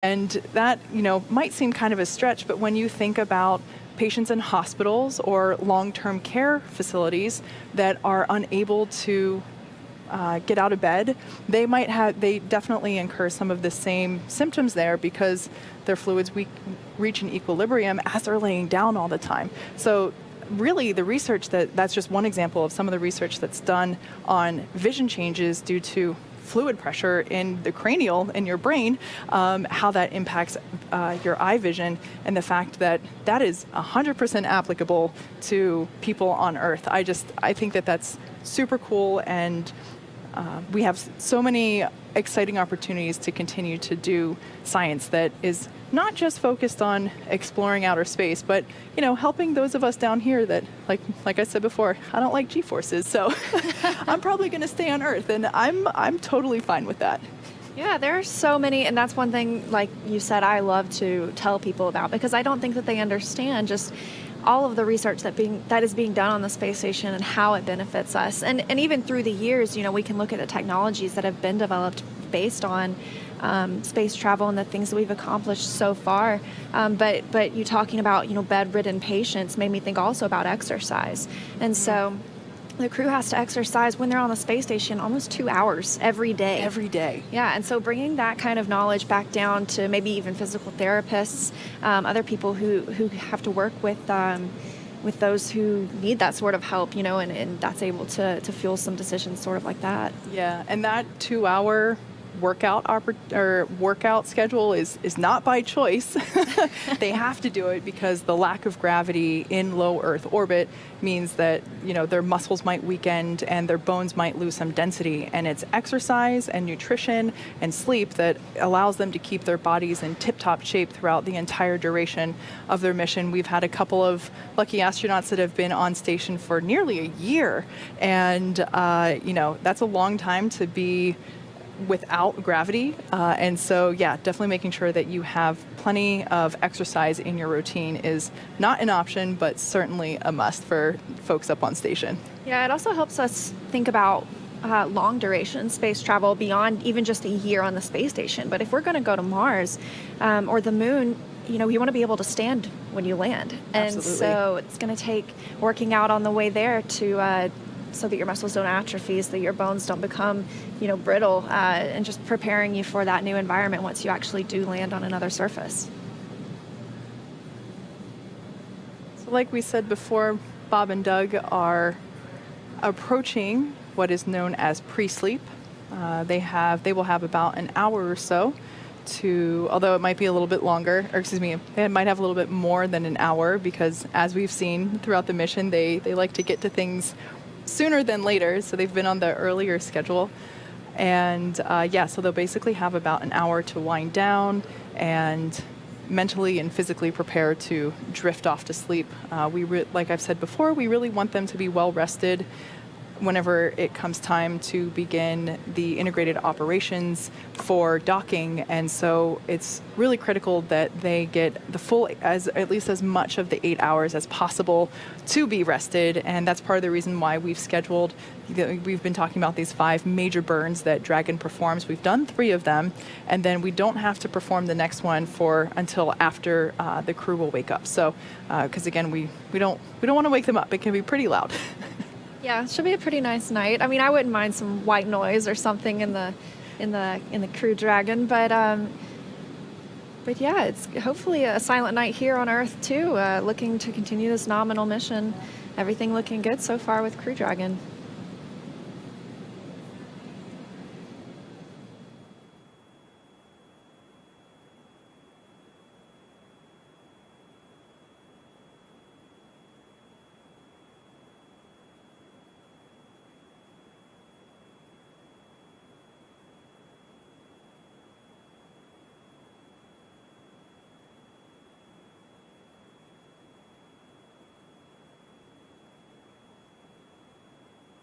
And that, might seem kind of a stretch, but when you think about patients in hospitals or long-term care facilities that are unable to get out of bed, they definitely incur some of the same symptoms there because their fluids reach an equilibrium as they're laying down all the time. So really the research that's just one example of some of the research that's done on vision changes due to fluid pressure in the cranial in your brain, how that impacts your eye vision, and the fact that that is 100% applicable to people on Earth. I think that's super cool, and we have so many exciting opportunities to continue to do science that is not just focused on exploring outer space, but helping those of us down here that, like I said before, I don't like G-forces, so I'm probably going to stay on Earth, and I'm totally fine with that. Yeah, there are so many, and that's one thing, like you said, I love to tell people about, because I don't think that they understand just all of the research that is being done on the space station and how it benefits us. And even through the years, we can look at the technologies that have been developed based on space travel and the things that we've accomplished so far. But you talking about, bedridden patients made me think also about exercise. And so the crew has to exercise when they're on the space station almost 2 hours every day. Every day. Yeah, and so bringing that kind of knowledge back down to maybe even physical therapists, other people who have to work with those who need that sort of help, and that's able to fuel some decisions sort of like that. Yeah, and that 2-hour workout schedule is not by choice. They have to do it because the lack of gravity in low Earth orbit means that their muscles might weaken and their bones might lose some density, and it's exercise and nutrition and sleep that allows them to keep their bodies in tip-top shape throughout the entire duration of their mission. We've had a couple of lucky astronauts that have been on station for nearly a year, and that's a long time to be without gravity, and so definitely making sure that you have plenty of exercise in your routine is not an option, but certainly a must for folks up on station. Yeah, it also helps us think about long duration space travel beyond even just a year on the space station. But if we're going to go to Mars or the moon, you want to be able to stand when you land. And Absolutely. So it's going to take working out on the way there to so that your muscles don't atrophy, so that your bones don't become, brittle, and just preparing you for that new environment once you actually do land on another surface. So like we said before, Bob and Doug are approaching what is known as pre-sleep. They will have about an hour or so although it might be a little bit longer, or excuse me, it might have a little bit more than an hour, because as we've seen throughout the mission, they like to get to things sooner than later, so they've been on the earlier schedule. And so they'll basically have about an hour to wind down and mentally and physically prepare to drift off to sleep. Like I've said before, we really want them to be well rested whenever it comes time to begin the integrated operations for docking. And so it's really critical that they get the full, at least as much of the 8 hours as possible to be rested. And that's part of the reason why we've been talking about these 5 major burns that Dragon performs. We've done 3 of them, and then we don't have to perform the next one until after the crew will wake up. So, because again, we don't want to wake them up. It can be pretty loud. Yeah, it should be a pretty nice night. I mean, I wouldn't mind some white noise or something in the Crew Dragon, but yeah, it's hopefully a silent night here on Earth too. Looking to continue this nominal mission. Everything looking good so far with Crew Dragon.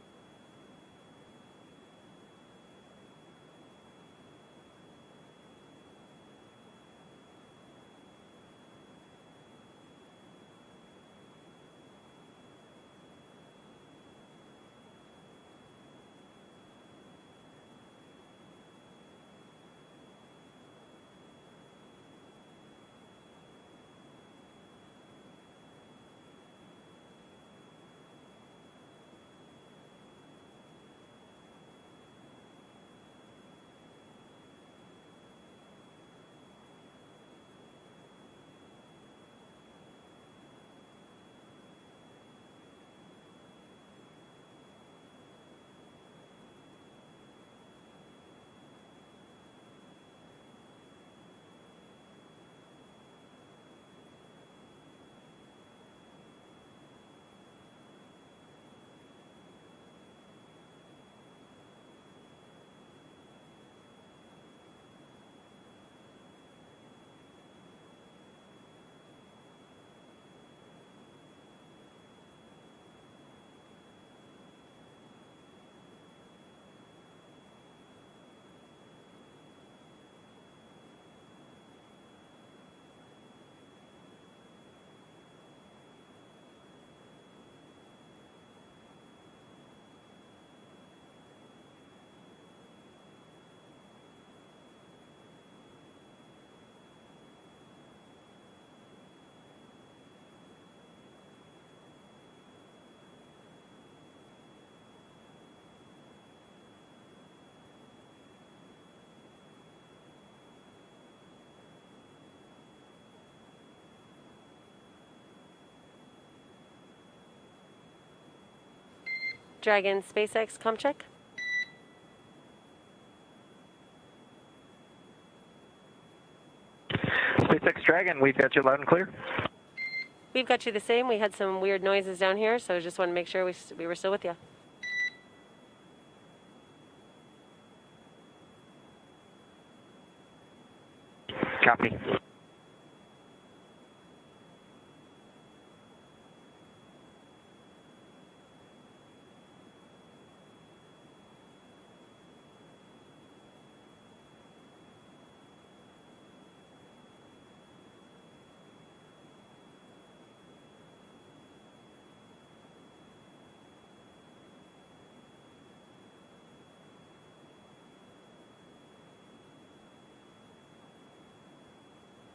Dragon, SpaceX, com check. SpaceX Dragon, we've got you loud and clear. We've got you the same. We had some weird noises down here, so just want to make sure we were still with you. Copy.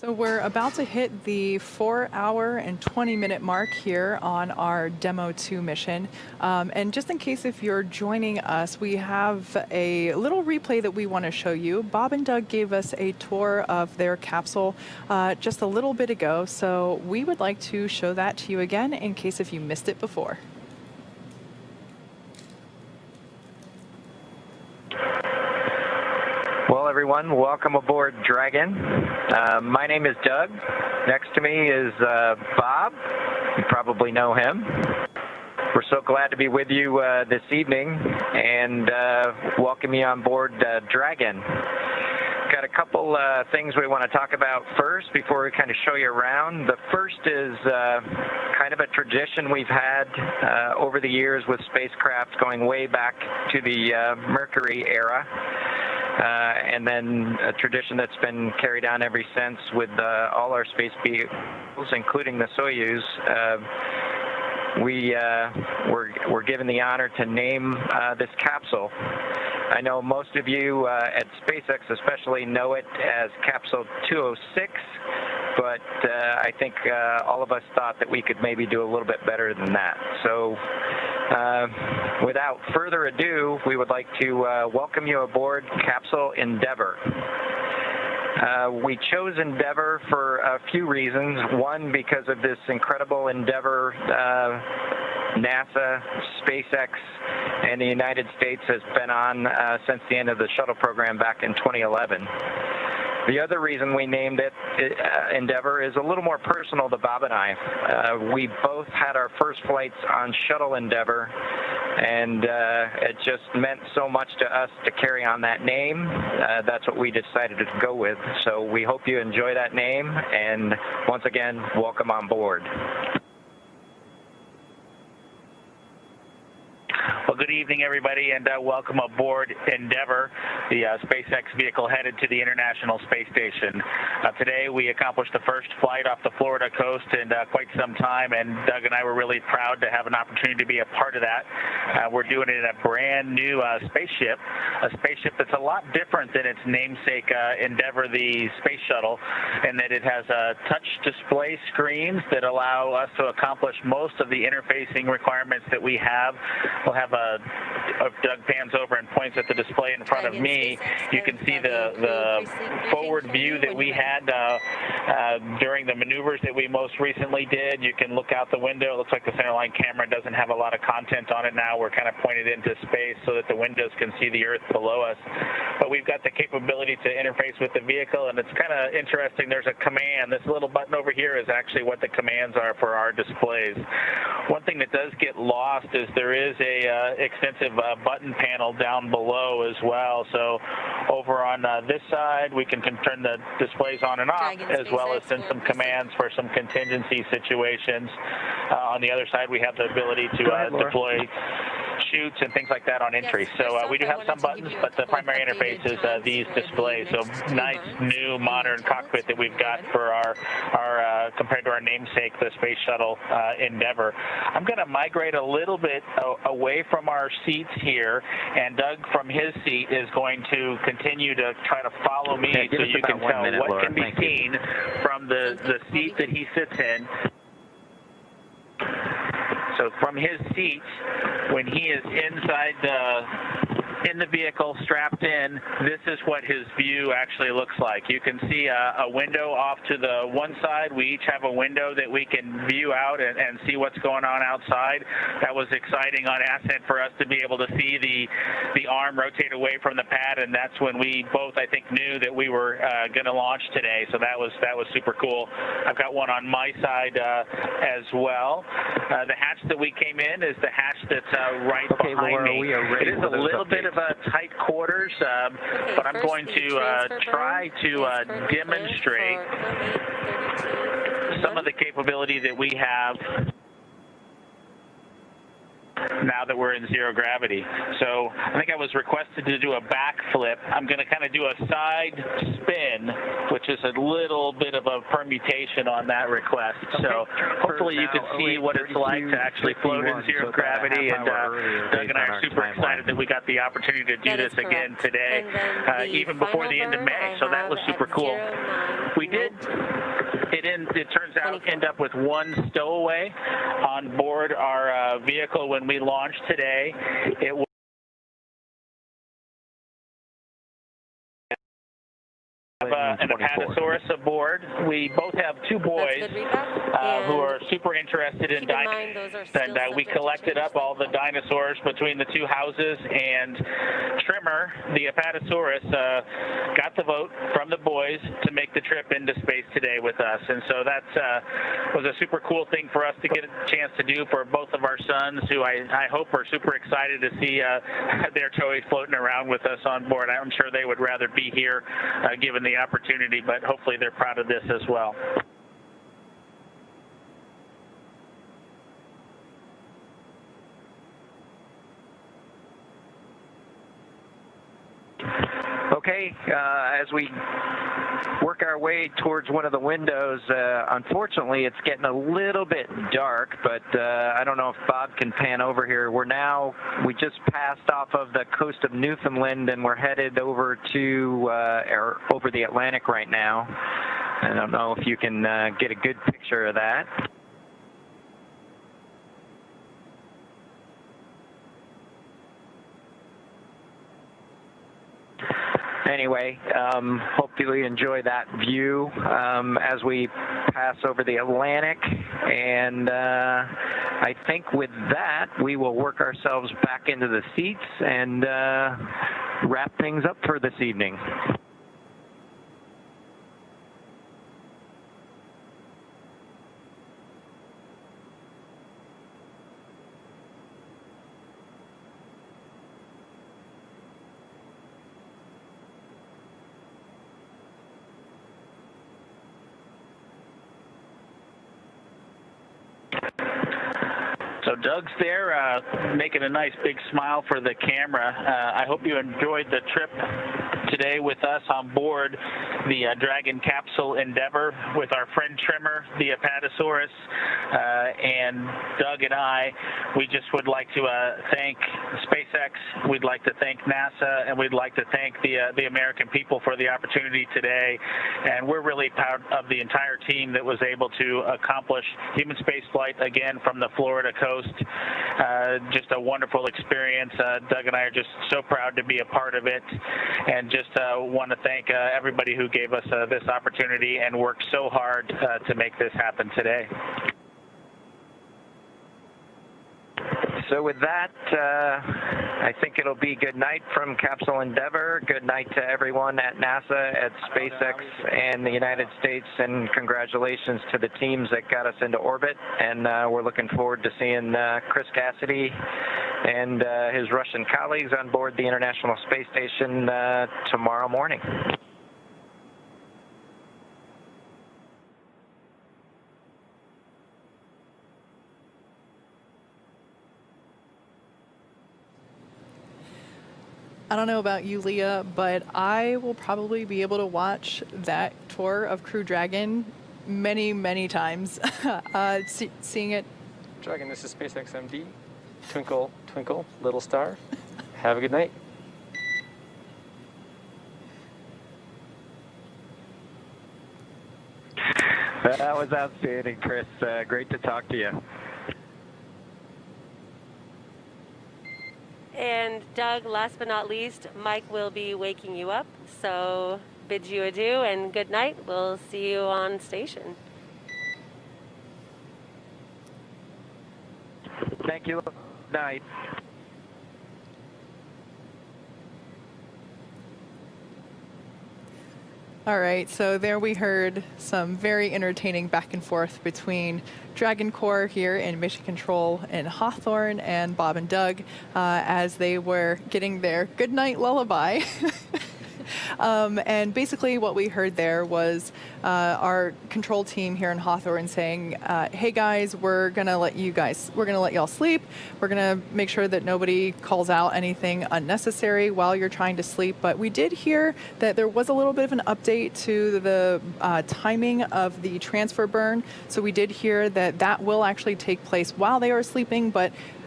So we're about to hit the 4-hour and 20-minute mark here on our Demo 2 mission. And just in case if you're joining us, we have a little replay that we want to show you. Bob and Doug gave us a tour of their capsule just a little bit ago, so we would like to show that to you again in case if you missed it before. Well, everyone, welcome aboard Dragon. My name is Doug. Next to me is Bob. You probably know him. We're so glad to be with you this evening and welcome you on board Dragon. Got a couple things we want to talk about first before we kind of show you around. The first is kind of a tradition we've had over the years with spacecraft going way back to the Mercury era. And then a tradition that's been carried on ever since with all our space vehicles, including the Soyuz. We're given the honor to name this capsule. I know most of you at SpaceX especially know it as Capsule 206, but I think all of us thought that we could maybe do a little bit better than that. So without further ado, we would like to welcome you aboard Capsule Endeavour. We chose Endeavour for a few reasons. One, because of this incredible endeavor NASA, SpaceX, and the United States has been on since the end of the shuttle program back in 2011. The other reason we named it Endeavour is a little more personal to Bob and I. We both had our first flights on Shuttle Endeavour, and it just meant so much to us to carry on that name. That's what we decided to go with. So we hope you enjoy that name, and once again, welcome on board. Well, good evening, everybody, and welcome aboard Endeavour, the SpaceX vehicle headed to the International Space Station. Today, we accomplished the first flight off the Florida coast in quite some time, and Doug and I were really proud to have an opportunity to be a part of that. We're doing it in a brand new spaceship, a spaceship that's a lot different than its namesake Endeavour, the space shuttle, in that it has touch display screens that allow us to accomplish most of the interfacing requirements that we have. We'll have if Doug pans over and points at the display in front of me, you can see the forward view that we had during the maneuvers that we most recently did. You can look out the window. It looks like the centerline camera doesn't have a lot of content on it now. We're kind of pointed into space so that the windows can see the Earth below us. But we've got the capability to interface with the vehicle, and it's kind of interesting. There's a command. This little button over here is actually what the commands are for our displays. One thing that does get lost is there is a extensive button panel down below as well. So over on this side, we can turn the displays on and off, as well as send some commands for some contingency situations. On the other side, we have the ability to deploy chutes and things like that on entry. So we do have some buttons, but the primary interface is these displays. So nice, new, modern cockpit that we've got for our compared to our namesake, the Space Shuttle Endeavour. I'm going to migrate a little bit away from our seats here, and Doug from his seat is going to continue to try to follow me so you can tell what can be seen from the seat that he sits in. So from his seat, when he is inside in the vehicle, strapped in, this is what his view actually looks like. You can see a window off to the one side. We each have a window that we can view out and see what's going on outside. That was exciting on Ascent for us to be able to see the arm rotate away from the pad, and that's when we both, I think, knew that we were going to launch today. So that was super cool. I've got one on my side as well. The hatch that we came in is the hatch that's right behind Laura, me. It is a little bit of a tight quarters, but I'm going to try to demonstrate some of the capability that we have now that we're in zero gravity. So I think I was requested to do a backflip. I'm going to kind of do a side spin, which is a little bit of a permutation on that request. So hopefully you can see what it's like to actually float in zero gravity. And Doug and I are super excited that we got the opportunity to do this again today, even before the end of May. So that was super cool. We did. It turns out, end up with one stowaway on board our vehicle when we launched today. It was an Apatosaurus aboard. We both have two boys who are super interested in dinosaurs, and we collected up all the dinosaurs between the two houses, and Trimmer, the Apatosaurus, got the vote from the boys to make the trip into space today with us, and so that was a super cool thing for us to get a chance to do for both of our sons, who I hope are super excited to see their toys floating around with us on board. I'm sure they would rather be here given the opportunity, but hopefully they're proud of this as well. Okay, as we work our way towards one of the windows, unfortunately it's getting a little bit dark, but I don't know if Bob can pan over here. We just passed off of the coast of Newfoundland, and we're headed over to over the Atlantic right now. I don't know if you can get a good picture of that. Anyway, hopefully you enjoy that view as we pass over the Atlantic, and I think with that we will work ourselves back into the seats and wrap things up for this evening. So Doug's there making a nice big smile for the camera. I hope you enjoyed the trip today with us on board the Dragon capsule Endeavour with our friend Trimmer, the Apatosaurus, and Doug and I. We just would like to thank SpaceX, we'd like to thank NASA, and we'd like to thank the American people for the opportunity today. And we're really proud of the entire team that was able to accomplish human spaceflight again from the Florida coast. Just a wonderful experience. Doug and I are just so proud to be a part of it, and just want to thank everybody who gave us this opportunity and worked so hard to make this happen today. So with that, I think it'll be good night from Capsule Endeavour. Good night to everyone at NASA, at SpaceX, and the United States, and congratulations to the teams that got us into orbit. And we're looking forward to seeing Chris Cassidy and his Russian colleagues on board the International Space Station tomorrow morning. I don't know about you, Leah, but I will probably be able to watch that tour of Crew Dragon many, many times. Seeing it. Dragon, this is SpaceX MD. Twinkle, twinkle, little star. Have a good night. That was outstanding, Chris. Great to talk to you. And Doug, last but not least, Mike will be waking you up. So bid you adieu and good night. We'll see you on station. Thank you. Good night. All right, so there we heard some very entertaining back and forth between Dragon Corps here in Mission Control in Hawthorne and Bob and Doug as they were getting their goodnight lullaby. And basically what we heard there was our control team here in Hawthorne saying, hey guys, we're gonna let y'all sleep. We're gonna make sure that nobody calls out anything unnecessary while you're trying to sleep. But we did hear that there was a little bit of an update to the timing of the transfer burn. So we did hear that that will actually take place while they are sleeping, but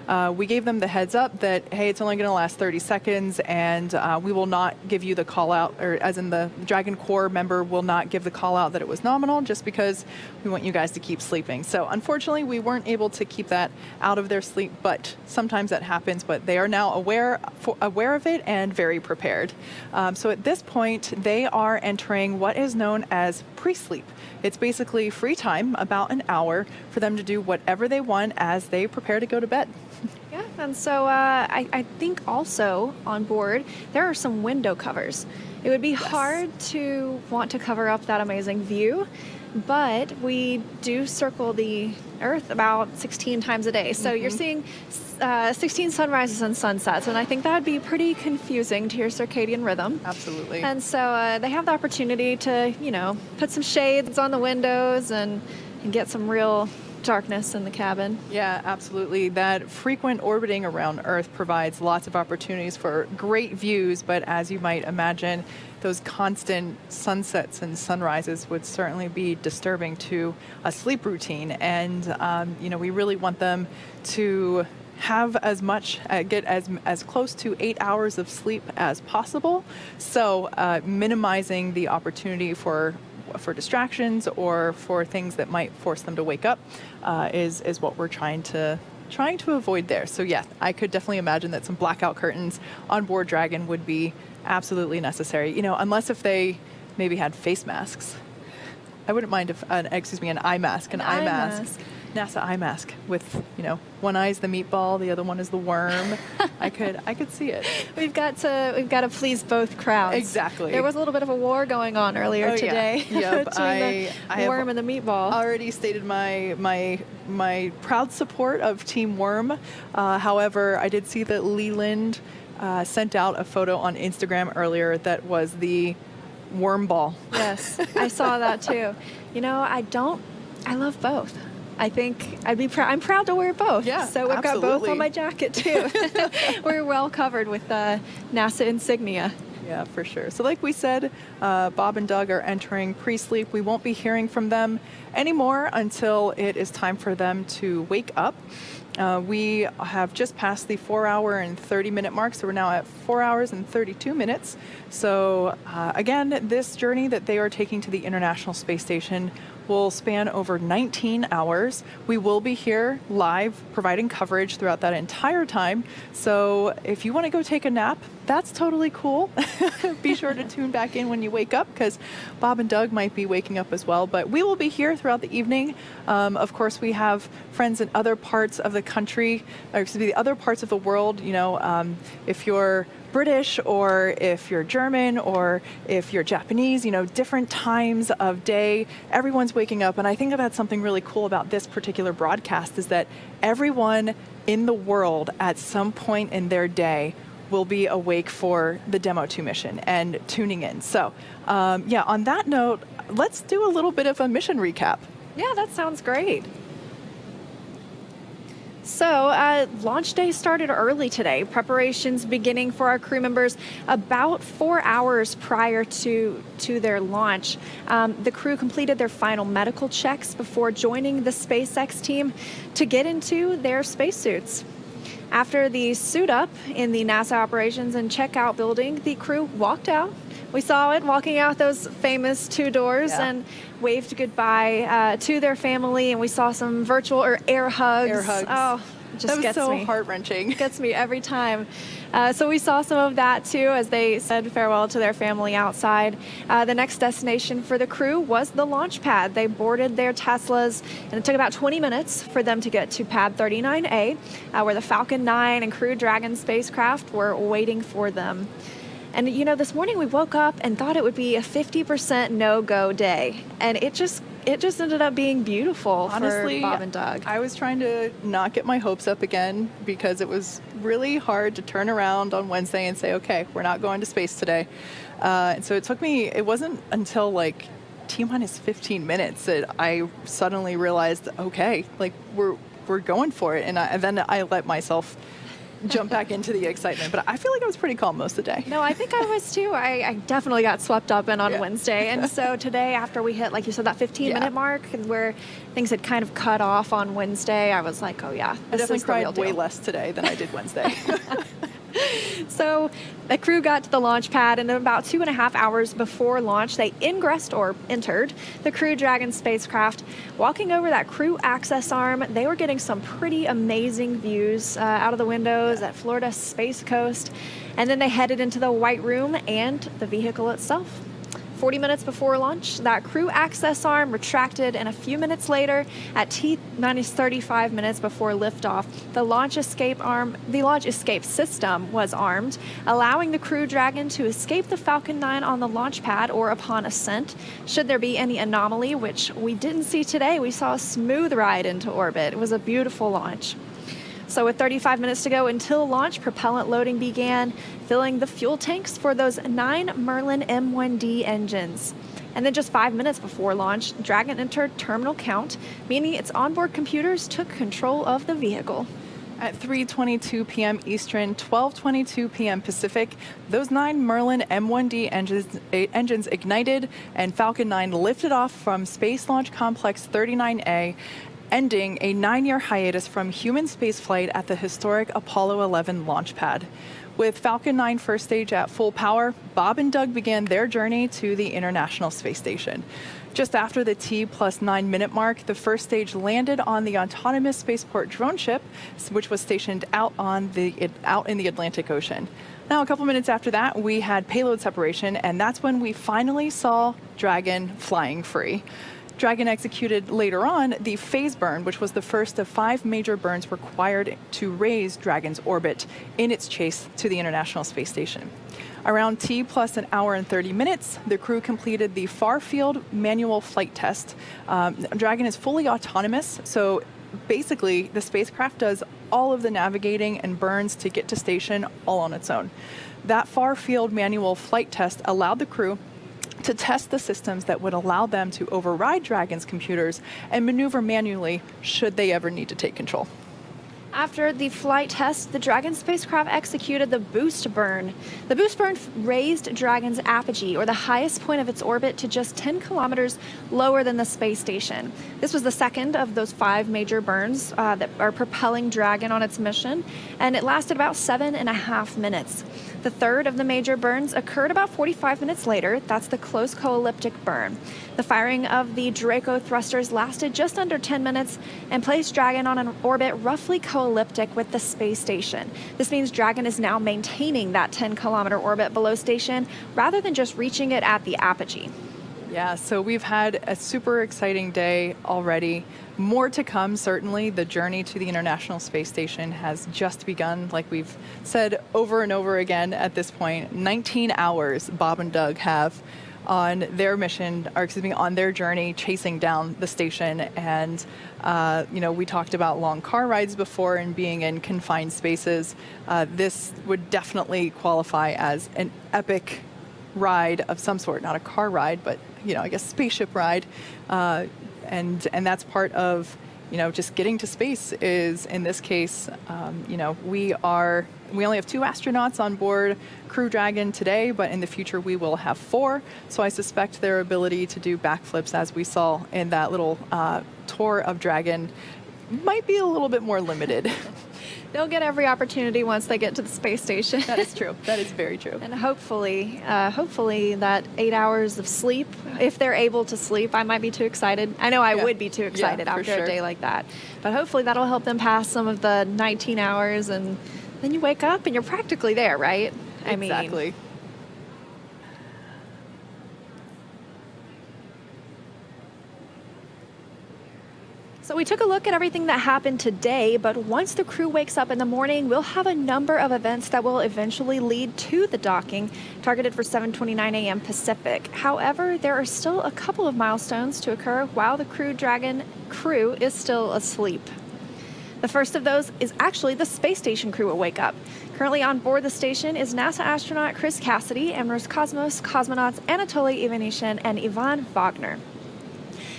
we gave them the heads up that, hey, it's only going to last 30 seconds, and we will not give you the call out, or as in the Dragon Corps member will not give the call out that it was nominal, just because we want you guys to keep sleeping. So unfortunately, we weren't able to keep that out of their sleep, but sometimes that happens. But they are now aware of it and very prepared. So at this point, they are entering what is known as pre-sleep. It's basically free time, about an hour, for them to do whatever they want as they prepare to go to bed. Yeah, and so I think also on board there are some window covers. It would be hard to want to cover up that amazing view, but we do circle the Earth about 16 times a day. So you're seeing 16 sunrises and sunsets, and I think that would be pretty confusing to your circadian rhythm. Absolutely. And so they have the opportunity to, put some shades on the windows and get some real darkness in the cabin. Yeah, absolutely. That frequent orbiting around Earth provides lots of opportunities for great views, but as you might imagine, those constant sunsets and sunrises would certainly be disturbing to a sleep routine. And, we really want them to have as much, get as close to 8 hours of sleep as possible. So minimizing the opportunity for distractions or for things that might force them to wake up is what we're trying to avoid there. So yeah, I could definitely imagine that some blackout curtains on board Dragon would be absolutely necessary. Unless if they maybe had face masks. I wouldn't mind if an eye mask, NASA eye mask with, one eye is the meatball, the other one is the worm. I could see it. We've got to please both crowds. Exactly. There was a little bit of a war going on earlier today. Yeah. Yep. between the worm and the meatball. Already stated my proud support of Team Worm. However, I did see that Leland sent out a photo on Instagram earlier that was the worm ball. Yes, I saw that too. I love both. I think I'm proud to wear both. Yeah, so we've got both absolutely. on my jacket too. We're well covered with NASA insignia. Yeah, for sure. So like we said, Bob and Doug are entering pre-sleep. We won't be hearing from them anymore until it is time for them to wake up. We have just passed the 4 hour and 30 minute mark, so we're now at 4 hours and 32 minutes. So again, this journey that they are taking to the International Space Station will span over 19 hours. We will be here live providing coverage throughout that entire time. So if you want to go take a nap, that's totally cool. Be sure to tune back in when you wake up, because Bob and Doug might be waking up as well. But we will be here throughout the evening. Of course, we have friends in other parts of the country, the other parts of the world. If you're British, or if you're German, or if you're Japanese, different times of day, everyone's waking up. And I think that that's something really cool about this particular broadcast, is that everyone in the world at some point in their day will be awake for the Demo 2 mission and tuning in. So on that note, let's do a little bit of a mission recap. Yeah, that sounds great. So launch day started early today. Preparations beginning for our crew members about 4 hours prior to their launch. The crew completed their final medical checks before joining the SpaceX team to get into their spacesuits. After the suit up in the NASA operations and checkout building, the crew walked out. We saw it walking out those famous two doors and waved goodbye to their family, and we saw some virtual or air hugs. Oh, it just gets me. That was so heart-wrenching. Gets me every time. So we saw some of that too as they said farewell to their family outside. The next destination for the crew was the launch pad. They boarded their Teslas, and it took about 20 minutes for them to get to pad 39A, where the Falcon 9 and Crew Dragon spacecraft were waiting for them. And this morning we woke up and thought it would be a 50% no-go day, and it just ended up being beautiful. Honestly, for Bob and Doug. I was trying to not get my hopes up again, because it was really hard to turn around on Wednesday and say, okay, we're not going to space today. And so it wasn't until like T-minus 15 minutes that I suddenly realized, okay, like we're going for it. And then I let myself jump back into the excitement. But I feel like I was pretty calm most of the day. No, I think I was too. I definitely got swept up in on Wednesday. And so today, after we hit, like you said, that 15-minute mark where things had kind of cut off on Wednesday, I was like, oh yeah, I definitely is the real cried way deal. less today than I did Wednesday. So the crew got to the launch pad, and about 2.5 hours before launch, they ingressed or entered the Crew Dragon spacecraft. Walking over that crew access arm, they were getting some pretty amazing views out of the windows at Florida Space Coast. And then they headed into the White Room and the vehicle itself. 40 minutes before launch, that crew access arm retracted, and a few minutes later, at T-35 minutes before liftoff, the launch escape system was armed, allowing the Crew Dragon to escape the Falcon 9 on the launch pad or upon ascent. Should there be any anomaly, which we didn't see today, we saw a smooth ride into orbit. It was a beautiful launch. So with 35 minutes to go until launch, propellant loading began, filling the fuel tanks for those 9 Merlin M1D engines. And then just 5 minutes before launch, Dragon entered terminal count, meaning its onboard computers took control of the vehicle. At 3:22 p.m. Eastern, 12:22 p.m. Pacific, those 9 Merlin M1D engines ignited, and Falcon 9 lifted off from Space Launch Complex 39A, ending a 9-year hiatus from human spaceflight at the historic Apollo 11 launch pad. With Falcon 9 first stage at full power, Bob and Doug began their journey to the International Space Station. Just after the T+9 minute mark, the first stage landed on the autonomous spaceport drone ship, which was stationed out in the Atlantic Ocean. Now, a couple minutes after that, we had payload separation, and that's when we finally saw Dragon flying free. Dragon executed later on the phase burn, which was the first of 5 major burns required to raise Dragon's orbit in its chase to the International Space Station. Around T+1 hour and 30 minutes, the crew completed the far-field manual flight test. Dragon is fully autonomous, so basically the spacecraft does all of the navigating and burns to get to station all on its own. That far-field manual flight test allowed the crew to test the systems that would allow them to override Dragon's computers and maneuver manually should they ever need to take control. After the flight test, the Dragon spacecraft executed the boost burn. The boost burn raised Dragon's apogee, or the highest point of its orbit, to just 10 kilometers lower than the space station. This was the second of those 5 major burns that are propelling Dragon on its mission, and it lasted about 7.5 minutes. The third of the major burns occurred about 45 minutes later. That's the close co-elliptic burn. The firing of the Draco thrusters lasted just under 10 minutes and placed Dragon on an orbit roughly co-elliptic with the space station. This means Dragon is now maintaining that 10-kilometer orbit below station rather than just reaching it at the apogee. Yeah, so we've had a super exciting day already. More to come, certainly. The journey to the International Space Station has just begun. Like we've said over and over again at this point, 19 hours Bob and Doug have on their mission, or excuse me, on their journey chasing down the station. And, we talked about long car rides before and being in confined spaces. This would definitely qualify as an epic ride of some sort, not a car ride, but, I guess spaceship ride. And that's part of, just getting to space is, in this case, we only have 2 astronauts on board Crew Dragon today, but in the future we will have 4. So I suspect their ability to do backflips, as we saw in that little tour of Dragon, might be a little bit more limited. They'll get every opportunity once they get to the space station. That is true. That is very true. And hopefully that 8 hours of sleep, if they're able to sleep, I might be too excited. I know I would be too excited after a day like that. But hopefully that'll help them pass some of the 19 hours, and then you wake up and you're practically there, right? Exactly. So we took a look at everything that happened today, but once the crew wakes up in the morning, we'll have a number of events that will eventually lead to the docking, targeted for 7:29 a.m. Pacific. However, there are still a couple of milestones to occur while the Crew Dragon crew is still asleep. The first of those is actually the space station crew will wake up. Currently on board the station is NASA astronaut Chris Cassidy and Roscosmos cosmonauts Anatoly Ivanishin and Ivan Wagner.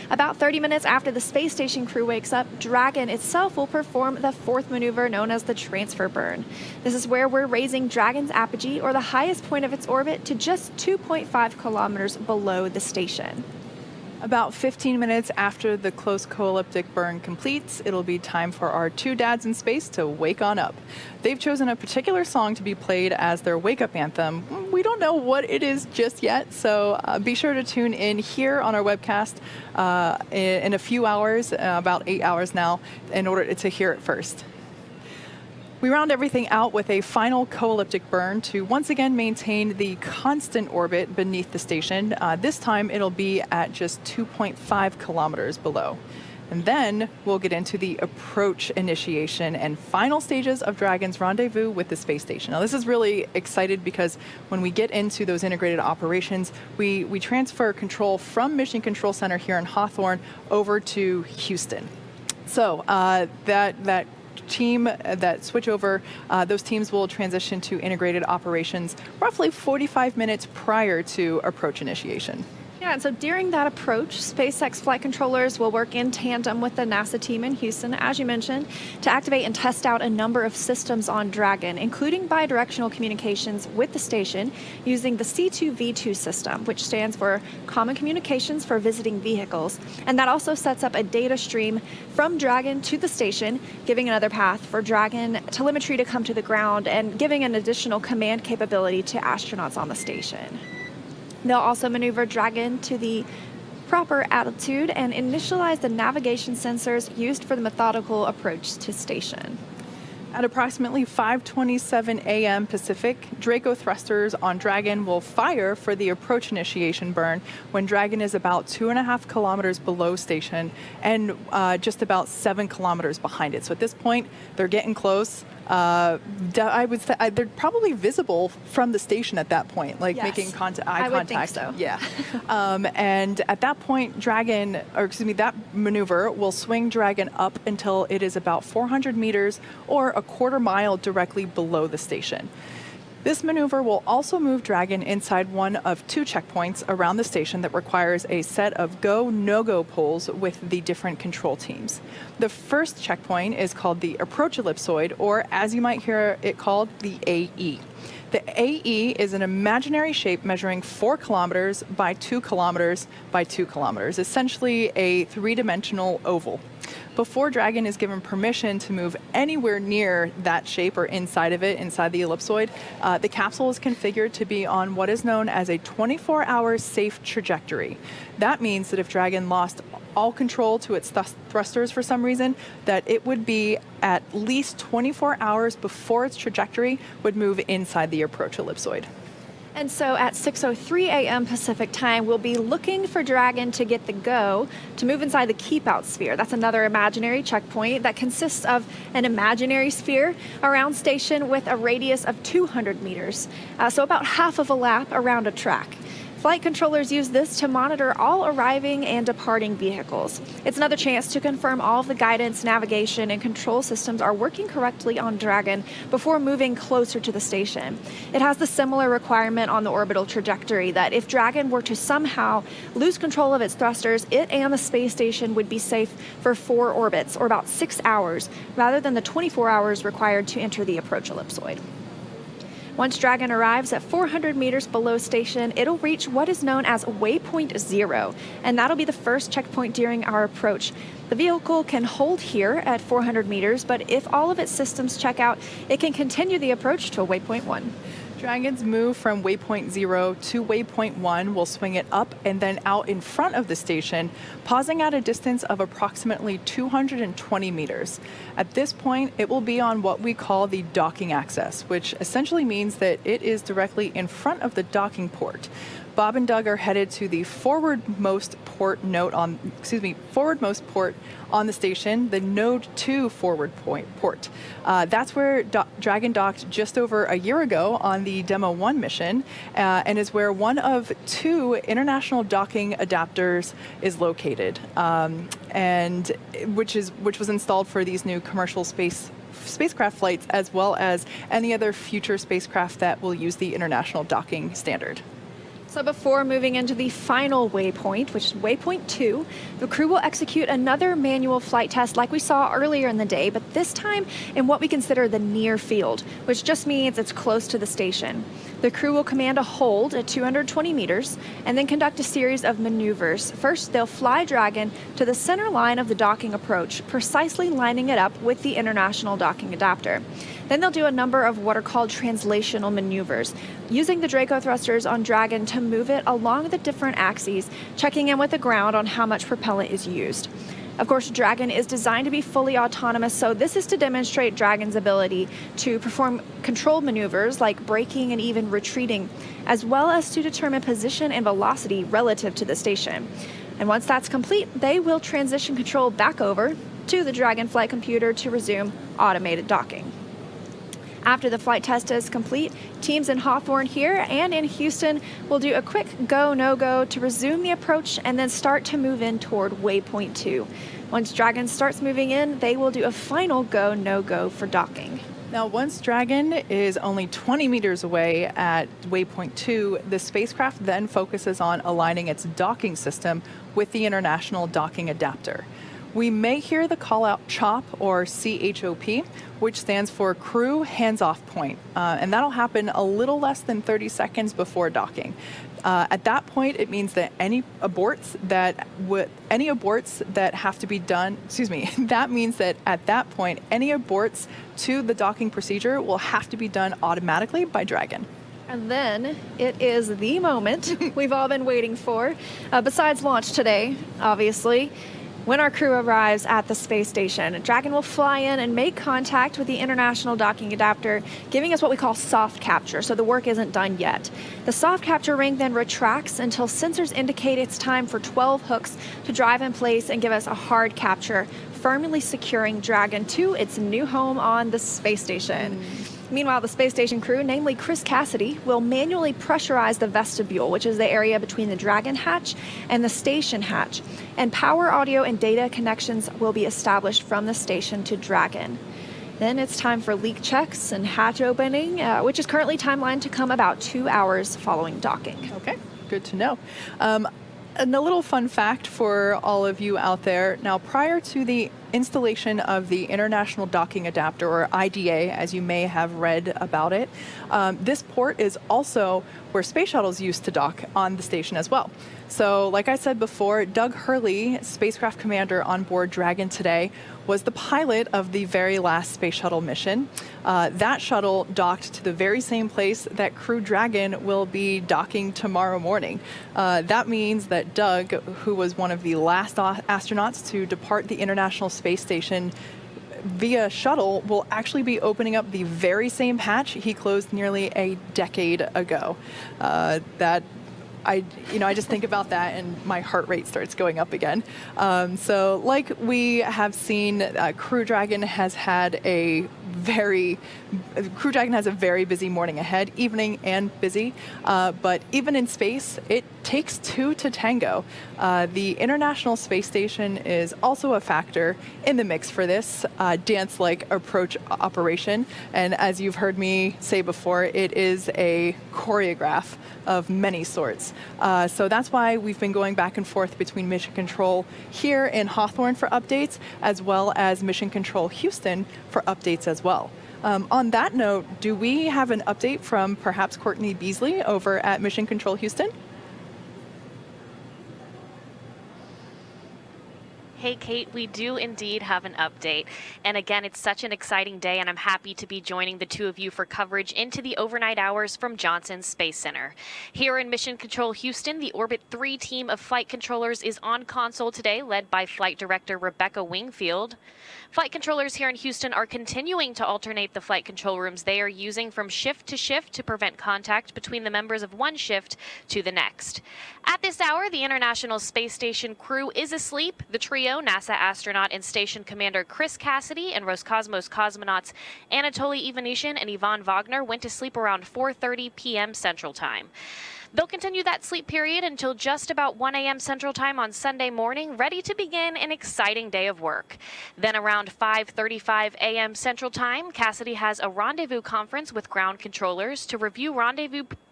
About 30 minutes after the space station crew wakes up, Dragon itself will perform the fourth maneuver known as the transfer burn. This is where we're raising Dragon's apogee, or the highest point of its orbit, to just 2.5 kilometers below the station. About 15 minutes after the close co-elliptic burn completes, it'll be time for our two dads in space to wake on up. They've chosen a particular song to be played as their wake-up anthem. We don't know what it is just yet, so be sure to tune in here on our webcast in a few hours, about 8 hours now, in order to hear it first. We round everything out with a final co-elliptic burn to once again maintain the constant orbit beneath the station. This time it'll be at just 2.5 kilometers below. And then we'll get into the approach initiation and final stages of Dragon's rendezvous with the space station. Now this is really excited because when we get into those integrated operations, we transfer control from Mission Control Center here in Hawthorne over to Houston. So that team that switch over, those teams will transition to integrated operations roughly 45 minutes prior to approach initiation. Yeah, and so during that approach, SpaceX flight controllers will work in tandem with the NASA team in Houston, as you mentioned, to activate and test out a number of systems on Dragon, including bidirectional communications with the station using the C2V2 system, which stands for Common Communications for Visiting Vehicles. And that also sets up a data stream from Dragon to the station, giving another path for Dragon telemetry to come to the ground and giving an additional command capability to astronauts on the station. They'll also maneuver Dragon to the proper altitude and initialize the navigation sensors used for the methodical approach to station. At approximately 5:27 a.m. Pacific, Draco thrusters on Dragon will fire for the approach initiation burn when Dragon is about 2.5 kilometers below station and just about 7 kilometers behind it. So at this point, they're getting close. I would say they're probably visible from the station at that point, like Yes. making eye contact. I would think so. Yeah. And at that point, that maneuver will swing Dragon up until it is about 400 meters or a quarter mile directly below the station. This maneuver will also move Dragon inside one of two checkpoints around the station that requires a set of go, no-go polls with the different control teams. The first checkpoint is called the approach ellipsoid, or as you might hear it called, the AE. The AE is an imaginary shape measuring 4 kilometers by 2 kilometers by 2 kilometers, essentially a three-dimensional oval. Before Dragon is given permission to move anywhere near that shape or inside of it, inside the ellipsoid, the capsule is configured to be on what is known as a 24-hour safe trajectory. That means that if Dragon lost all control to its thrusters for some reason, that it would be at least 24 hours before its trajectory would move inside the approach ellipsoid. And so at 6:03 a.m. Pacific time, we'll be looking for Dragon to get the go to move inside the keep out sphere. That's another imaginary checkpoint that consists of an imaginary sphere around station with a radius of 200 meters, so about half of a lap around a track. Flight controllers use this to monitor all arriving and departing vehicles. It's another chance to confirm all of the guidance, navigation, and control systems are working correctly on Dragon before moving closer to the station. It has the similar requirement on the orbital trajectory that if Dragon were to somehow lose control of its thrusters, it and the space station would be safe for 4 orbits, or about 6 hours, rather than the 24 hours required to enter the approach ellipsoid. Once Dragon arrives at 400 meters below station, it'll reach what is known as Waypoint 0, and that'll be the first checkpoint during our approach. The vehicle can hold here at 400 meters, but if all of its systems check out, it can continue the approach to Waypoint 1. Dragon's move from Waypoint 0 to Waypoint 1 will swing it up and then out in front of the station, pausing at a distance of approximately 220 meters. At this point, it will be on what we call the docking axis, which essentially means that it is directly in front of the docking port. Bob and Doug are headed to the forwardmost port on the station, the Node 2 forward port. That's where Dragon docked just over a year ago on the Demo 1 mission, and is where one of 2 international docking adapters is located, and which was installed for these new commercial spacecraft flights, as well as any other future spacecraft that will use the international docking standard. So before moving into the final waypoint, which is waypoint 2, the crew will execute another manual flight test like we saw earlier in the day, but this time in what we consider the near field, which just means it's close to the station. The crew will command a hold at 220 meters and then conduct a series of maneuvers. First, they'll fly Dragon to the center line of the docking approach, precisely lining it up with the International Docking Adapter. Then they'll do a number of what are called translational maneuvers, using the Draco thrusters on Dragon to move it along the different axes, checking in with the ground on how much propellant is used. Of course, Dragon is designed to be fully autonomous, so this is to demonstrate Dragon's ability to perform controlled maneuvers like braking and even retreating, as well as to determine position and velocity relative to the station. And once that's complete, they will transition control back over to the Dragon flight computer to resume automated docking. After the flight test is complete, teams in Hawthorne here and in Houston will do a quick go, no-go to resume the approach and then start to move in toward waypoint 2. Once Dragon starts moving in, they will do a final go, no-go for docking. Now, once Dragon is only 20 meters away at waypoint 2, the spacecraft then focuses on aligning its docking system with the International Docking Adapter. We may hear the call-out CHOP, or CHOP, which stands for Crew Hands-Off Point, and that'll happen a little less than 30 seconds before docking. At that point, it means that any aborts that have to be done, that means that at that point, any aborts to the docking procedure will have to be done automatically by Dragon. And then it is the moment we've all been waiting for, besides launch today, obviously. When our crew arrives at the space station, Dragon will fly in and make contact with the International Docking Adapter, giving us what we call soft capture, so the work isn't done yet. The soft capture ring then retracts until sensors indicate it's time for 12 hooks to drive in place and give us a hard capture, firmly securing Dragon to its new home on the space station. Meanwhile, the space station crew, namely Chris Cassidy, will manually pressurize the vestibule, which is the area between the Dragon hatch and the station hatch, and power, audio, and data connections will be established from the station to Dragon. Then it's time for leak checks and hatch opening, which is currently timelined to come about 2 hours following docking. Okay, good to know. And a little fun fact for all of you out there. Now, prior to the installation of the International Docking Adapter, or IDA, as you may have read about it, this port is also where space shuttles used to dock on the station as well. So, like I said before, Doug Hurley, spacecraft commander on board Dragon today, was the pilot of the very last space shuttle mission. That shuttle docked to the very same place that Crew Dragon will be docking tomorrow morning. That means that Doug, who was one of the last astronauts to depart the International Space Station via shuttle, will actually be opening up the very same hatch he closed nearly a decade ago. I just think about that and my heart rate starts going up again. So like we have seen, Crew Dragon has a very busy morning ahead, evening and busy. But even in space, it takes two to tango. The International Space Station is also a factor in the mix for this dance-like approach operation. And as you've heard me say before, it is a choreograph of many sorts. So that's why we've been going back and forth between Mission Control here in Hawthorne for updates, as well as Mission Control Houston for updates as well. On that note, do we have an update from perhaps Courtney Beasley over at Mission Control Houston? Hey, Kate, we do indeed have an update. And again, it's such an exciting day, and I'm happy to be joining the two of you for coverage into the overnight hours from Johnson Space Center. Here in Mission Control Houston, the Orbit 3 team of flight controllers is on console today, led by Flight Director Rebecca Wingfield. Flight controllers here in Houston are continuing to alternate the flight control rooms they are using from shift to shift to prevent contact between the members of one shift to the next. At this hour, the International Space Station crew is asleep. The trio, NASA astronaut and station commander Chris Cassidy and Roscosmos cosmonauts Anatoly Ivanishin and Ivan Wagner, went to sleep around 4:30 p.m. Central Time. They'll continue that sleep period until just about 1 a.m. Central Time on Sunday morning, ready to begin an exciting day of work. Then around 5:35 a.m. Central Time, Cassidy has a rendezvous conference with ground controllers to review rendezvous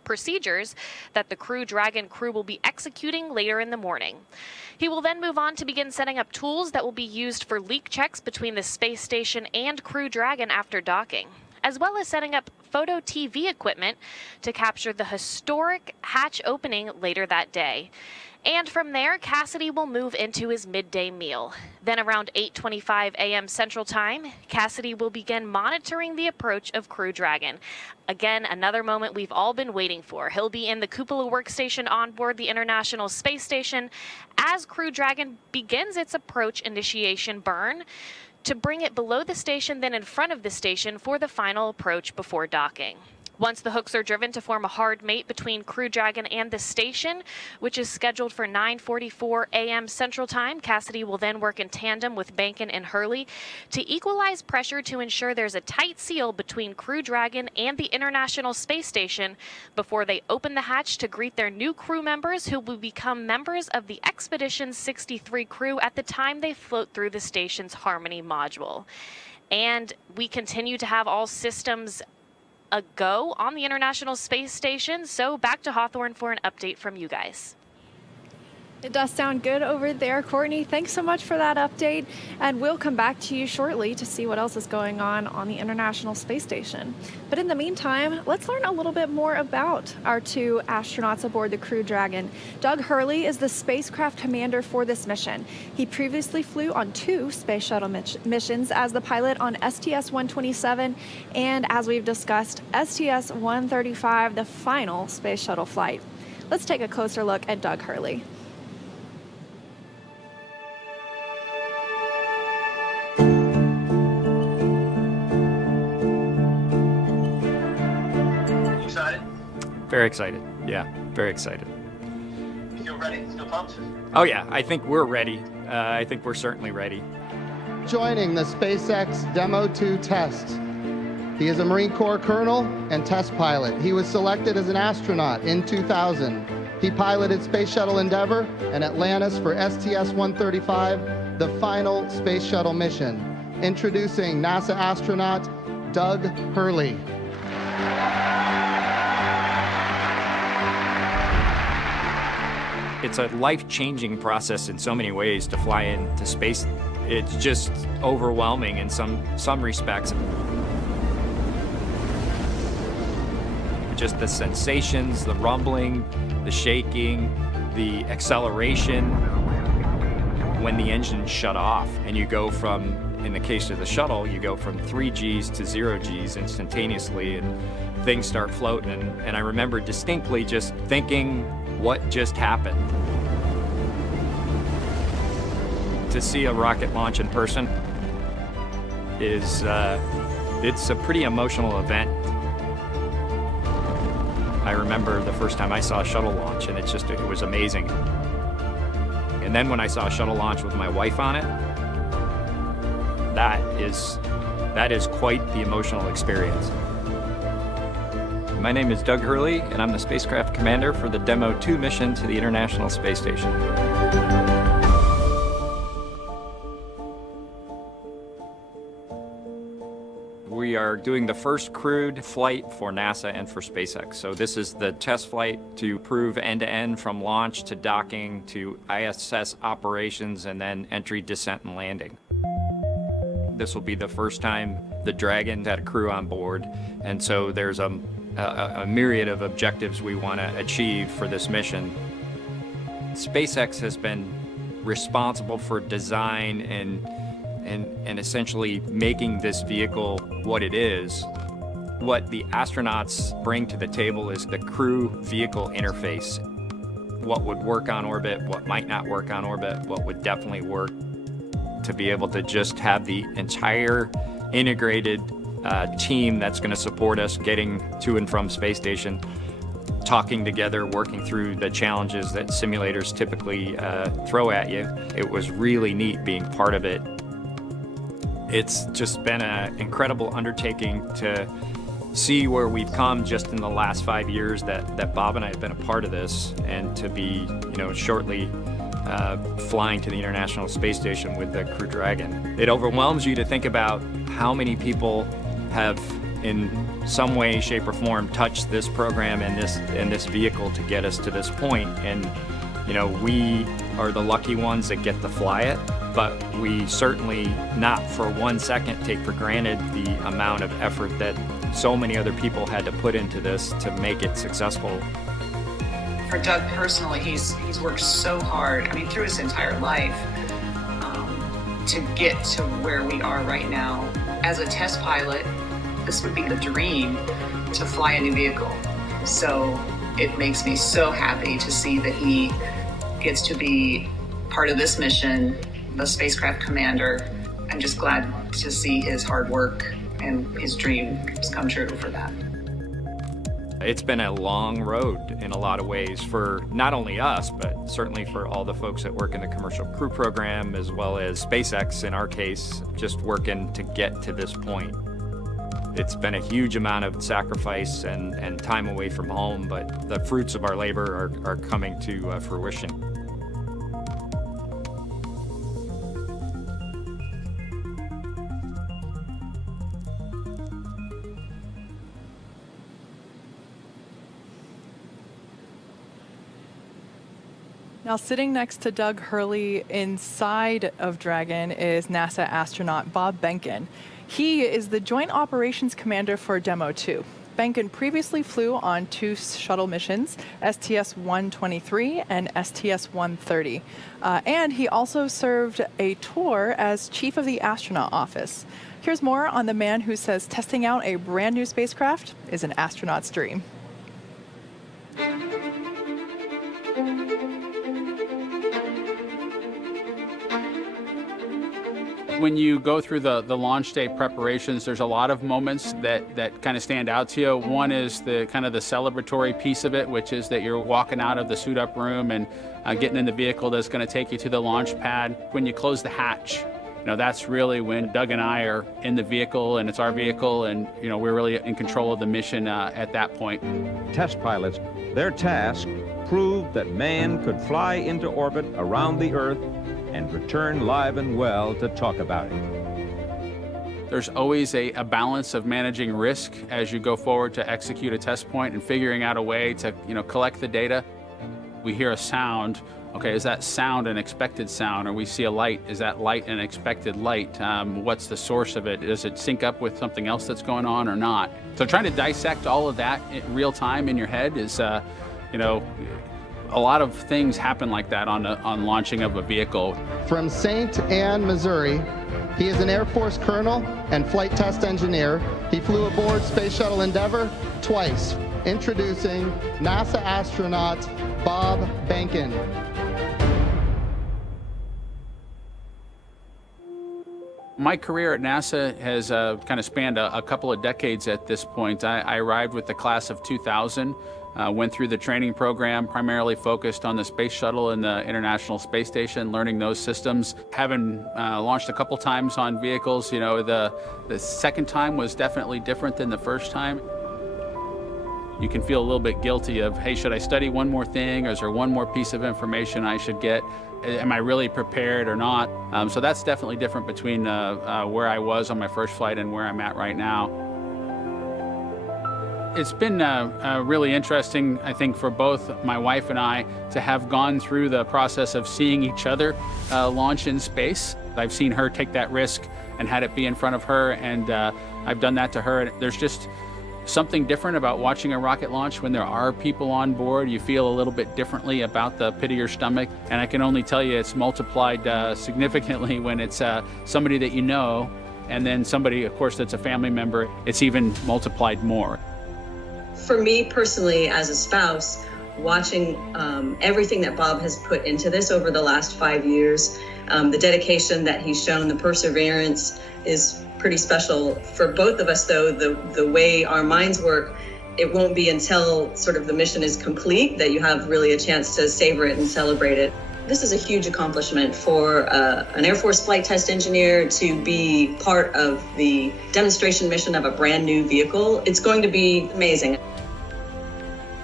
procedures that the Crew Dragon crew will be executing later in the morning. He will then move on to begin setting up tools that will be used for leak checks between the space station and Crew Dragon after docking, as well as setting up photo TV equipment to capture the historic hatch opening later that day. And from there, Cassidy will move into his midday meal. Then around 8:25 a.m. Central Time, Cassidy will begin monitoring the approach of Crew Dragon. Again, another moment we've all been waiting for. He'll be in the cupola workstation on board the International Space Station as Crew Dragon begins its approach initiation burn to bring it below the station, then in front of the station for the final approach before docking. Once the hooks are driven to form a hard mate between Crew Dragon and the station, which is scheduled for 9:44 a.m. Central Time, Cassidy will then work in tandem with Behnken and Hurley to equalize pressure to ensure there's a tight seal between Crew Dragon and the International Space Station before they open the hatch to greet their new crew members who will become members of the Expedition 63 crew at the time they float through the station's Harmony module. And we continue to have all systems a go on the International Space Station. So back to Hawthorne for an update from you guys. It does sound good over there, Courtney. Thanks so much for that update, and we'll come back to you shortly to see what else is going on the International Space Station. But in the meantime, let's learn a little bit more about our two astronauts aboard the Crew Dragon. Doug Hurley is the spacecraft commander for this mission. He previously flew on 2 space shuttle missions as the pilot on STS-127 and, as we've discussed, STS-135, the final space shuttle flight. Let's take a closer look at Doug Hurley. Very excited. Yeah, very excited. You feel ready? Still pumped? Oh yeah, I think we're ready. I think we're certainly ready. Joining the SpaceX Demo 2 test. He is a Marine Corps colonel and test pilot. He was selected as an astronaut in 2000. He piloted Space Shuttle Endeavour and Atlantis for STS-135, the final space shuttle mission. Introducing NASA astronaut Doug Hurley. It's a life-changing process in so many ways to fly into space. It's just overwhelming in some respects. Just the sensations, the rumbling, the shaking, the acceleration. When the engines shut off and you go from, in the case of the shuttle, you go from 3 Gs to 0 Gs instantaneously and things start floating. And I remember distinctly just thinking, what just happened? To see a rocket launch in person is, it's a pretty emotional event. I remember the first time I saw a shuttle launch, and it was amazing. And then when I saw a shuttle launch with my wife on it, that is quite the emotional experience. My name is Doug Hurley, and I'm the spacecraft commander for the Demo 2 mission to the International Space Station. We are doing the first crewed flight for NASA and for SpaceX. So this is the test flight to prove end-to-end from launch to docking to ISS operations and then entry, descent, and landing. This will be the first time the Dragon had a crew on board, and so there's a myriad of objectives we want to achieve for this mission. SpaceX has been responsible for design and essentially making this vehicle what it is. What the astronauts bring to the table is the crew vehicle interface. What would work on orbit, what might not work on orbit, what would definitely work, to be able to just have the entire integrated team that's going to support us getting to and from space station, talking together, working through the challenges that simulators typically throw at you. It was really neat being part of it. It's just been an incredible undertaking to see where we've come just in the last 5 years that Bob and I have been a part of this, and to be, shortly flying to the International Space Station with the Crew Dragon. It overwhelms you to think about how many people have in some way, shape, or form touched this program and this vehicle to get us to this point. And you know, we are the lucky ones that get to fly it, but we certainly not for 1 second take for granted the amount of effort that so many other people had to put into this to make it successful. For Doug personally, he's worked so hard, I mean, through his entire life, to get to where we are right now. As a test pilot, this would be the dream to fly a new vehicle. So it makes me so happy to see that he gets to be part of this mission, the spacecraft commander. I'm just glad to see his hard work and his dreams come true for that. It's been a long road in a lot of ways for not only us, but certainly for all the folks that work in the Commercial Crew Program, as well as SpaceX in our case, just working to get to this point. It's been a huge amount of sacrifice and time away from home, but the fruits of our labor are coming to fruition. Now, sitting next to Doug Hurley inside of Dragon is NASA astronaut Bob Behnken. He is the Joint Operations Commander for Demo 2. Behnken previously flew on 2 shuttle missions, STS-123 and STS-130. And he also served a tour as Chief of the Astronaut Office. Here's more on the man who says testing out a brand new spacecraft is an astronaut's dream. When you go through the launch day preparations, there's a lot of moments that kind of stand out to you. One is the kind of the celebratory piece of it, which is that you're walking out of the suit up room and getting in the vehicle that's going to take you to the launch pad. When you close the hatch, you know, that's really when Doug and I are in the vehicle, and it's our vehicle, and you know, we're really in control of the mission at that point. Test pilots, their task proved that man could fly into orbit around the Earth and return live and well to talk about it. There's always a balance of managing risk as you go forward to execute a test point and figuring out a way to, you know, collect the data. We hear a sound. Okay, is that sound an expected sound? Or we see a light, is that light an expected light? What's the source of it? Does it sync up with something else that's going on or not? So trying to dissect all of that in real time in your head is, you know, a lot of things happen like that on launching of a vehicle. From St. Anne, Missouri, he is an Air Force colonel and flight test engineer. He flew aboard Space Shuttle Endeavour twice. Introducing NASA astronaut Bob Behnken. My career at NASA has kind of spanned a couple of decades at this point. I arrived with the class of 2000. Went through the training program, primarily focused on the space shuttle and the International Space Station, learning those systems. Having launched a couple times on vehicles, you know, the second time was definitely different than the first time. You can feel a little bit guilty of, hey, should I study one more thing, or is there one more piece of information I should get? Am I really prepared or not? So that's definitely different between where I was on my first flight and where I'm at right now. It's been really interesting, I think, for both my wife and I to have gone through the process of seeing each other launch in space. I've seen her take that risk and had it be in front of her, and I've done that to her. There's just something different about watching a rocket launch when there are people on board. You feel a little bit differently about the pit of your stomach, and I can only tell you it's multiplied significantly when it's somebody that you know, and then somebody, of course, that's a family member. It's even multiplied more. For me personally, as a spouse, watching everything that Bob has put into this over the last 5 years, the dedication that he's shown, the perseverance is pretty special. For both of us, though, the way our minds work, it won't be until sort of the mission is complete that you have really a chance to savor it and celebrate it. This is a huge accomplishment for an Air Force flight test engineer to be part of the demonstration mission of a brand new vehicle. It's going to be amazing.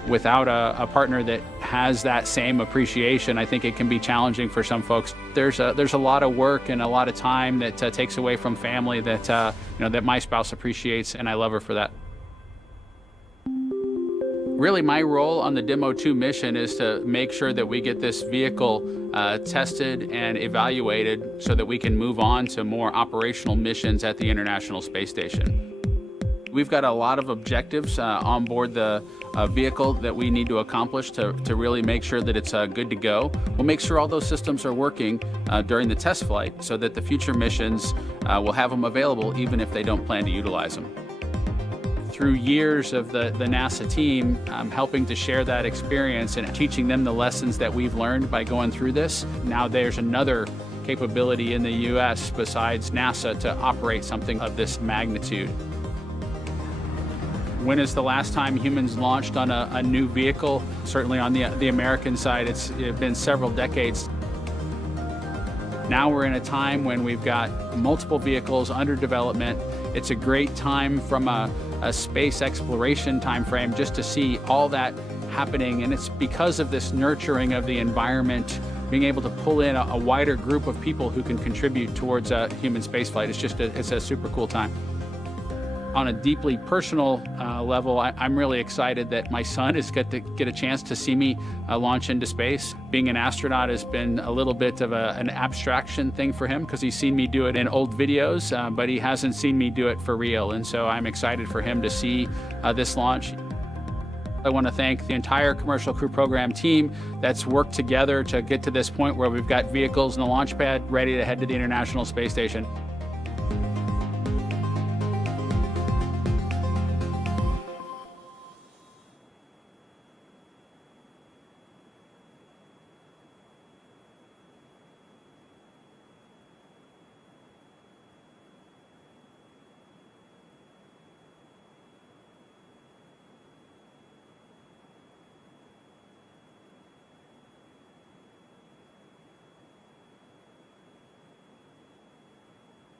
without a partner that has that same appreciation, I think it can be challenging for some folks. There's a lot of work and a lot of time that takes away from family that that my spouse appreciates, and I love her for that. Really, my role on the Demo 2 mission is to make sure that we get this vehicle tested and evaluated so that we can move on to more operational missions at the International Space Station. We've got a lot of objectives on board the vehicle that we need to accomplish to really make sure that it's good to go. We'll make sure all those systems are working during the test flight so that the future missions will have them available even if they don't plan to utilize them. Through years of the NASA team, helping to share that experience and teaching them the lessons that we've learned by going through this. Now there's another capability in the U.S. besides NASA to operate something of this magnitude. When is the last time humans launched on a new vehicle? Certainly on the American side, it's been several decades. Now we're in a time when we've got multiple vehicles under development. It's a great time from a space exploration time frame just to see all that happening, and it's because of this nurturing of the environment, being able to pull in a wider group of people who can contribute towards human spaceflight. It's a super cool time. On a deeply personal level, I'm really excited that my son is going to get a chance to see me launch into space. Being an astronaut has been a little bit of an abstraction thing for him because he's seen me do it in old videos, but he hasn't seen me do it for real. And so I'm excited for him to see this launch. I want to thank the entire Commercial Crew Program team that's worked together to get to this point where we've got vehicles in the launch pad ready to head to the International Space Station.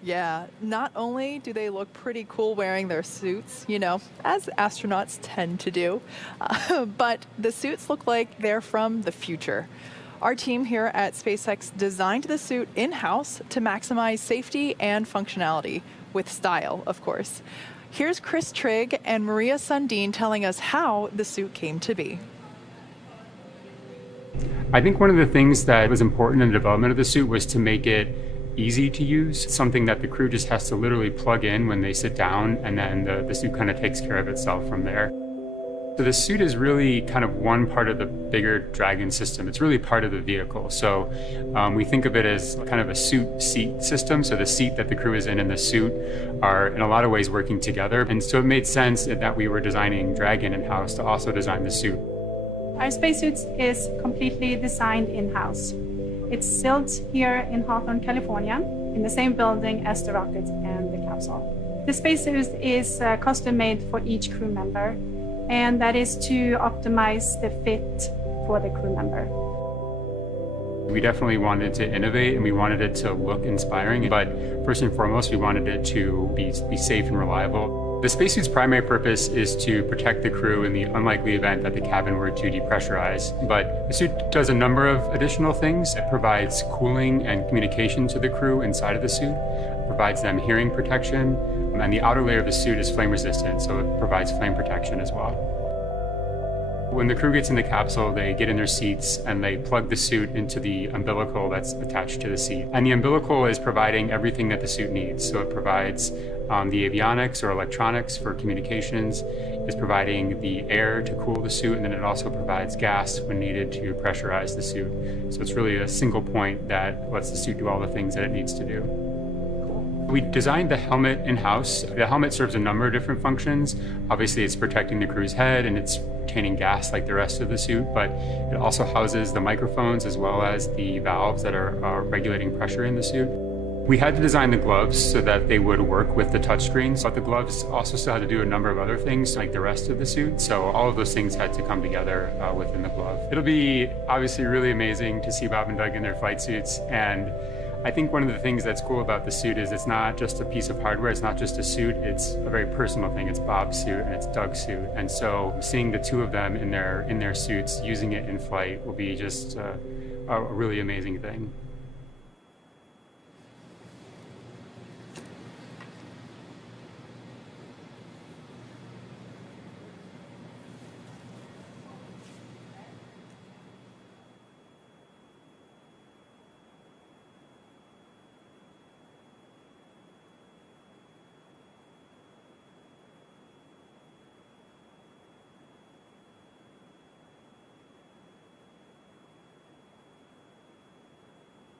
Yeah, not only do they look pretty cool wearing their suits, as astronauts tend to do, but the suits look like they're from the future. Our team here at SpaceX designed the suit in-house to maximize safety and functionality, with style, of course. Here's Chris Trigg and Maria Sundin telling us how the suit came to be. I think one of the things that was important in the development of the suit was to make it easy to use, something that the crew just has to literally plug in when they sit down, and then the suit kind of takes care of itself from there. So the suit is really kind of one part of the bigger Dragon system. It's really part of the vehicle. So we think of it as kind of a suit seat system. So the seat that the crew is in and the suit are in a lot of ways working together. And so it made sense that we were designing Dragon in-house to also design the suit. Our spacesuit is completely designed in-house. It's built here in Hawthorne, California, in the same building as the rocket and the capsule. The spacesuit is custom made for each crew member, and that is to optimize the fit for the crew member. We definitely wanted to innovate, and we wanted it to look inspiring, but first and foremost, we wanted it to be safe and reliable. The spacesuit's primary purpose is to protect the crew in the unlikely event that the cabin were to depressurize. But the suit does a number of additional things. It provides cooling and communication to the crew inside of the suit. It provides them hearing protection. And the outer layer of the suit is flame resistant, so it provides flame protection as well. When the crew gets in the capsule, they get in their seats and they plug the suit into the umbilical that's attached to the seat. And the umbilical is providing everything that the suit needs. So it provides the avionics or electronics for communications, it's providing the air to cool the suit, and then it also provides gas when needed to pressurize the suit. So it's really a single point that lets the suit do all the things that it needs to do. We designed the helmet in-house. The helmet serves a number of different functions. Obviously, it's protecting the crew's head and it's retaining gas like the rest of the suit, but it also houses the microphones as well as the valves that are regulating pressure in the suit. We had to design the gloves so that they would work with the touchscreens, but the gloves also still had to do a number of other things like the rest of the suit. So all of those things had to come together within the glove. It'll be obviously really amazing to see Bob and Doug in their flight suits, and I think one of the things that's cool about the suit is it's not just a piece of hardware, it's not just a suit, it's a very personal thing. It's Bob's suit and it's Doug's suit. And so seeing the two of them in their suits, using it in flight will be just a really amazing thing.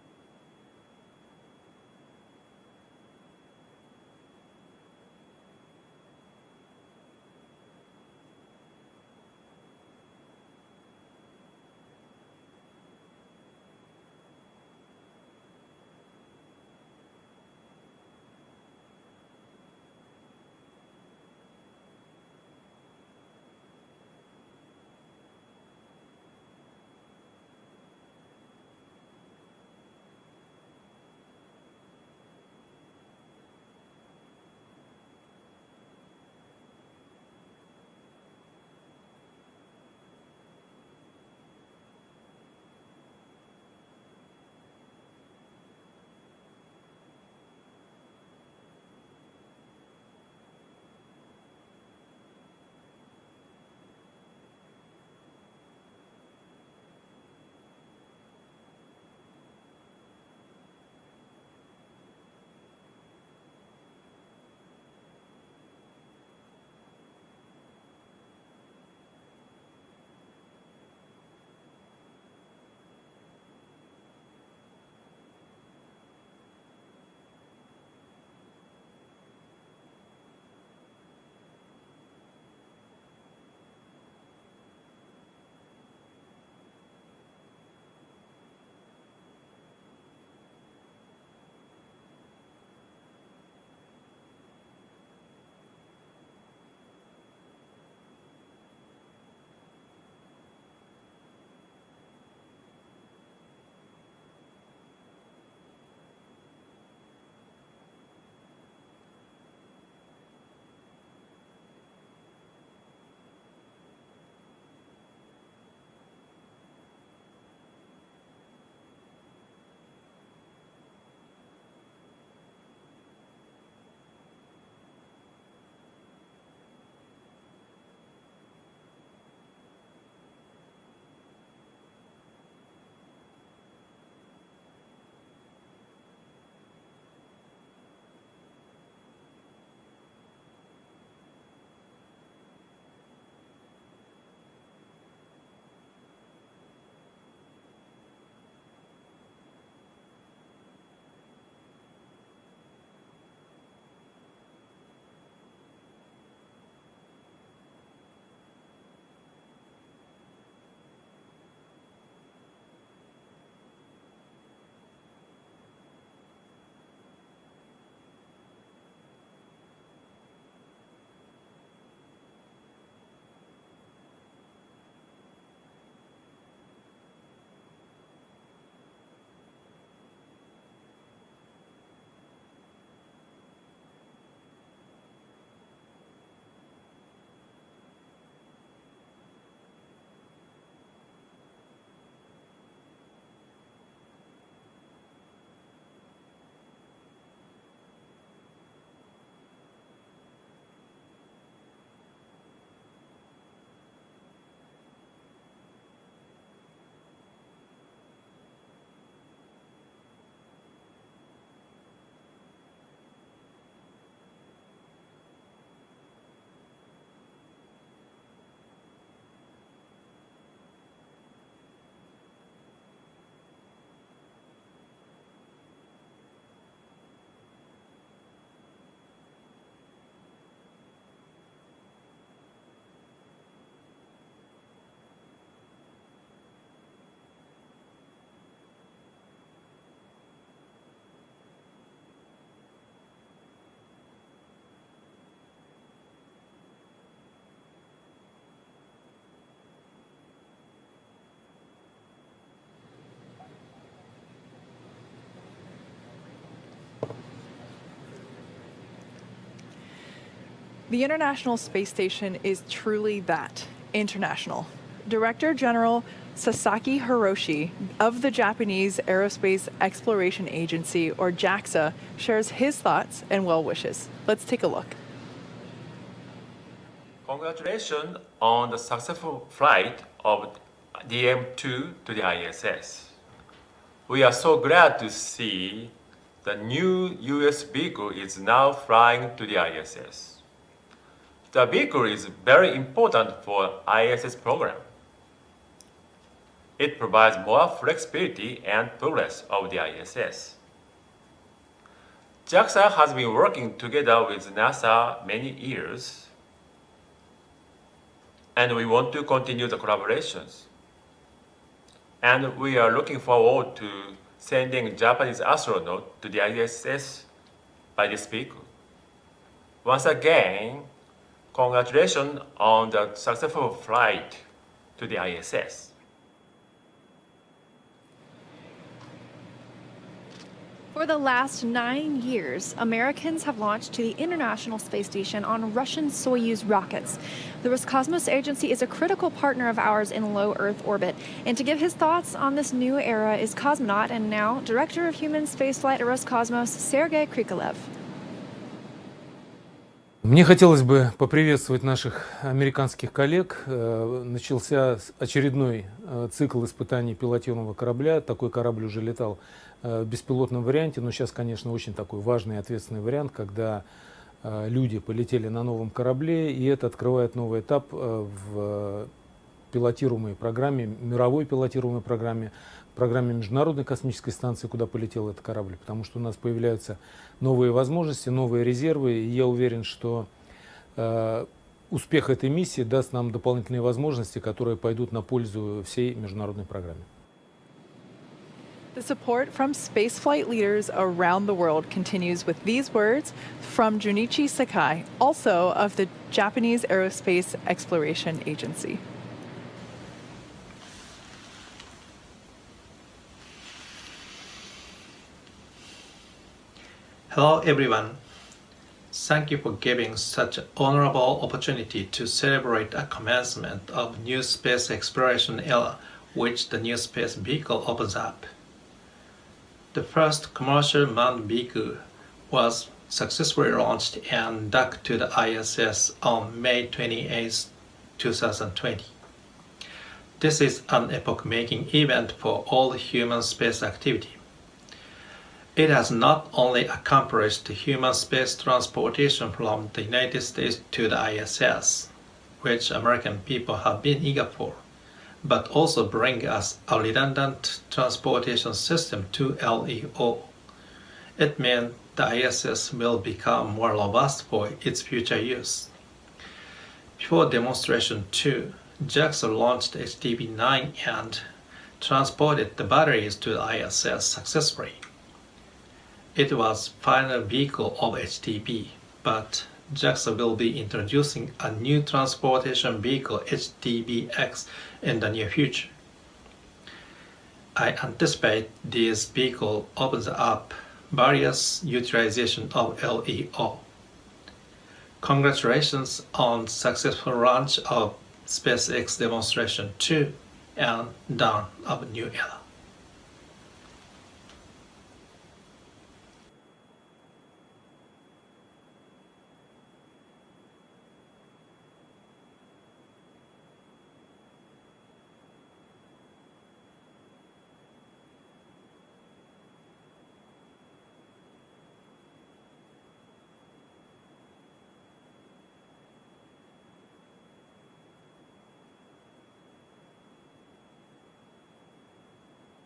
The International Space Station is truly that, international. Director General Sasaki Hiroshi of the Japanese Aerospace Exploration Agency, or JAXA, shares his thoughts and well wishes. Let's take a look. Congratulations on the successful flight of DM-2 to the ISS. We are so glad to see the new US vehicle is now flying to the ISS. The vehicle is very important for ISS program. It provides more flexibility and progress of the ISS. JAXA has been working together with NASA many years, and we want to continue the collaborations. And we are looking forward to sending Japanese astronaut to the ISS by this vehicle. Once again, congratulations on the successful flight to the ISS. For the last 9 years, Americans have launched to the International Space Station on Russian Soyuz rockets. The Roscosmos Agency is a critical partner of ours in low Earth orbit. And to give his thoughts on this new era is cosmonaut and now Director of Human Spaceflight at Roscosmos, Sergei Krikalev. Мне хотелось бы поприветствовать наших американских коллег. Начался очередной цикл испытаний пилотируемого корабля. Такой корабль уже летал в беспилотном варианте, но сейчас, конечно, очень такой важный и ответственный вариант, когда люди полетели на новом корабле, и это открывает новый этап в пилотируемой программе, мировой пилотируемой программе, программе Международной космической станции, куда полетел этот корабль, потому что у нас появляются новые возможности, новые резервы, и я уверен, что успех этой миссии даст нам дополнительные возможности, которые пойдут на пользу всей международной программе. The support from spaceflight leaders around the world continues with these words from Junichi Sakai, also of the Japanese Aerospace Exploration Agency. Hello everyone. Thank you for giving such an honorable opportunity to celebrate a commencement of new space exploration era, which the new space vehicle opens up. The first commercial manned vehicle was successfully launched and docked to the ISS on May 28, 2020. This is an epoch-making event for all human space activity. It has not only accomplished human space transportation from the United States to the ISS, which American people have been eager for, but also bring us a redundant transportation system to LEO. It means the ISS will become more robust for its future use. Before demonstration 2, JAXA launched HTB-9 and transported the batteries to the ISS successfully. It was final vehicle of HTB, but JAXA will be introducing a new transportation vehicle, HTB-X, in the near future. I anticipate this vehicle opens up various utilization of LEO. Congratulations on successful launch of SpaceX Demonstration 2 and dawn of a new era.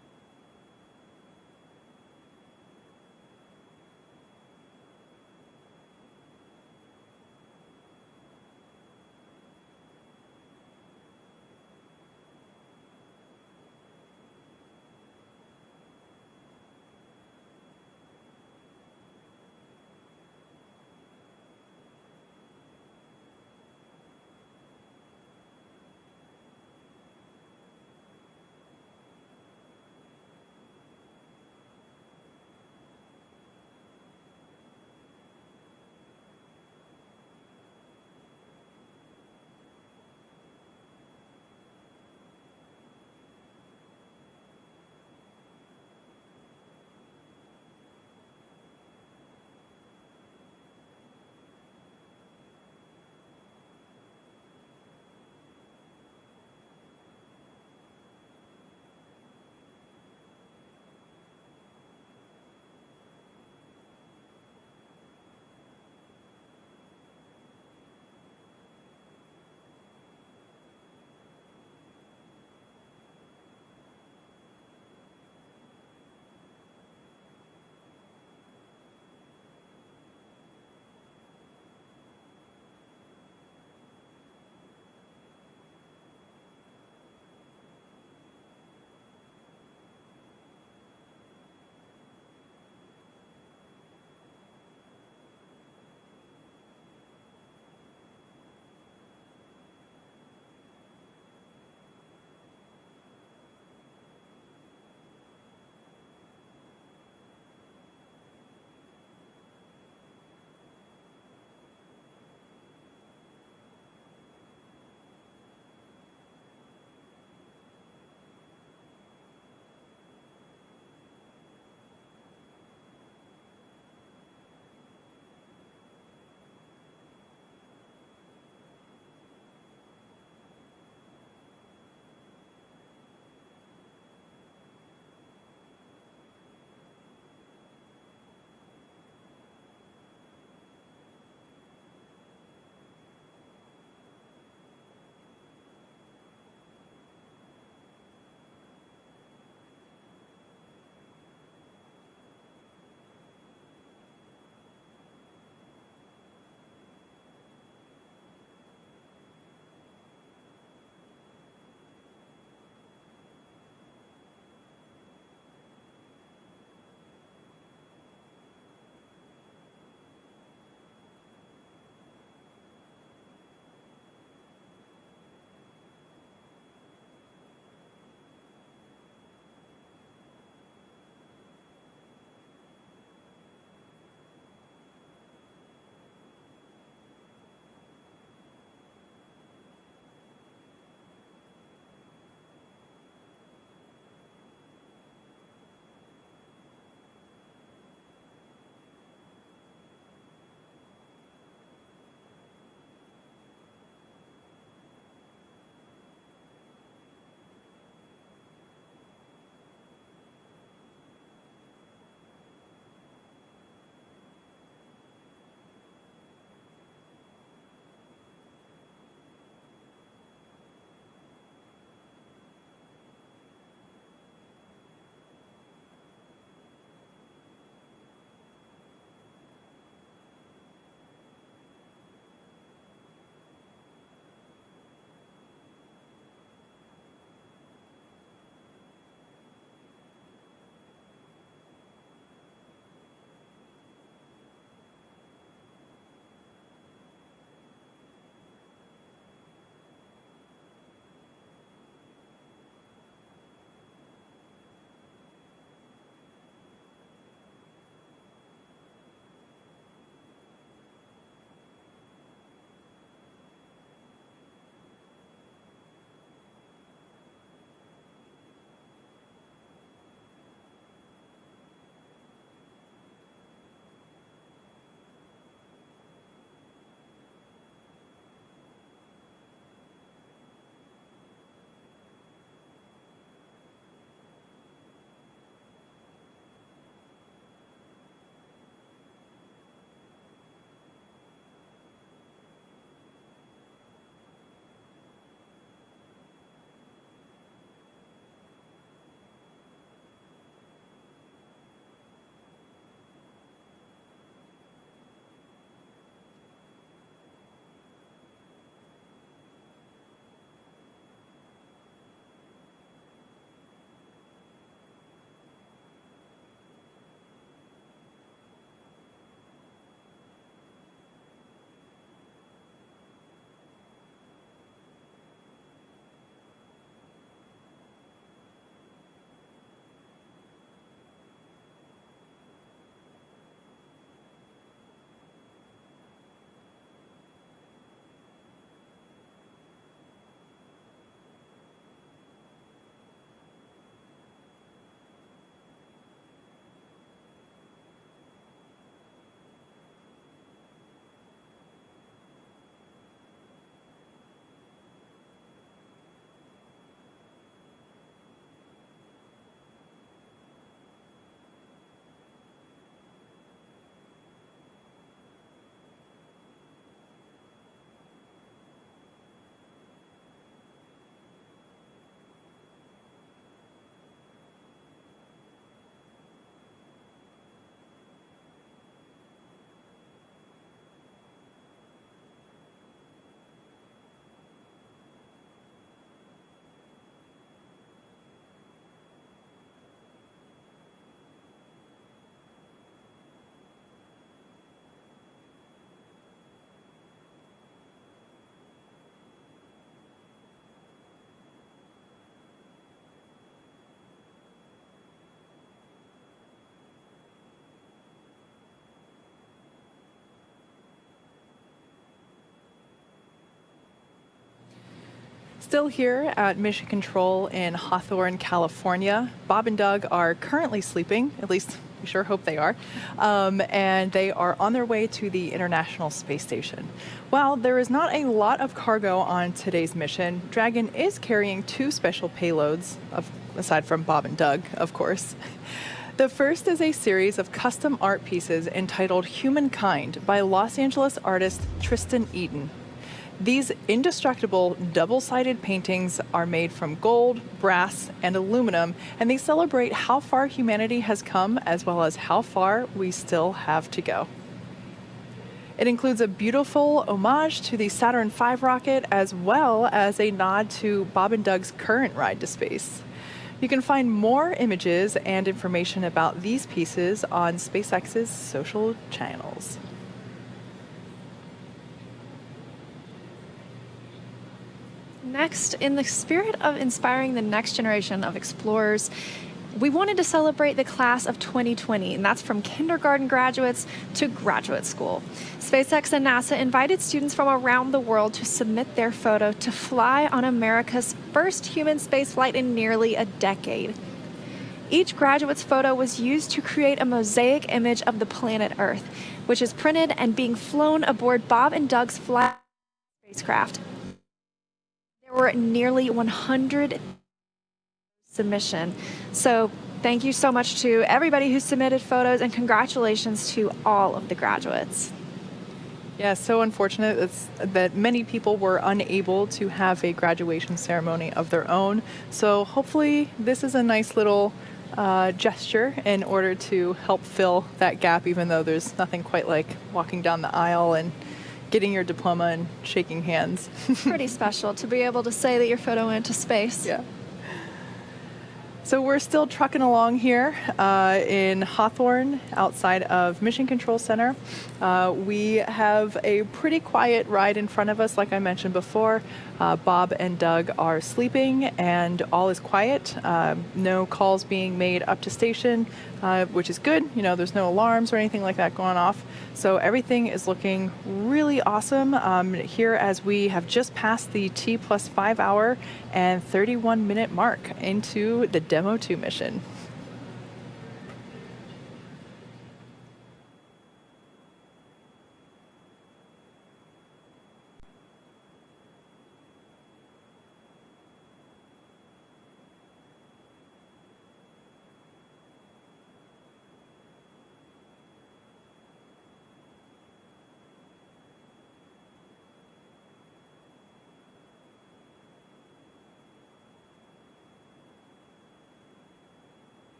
Still here at Mission Control in Hawthorne, California. Bob and Doug are currently sleeping, at least we sure hope they are, and they are on their way to the International Space Station. While there is not a lot of cargo on today's mission, Dragon is carrying 2 special payloads, aside from Bob and Doug, of course. The first is a series of custom art pieces entitled Humankind by Los Angeles artist Tristan Eaton. These indestructible double-sided paintings are made from gold, brass, and aluminum, and they celebrate how far humanity has come as well as how far we still have to go. It includes a beautiful homage to the Saturn V rocket as well as a nod to Bob and Doug's current ride to space. You can find more images and information about these pieces on SpaceX's social channels. Next, in the spirit of inspiring the next generation of explorers, we wanted to celebrate the class of 2020, and that's from kindergarten graduates to graduate school. SpaceX and NASA invited students from around the world to submit their photo to fly on America's first human spaceflight in nearly a decade. Each graduate's photo was used to create a mosaic image of the planet Earth, which is printed and being flown aboard Bob and Doug's flight spacecraft. There were nearly 100 submissions. So thank you so much to everybody who submitted photos, and congratulations to all of the graduates. Yeah, so unfortunate that many people were unable to have a graduation ceremony of their own. So hopefully this is a nice little gesture in order to help fill that gap, even though there's nothing quite like walking down the aisle and getting your diploma and shaking hands. Pretty special to be able to say that your photo went to space. Yeah. So we're still trucking along here in Hawthorne, outside of Mission Control Center. We have a pretty quiet ride in front of us, like I mentioned before. Bob and Doug are sleeping and all is quiet. No calls being made up to station, which is good. You know, there's no alarms or anything like that going off. So everything is looking really awesome here as we have just passed the T+5 hour and 31-minute mark into the Demo 2 mission.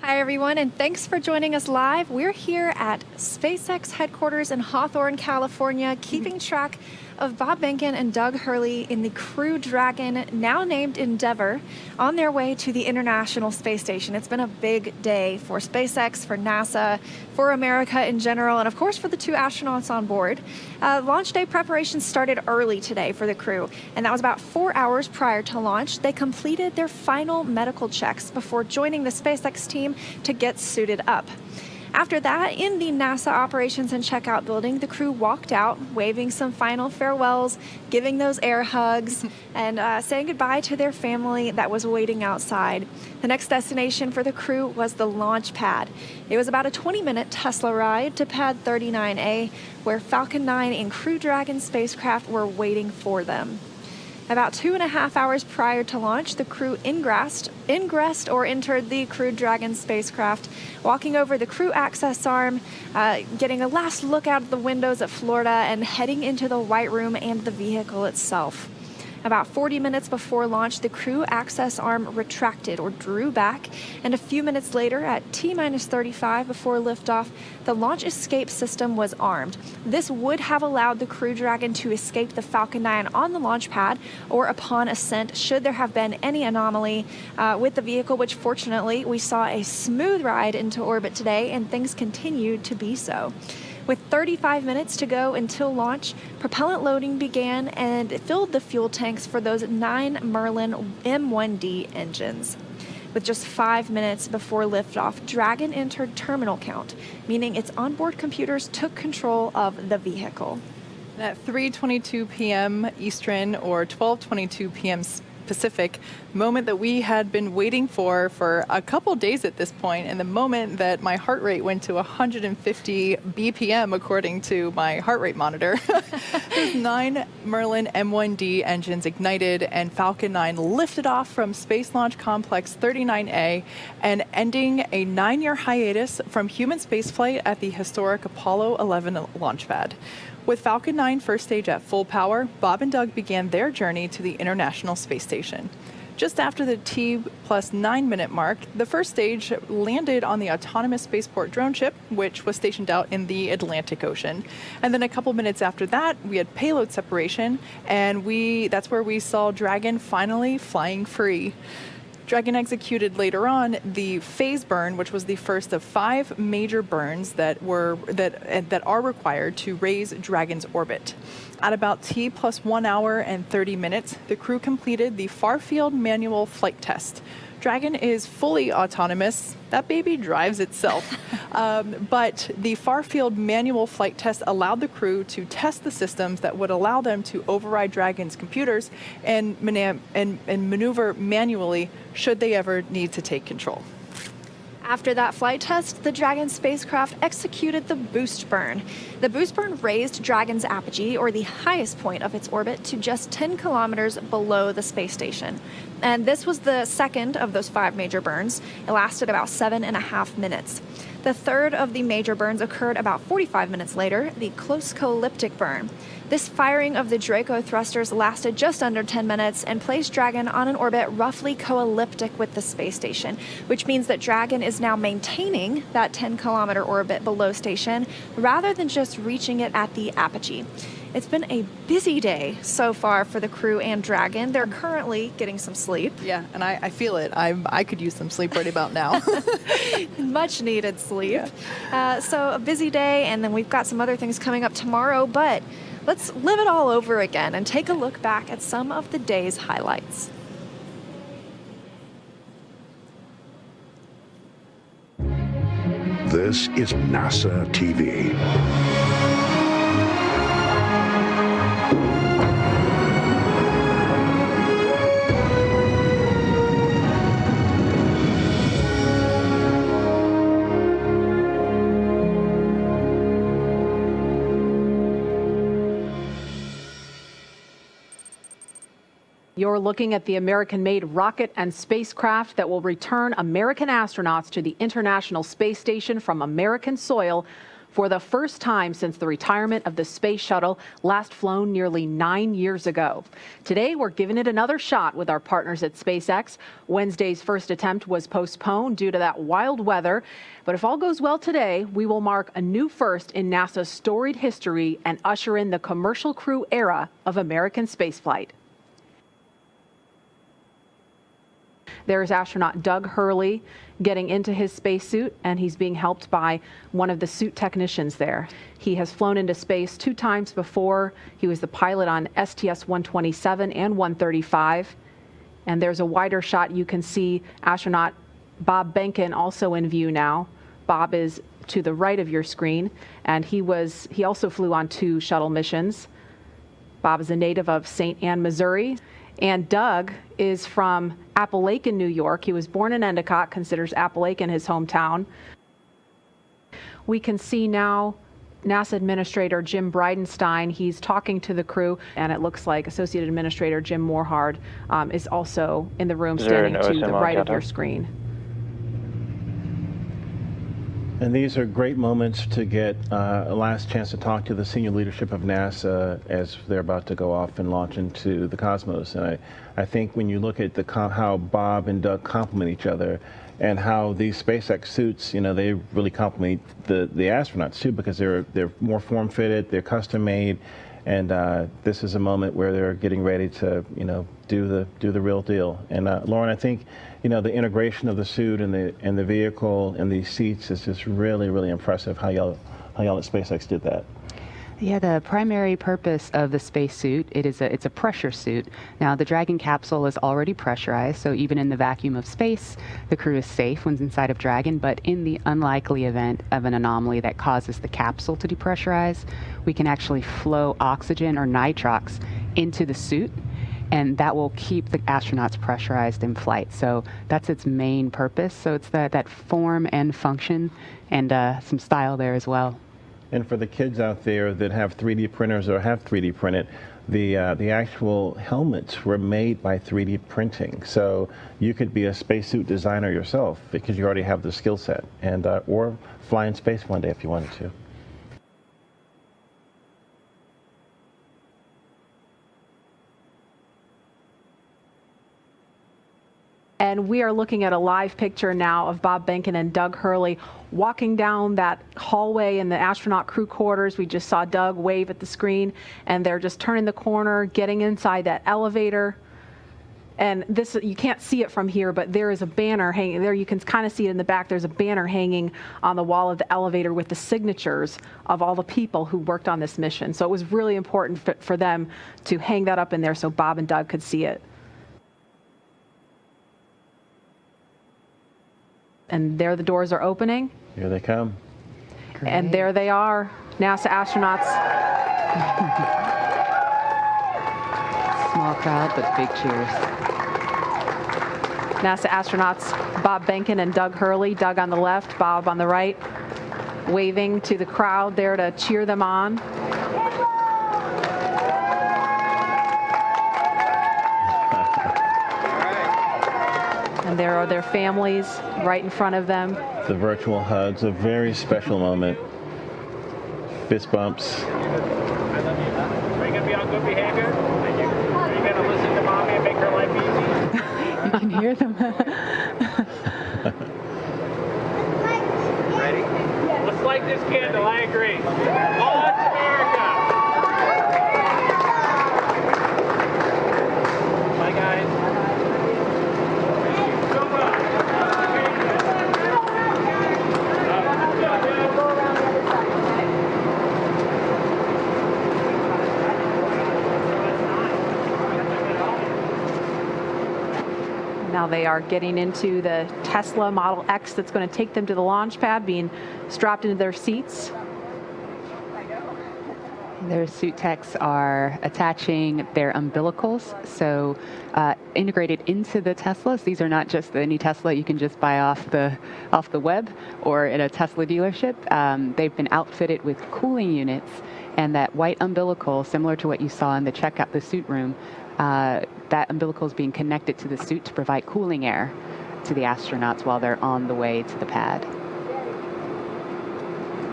Hi, everyone, and thanks for joining us live. We're here at SpaceX headquarters in Hawthorne, California, keeping track of Bob Behnken and Doug Hurley in the Crew Dragon, now named Endeavour, on their way to the International Space Station. It's been a big day for SpaceX, for NASA, for America in general, and of course for the two astronauts on board. Launch day preparations started early today for the crew, and that was about 4 hours prior to launch. They completed their final medical checks before joining the SpaceX team to get suited up. After that, in the NASA Operations and Checkout building, the crew walked out, waving some final farewells, giving those air hugs, and saying goodbye to their family that was waiting outside. The next destination for the crew was the launch pad. It was about a 20-minute Tesla ride to Pad 39A, where Falcon 9 and Crew Dragon spacecraft were waiting for them. About 2.5 hours prior to launch, the crew ingressed or entered the Crew Dragon spacecraft, walking over the crew access arm, getting a last look out of the windows at Florida, and heading into the White Room and the vehicle itself. About 40 minutes before launch, the crew access arm retracted or drew back, and a few minutes later, at T-minus 35 before liftoff, the launch escape system was armed. This would have allowed the Crew Dragon to escape the Falcon 9 on the launch pad or upon ascent, should there have been any anomaly with the vehicle, which fortunately we saw a smooth ride into orbit today, and things continued to be so. With 35 minutes to go until launch, propellant loading began and it filled the fuel tanks for those 9 Merlin M1D engines. With just 5 minutes before liftoff, Dragon entered terminal count, meaning its onboard computers took control of the vehicle. At 3:22 p.m. Eastern or 12:22 p.m. Pacific, moment that we had been waiting for a couple days at this point, and the moment that my heart rate went to 150 BPM according to my heart rate monitor. Those 9 Merlin M1D engines ignited and Falcon 9 lifted off from Space Launch Complex 39A and ending a 9-year hiatus from human spaceflight at the historic Apollo 11 launch pad. With Falcon 9 first stage at full power, Bob and Doug began their journey to the International Space Station. Just after the T+9 minute mark, the first stage landed on the autonomous spaceport drone ship, which was stationed out in the Atlantic Ocean. And then a couple minutes after that, we had payload separation, and that's where we saw Dragon finally flying free. Dragon executed later on the phase burn, which was the first of 5 major burns that are required to raise Dragon's orbit. At about T+1 hour and 30 minutes, the crew completed the far-field manual flight test. Dragon is fully autonomous. That baby drives itself. But the far-field manual flight test allowed the crew to test the systems that would allow them to override Dragon's computers and maneuver manually should they ever need to take control. After that flight test, the Dragon spacecraft executed the boost burn. The boost burn raised Dragon's apogee, or the highest point of its orbit, to just 10 kilometers below the space station. And this was the second of those 5 major burns. It lasted about 7.5 minutes. The third of the major burns occurred about 45 minutes later, the close co-elliptic burn. This firing of the Draco thrusters lasted just under 10 minutes and placed Dragon on an orbit roughly co-elliptic with the space station, which means that Dragon is now maintaining that 10-kilometer orbit below station rather than just reaching it at the apogee. It's been a busy day so far for the crew and Dragon. They're currently getting some sleep. Yeah, and I feel it. I could use some sleep right about now. Much needed sleep. Yeah. So a busy day, and then we've got some other things coming up tomorrow, but let's live it all over again and take a look back at some of the day's highlights. This is NASA TV. You're looking at the American-made rocket and spacecraft that will return American astronauts to the International Space Station from American soil for the first time since the retirement of the space shuttle, last flown nearly 9 years ago. Today, we're giving it another shot with our partners at SpaceX. Wednesday's first attempt was postponed due to that wild weather. But if all goes well today, we will mark a new first in NASA's storied history and usher in the commercial crew era of American spaceflight. There's astronaut Doug Hurley getting into his spacesuit, and he's being helped by one of the suit technicians there. He has flown into space 2 times before. He was the pilot on STS-127 and 135. And there's a wider shot. You can see astronaut Bob Behnken also in view now. Bob is to the right of your screen, and he also flew on 2 shuttle missions. Bob is a native of St. Anne, Missouri. And Doug is from Appalachian, New York. He was born in Endicott, considers Appalachian his hometown. We can see now NASA Administrator Jim Bridenstine. He's talking to the crew, and it looks like Associate Administrator Jim Morehard is also in the room, standing to the right of your screen. And these are great moments to get a last chance to talk to the senior leadership of NASA as they're about to go off and launch into the cosmos. And I think when you look at how Bob and Doug complement each other, and how these SpaceX suits, they really complement the astronauts too, because they're more form-fitted, they're custom-made, and this is a moment where they're getting ready to, do the real deal. And Lauren, I think, the integration of the suit and the vehicle and these seats is just really, really impressive. How y'all at SpaceX did that. Yeah, the primary purpose of the spacesuit, it's a pressure suit. Now, the Dragon capsule is already pressurized, so even in the vacuum of space, the crew is safe when inside of Dragon. But in the unlikely event of an anomaly that causes the capsule to depressurize, we can actually flow oxygen or nitrox into the suit, and that will keep the astronauts pressurized in flight. So that's its main purpose. So it's that form and function, and some style there as well. And for the kids out there that have 3D printers or have 3D printed, the actual helmets were made by 3D printing. So you could be a spacesuit designer yourself because you already have the skill set, and or fly in space one day if you wanted to. And we are looking at a live picture now of Bob Behnken and Doug Hurley walking down that hallway in the astronaut crew quarters. We just saw Doug wave at the screen, and they're just turning the corner, getting inside that elevator. And this, you can't see it from here, but there is a banner hanging there. You can kind of see it in the back. There's a banner hanging on the wall of the elevator with the signatures of all the people who worked on this mission. So it was really important for them to hang that up in there so Bob and Doug could see it. And there the doors are opening. Here they come. Great. And there they are, NASA astronauts. Small crowd, but big cheers. NASA astronauts Bob Behnken and Doug Hurley, Doug on the left, Bob on the right, waving to the crowd there to cheer them on. And there are their families right in front of them. The virtual hugs, a very special moment. Fist bumps. Are you going to be on good behavior? Are you going to listen to mommy and make her life easy? You can hear them. Ready? Let's light this candle, I agree. Launch America! Bye, guys. Now they are getting into the Tesla Model X that's going to take them to the launch pad, being strapped into their seats. Their suit techs are attaching their umbilicals, so integrated into the Teslas. These are not just the new Tesla you can just buy off the web or at a Tesla dealership. They've been outfitted with cooling units, and that white umbilical, similar to what you saw in the suit room, that umbilical is being connected to the suit to provide cooling air to the astronauts while they're on the way to the pad.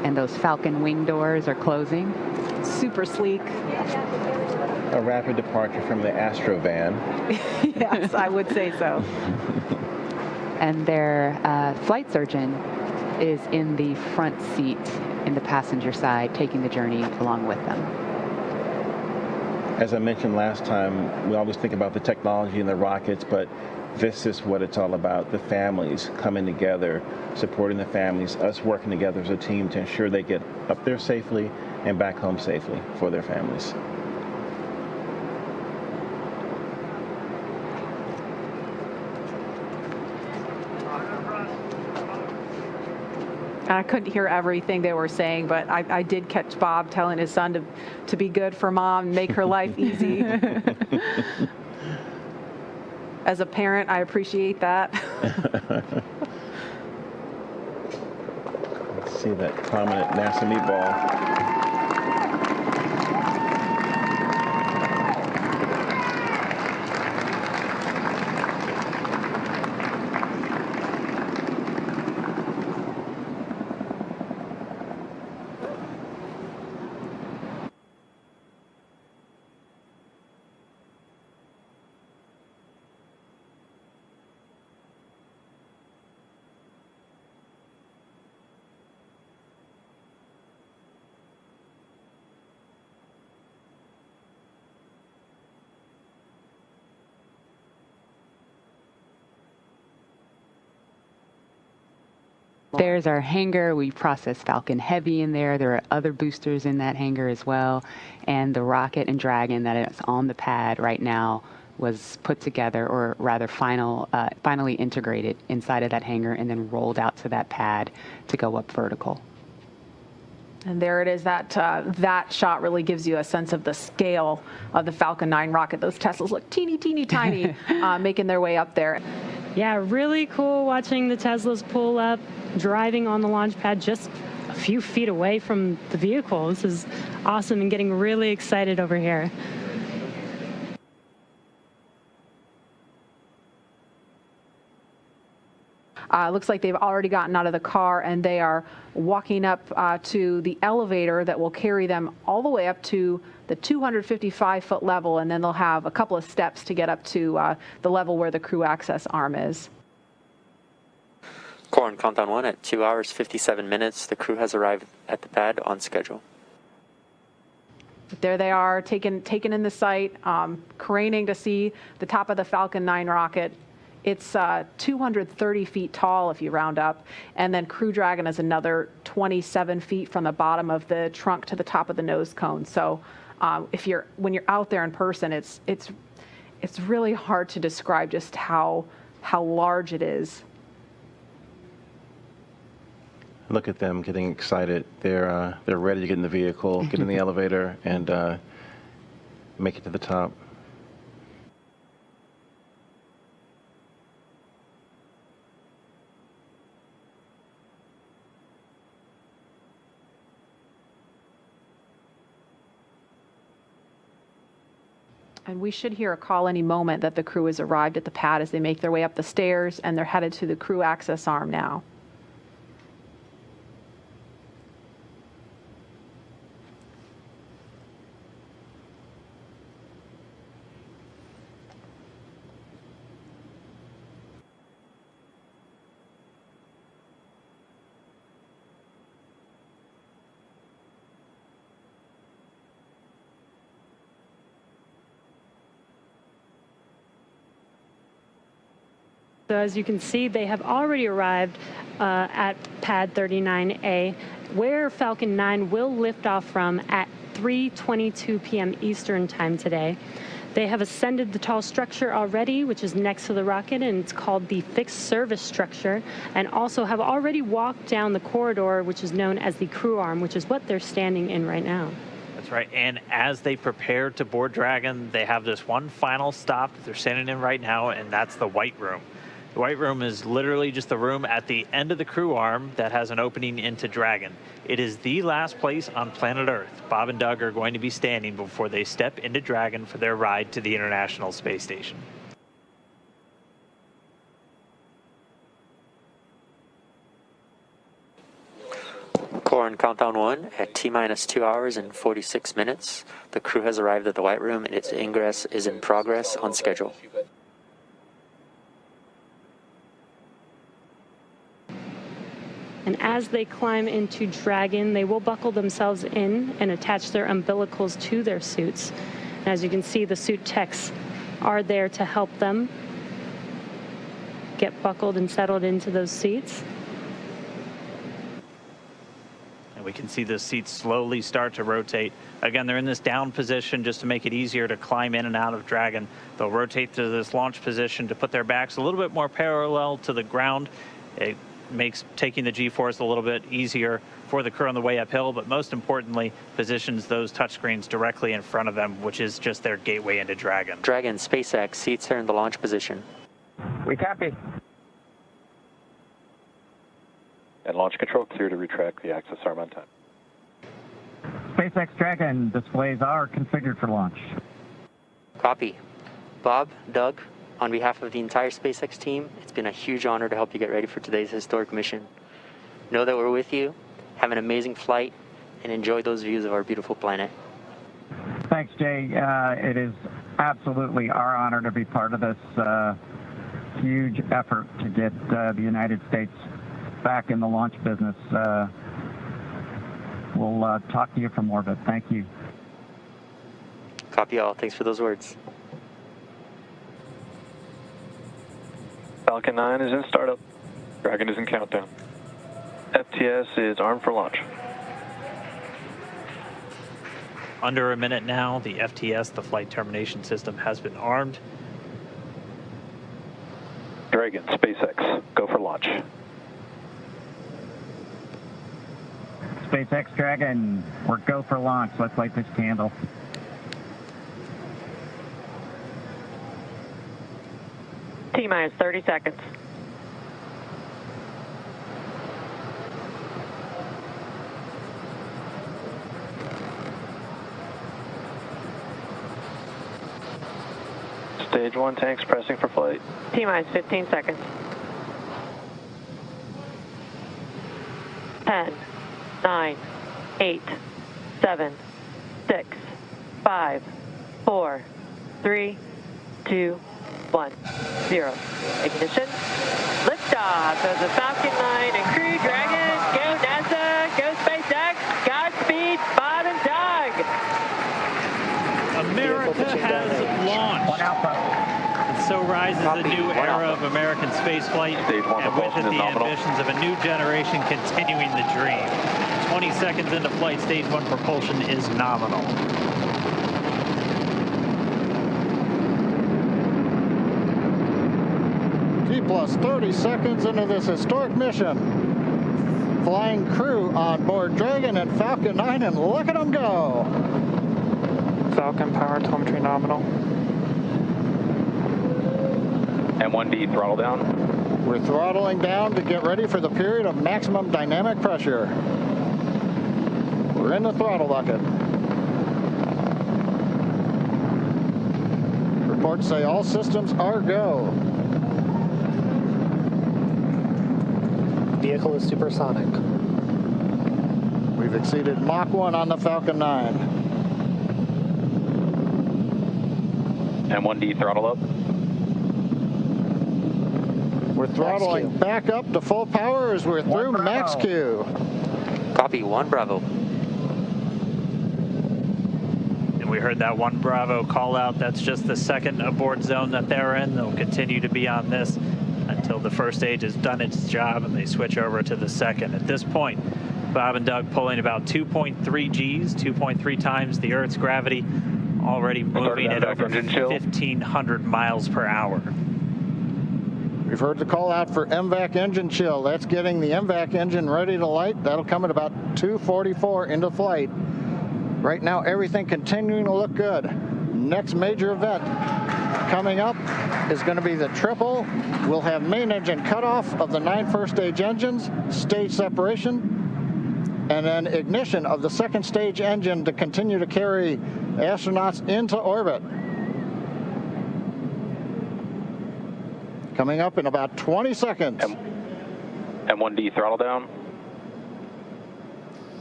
And those Falcon wing doors are closing. Super sleek. A rapid departure from the Astro van. Yes, I would say so. And their flight surgeon is in the front seat in the passenger side, taking the journey along with them. As I mentioned last time, we always think about the technology and the rockets, but this is what it's all about, the families coming together, supporting the families, us working together as a team to ensure they get up there safely and back home safely for their families. I couldn't hear everything they were saying, but I did catch Bob telling his son to be good for mom, make her life easy. As a parent, I appreciate that. Let's see that prominent NASA meatball. There's our hangar. We processed Falcon Heavy in there. There are other boosters in that hangar as well. And the rocket and Dragon that is on the pad right now was put together, or rather finally integrated inside of that hangar and then rolled out to that pad to go up vertical. And there it is. That shot really gives you a sense of the scale of the Falcon 9 rocket. Those Teslas look teeny, teeny, tiny, making their way up there. Yeah, really cool watching the Teslas pull up, driving on the launch pad just a few feet away from the vehicle. This is awesome and getting really excited over here. Looks like they've already gotten out of the car and they are walking up to the elevator that will carry them all the way up to the 255-foot level, and then they'll have a couple of steps to get up to the level where the crew access arm is. Core on countdown 1 at 2 hours 57 minutes. The crew has arrived at the pad on schedule. But there they are, taken in the sight, craning to see the top of the Falcon 9 rocket. It's 230 feet tall if you round up, and then Crew Dragon is another 27 feet from the bottom of the trunk to the top of the nose cone. So when you're out there in person, it's really hard to describe just how large it is. Look at them getting excited. They're ready to get in the vehicle, get in the elevator, and make it to the top. And we should hear a call any moment that the crew has arrived at the pad as they make their way up the stairs, and they're headed to the crew access arm now. So as you can see, they have already arrived at pad 39A, where Falcon 9 will lift off from at 3:22 p.m. Eastern time today. They have ascended the tall structure already, which is next to the rocket, and it's called the fixed service structure, and also have already walked down the corridor, which is known as the crew arm, which is what they're standing in right now. That's right, and as they prepare to board Dragon, they have this one final stop that they're standing in right now, and that's the White Room. The White Room is literally just the room at the end of the crew arm that has an opening into Dragon. It is the last place on planet Earth Bob and Doug are going to be standing before they step into Dragon for their ride to the International Space Station. Core on countdown 1 at T-minus 2 hours and 46 minutes. The crew has arrived at the White Room and its ingress is in progress on schedule. And as they climb into Dragon, they will buckle themselves in and attach their umbilicals to their suits. And as you can see, the suit techs are there to help them get buckled and settled into those seats. And we can see the seats slowly start to rotate. Again, they're in this down position just to make it easier to climb in and out of Dragon. They'll rotate to this launch position to put their backs a little bit more parallel to the ground. It makes taking the G-force a little bit easier for the crew on the way uphill, but most importantly, positions those touchscreens directly in front of them, which is just their gateway into Dragon. Dragon, SpaceX, seats are in the launch position. We copy. And launch control clear to retract the access arm on time. SpaceX Dragon displays are configured for launch. Copy. Bob, Doug, on behalf of the entire SpaceX team, it's been a huge honor to help you get ready for today's historic mission. Know that we're with you, have an amazing flight, and enjoy those views of our beautiful planet. Thanks, Jay. It is absolutely our honor to be part of this huge effort to get the United States back in the launch business. We'll talk to you from orbit. Thank you. Copy all. Thanks for those words. Falcon 9 is in startup. Dragon is in countdown. FTS is armed for launch. Under a minute now, the FTS, the flight termination system, has been armed. Dragon, SpaceX, go for launch. SpaceX Dragon, we're go for launch. Let's light this candle. T-minus 30 seconds. Stage 1 tanks pressing for flight. T-minus 15 seconds. 10, 9, 8, 7, 6, 5, 4, 3, 2, 1, 0. Ignition. Liftoff of the Falcon 9 and Crew Dragon. Go NASA. Go SpaceX. Godspeed, Bob and Doug. America has launched. And so rises a new era of American spaceflight, and with it the ambitions of a new generation continuing the dream. 20 seconds into flight, stage 1 propulsion is nominal. Plus 30 seconds into this historic mission. Flying crew on board Dragon and Falcon 9, and look at them go. Falcon power telemetry nominal. M1D throttle down. We're throttling down to get ready for the period of maximum dynamic pressure. We're in the throttle bucket. Reports say all systems are go. Vehicle is supersonic. We've exceeded Mach 1 on the Falcon 9. M1D throttle up. We're throttling back up to full power as we're through max Q. Copy, 1 Bravo. And we heard that 1 Bravo call out. That's just the second abort zone that they're in. They'll continue to be on this until the first stage has done its job and they switch over to the second. At this point, Bob and Doug pulling about 2.3 Gs, 2.3 times the Earth's gravity, already moving at over 1,500 miles per hour. We've heard the call out for MVAC engine chill. That's getting the MVAC engine ready to light. That'll come at about 2:44 into flight. Right now, everything continuing to look good. Next major event coming up is going to be the triple. We'll have main engine cutoff of the 9 first stage engines, stage separation, and then ignition of the second stage engine to continue to carry astronauts into orbit. Coming up in about 20 seconds. M1D throttle down.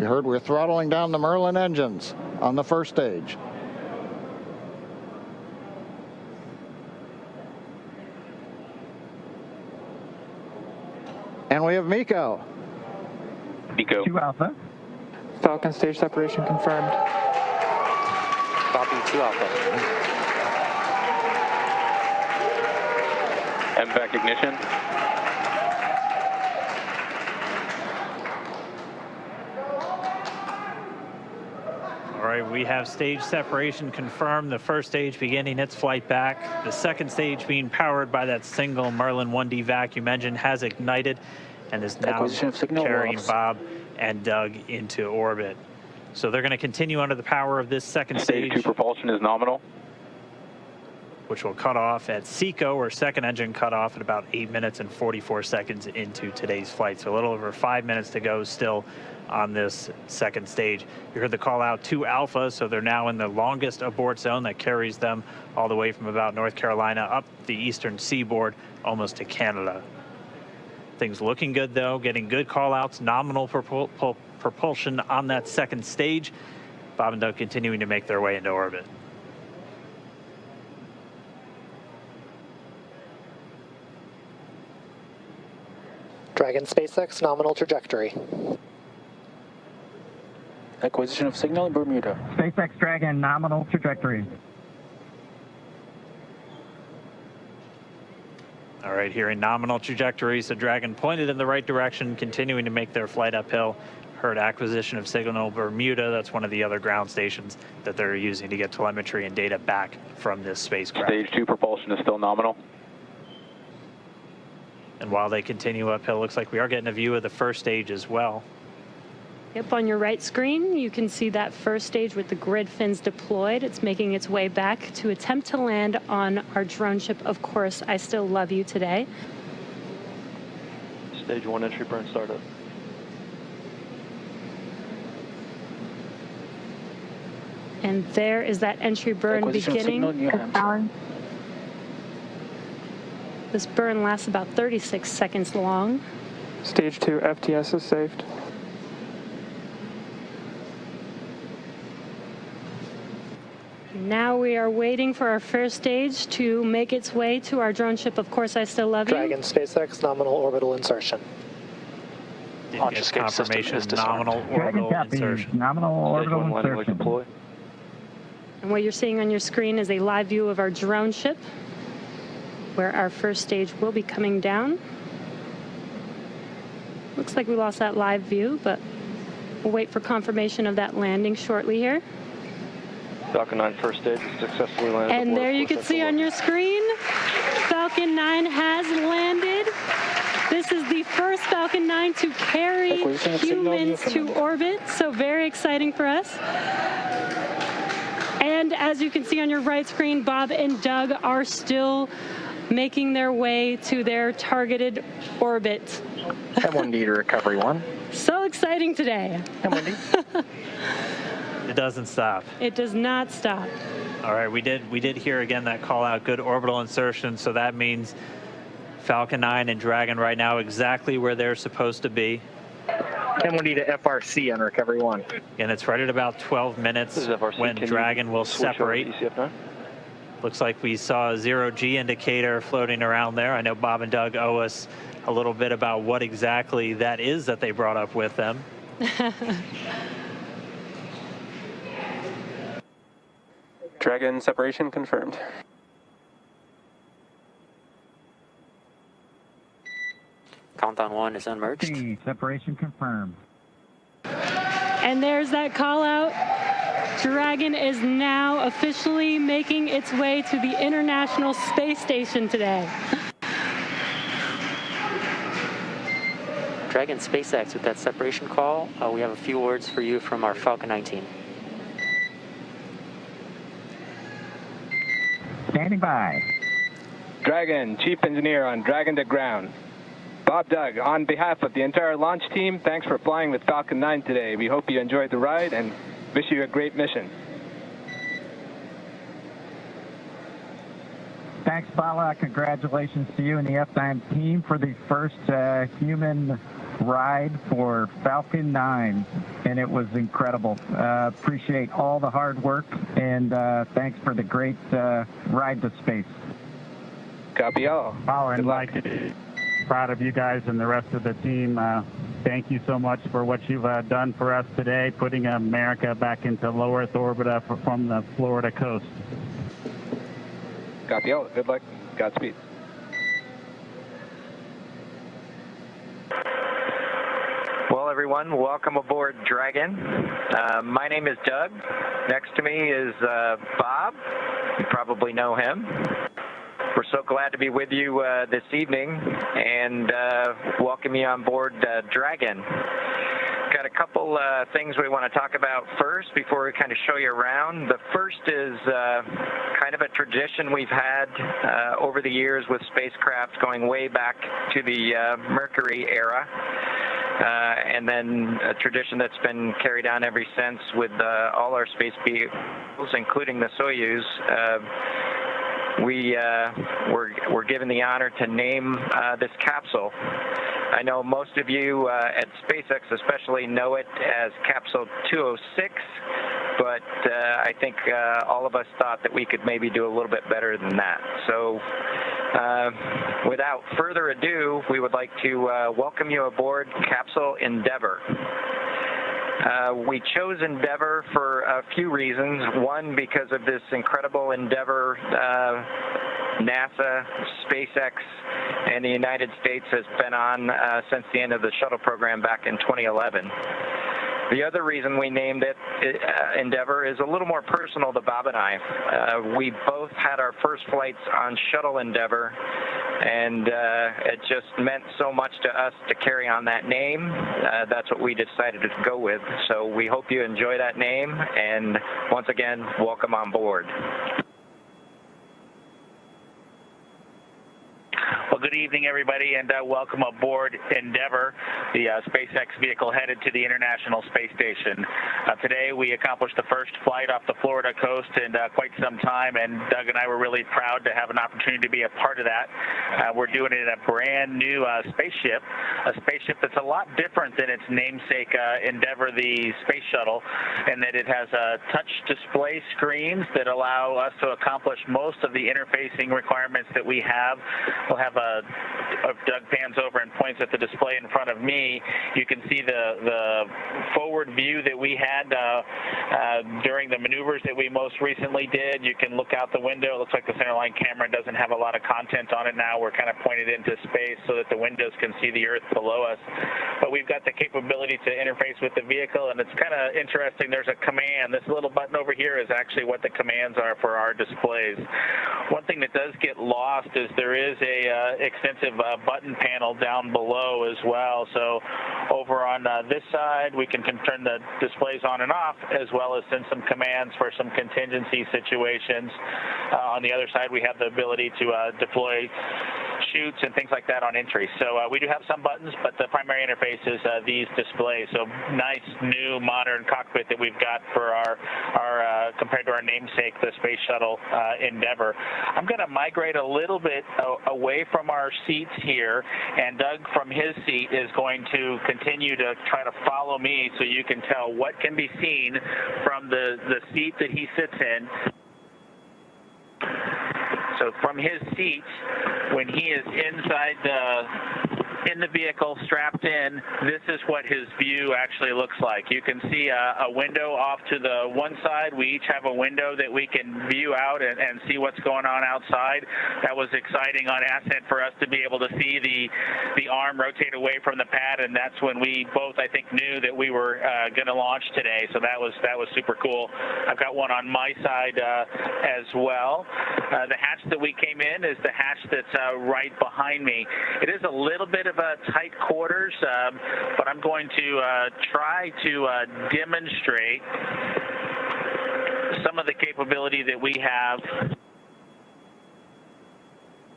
We heard we're throttling down the Merlin engines on the first stage. And we have MECO. MECO. 2 Alpha. Falcon stage separation confirmed. Copy, 2 Alpha. MVAC ignition. All right, we have stage separation confirmed. The first stage beginning its flight back. The second stage, being powered by that single Merlin 1D vacuum engine, has ignited and is now carrying Bob and Doug into orbit. So they're going to continue under the power of this second stage. Stage 2 propulsion is nominal. Which will cut off at SECO, or second engine cut off, at about 8 minutes and 44 seconds into today's flight. So a little over 5 minutes to go still on this second stage. You heard the call out to Alpha, so they're now in the longest abort zone that carries them all the way from about North Carolina up the eastern seaboard, almost to Canada. Things looking good, though, getting good call outs, nominal propulsion on that second stage. Bob and Doug continuing to make their way into orbit. Dragon SpaceX nominal trajectory. Acquisition of signal in Bermuda. SpaceX Dragon nominal trajectory. All right, here in nominal trajectory, so Dragon pointed in the right direction, continuing to make their flight uphill. Heard acquisition of signal Bermuda. That's one of the other ground stations that they're using to get telemetry and data back from this spacecraft. Stage 2 propulsion is still nominal. And while they continue uphill, looks like we are getting a view of the first stage as well. Yep, on your right screen, you can see that first stage with the grid fins deployed. It's making its way back to attempt to land on our drone ship, Of Course I Still Love You, today. Stage 1 entry burn startup. And there is that entry burn beginning. This burn lasts about 36 seconds long. Stage 2 FTS is saved. Now we are waiting for our first stage to make its way to our drone ship, Of Course I Still Love You. Dragon SpaceX nominal orbital insertion. Launch escape confirmation is nominal orbital insertion. Nominal orbital insertion. And what you're seeing on your screen is a live view of our drone ship, where our first stage will be coming down. Looks like we lost that live view, but we'll wait for confirmation of that landing shortly here. Falcon 9 first stage successfully landed. And there you can see on your screen, Falcon 9 has landed. This is the first Falcon 9 to carry humans to orbit, so very exciting for us. And as you can see on your right screen, Bob and Doug are still making their way to their targeted orbit. M1D to recovery 1. So exciting today. M1D. It doesn't stop. It does not stop. All right, we did hear again that call out, good orbital insertion, so that means Falcon 9 and Dragon right now exactly where they're supposed to be. M1D to FRC on recovery 1. And it's right at about 12 minutes when Dragon will separate. Looks like we saw a 0G indicator floating around there. I know Bob and Doug owe us a little bit about what exactly that is that they brought up with them. Dragon separation confirmed. Countdown 1 is unmerged. Separation confirmed. And there's that call out. Dragon is now officially making its way to the International Space Station today. Dragon SpaceX with that separation call. We have a few words for you from our Falcon 9 team. Standing by. Dragon, Chief Engineer on Dragon to Ground. Bob Doug, on behalf of the entire launch team, thanks for flying with Falcon 9 today. We hope you enjoyed the ride and wish you a great mission. Thanks, Bala. Congratulations to you and the F9 team for the first human ride for Falcon 9, and it was incredible. Appreciate all the hard work, and thanks for the great ride to space. Copy all. And Mike, proud of you guys and the rest of the team. Thank you so much for what you've done for us today, putting America back into low Earth orbit from the Florida coast. Copy all. Good luck. Godspeed. Well, everyone, welcome aboard Dragon. My name is Doug. Next to me is Bob. You probably know him. We're so glad to be with you this evening and welcome you on board Dragon. Got a couple things we want to talk about first before we kind of show you around. The first is kind of a tradition we've had over the years with spacecraft going way back to the Mercury era. And then a tradition that's been carried on ever since with all our space vehicles, including the Soyuz. We're given the honor to name this capsule. I know most of you at SpaceX especially know it as Capsule 206, but I think all of us thought that we could maybe do a little bit better than that. So without further ado, we would like to welcome you aboard Capsule Endeavour. We chose Endeavour for a few reasons. One, because of this incredible endeavor NASA, SpaceX, and the United States has been on since the end of the shuttle program back in 2011. The other reason we named it Endeavour is a little more personal to Bob and I. We both had our first flights on Shuttle Endeavour, and it just meant so much to us to carry on that name. That's what we decided to go with. So we hope you enjoy that name, and once again, welcome on board. Well, good evening, everybody, and welcome aboard Endeavour, the SpaceX vehicle headed to the International Space Station. Today, we accomplished the first flight off the Florida coast in quite some time, and Doug and I were really proud to have an opportunity to be a part of that. We're doing it in a brand new spaceship, a spaceship that's a lot different than its namesake Endeavour, the space shuttle, in that it has touch display screens that allow us to accomplish most of the interfacing requirements that we have. We'll have Doug pans over and points at the display in front of me. You can see the forward view that we had during the maneuvers that we most recently did. You can look out the window. It looks like the centerline camera doesn't have a lot of content on it now. We're kind of pointed into space so that the windows can see the Earth below us. But we've got the capability to interface with the vehicle, and it's kind of interesting. There's a command. This little button over here is actually what the commands are for our displays. One thing that does get lost is there is a extensive button panel down below as well. So over on this side, we can turn the displays on and off, as well as send some commands for some contingency situations. On the other side, we have the ability to deploy chutes and things like that on entry. So we do have some buttons, but the primary interface is these displays. So nice, new, modern cockpit that we've got for our compared to our namesake, the Space Shuttle Endeavour. I'm going to migrate a little bit away from our seats here, and Doug from his seat is going to continue to try to follow me so you can tell what can be seen from the seat that he sits in. So from his seat, when he is inside in the vehicle, strapped in, this is what his view actually looks like. You can see a window off to the one side. We each have a window that we can view out and see what's going on outside. That was exciting on Ascent for us to be able to see the arm rotate away from the pad, and that's when we both, I think, knew that we were going to launch today. So that was super cool. I've got one on my side as well. The hatch that we came in is the hatch that's right behind me. It is a little bit of a tight quarters, but I'm going to try to demonstrate some of the capability that we have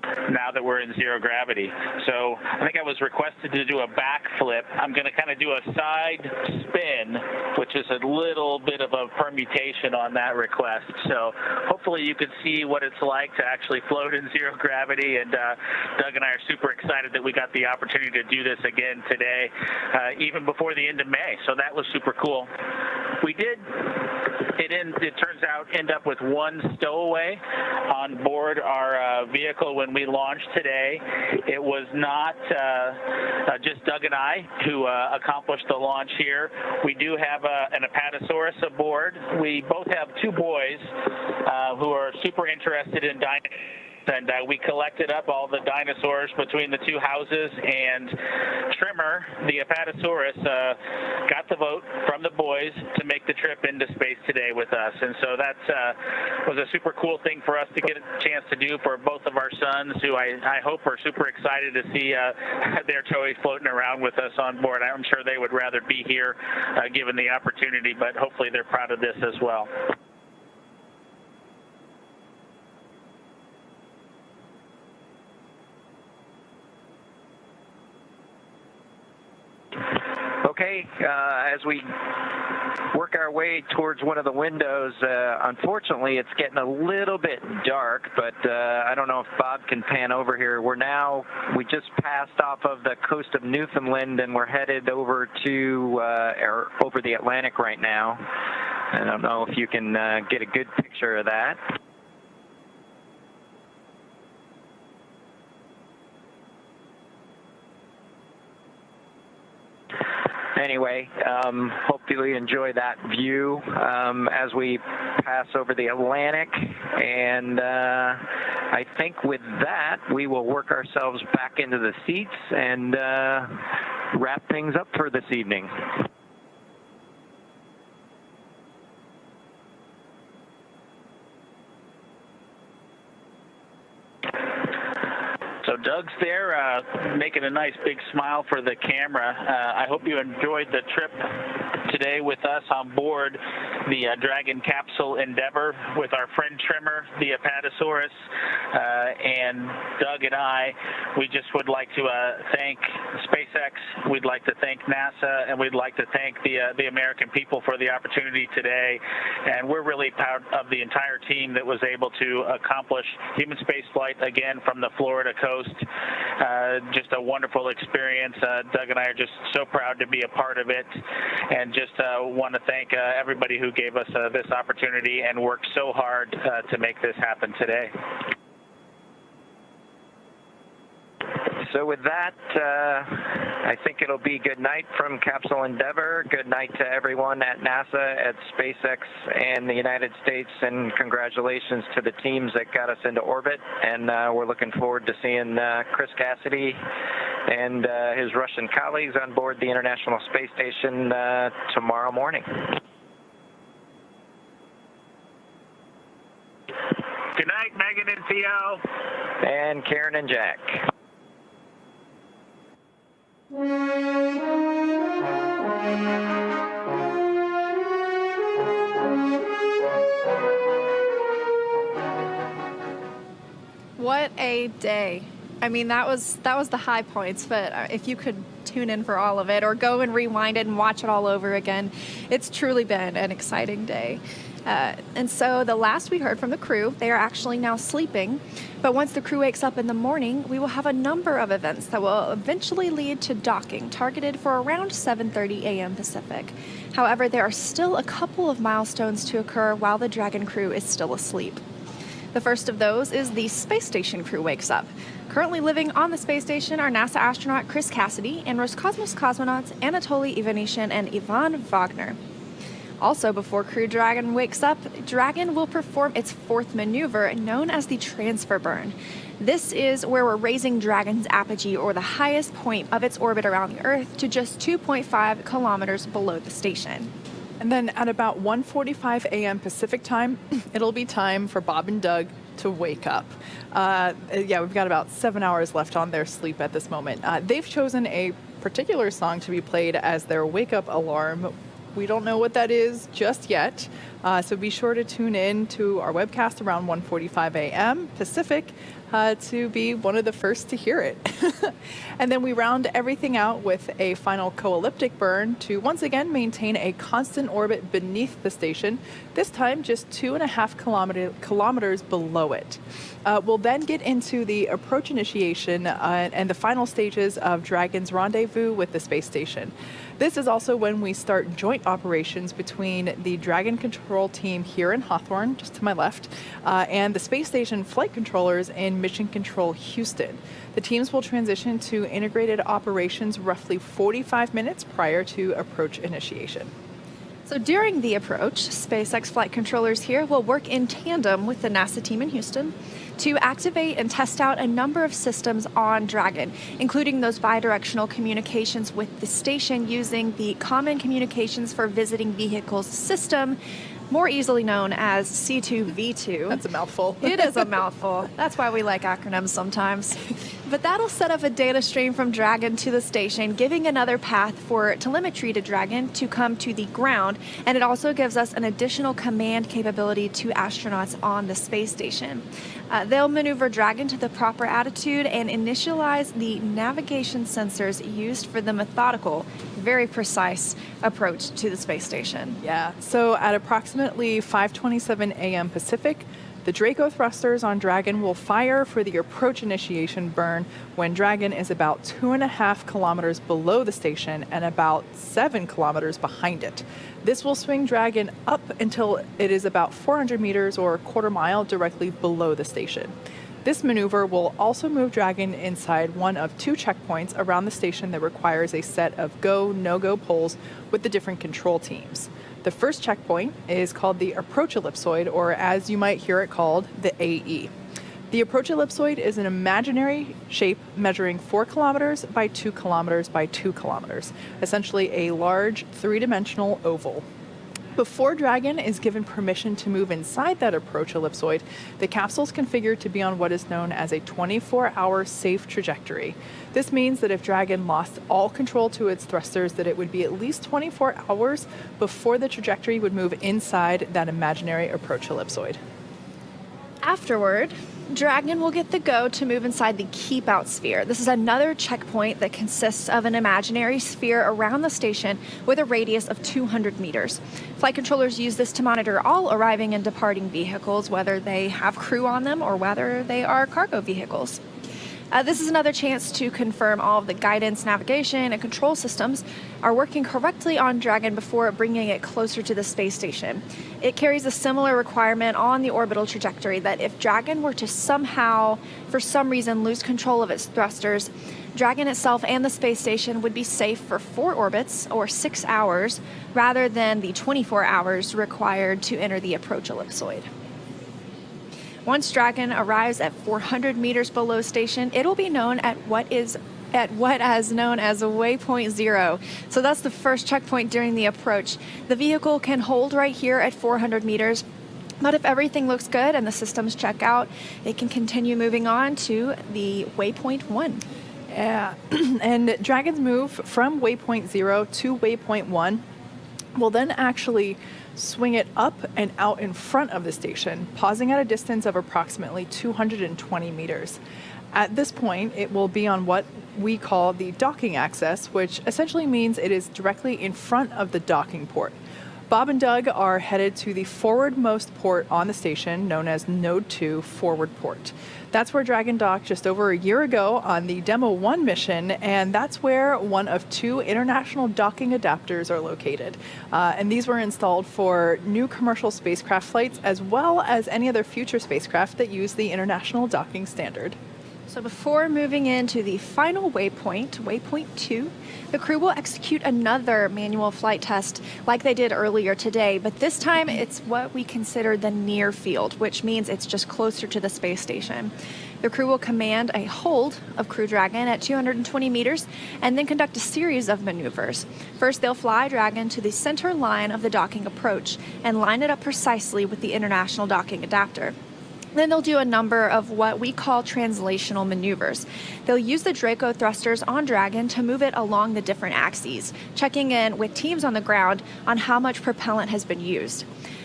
now that we're in zero gravity. So I think I was requested to do a backflip. I'm going to kind of do a side spin, which is a little bit of a permutation on that request. So hopefully you can see what it's like to actually float in zero gravity. And Doug and I are super excited that we got the opportunity to do this again today, even before the end of May. So that was super cool. We did, it turns out, end up with one stowaway on board our vehicle when we launched today. It was not just Doug and I who accomplished the launch here. We do have an Apatosaurus aboard. We both have two boys who are super interested in dinosaurs. And we collected up all the dinosaurs between the two houses, and Trimmer, the Apatosaurus, got the vote from the boys to make the trip into space today with us. And so that was a super cool thing for us to get a chance to do for both of our sons, who I hope are super excited to see their toys floating around with us on board. I'm sure they would rather be here given the opportunity, but hopefully they're proud of this as well. Okay, as we work our way towards one of the windows, unfortunately it's getting a little bit dark, but I don't know if Bob can pan over here. We just passed off of the coast of Newfoundland and we're headed over to over the Atlantic right now. I don't know if you can get a good picture of that. Anyway, hopefully you enjoy that view as we pass over the Atlantic. And I think with that, we will work ourselves back into the seats and wrap things up for this evening. So Doug's there making a nice big smile for the camera. I hope you enjoyed the trip today with us on board the Dragon capsule Endeavour with our friend Trimmer, the Apatosaurus, and Doug and I. We just would like to thank SpaceX, we'd like to thank NASA, and we'd like to thank the American people for the opportunity today. And we're really proud of the entire team that was able to accomplish human spaceflight again from the Florida coast. Just a wonderful experience. Doug and I are just so proud to be a part of it, and just want to thank everybody who gave us this opportunity and worked so hard to make this happen today. So with that, I think it'll be good night from Capsule Endeavour. Good night to everyone at NASA, at SpaceX, and the United States, and congratulations to the teams that got us into orbit. And we're looking forward to seeing Chris Cassidy and his Russian colleagues on board the International Space Station tomorrow morning. Good night, Megan and Theo. And Karen and Jack. What a day. I mean, that was the high points, but if you could tune in for all of it or go and rewind it and watch it all over again, it's truly been an exciting day. And so the last we heard from the crew, they are actually now sleeping. But once the crew wakes up in the morning, we will have a number of events that will eventually lead to docking, targeted for around 7:30 a.m. Pacific. However, there are still a couple of milestones to occur while the Dragon crew is still asleep. The first of those is the space station crew wakes up. Currently living on the space station are NASA astronaut Chris Cassidy and Roscosmos cosmonauts Anatoly Ivanishin and Ivan Wagner. Also, before Crew Dragon wakes up, Dragon will perform its fourth maneuver, known as the transfer burn. This is where we're raising Dragon's apogee, or the highest point of its orbit around the Earth, to just 2.5 kilometers below the station. And then at about 1:45 a.m. Pacific time, it'll be time for Bob and Doug to wake up. We've got about 7 hours left on their sleep at this moment. They've chosen a particular song to be played as their wake-up alarm. We don't know what that is just yet, so be sure to tune in to our webcast around 1:45 a.m. Pacific to be one of the first to hear it. And then we round everything out with a final co-elliptic burn to once again maintain a constant orbit beneath the station, this time just 2.5 kilometers below it. We'll then get into the approach initiation and the final stages of Dragon's rendezvous with the space station. This is also when we start joint operations between the Dragon control team here in Hawthorne, just to my left, and the space station flight controllers in Mission Control Houston. The teams will transition to integrated operations roughly 45 minutes prior to approach initiation. So during the approach, SpaceX flight controllers here will work in tandem with the NASA team in Houston to activate and test out a number of systems on Dragon, including those bidirectional communications with the station using the Common Communications for Visiting Vehicles system, more easily known as C2V2. That's a mouthful. It is a mouthful. That's why we like acronyms sometimes. But that'll set up a data stream from Dragon to the station, giving another path for telemetry to Dragon to come to the ground, and it also gives us an additional command capability to astronauts on the space station. They'll maneuver Dragon to the proper attitude and initialize the navigation sensors used for the methodical, very precise approach to the space station. Yeah, so at approximately 5:27 a.m. Pacific, the Draco thrusters on Dragon will fire for the approach initiation burn when Dragon is about 2.5 kilometers below the station and about 7 kilometers behind it. This will swing Dragon up until it is about 400 meters or a quarter mile directly below the station. This maneuver will also move Dragon inside one of 2 checkpoints around the station that requires a set of go, no-go poles with the different control teams. The first checkpoint is called the approach ellipsoid, or as you might hear it called, the AE. The approach ellipsoid is an imaginary shape measuring 4 kilometers by 2 kilometers by 2 kilometers, essentially a large 3-dimensional oval. Before Dragon is given permission to move inside that approach ellipsoid, the capsule is configured to be on what is known as a 24-hour safe trajectory. This means that if Dragon lost all control to its thrusters, that it would be at least 24 hours before the trajectory would move inside that imaginary approach ellipsoid. Afterward, Dragon will get the go to move inside the keep out sphere. This is another checkpoint that consists of an imaginary sphere around the station with a radius of 200 meters. Flight controllers use this to monitor all arriving and departing vehicles, whether they have crew on them or whether they are cargo vehicles. This is another chance to confirm all of the guidance, navigation, and control systems are working correctly on Dragon before bringing it closer to the space station. It carries a similar requirement on the orbital trajectory that if Dragon were to somehow, for some reason, lose control of its thrusters, Dragon itself and the space station would be safe for 4 orbits, or 6 hours, rather than the 24 hours required to enter the approach ellipsoid. Once Dragon arrives at 400 meters below station, it'll be known at what is known as waypoint 0. So that's the first checkpoint during the approach. The vehicle can hold right here at 400 meters, but if everything looks good and the systems check out, it can continue moving on to the waypoint 1. Yeah, and Dragon's move from waypoint 0 to waypoint 1 will then actually swing it up and out in front of the station, pausing at a distance of approximately 220 meters. At this point, it will be on what we call the docking axis, which essentially means it is directly in front of the docking port. Bob and Doug are headed to the forwardmost port on the station, known as Node 2 Forward Port. That's where Dragon docked just over a year ago on the Demo 1 mission, and that's where one of 2 international docking adapters are located. And these were installed for new commercial spacecraft flights, as well as any other future spacecraft that use the International Docking Standard. So before moving into the final waypoint, waypoint 2, the crew will execute another manual flight test like they did earlier today, but this time it's what we consider the near field, which means it's just closer to the space station. The crew will command a hold of Crew Dragon at 220 meters and then conduct a series of maneuvers. First, they'll fly Dragon to the center line of the docking approach and line it up precisely with the International Docking Adapter. Then they'll do a number of what we call translational maneuvers. They'll use the Draco thrusters on Dragon to move it along the different axes, checking in with teams on the ground on how much propellant has been used.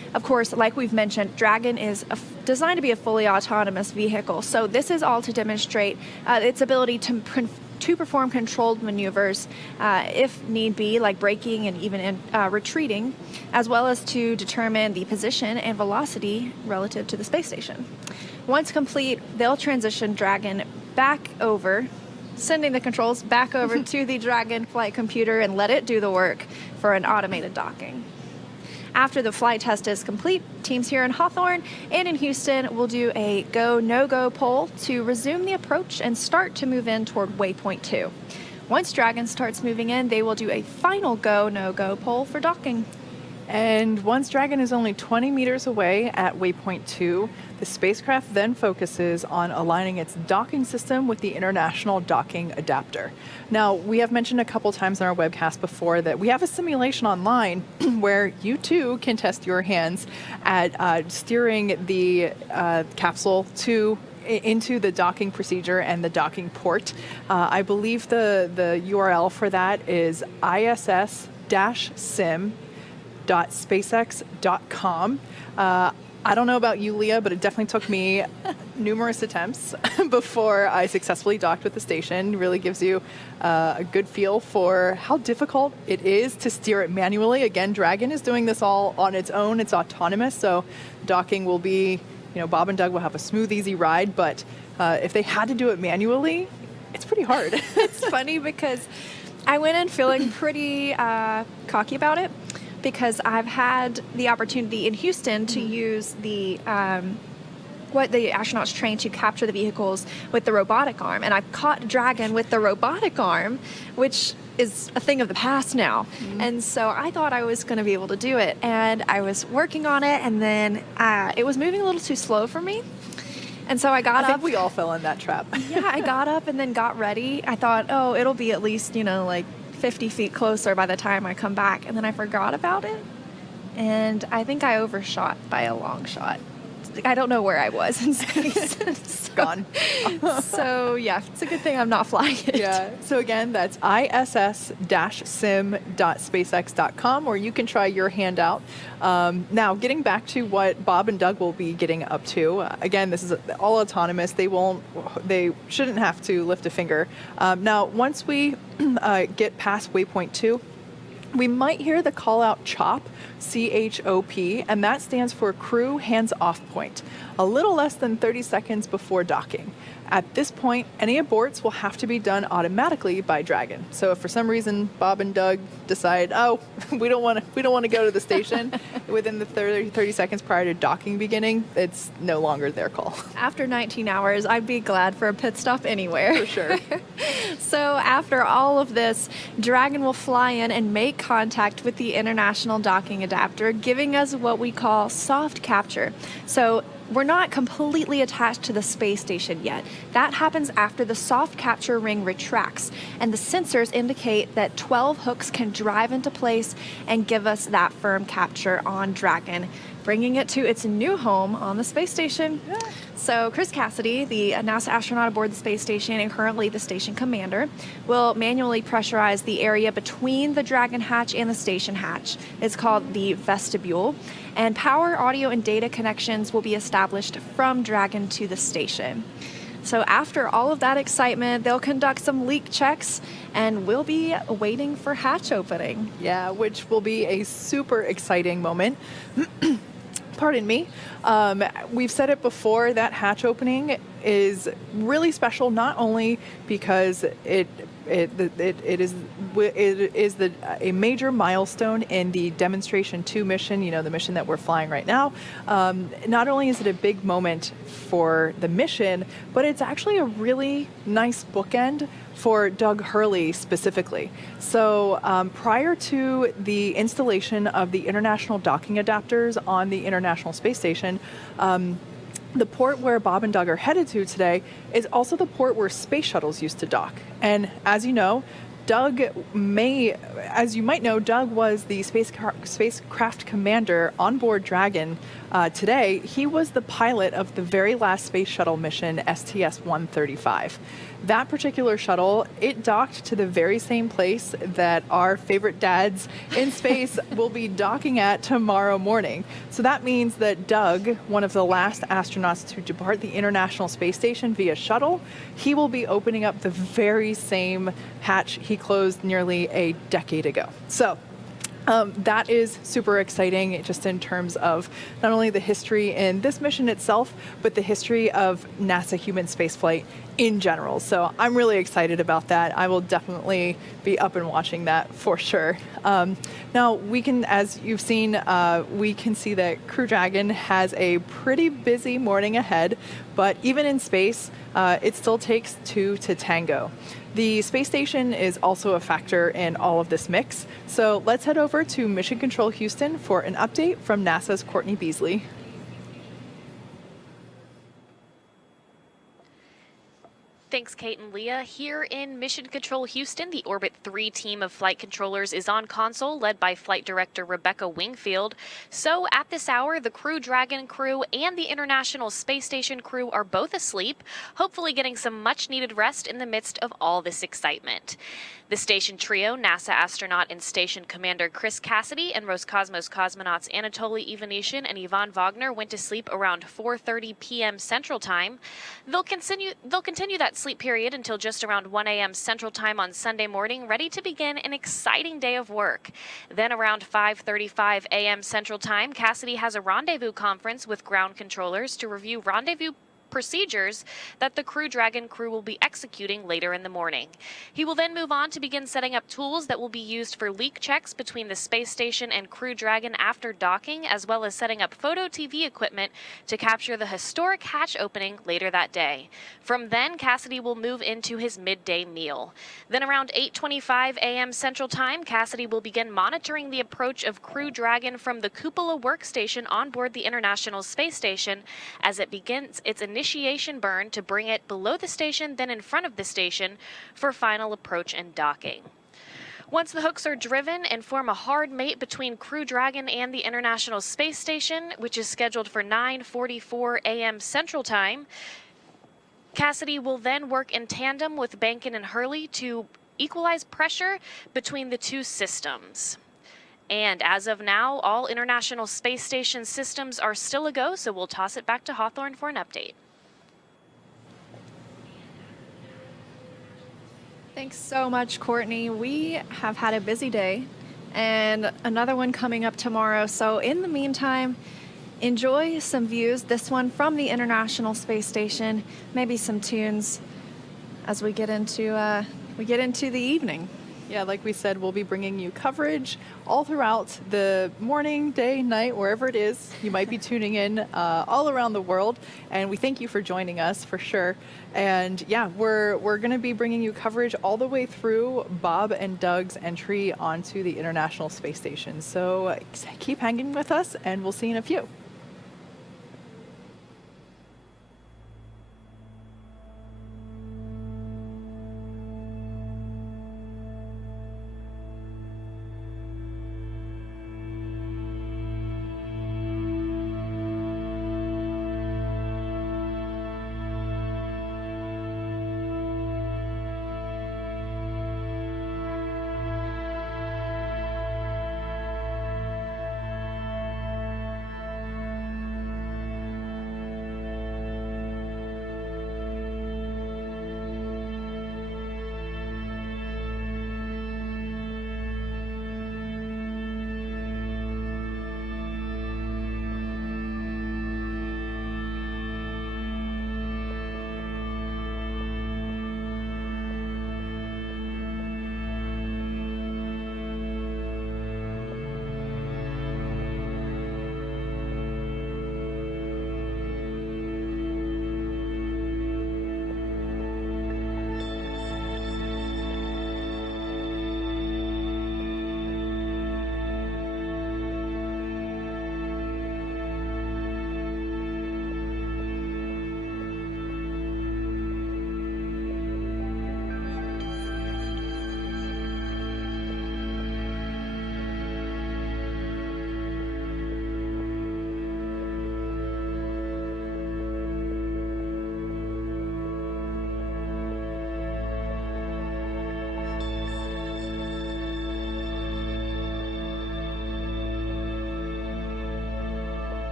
Of course, like we've mentioned, Dragon is designed to be a fully autonomous vehicle. So this is all to demonstrate its ability to perform controlled maneuvers if need be, like braking and even retreating, as well as to determine the position and velocity relative to the space station. Once complete, they'll transition Dragon back over, sending the controls back over to the Dragon flight computer and let it do the work for an automated docking. After the flight test is complete, teams here in Hawthorne and in Houston will do a go, no-go poll to resume the approach and start to move in toward waypoint 2. Once Dragon starts moving in, they will do a final go, no-go poll for docking. And once Dragon is only 20 meters away at waypoint 2, the spacecraft then focuses on aligning its docking system with the International Docking Adapter. Now, we have mentioned a couple times in our webcast before that we have a simulation online where you too can test your hands at steering the capsule into the docking procedure and the docking port. I believe the URL for that is iss-sim.spacex.com. I don't know about you, Leah, but it definitely took me numerous attempts before I successfully docked with the station. It really gives you a good feel for how difficult it is to steer it manually. Again, Dragon is doing this all on its own. It's autonomous, so docking will be, Bob and Doug will have a smooth, easy ride, but if they had to do it manually, it's pretty hard. It's funny because I went in feeling pretty cocky about it, because I've had the opportunity in Houston to use what the astronauts train to capture the vehicles with the robotic arm. And I've caught Dragon with the robotic arm, which is a thing of the past now. And so I thought I was going to be able to do it. And I was working on it, and then it was moving a little too slow for me. And so I got up. I think we all fell in that trap. Yeah, I got up and then got ready. I thought, oh, it'll be at least, like 50 feet closer by the time I come back. And then I forgot about it. And I think I overshot by a long shot. I don't know where I was in space. Gone. So, yeah, it's a good thing I'm not flying it. Yeah. So, again, that's iss-sim.spacex.com, or you can try your hand out. Now, getting back to what Bob and Doug will be getting up to, again, this is all autonomous. They shouldn't have to lift a finger. Now, once we get past waypoint 2, we might hear the call out CHOP, C-H-O-P, and that stands for Crew Hands Off Point, a little less than 30 seconds before docking. At this point, any aborts will have to be done automatically by Dragon. So if for some reason Bob and Doug decide, we don't want to go to the station within the 30 seconds prior to docking beginning, it's no longer their call. After 19 hours, I'd be glad for a pit stop anywhere. For sure. So after all of this, Dragon will fly in and make contact with the International Docking Adapter, giving us what we call soft capture. So we're not completely attached to the space station yet. That happens after the soft capture ring retracts, and the sensors indicate that 12 hooks can drive into place and give us that firm capture on Dragon, bringing it to its new home on the space station. Yeah. So Chris Cassidy, the NASA astronaut aboard the space station and currently the station commander, will manually pressurize the area between the Dragon hatch and the station hatch. It's called the vestibule, and power, audio, and data connections will be established from Dragon to the station. So after all of that excitement, they'll conduct some leak checks, and we'll be waiting for hatch opening. Yeah, which will be a super exciting moment. Pardon me. We've said it before, that hatch opening is really special, not only because it is a major milestone in the Demonstration 2 mission, the mission that we're flying right now. Not only is it a big moment for the mission, but it's actually a really nice bookend for Doug Hurley specifically. So prior to the installation of the international docking adapters on the International Space Station, the port where Bob and Doug are headed to today is also the port where space shuttles used to dock. And as you know, Doug as you might know, Doug was the spacecraft commander on board Dragon today. He was the pilot of the very last space shuttle mission, STS-135. That particular shuttle, it docked to the very same place that our favorite dads in space will be docking at tomorrow morning. So that means that Doug, one of the last astronauts to depart the International Space Station via shuttle, he will be opening up the very same hatch he closed nearly a decade ago. So that is super exciting, just in terms of not only the history in this mission itself, but the history of NASA human spaceflight in general. So I'm really excited about that. I will definitely be up and watching that for sure. Now, we can, as you've seen, we can see that Crew Dragon has a pretty busy morning ahead, but even in space, it still takes two to tango. The space station is also a factor in all of this mix. So let's head over to Mission Control Houston for an update from NASA's Courtney Beasley. Thanks, Kate and Leah. Here in Mission Control Houston, the Orbit 3 team of flight controllers is on console, led by Flight Director Rebecca Wingfield. So at this hour, the Crew Dragon crew and the International Space Station crew are both asleep, hopefully getting some much-needed rest in the midst of all this excitement. The station trio, NASA astronaut and station commander Chris Cassidy and Roscosmos cosmonauts Anatoly Ivanishyn and Ivan Wagner went to sleep around 4:30 p.m. Central Time. They'll continue that sleep period until just around 1 a.m. Central Time on Sunday morning, ready to begin an exciting day of work. Then around 5:35 a.m. Central Time, Cassidy has a rendezvous conference with ground controllers to review rendezvous procedures that the Crew Dragon crew will be executing later in the morning. He will then move on to begin setting up tools that will be used for leak checks between the space station and Crew Dragon after docking, as well as setting up photo TV equipment to capture the historic hatch opening later that day. From then, Cassidy will move into his midday meal. Then around 8:25 a.m. Central Time, Cassidy will begin monitoring the approach of Crew Dragon from the cupola workstation on board the International Space Station as it begins its initiation burn to bring it below the station, then in front of the station for final approach and docking. Once the hooks are driven and form a hard mate between Crew Dragon and the International Space Station, which is scheduled for 9:44 a.m. Central Time, Cassidy will then work in tandem with Behnken and Hurley to equalize pressure between the two systems. And as of now, all International Space Station systems are still a go, so we'll toss it back to Hawthorne for an update. Thanks so much, Courtney. We have had a busy day and another one coming up tomorrow. So in the meantime, enjoy some views, this one from the International Space Station, maybe some tunes as we get into the evening. Yeah, like we said, we'll be bringing you coverage all throughout the morning, day, night, wherever it is. You might be tuning in all around the world, and we thank you for joining us for sure. And yeah, we're going to be bringing you coverage all the way through Bob and Doug's entry onto the International Space Station. So keep hanging with us, and we'll see you in a few.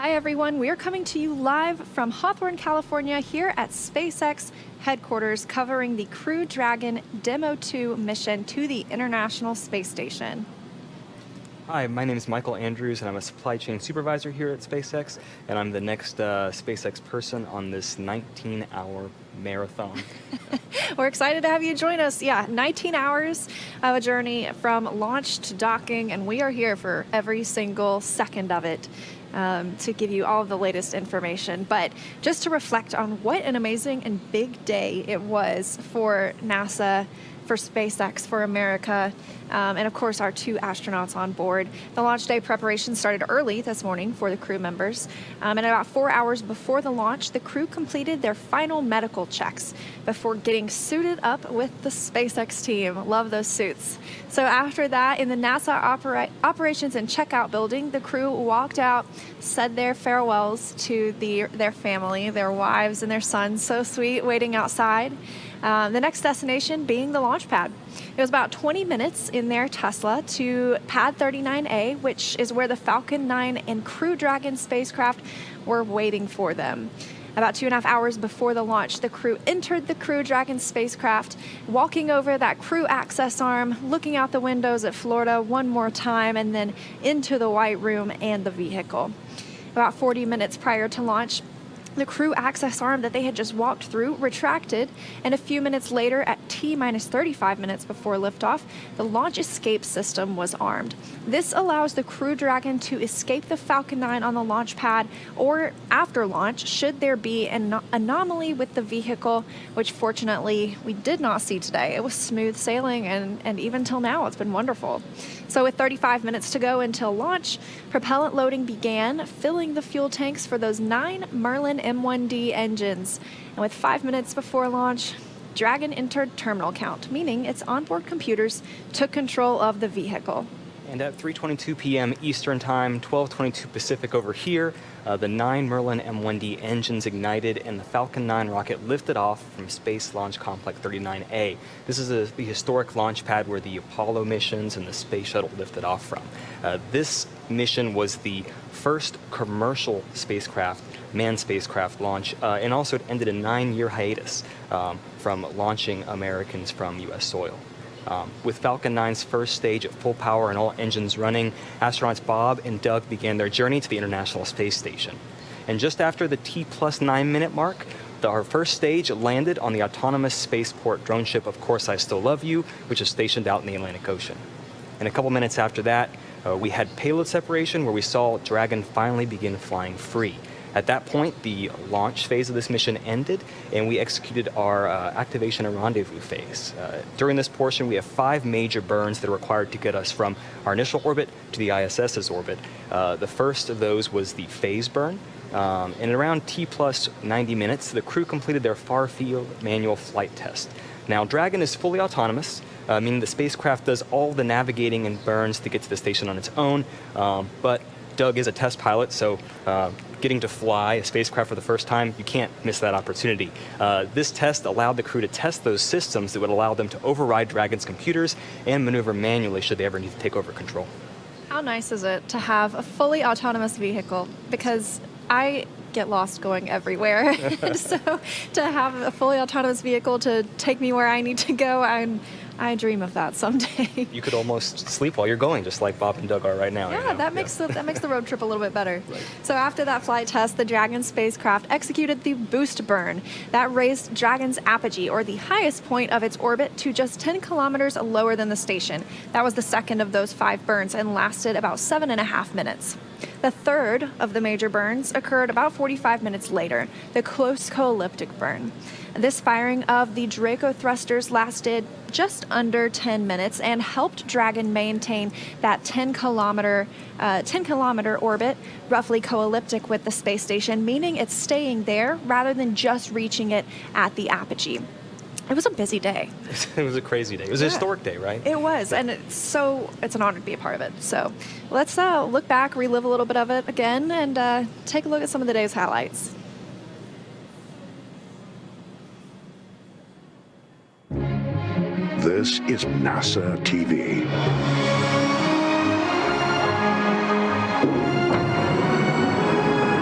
Hi, everyone. We are coming to you live from Hawthorne, California, here at SpaceX headquarters, covering the Crew Dragon Demo 2 mission to the International Space Station. Hi, my name is Michael Andrews, and I'm a supply chain supervisor here at SpaceX, and I'm the next SpaceX person on this 19-hour marathon. We're excited to have you join us. Yeah, 19 hours of a journey from launch to docking, and we are here for every single second of it. To give you all of the latest information, but just to reflect on what an amazing and big day it was for NASA, for SpaceX, for America, and of course our 2 astronauts on board. The launch day preparation started early this morning for the crew members, and about 4 hours before the launch, the crew completed their final medical checks before getting suited up with the SpaceX team. Love those suits. So after that, in the NASA operations and checkout building, the crew walked out, said their farewells to their family, their wives and their sons, so sweet, waiting outside. The next destination being the launch pad. It was about 20 minutes in their Tesla to pad 39A, which is where the Falcon 9 and Crew Dragon spacecraft were waiting for them. About 2.5 hours before the launch, the crew entered the Crew Dragon spacecraft, walking over that crew access arm, looking out the windows at Florida one more time, and then into the White Room and the vehicle. About 40 minutes prior to launch, the crew access arm that they had just walked through retracted, and a few minutes later, at T-minus 35 minutes before liftoff, the launch escape system was armed. This allows the Crew Dragon to escape the Falcon 9 on the launch pad, or after launch, should there be an anomaly with the vehicle, which fortunately we did not see today. It was smooth sailing, and even till now, it's been wonderful. So with 35 minutes to go until launch, propellant loading began, filling the fuel tanks for those 9 Merlin M1D engines. And with 5 minutes before launch, Dragon entered terminal count, meaning its onboard computers took control of the vehicle. And at 3:22 p.m. Eastern Time, 12:22 Pacific over here, the 9 Merlin M1D engines ignited and the Falcon 9 rocket lifted off from Space Launch Complex 39A. This is the historic launch pad where the Apollo missions and the Space Shuttle lifted off from. This mission was the first commercial spacecraft, manned spacecraft launch, and also it ended a 9-year hiatus from launching Americans from U.S. soil. With Falcon 9's first stage at full power and all engines running, astronauts Bob and Doug began their journey to the International Space Station. And just after the T+9 minute mark, our first stage landed on the autonomous spaceport drone ship, Of Course I Still Love You, which is stationed out in the Atlantic Ocean. And a couple minutes after that, we had payload separation where we saw Dragon finally begin flying free. At that point, the launch phase of this mission ended, and we executed our activation and rendezvous phase. During this portion, we have 5 major burns that are required to get us from our initial orbit to the ISS's orbit. The first of those was the phase burn. And around T+90 minutes, the crew completed their far-field manual flight test. Now, Dragon is fully autonomous, meaning the spacecraft does all the navigating and burns to get to the station on its own, but Doug is a test pilot, so getting to fly a spacecraft for the first time, you can't miss that opportunity. This test allowed the crew to test those systems that would allow them to override Dragon's computers and maneuver manually should they ever need to take over control. How nice is it to have a fully autonomous vehicle? Because I get lost going everywhere. So to have a fully autonomous vehicle to take me where I need to go, I dream of that someday. You could almost sleep while you're going, just like Bob and Doug are right now. Yeah, that makes the road trip a little bit better. Right. So after that flight test, the Dragon spacecraft executed the boost burn. That raised Dragon's apogee, or the highest point of its orbit, to just 10 kilometers lower than the station. That was the second of those 5 burns and lasted about 7.5 minutes. The third of the major burns occurred about 45 minutes later, the close co-elliptic burn. This firing of the Draco thrusters lasted just under 10 minutes and helped Dragon maintain that 10-kilometer orbit, roughly co-elliptic with the space station, meaning it's staying there rather than just reaching it at the apogee. It was a busy day. It was a crazy day. It was a historic day, right? It was, and it's an honor to be a part of it. So let's look back, relive a little bit of it again, and take a look at some of the day's highlights. This is NASA TV.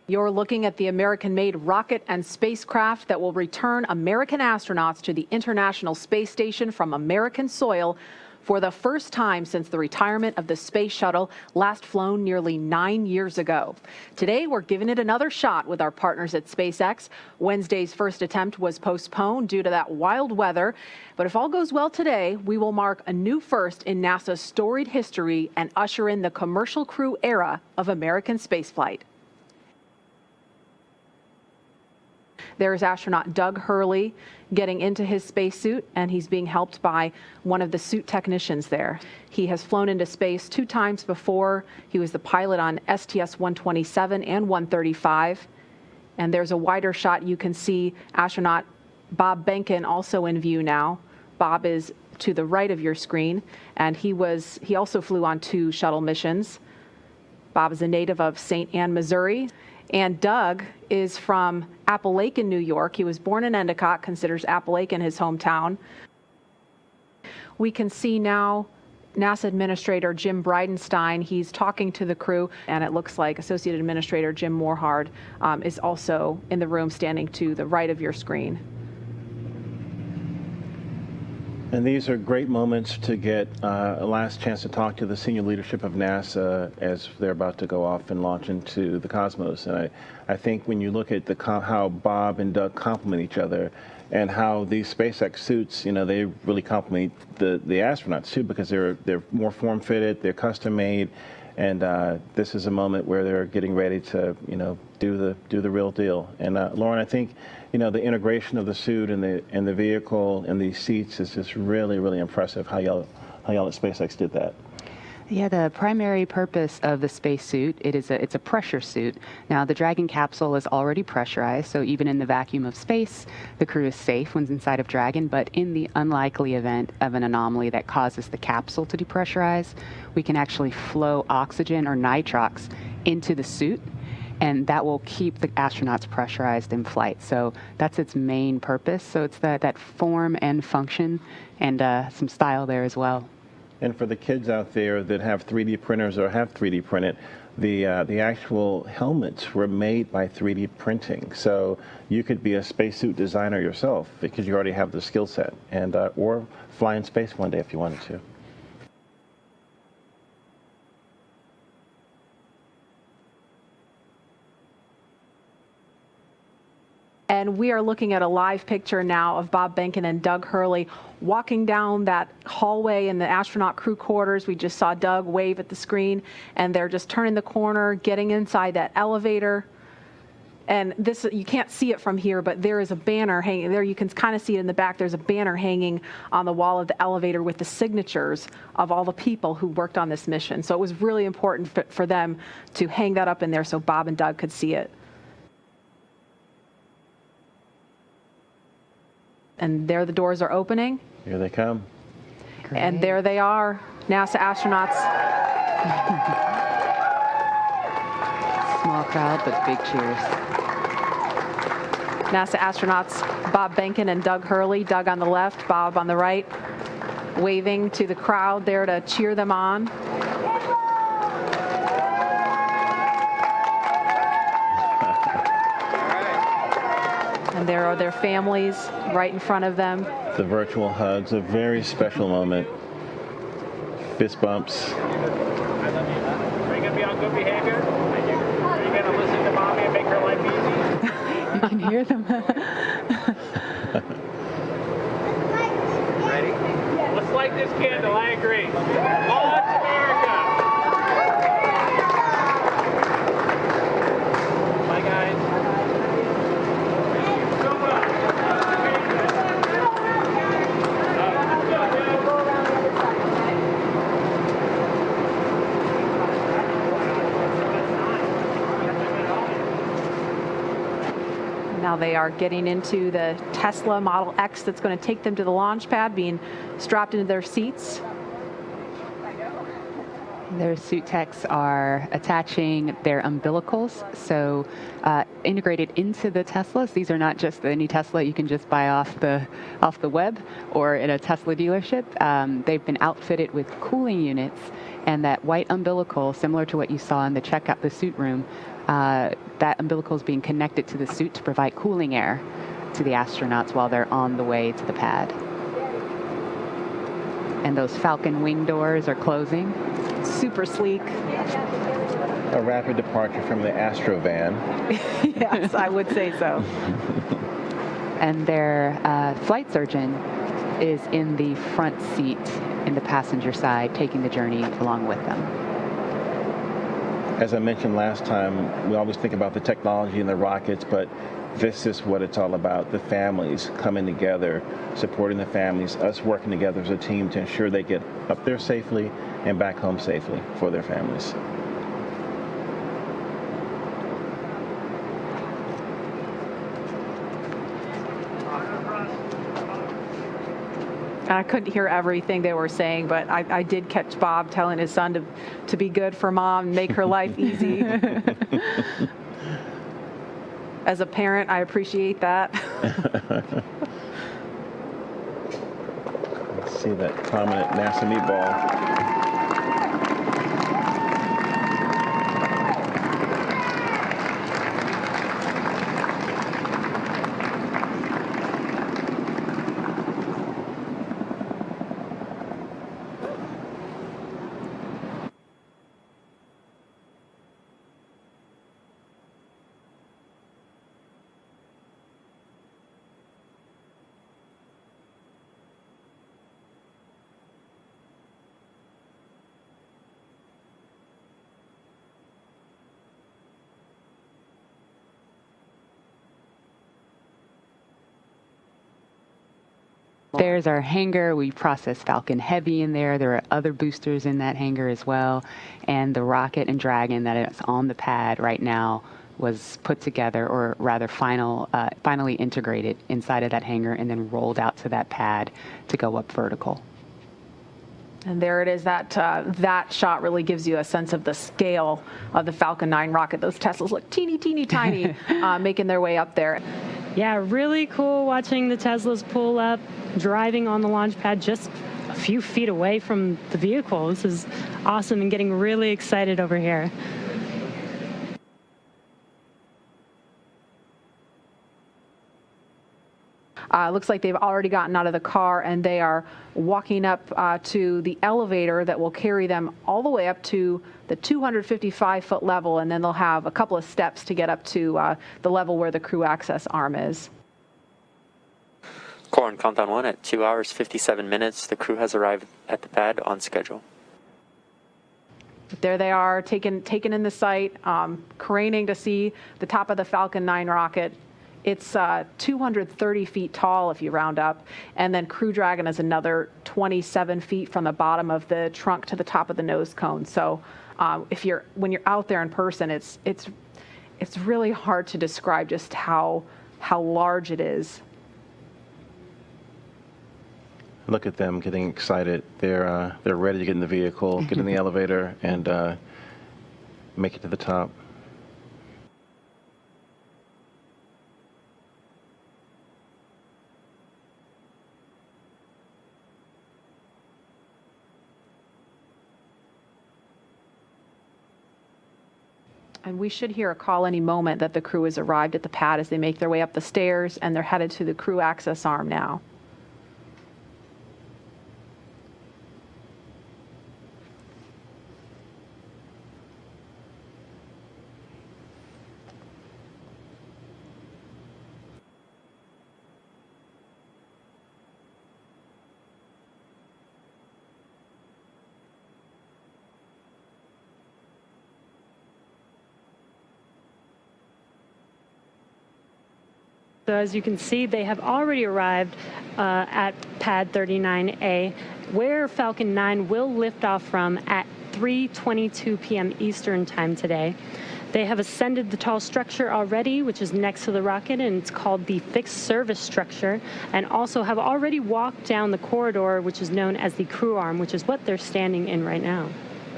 You're looking at the American-made rocket and spacecraft that will return American astronauts to the International Space Station from American soil for the first time since the retirement of the space shuttle, last flown nearly 9 years ago. Today, we're giving it another shot with our partners at SpaceX. Wednesday's first attempt was postponed due to that wild weather. But if all goes well today, we will mark a new first in NASA's storied history and usher in the commercial crew era of American spaceflight. There's astronaut Doug Hurley getting into his spacesuit, and he's being helped by one of the suit technicians there. He has flown into space 2 times before. He was the pilot on STS-127 and 135. And there's a wider shot. You can see astronaut Bob Behnken also in view now. Bob is to the right of your screen, and he also flew on 2 shuttle missions. Bob is a native of St. Anne, Missouri. And Doug is from Appalachian, New York. He was born in Endicott, considers Appalachian his hometown. We can see now NASA Administrator Jim Bridenstine. He's talking to the crew, and it looks like Associate Administrator Jim Morhard is also in the room, standing to the right of your screen. And these are great moments to get a last chance to talk to the senior leadership of NASA as they're about to go off and launch into the cosmos. And I think when you look at how Bob and Doug complement each other, and how these SpaceX suits, they really complement the astronauts too, because they're more form-fitted, they're custom-made, and this is a moment where they're getting ready to, do the real deal. And Lauren, I think, the integration of the suit and the vehicle and these seats is just really, really impressive. How y'all at SpaceX did that. Yeah, the primary purpose of the spacesuit, it's a pressure suit. Now, the Dragon capsule is already pressurized, so even in the vacuum of space, the crew is safe when inside of Dragon. But in the unlikely event of an anomaly that causes the capsule to depressurize, we can actually flow oxygen or nitrox into the suit, and that will keep the astronauts pressurized in flight. So that's its main purpose. So it's that form and function, and some style there as well. And for the kids out there that have 3D printers or have 3D printed, the actual helmets were made by 3D printing. So you could be a spacesuit designer yourself because you already have the skill set, and or fly in space one day if you wanted to. And we are looking at a live picture now of Bob Behnken and Doug Hurley walking down that hallway in the astronaut crew quarters. We just saw Doug wave at the screen, and they're just turning the corner, getting inside that elevator. And this, you can't see it from here, but there is a banner hanging there. You can kind of see it in the back. There's a banner hanging on the wall of the elevator with the signatures of all the people who worked on this mission. So it was really important for them to hang that up in there so Bob and Doug could see it. And there the doors are opening. Here they come. Great. And there they are, NASA astronauts. Small crowd, but big cheers. NASA astronauts Bob Behnken and Doug Hurley, Doug on the left, Bob on the right, waving to the crowd there to cheer them on. And there are their families right in front of them. The virtual hugs, a very special moment. Fist bumps. Are you going to be on good behavior? Are you going to listen to mommy and make her life easy? You can hear them. Ready? Let's light this candle, I agree. Launch America! Bye, guys. Now they are getting into the Tesla Model X that's going to take them to the launch pad, being strapped into their seats. Their suit techs are attaching their umbilicals, so integrated into the Teslas. These are not just any Tesla you can just buy off the web or in a Tesla dealership. They've been outfitted with cooling units, and that white umbilical, similar to what you saw in the suit room, that umbilical is being connected to the suit to provide cooling air to the astronauts while they're on the way to the pad. And those Falcon wing doors are closing. Super sleek. A rapid departure from the Astro van. Yes, I would say so. And their flight surgeon is in the front seat in the passenger side, taking the journey along with them. As I mentioned last time, we always think about the technology and the rockets, but this is what it's all about, the families coming together, supporting the families, us working together as a team to ensure they get up there safely and back home safely for their families. I couldn't hear everything they were saying, but I did catch Bob telling his son to be good for mom and make her life easy. As a parent, I appreciate that. Let's see that prominent NASA meatball. There's our hangar. We process Falcon Heavy in there. There are other boosters in that hangar as well. And the rocket and Dragon that is on the pad right now was put together, or rather finally integrated inside of that hangar and then rolled out to that pad to go up vertical. And there it is. That shot really gives you a sense of the scale of the Falcon 9 rocket. Those Teslas look teeny, teeny, tiny, making their way up there. Yeah, really cool watching the Teslas pull up, driving on the launch pad just a few feet away from the vehicle. This is awesome and getting really excited over here. Looks like they've already gotten out of the car and they are walking up to the elevator that will carry them all the way up to the 255-foot level, and then they'll have a couple of steps to get up to the level where the crew access arm is. Core on countdown 1 at 2 hours 57 minutes. The crew has arrived at the pad on schedule. There they are, taking in the sight, craning to see the top of the Falcon 9 rocket. It's 230 feet tall if you round up, and then Crew Dragon is another 27 feet from the bottom of the trunk to the top of the nose cone. So when you're out there in person, it's really hard to describe just how large it is. Look at them getting excited. They're ready to get in the vehicle, get in the elevator, and make it to the top. And we should hear a call any moment that the crew has arrived at the pad as they make their way up the stairs, and they're headed to the crew access arm now. So as you can see, they have already arrived at pad 39A, where Falcon 9 will lift off from at 3:22 p.m. Eastern time today. They have ascended the tall structure already, which is next to the rocket, and it's called the fixed service structure, and also have already walked down the corridor, which is known as the crew arm, which is what they're standing in right now.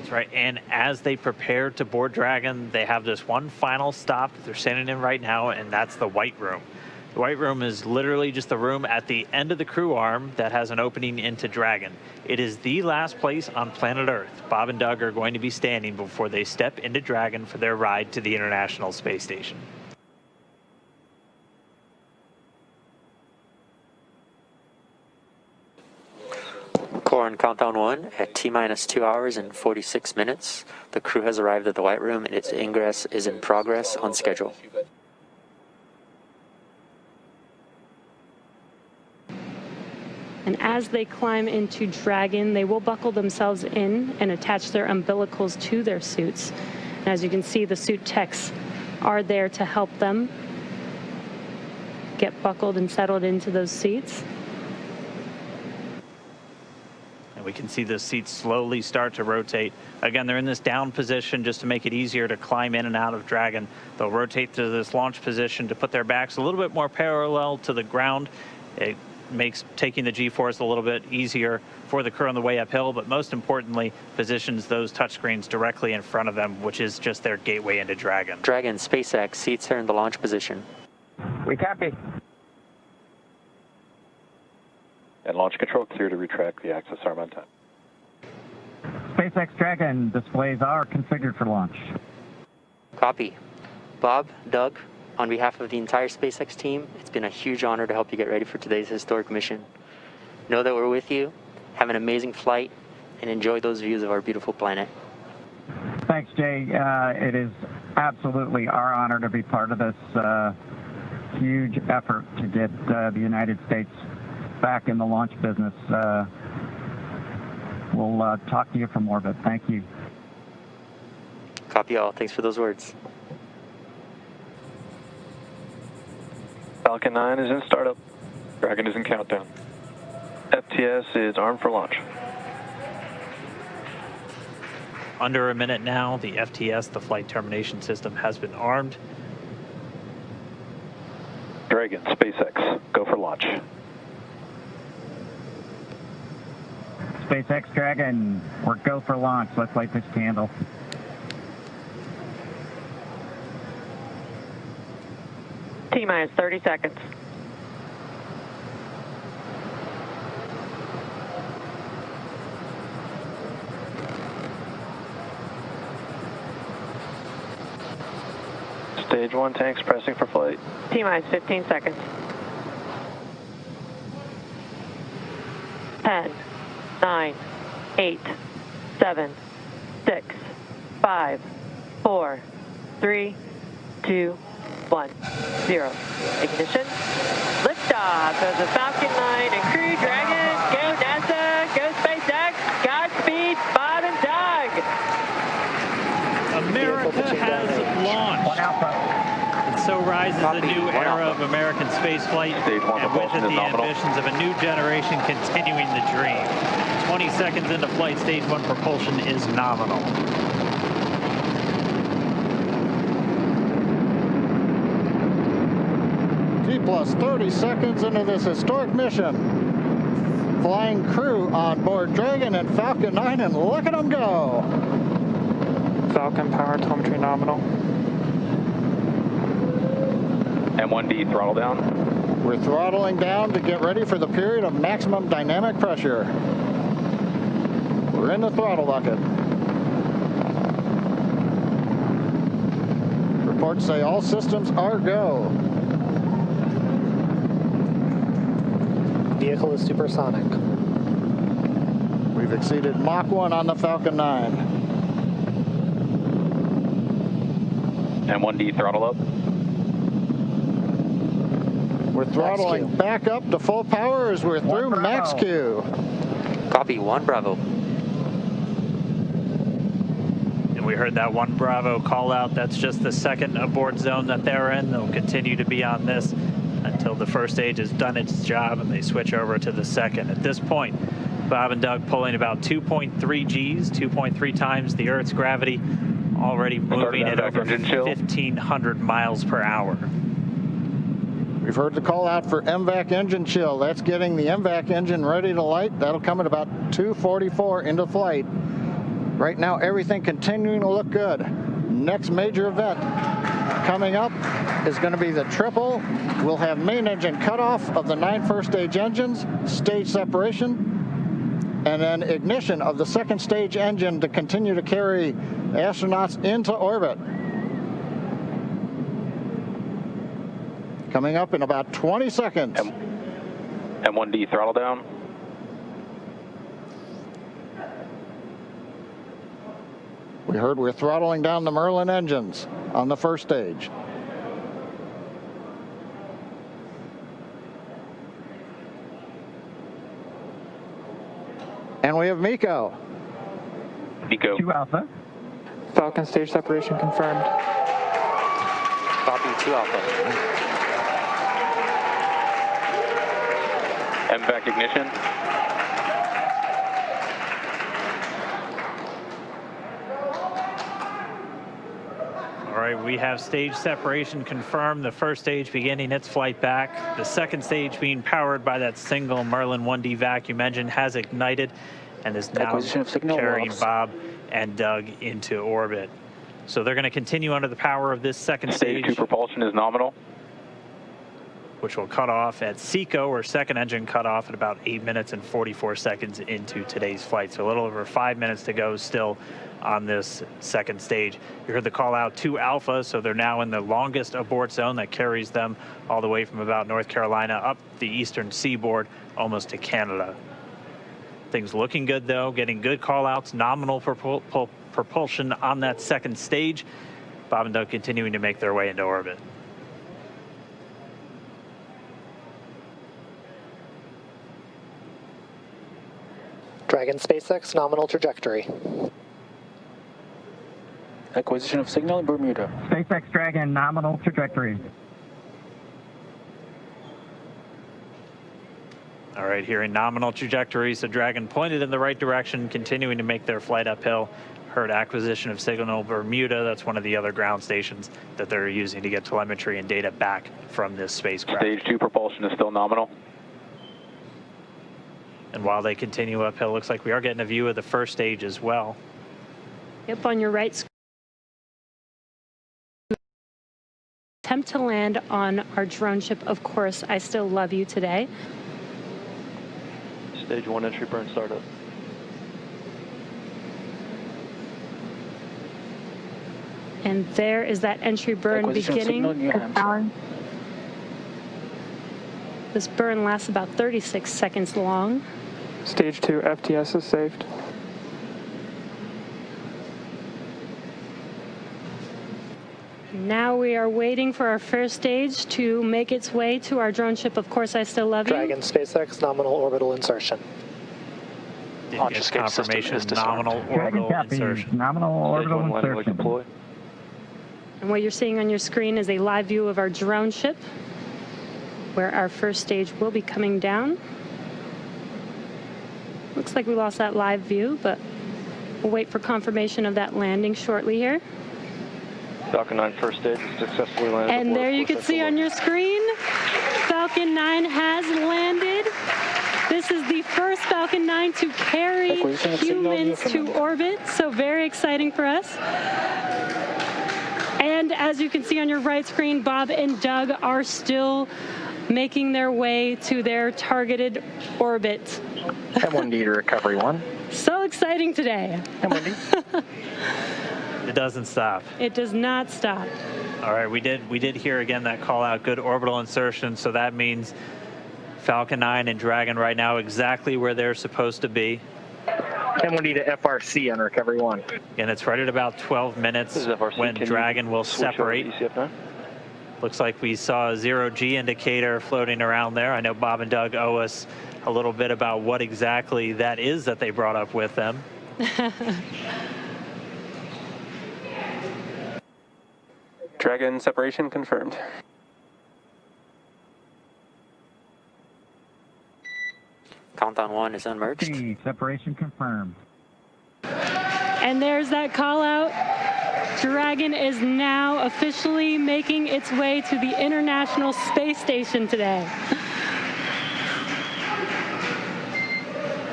That's right. And as they prepare to board Dragon, they have this one final stop that they're standing in right now, and that's the White Room. The White Room is literally just the room at the end of the crew arm that has an opening into Dragon. It is the last place on planet Earth Bob and Doug are going to be standing before they step into Dragon for their ride to the International Space Station. Core on countdown 1 at T-minus 2 hours and 46 minutes. The crew has arrived at the White Room and its ingress is in progress on schedule. And as they climb into Dragon, they will buckle themselves in and attach their umbilicals to their suits. And as you can see, the suit techs are there to help them get buckled and settled into those seats. We can see the seats slowly start to rotate. Again, they're in this down position just to make it easier to climb in and out of Dragon. They'll rotate to this launch position to put their backs a little bit more parallel to the ground. It makes taking the G-force a little bit easier for the crew on the way uphill, but most importantly, positions those touchscreens directly in front of them, which is just their gateway into Dragon. Dragon, SpaceX, seats are in the launch position. We copy. And launch control clear to retract the access arm on time. SpaceX Dragon displays are configured for launch. Copy. Bob, Doug, on behalf of the entire SpaceX team, it's been a huge honor to help you get ready for today's historic mission. Know that we're with you, have an amazing flight, and enjoy those views of our beautiful planet. Thanks, Jay. It is absolutely our honor to be part of this huge effort to get the United States back in the launch business. We'll talk to you for more, but thank you. Copy all. Thanks for those words. Falcon 9 is in startup. Dragon is in countdown. FTS is armed for launch. Under a minute now, the FTS, the flight termination system, has been armed. Dragon, SpaceX, go for launch. SpaceX Dragon, we're go for launch. Let's light this candle. T-minus 30 seconds. Stage 1 tanks pressing for flight. T-minus 15 seconds. 10, 9, 8, 7, 6, 5, 4, 3, 2, 1, 0. Ignition. Liftoff of the Falcon 9 and Crew Dragon. Go NASA, go SpaceX, Godspeed, Bob and Doug. America has launched. And so rises a new era of American spaceflight, and with it the ambitions of a new generation continuing the dream. 20 seconds into flight, stage 1 propulsion is nominal. T plus 30 seconds into this historic mission. Flying crew on board Dragon and Falcon 9, and look at them go. Falcon power telemetry nominal. M1D throttle down. We're throttling down to get ready for the period of maximum dynamic pressure. We're in the throttle bucket. Reports say all systems are go. Vehicle is supersonic. We've exceeded Mach 1 on the Falcon 9. M1D throttle up. We're throttling back up to full power as we're through max Q. Copy, 1 Bravo. And we heard that 1 Bravo call out. That's just the second abort zone that they're in. They'll continue to be on this until the first stage has done its job and they switch over to the second. At this point, Bob and Doug pulling about 2.3 Gs, 2.3 times the Earth's gravity, already moving at over 1,500 miles per hour. We've heard the call out for MVAC engine chill. That's getting the MVAC engine ready to light. That'll come at about 2:44 into flight. Right now, everything continuing to look good. Next major event coming up is going to be the triple. We'll have main engine cutoff of the 9 first stage engines, stage separation, and then ignition of the second stage engine to continue to carry astronauts into orbit. Coming up in about 20 seconds. M1D throttle down. We heard we're throttling down the Merlin engines on the first stage. And we have MECO. MECO. 2 Alpha. Falcon stage separation confirmed. Copy, 2 Alpha. MVAC ignition. All right, we have stage separation confirmed. The first stage beginning its flight back. The second stage, being powered by that single Merlin 1D vacuum engine, has ignited and is now carrying Bob and Doug into orbit. So they're going to continue under the power of this second stage. Stage 2 propulsion is nominal. Which will cut off at SECO, or second engine cutoff, at about 8 minutes and 44 seconds into today's flight. So a little over 5 minutes to go still on this second stage. You heard the call out 2 Alpha, so they're now in the longest abort zone that carries them all the way from about North Carolina up the eastern seaboard, almost to Canada. Things looking good though, getting good call outs, nominal propulsion on that second stage. Bob and Doug continuing to make their way into orbit. Dragon SpaceX nominal trajectory. Acquisition of signal in Bermuda. SpaceX Dragon nominal trajectory. All right, here in nominal trajectory, so Dragon pointed in the right direction, continuing to make their flight uphill. Heard acquisition of signal Bermuda. That's one of the other ground stations that they're using to get telemetry and data back from this spacecraft. Stage 2 propulsion is still nominal. And while they continue uphill, looks like we are getting a view of the first stage as well. Yep, on your right screen. Attempt to land on our drone ship, Of Course I Still Love You today. Stage 1 entry burn startup. And there is that entry burn beginning. This burn lasts about 36 seconds long. Stage 2 FTS is saved. Now we are waiting for our first stage to make its way to our drone ship, Of Course I Still Love You. Dragon SpaceX nominal orbital insertion. Launch escape confirmation, nominal orbital insertion. Nominal orbital insertion. Deploy. And what you're seeing on your screen is a live view of our drone ship, where our first stage will be coming down. Looks like we lost that live view, but we'll wait for confirmation of that landing shortly here. Falcon 9 first stage successfully landed. And there you can see on your screen, Falcon 9 has landed. This is the first Falcon 9 to carry humans to orbit, so very exciting for us. And as you can see on your right screen, Bob and Doug are still making their way to their targeted orbit. M1D to recovery 1. So exciting today. M1D. It doesn't stop. It does not stop. All right, we did hear again that call out, good orbital insertion, so that means Falcon 9 and Dragon right now exactly where they're supposed to be. M1D to FRC on recovery 1. And it's right at about 12 minutes when Dragon will separate. Looks like we saw a 0G indicator floating around there. I know Bob and Doug owe us a little bit about what exactly that is that they brought up with them. Dragon separation confirmed. Countdown 1 is unmerged. Separation confirmed. And there's that call out. Dragon is now officially making its way to the International Space Station today.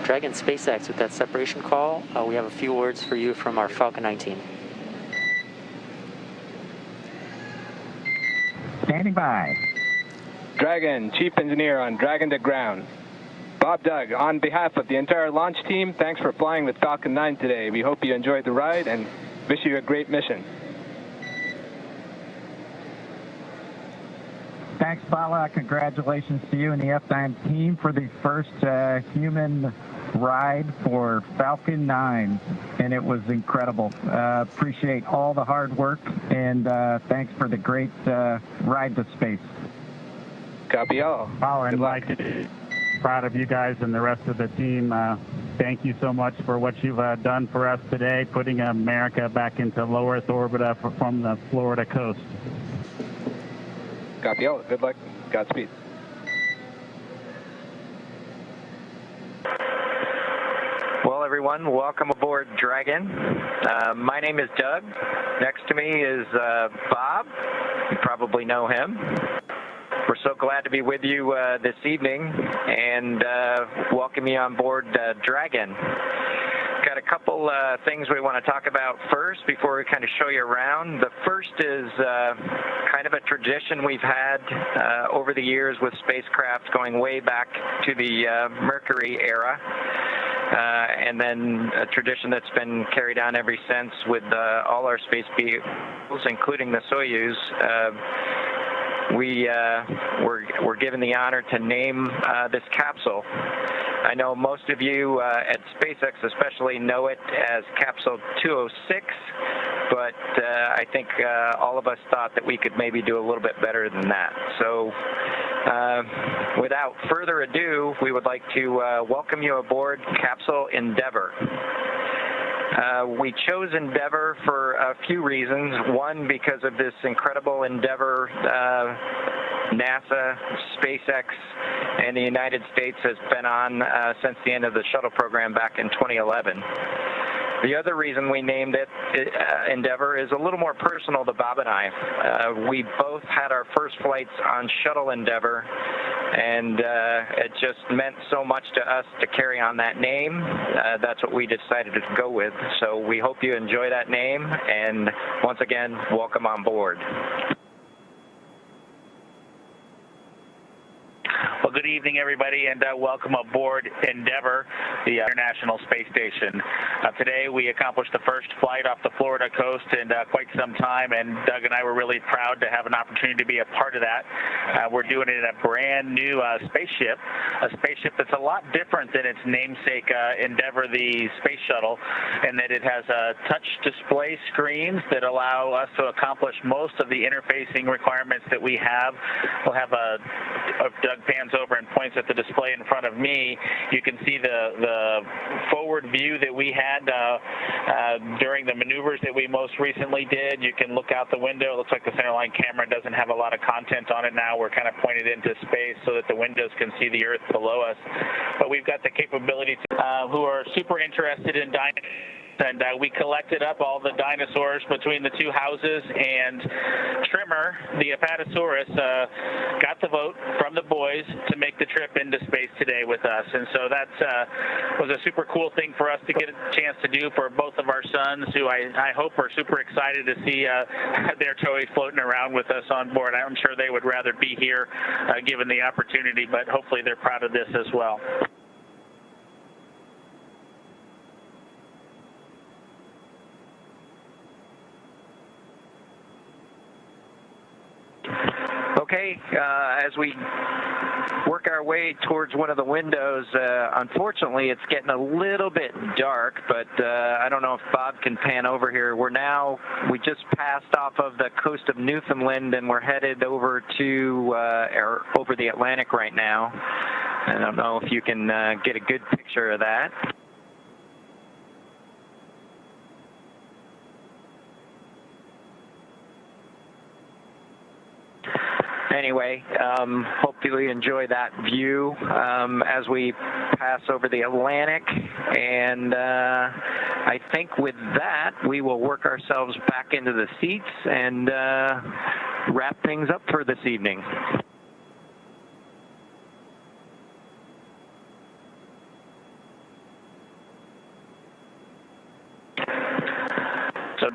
Dragon SpaceX, with that separation call, we have a few words for you from our Falcon 9 team. Standing by. Dragon, Chief Engineer on Dragon to Ground. Bob Doug, on behalf of the entire launch team, thanks for flying with Falcon 9 today. We hope you enjoyed the ride and wish you a great mission. Thanks, Bala. Congratulations to you and the F9 team for the first human ride for Falcon 9, and it was incredible. Appreciate all the hard work, and thanks for the great ride to space. Copy all. Oh, and Mike, proud of you guys and the rest of the team. Thank you so much for what you've done for us today, putting America back into low Earth orbit from the Florida coast. Copy all. Good luck. Godspeed. Well, everyone, welcome aboard Dragon. My name is Doug. Next to me is Bob. You probably know him. We're so glad to be with you this evening and welcome you on board Dragon. Got a couple things we want to talk about first before we kind of show you around. The first is kind of a tradition we've had over the years with spacecraft going way back to the Mercury era. And then a tradition that's been carried on ever since with all our space vehicles, including the Soyuz. We're given the honor to name this capsule. I know most of you at SpaceX especially know it as Capsule 206, but I think all of us thought that we could maybe do a little bit better than that. So without further ado, we would like to welcome you aboard Capsule Endeavour. We chose Endeavour for a few reasons. One, because of this incredible endeavor NASA, SpaceX, and the United States has been on since the end of the shuttle program back in 2011. The other reason we named it Endeavour is a little more personal to Bob and I. We both had our first flights on Shuttle Endeavour, and it just meant so much to us to carry on that name. That's what we decided to go with. So we hope you enjoy that name, and once again, welcome on board. Well, good evening, everybody, and welcome aboard Endeavour, the International Space Station. Today, we accomplished the first flight off the Florida coast in quite some time, and Doug and I were really proud to have an opportunity to be a part of that. We're doing it in a brand new spaceship, a spaceship that's a lot different than its namesake Endeavour, the space shuttle, in that it has touch display screens that allow us to accomplish most of the interfacing requirements that we have. We'll have Doug pans over and points at the display in front of me. You can see the forward view that we had during the maneuvers that we most recently did. You can look out the window. It looks like the centerline camera doesn't have a lot of content on it now. We're kind of pointed into space so that the windows can see the Earth below us. But we've got the capability to, who are super interested in dinosaurs. And we collected up all the dinosaurs between the two houses, and Trimmer, the Apatosaurus, got the vote from the boys to make the trip into space today with us. And so that was a super cool thing for us to get a chance to do for both of our sons, who I hope are super excited to see their toys floating around with us on board. I'm sure they would rather be here given the opportunity, but hopefully they're proud of this as well. Okay, as we work our way towards one of the windows, unfortunately it's getting a little bit dark, but I don't know if Bob can pan over here. We just passed off of the coast of Newfoundland, and we're headed over to over the Atlantic right now. I don't know if you can get a good picture of that. Anyway, hopefully you enjoy that view as we pass over the Atlantic, and I think with that we will work ourselves back into the seats and wrap things up for this evening.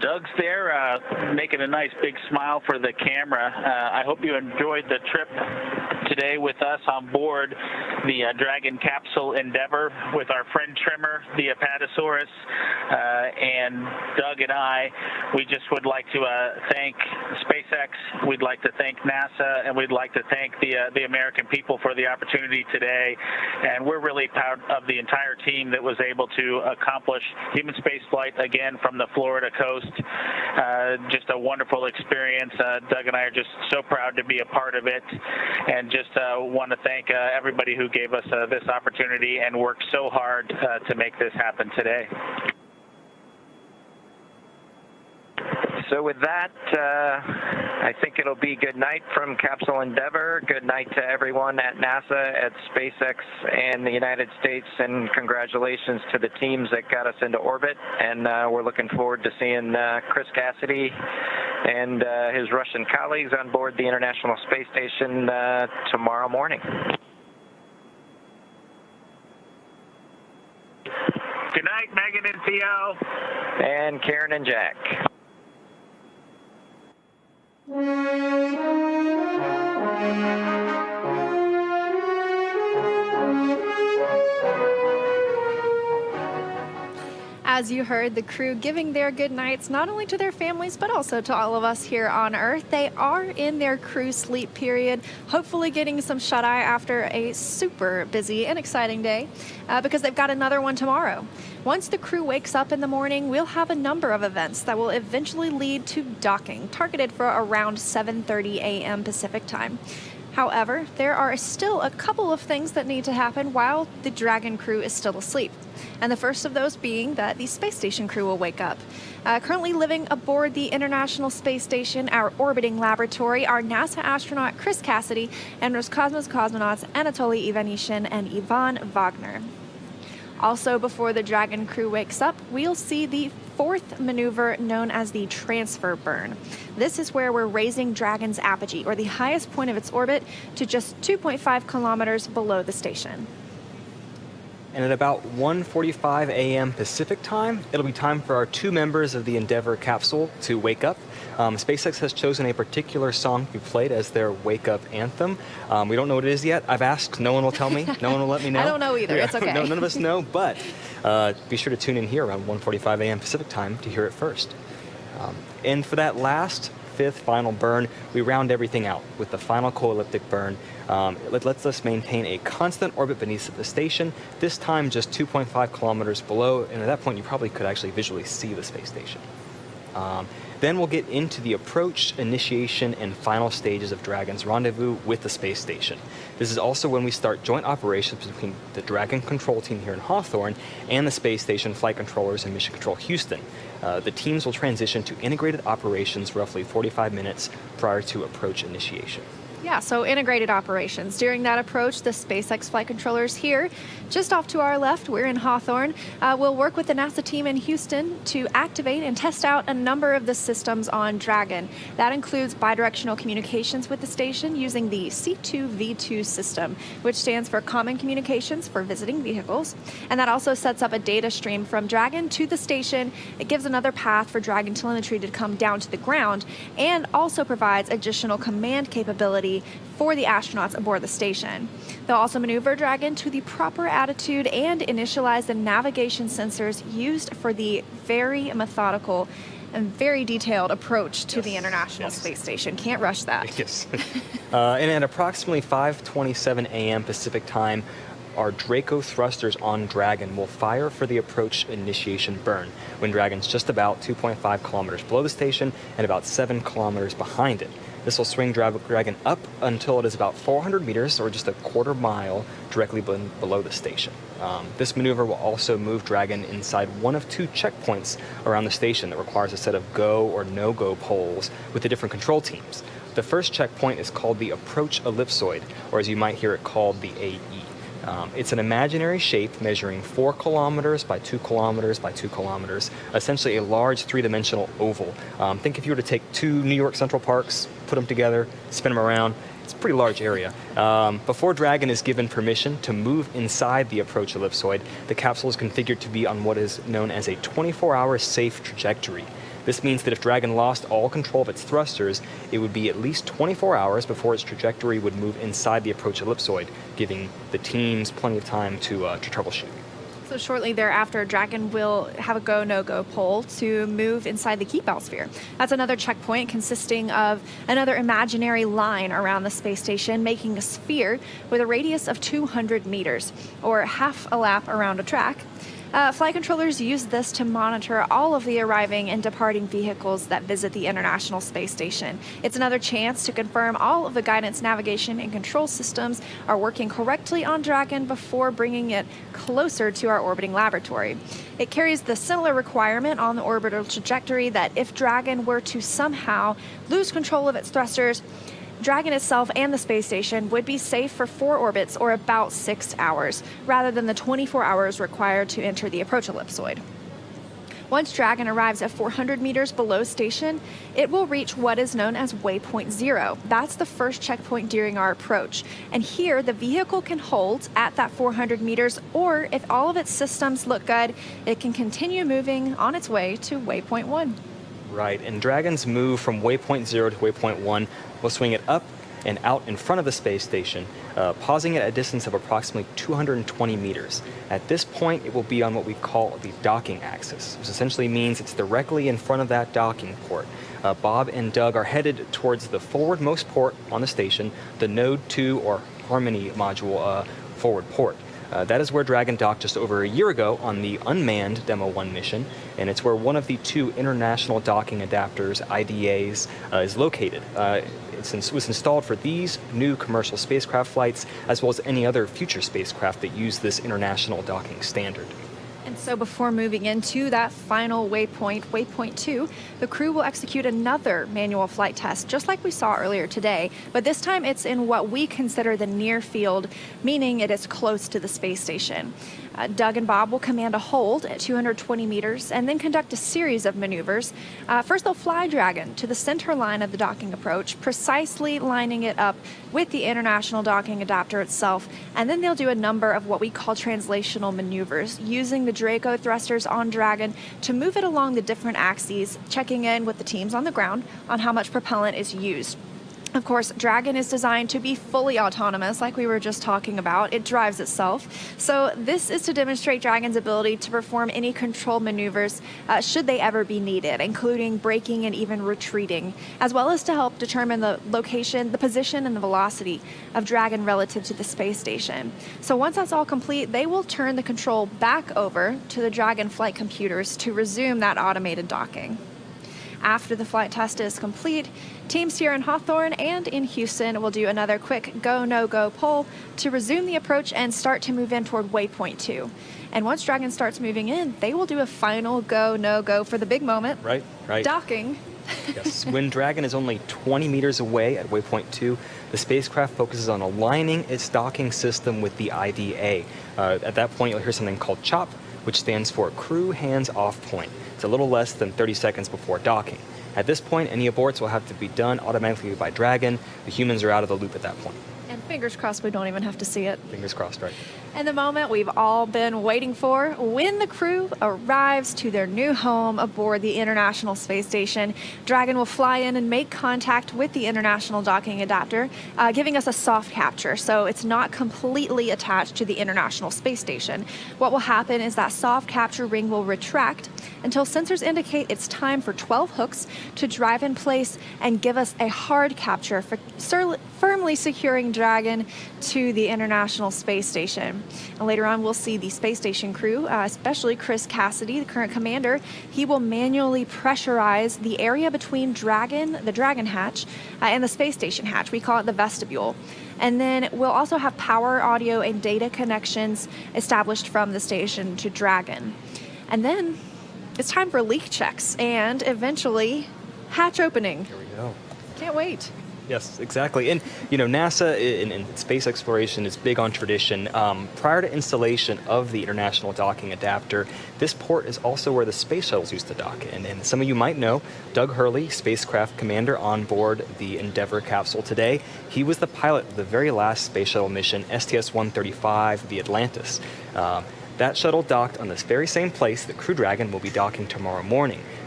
Doug's there, making a nice big smile for the camera. I hope you enjoyed the trip today with us on board the Dragon capsule Endeavour with our friend Trimmer, the Apatosaurus, and Doug and I. We just would like to thank SpaceX, we'd like to thank NASA, and we'd like to thank the American people for the opportunity today. And we're really proud of the entire team that was able to accomplish human spaceflight again from the Florida coast. Just a wonderful experience. Doug and I are just so proud to be a part of it, and just want to thank everybody who gave us this opportunity and worked so hard to make this happen today. So with that, I think it'll be good night from Capsule Endeavour. Good night to everyone at NASA, at SpaceX, and the United States, and congratulations to the teams that got us into orbit. And we're looking forward to seeing Chris Cassidy and his Russian colleagues on board the International Space Station tomorrow morning. Good night, Megan and Theo. And Karen and Jack. As you heard, the crew giving their good nights not only to their families but also to all of us here on Earth. They are in their crew sleep period, hopefully getting some shut-eye after a super busy and exciting day because they've got another one tomorrow. Once the crew wakes up in the morning, we'll have a number of events that will eventually lead to docking, targeted for around 7:30 a.m. Pacific time. However, there are still a couple of things that need to happen while the Dragon crew is still asleep. And the first of those being that the space station crew will wake up. Currently living aboard the International Space Station, our orbiting laboratory, are NASA astronaut Chris Cassidy and Roscosmos cosmonauts Anatoly Ivanishin and Ivan Wagner. Also, before the Dragon crew wakes up, we'll see the fourth maneuver known as the transfer burn. This is where we're raising Dragon's apogee, or the highest point of its orbit, to just 2.5 kilometers below the station. And at about 1:45 a.m. Pacific time, it'll be time for our two members of the Endeavour capsule to wake up. SpaceX has chosen a particular song to be played as their wake-up anthem. We don't know what it is yet. I've asked. No one will tell me. No one will let me know. I don't know either. It's okay. No, none of us know, but be sure to tune in here around 1:45 a.m. Pacific time to hear it first. And for that last, fifth, final burn, we round everything out with the final co-elliptic burn. It lets us maintain a constant orbit beneath the station, this time just 2.5 kilometers below, and at that point you probably could actually visually see the space station. Then we'll get into the approach, initiation, and final stages of Dragon's rendezvous with the space station. This is also when we start joint operations between the Dragon control team here in Hawthorne and the space station flight controllers in Mission Control Houston. The teams will transition to integrated operations roughly 45 minutes prior to approach initiation. Yeah, so integrated operations. During that approach, the SpaceX flight controllers here, just off to our left, we're in Hawthorne, will work with the NASA team in Houston to activate and test out a number of the systems on Dragon. That includes bidirectional communications with the station using the C2V2 system, which stands for Common Communications for Visiting Vehicles. And that also sets up a data stream from Dragon to the station. It gives another path for Dragon telemetry to come down to the ground, and also provides additional command capability for the astronauts aboard the station. They'll also maneuver Dragon to the proper attitude and initialize the navigation sensors used for the very methodical and very detailed approach to the International Space Station. Can't rush that. Yes. And at approximately 5:27 a.m. Pacific time, our Draco thrusters on Dragon will fire for the approach initiation burn when Dragon's just about 2.5 kilometers below the station and about 7 kilometers behind it. This will swing Dragon up until it is about 400 meters, or just a quarter mile, directly below the station. This maneuver will also move Dragon inside one of two checkpoints around the station that requires a set of go or no-go poles with the different control teams. The first checkpoint is called the approach ellipsoid, or as you might hear it called, the AE. It's an imaginary shape measuring 4 kilometers by 2 kilometers by 2 kilometers, essentially a large three-dimensional oval. Think if you were to take two New York Central Parks, put them together, spin them around, it's a pretty large area. Before Dragon is given permission to move inside the approach ellipsoid, the capsule is configured to be on what is known as a 24-hour safe trajectory. This means that if Dragon lost all control of its thrusters, it would be at least 24 hours before its trajectory would move inside the approach ellipsoid, giving the teams plenty of time to troubleshoot. So shortly thereafter, Dragon will have a go, no-go poll to move inside the keep out sphere. That's another checkpoint consisting of another imaginary line around the space station, making a sphere with a radius of 200 meters, or half a lap around a track. Flight controllers use this to monitor all of the arriving and departing vehicles that visit the International Space Station. It's another chance to confirm all of the guidance, navigation, and control systems are working correctly on Dragon before bringing it closer to our orbiting laboratory. It carries the similar requirement on the orbital trajectory that if Dragon were to somehow lose control of its thrusters, Dragon itself and the space station would be safe for 4 orbits, or about 6 hours, rather than the 24 hours required to enter the approach ellipsoid. Once Dragon arrives at 400 meters below station, it will reach what is known as Waypoint 0. That's the first checkpoint during our approach. And here, the vehicle can hold at that 400 meters, or if all of its systems look good, it can continue moving on its way to Waypoint 1. Right, and Dragon's move from Waypoint 0 to Waypoint 1 will swing it up and out in front of the space station, pausing it at a distance of approximately 220 meters. At this point, it will be on what we call the docking axis, which essentially means it's directly in front of that docking port. Bob and Doug are headed towards the forwardmost port on the station, the Node 2 or Harmony module forward port. That is where Dragon docked just over a year ago on the unmanned Demo 1 mission, and it's where one of the 2 international docking adapters, IDAs, is located. It was installed for these new commercial spacecraft flights, as well as any other future spacecraft that use this international docking standard. And so before moving into that final waypoint, Waypoint 2, the crew will execute another manual flight test, just like we saw earlier today, but this time it's in what we consider the near field, meaning it is close to the space station. Doug and Bob will command a hold at 220 meters and then conduct a series of maneuvers. First, they'll fly Dragon to the center line of the docking approach, precisely lining it up with the international docking adapter itself, and then they'll do a number of what we call translational maneuvers, using the Draco thrusters on Dragon to move it along the different axes, checking in with the teams on the ground on how much propellant is used. Of course, Dragon is designed to be fully autonomous, like we were just talking about. It drives itself. So this is to demonstrate Dragon's ability to perform any control maneuvers should they ever be needed, including braking and even retreating, as well as to help determine the location, the position, and the velocity of Dragon relative to the space station. So once that's all complete, they will turn the control back over to the Dragon flight computers to resume that automated docking. After the flight test is complete, teams here in Hawthorne and in Houston will do another quick go, no-go poll to resume the approach and start to move in toward Waypoint 2. And once Dragon starts moving in, they will do a final go, no-go for the big moment. Right. Docking. Yes. When Dragon is only 20 meters away at Waypoint 2, the spacecraft focuses on aligning its docking system with the IDA. At that point, you'll hear something called CHOP, which stands for Crew Hands Off Point. It's a little less than 30 seconds before docking. At this point, any aborts will have to be done automatically by Dragon. The humans are out of the loop at that point. And fingers crossed we don't even have to see it. Fingers crossed, right? And the moment we've all been waiting for, when the crew arrives to their new home aboard the International Space Station, Dragon will fly in and make contact with the International Docking Adapter, giving us a soft capture, so it's not completely attached to the International Space Station. What will happen is that soft capture ring will retract until sensors indicate it's time for 12 hooks to drive in place and give us a hard capture for firmly securing Dragon to the International Space Station. And later on, we'll see the space station crew, especially Chris Cassidy, the current commander. He will manually pressurize the area between the Dragon hatch, and the space station hatch. We call it the vestibule. And then we'll also have power, audio, and data connections established from the station to Dragon. And then it's time for leak checks and eventually hatch opening. Here we go. Can't wait. Yes, exactly. And, NASA in space exploration is big on tradition. Prior to installation of the International Docking Adapter, this port is also where the space shuttles used to dock. And some of you might know Doug Hurley, spacecraft commander on board the Endeavour capsule today. He was the pilot of the very last space shuttle mission, STS-135, the Atlantis. That shuttle docked on this very same place that Crew Dragon will be docking tomorrow morning.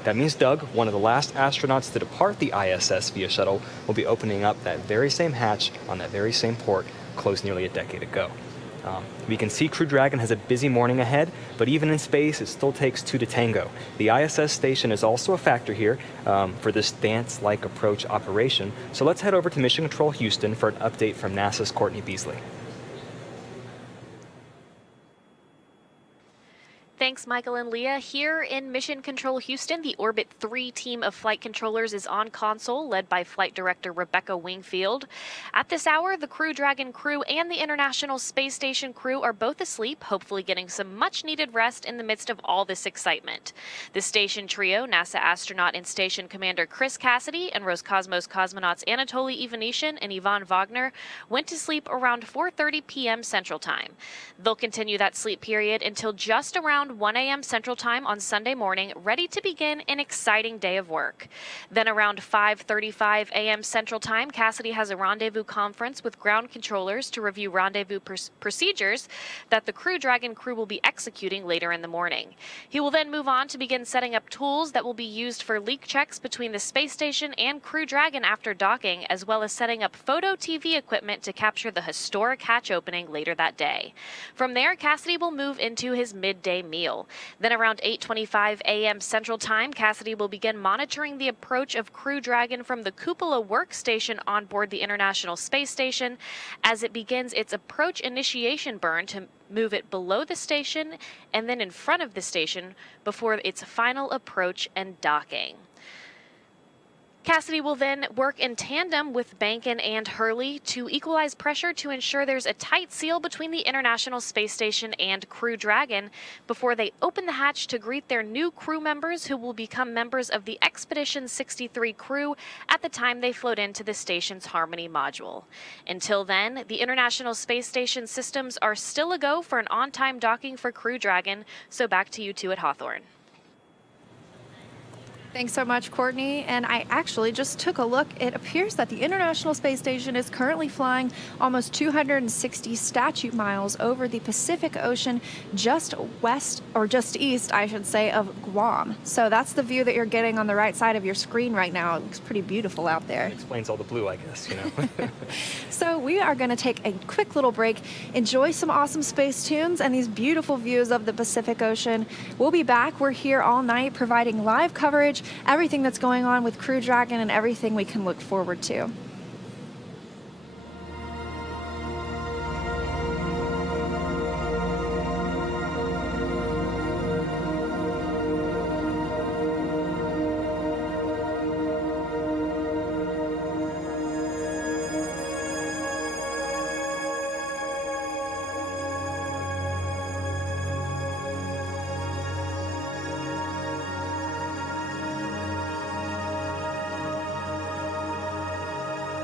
That means Doug, one of the last astronauts to depart the ISS via shuttle, will be opening up that very same hatch on that very same port closed nearly a decade ago. We can see Crew Dragon has a busy morning ahead, but even in space, it still takes two to tango. The ISS station is also a factor here for this dance-like approach operation. So let's head over to Mission Control Houston for an update from NASA's Courtney Beasley. Thanks, Michael and Leah. Here in Mission Control Houston, the Orbit 3 team of flight controllers is on console, led by Flight Director Rebecca Wingfield. At this hour, the Crew Dragon crew and the International Space Station crew are both asleep, hopefully getting some much-needed rest in the midst of all this excitement. The station trio, NASA astronaut and station commander Chris Cassidy and Roscosmos cosmonauts Anatoly Ivanishin and Ivan Wagner, went to sleep around 4:30 p.m. Central Time. They'll continue that sleep period until just around 1 a.m. Central Time on Sunday morning, ready to begin an exciting day of work. Then around 5:35 a.m. Central Time, Cassidy has a rendezvous conference with ground controllers to review rendezvous procedures that the Crew Dragon crew will be executing later in the morning. He will then move on to begin setting up tools that will be used for leak checks between the space station and Crew Dragon after docking, as well as setting up photo TV equipment to capture the historic hatch opening later that day. From there, Cassidy will move into his midday meal. Then around 8:25 a.m. Central Time, Cassidy will begin monitoring the approach of Crew Dragon from the cupola workstation on board the International Space Station as it begins its approach initiation burn to move it below the station and then in front of the station before its final approach and docking. Cassidy will then work in tandem with Behnken and Hurley to equalize pressure to ensure there's a tight seal between the International Space Station and Crew Dragon before they open the hatch to greet their new crew members who will become members of the Expedition 63 crew at the time they float into the station's Harmony module. Until then, the International Space Station systems are still a go for an on-time docking for Crew Dragon, so back to you two at Hawthorne. Thanks so much, Courtney. And I actually just took a look. It appears that the International Space Station is currently flying almost 260 statute miles over the Pacific Ocean, just west, or just east, I should say, of Guam. So that's the view that you're getting on the right side of your screen right now. It looks pretty beautiful out there. That explains all the blue, I guess, you know. So we are going to take a quick little break, enjoy some awesome space tunes and these beautiful views of the Pacific Ocean. We'll be back. We're here all night providing live coverage, everything that's going on with Crew Dragon and everything we can look forward to.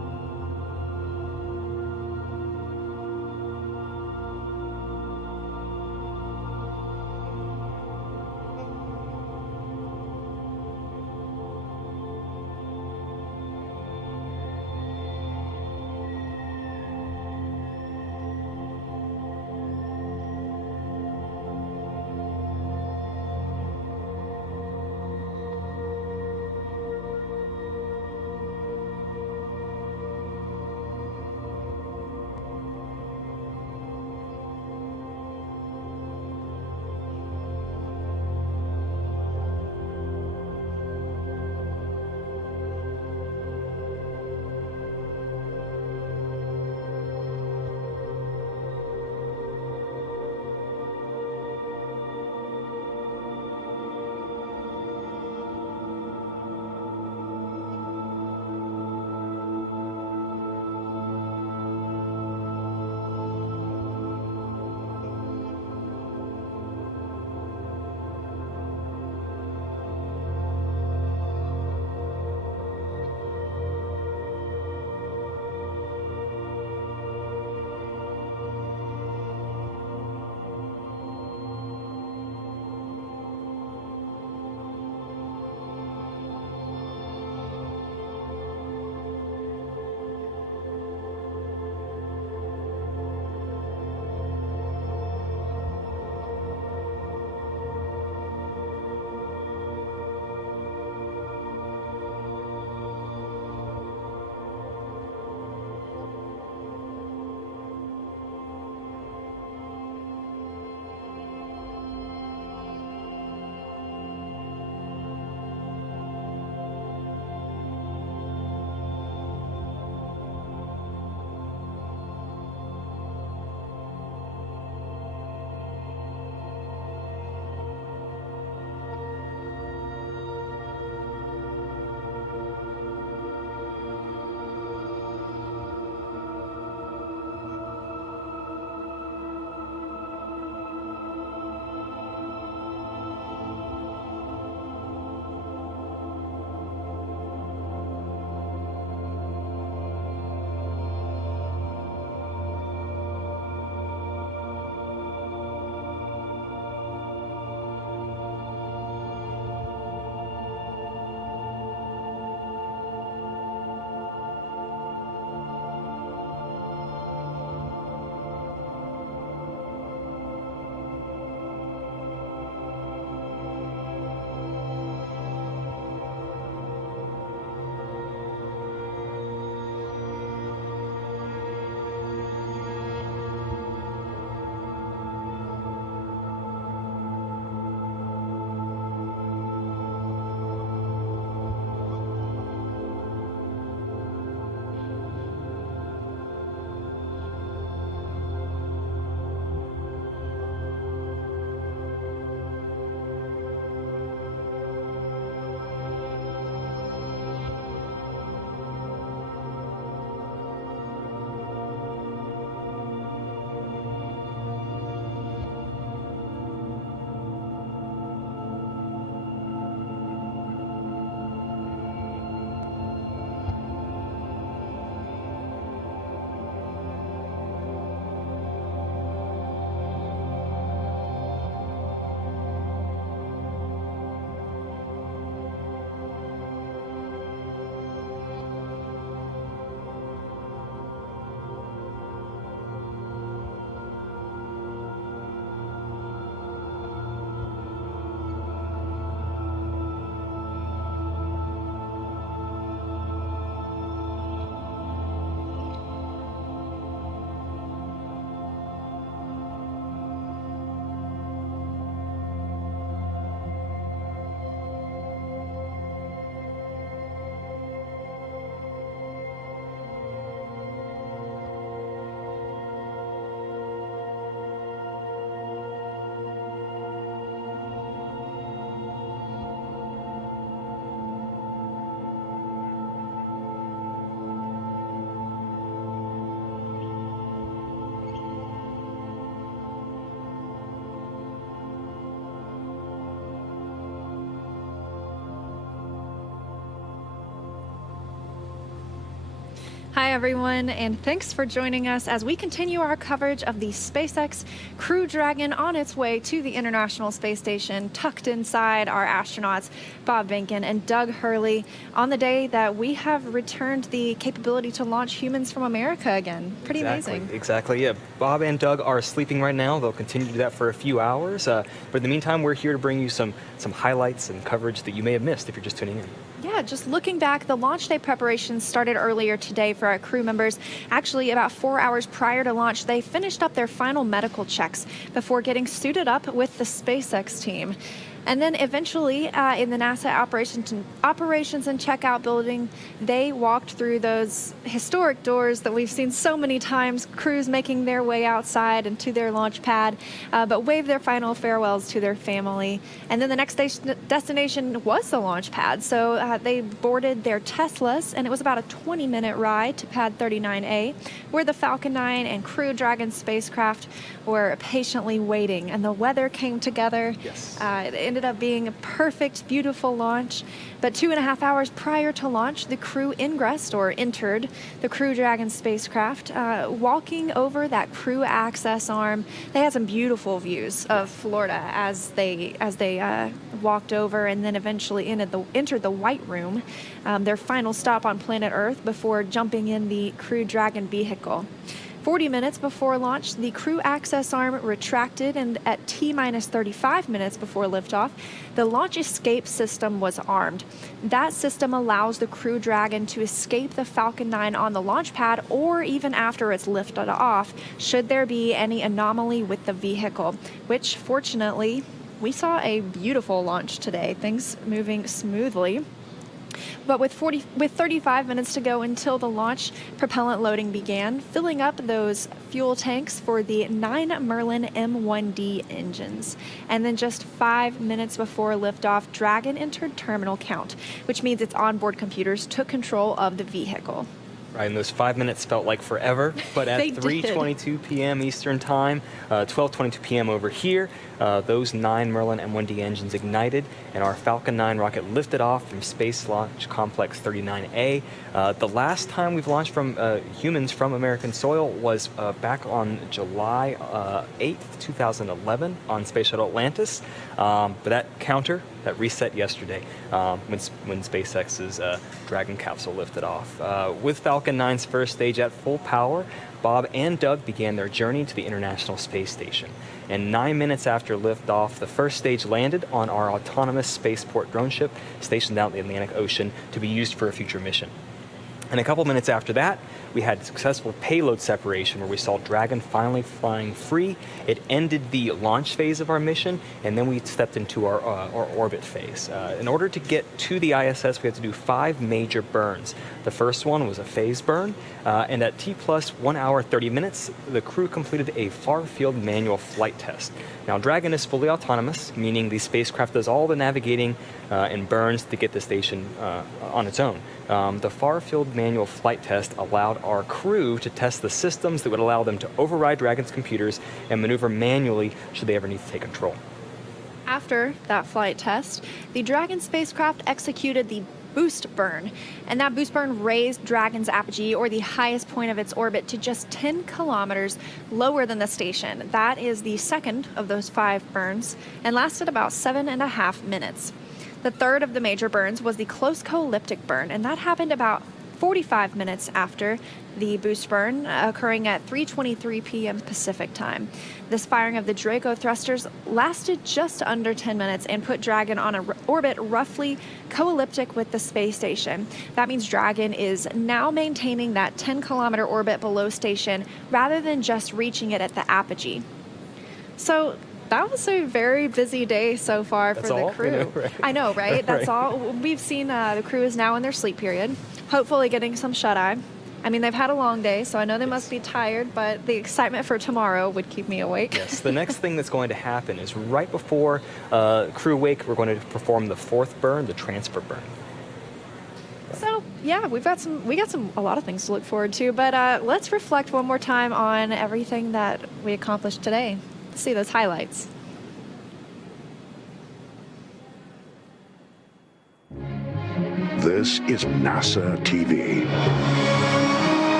Hi, everyone, and thanks for joining us as we continue our coverage of the SpaceX Crew Dragon on its way to the International Space Station. Tucked inside our astronauts, Bob Behnken and Doug Hurley, on the day that we have returned the capability to launch humans from America again. Pretty amazing. Exactly, yeah. Bob and Doug are sleeping right now. They'll continue to do that for a few hours. But in the meantime, we're here to bring you some highlights and coverage that you may have missed if you're just tuning in. Yeah, just looking back, the launch day preparations started earlier today for our crew members. Actually, about 4 hours prior to launch, they finished up their final medical checks before getting suited up with the SpaceX team. And then eventually, in the NASA operations and checkout building, they walked through those historic doors that we've seen so many times, crews making their way outside and to their launch pad, but waved their final farewells to their family. And then the next destination was the launch pad. So they boarded their Teslas, and it was about a 20-minute ride to pad 39A, where the Falcon 9 and Crew Dragon spacecraft were patiently waiting. And the weather came together. Yes. It ended up being a perfect, beautiful launch. But 2.5 hours prior to launch, the crew entered the Crew Dragon spacecraft, walking over that crew access arm. They had some beautiful views of Florida as they walked over, and then eventually entered the White Room, their final stop on planet Earth before jumping in the Crew Dragon vehicle. 40 minutes before launch, the crew access arm retracted, and at T-minus 35 minutes before liftoff, the launch escape system was armed. That system allows the Crew Dragon to escape the Falcon 9 on the launch pad or even after it's lifted off, should there be any anomaly with the vehicle, which fortunately, we saw a beautiful launch today, things moving smoothly. But with 35 minutes to go until the launch, propellant loading began, filling up those fuel tanks for the 9 Merlin M1D engines. And then just 5 minutes before liftoff, Dragon entered terminal count, which means its onboard computers took control of the vehicle. Right, and those 5 minutes felt like forever, but at 3:22 p.m. Eastern Time, 12:22 p.m. over here, those 9 Merlin M1D engines ignited, and our Falcon 9 rocket lifted off from Space Launch Complex 39A. The last time we've launched from humans from American soil was back on July 8th, 2011 on Space Shuttle Atlantis, but that reset yesterday when SpaceX's Dragon capsule lifted off. With Falcon 9's first stage at full power, Bob and Doug began their journey to the International Space Station. And 9 minutes after liftoff, the first stage landed on our autonomous spaceport drone ship stationed out in the Atlantic Ocean to be used for a future mission. And a couple minutes after that, we had successful payload separation where we saw Dragon finally flying free. It ended the launch phase of our mission, and then we stepped into our orbit phase. In order to get to the ISS, we had to do 5 major burns. The first one was a phase burn, and at T plus 1 hour 30 minutes, the crew completed a far-field manual flight test. Now, Dragon is fully autonomous, meaning the spacecraft does all the navigating and burns to get the station on its own. The far-field manual flight test allowed our crew to test the systems that would allow them to override Dragon's computers and maneuver manually should they ever need to take control. After that flight test, the Dragon spacecraft executed the boost burn, and that boost burn raised Dragon's apogee, or the highest point of its orbit, to just 10 kilometers lower than the station. That is the second of those 5 burns, and lasted about 7.5 minutes. The third of the major burns was the close co-elliptic burn, and that happened about 45 minutes after the boost burn, occurring at 3:23 p.m. Pacific time. This firing of the Draco thrusters lasted just under 10 minutes and put Dragon on an orbit roughly co-elliptic with the space station. That means Dragon is now maintaining that 10-kilometer orbit below station rather than just reaching it at the apogee. So that was a very busy day so far for the crew. I know, right? That's all. We've seen the crew is now in their sleep period, hopefully getting some shut-eye. I mean, they've had a long day, so I know they must be tired, but the excitement for tomorrow would keep me awake. Yes, the next thing that's going to happen is right before crew wake, we're going to perform the 4th burn, the transfer burn. So, yeah, we got a lot of things to look forward to, but let's reflect one more time on everything that we accomplished today. Let's see those highlights. This is NASA TV.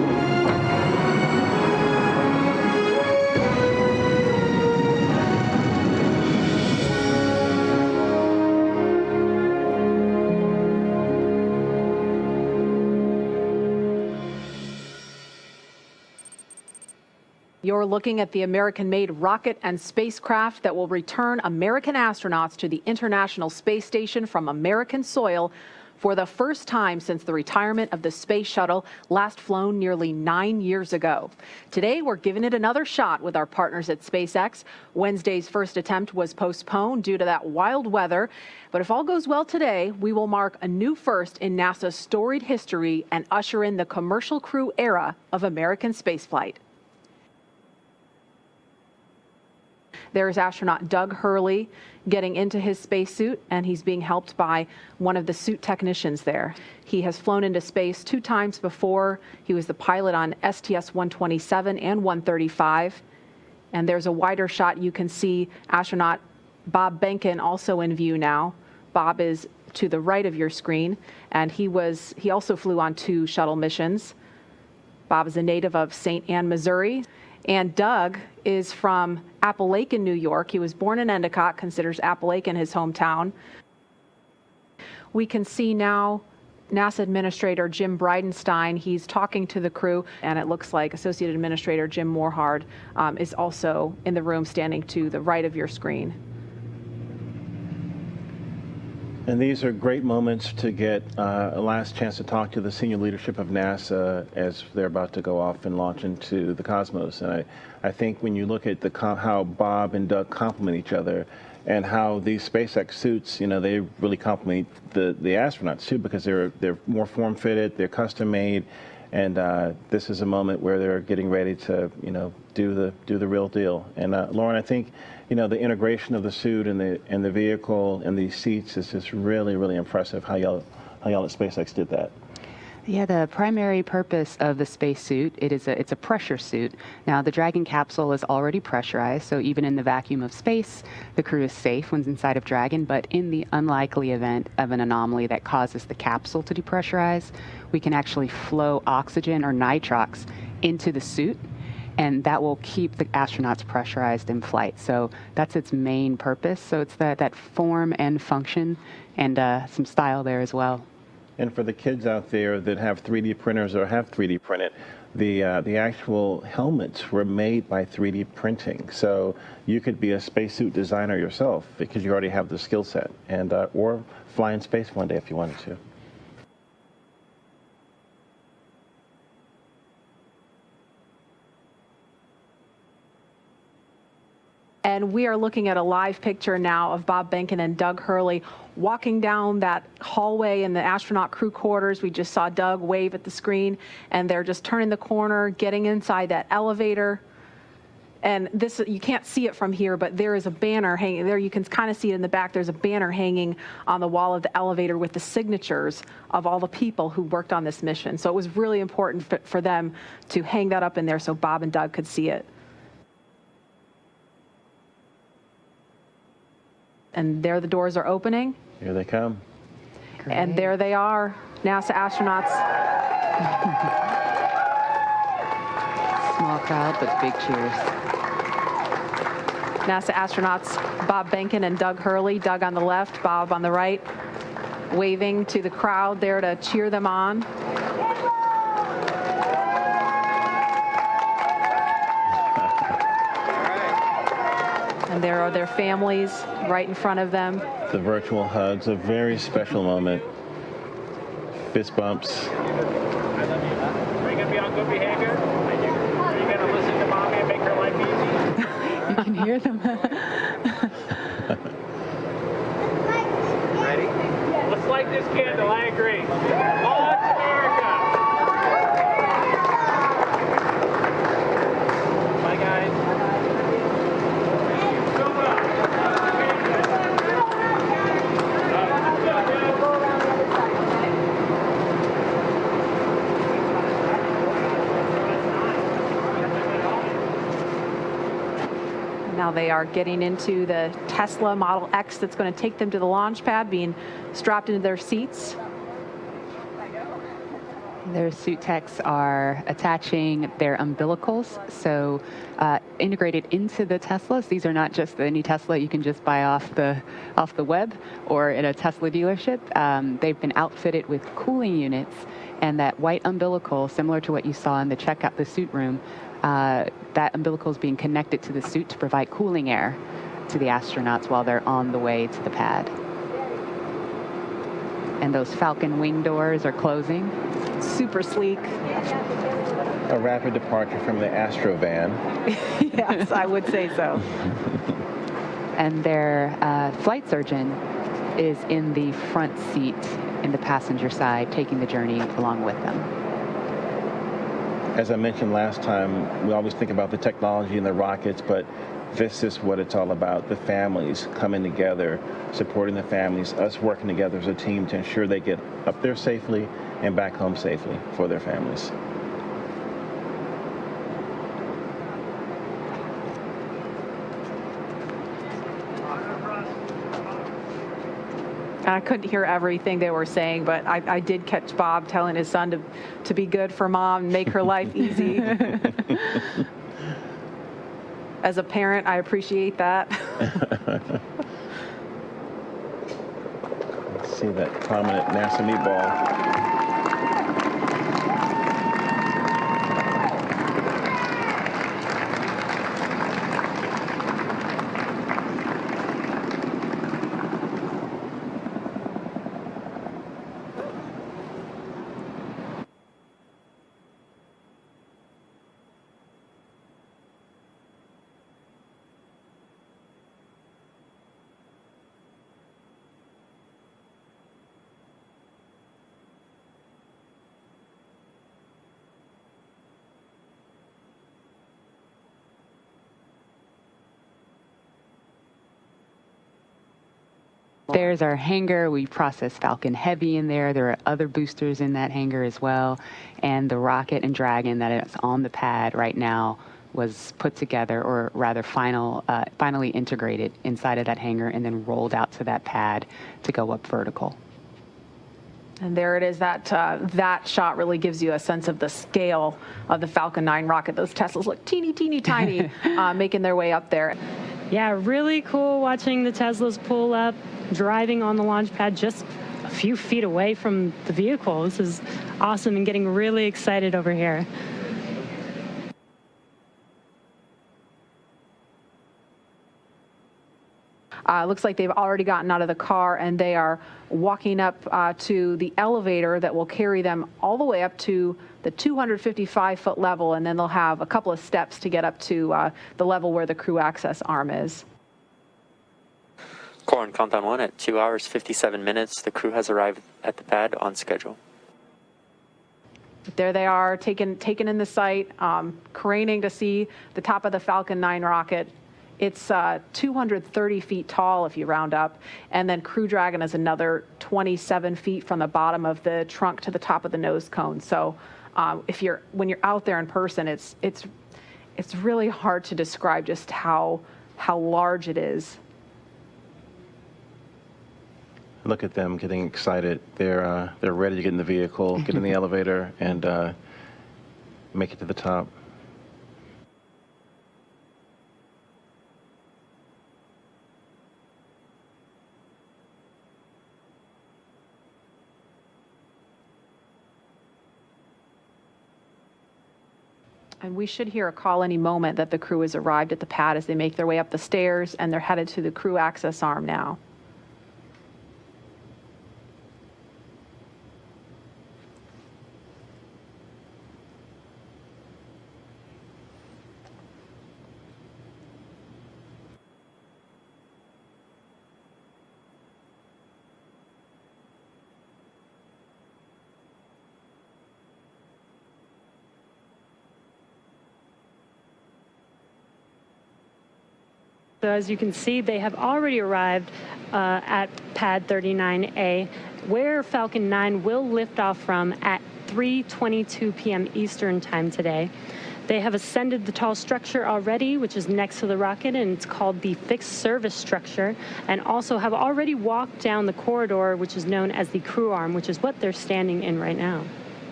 You're looking at the American-made rocket and spacecraft that will return American astronauts to the International Space Station from American soil for the first time since the retirement of the space shuttle, last flown nearly 9 years ago. Today, we're giving it another shot with our partners at SpaceX. Wednesday's first attempt was postponed due to that wild weather. But if all goes well today, we will mark a new first in NASA's storied history and usher in the commercial crew era of American spaceflight. There's astronaut Doug Hurley getting into his spacesuit, and he's being helped by one of the suit technicians there. He has flown into space 2 times before. He was the pilot on STS-127 and 135. And there's a wider shot. You can see astronaut Bob Behnken also in view now. Bob is to the right of your screen, and he also flew on 2 shuttle missions. Bob is a native of St. Anne, Missouri. And Doug is from Appalachian, New York. He was born in Endicott, considers Appalachian his hometown. We can see now NASA Administrator Jim Bridenstine. He's talking to the crew, and it looks like Associate Administrator Jim Morhard is also in the room, standing to the right of your screen. And these are great moments to get a last chance to talk to the senior leadership of NASA as they're about to go off and launch into the cosmos. And I think when you look at how Bob and Doug complement each other, and how these SpaceX suits, you know, they really complement the astronauts too, because they're more form-fitted, they're custom-made, and this is a moment where they're getting ready to, you know, do the real deal. And Lauren, I think, you know, the integration of the suit and the vehicle and these seats is just really, really impressive. How y'all at SpaceX did that. Yeah, the primary purpose of the spacesuit, it's a pressure suit. Now, the Dragon capsule is already pressurized, so even in the vacuum of space, the crew is safe when inside of Dragon. But in the unlikely event of an anomaly that causes the capsule to depressurize, we can actually flow oxygen or nitrox into the suit, and that will keep the astronauts pressurized in flight. So that's its main purpose. So it's that form and function, and some style there as well. And for the kids out there that have 3D printers or have 3D printed, the actual helmets were made by 3D printing. So you could be a spacesuit designer yourself because you already have the skill set, and or fly in space one day if you wanted to. And we are looking at a live picture now of Bob Behnken and Doug Hurley walking down that hallway in the astronaut crew quarters. We just saw Doug wave at the screen, and they're just turning the corner, getting inside that elevator. And this, you can't see it from here, but there is a banner hanging there. You can kind of see it in the back. There's a banner hanging on the wall of the elevator with the signatures of all the people who worked on this mission. So it was really important for them to hang that up in there so Bob and Doug could see it. And there the doors are opening. Here they come. Great. And there they are, NASA astronauts. Small crowd, but big cheers. NASA astronauts Bob Behnken and Doug Hurley, Doug on the left, Bob on the right, waving to the crowd there to cheer them on. And there are their families right in front of them. The virtual hugs, a very special moment. Fist bumps. Are you going to be on good behavior? Are you going to listen to mommy and make her life easy? You can hear them. Ready? Let's light this candle, I agree. Launch America! Bye, guys. Now they are getting into the Tesla Model X that's going to take them to the launch pad, being strapped into their seats. Their suit techs are attaching their umbilicals, so integrated into the Teslas. These are not just any Tesla you can just buy off the web or in a Tesla dealership. They've been outfitted with cooling units, and that white umbilical, similar to what you saw in the suit room, that umbilical is being connected to the suit to provide cooling air to the astronauts while they're on the way to the pad. And those Falcon wing doors are closing. Super sleek. A rapid departure from the Astro van. Yes, I would say so. And their flight surgeon is in the front seat in the passenger side, taking the journey along with them. As I mentioned last time, we always think about the technology and the rockets, but this is what it's all about, the families coming together, supporting the families, us working together as a team to ensure they get up there safely and back home safely for their families. I couldn't hear everything they were saying, but I did catch Bob telling his son to be good for mom and make her life easy. As a parent, I appreciate that. Let's see that prominent NASA meatball. There's our hangar. We process Falcon Heavy in there. There are other boosters in that hangar as well. And the rocket and Dragon that is on the pad right now was put together, or rather finally integrated inside of that hangar and then rolled out to that pad to go up vertical. And there it is. That shot really gives you a sense of the scale of the Falcon 9 rocket. Those Teslas look teeny, teeny, tiny, making their way up there. Yeah, really cool watching the Teslas pull up, driving on the launch pad just a few feet away from the vehicle. This is awesome and getting really excited over here. Looks like they've already gotten out of the car and they are walking up to the elevator that will carry them all the way up to the 255-foot level, and then they'll have a couple of steps to get up to the level where the crew access arm is. Core on countdown 1 at 2 hours 57 minutes. The crew has arrived at the pad on schedule. There they are, taken in the sight, craning to see the top of the Falcon 9 rocket. It's 230 feet tall if you round up, and then Crew Dragon is another 27 feet from the bottom of the trunk to the top of the nose cone. So when you're out there in person, it's really hard to describe just how large it is. Look at them getting excited. They're ready to get in the vehicle, get in the elevator, and make it to the top. And we should hear a call any moment that the crew has arrived at the pad as they make their way up the stairs, and they're headed to the crew access arm now. So as you can see, they have already arrived at pad 39A, where Falcon 9 will lift off from at 3:22 p.m. Eastern time today. They have ascended the tall structure already, which is next to the rocket, and it's called the fixed service structure, and also have already walked down the corridor, which is known as the crew arm, which is what they're standing in right now.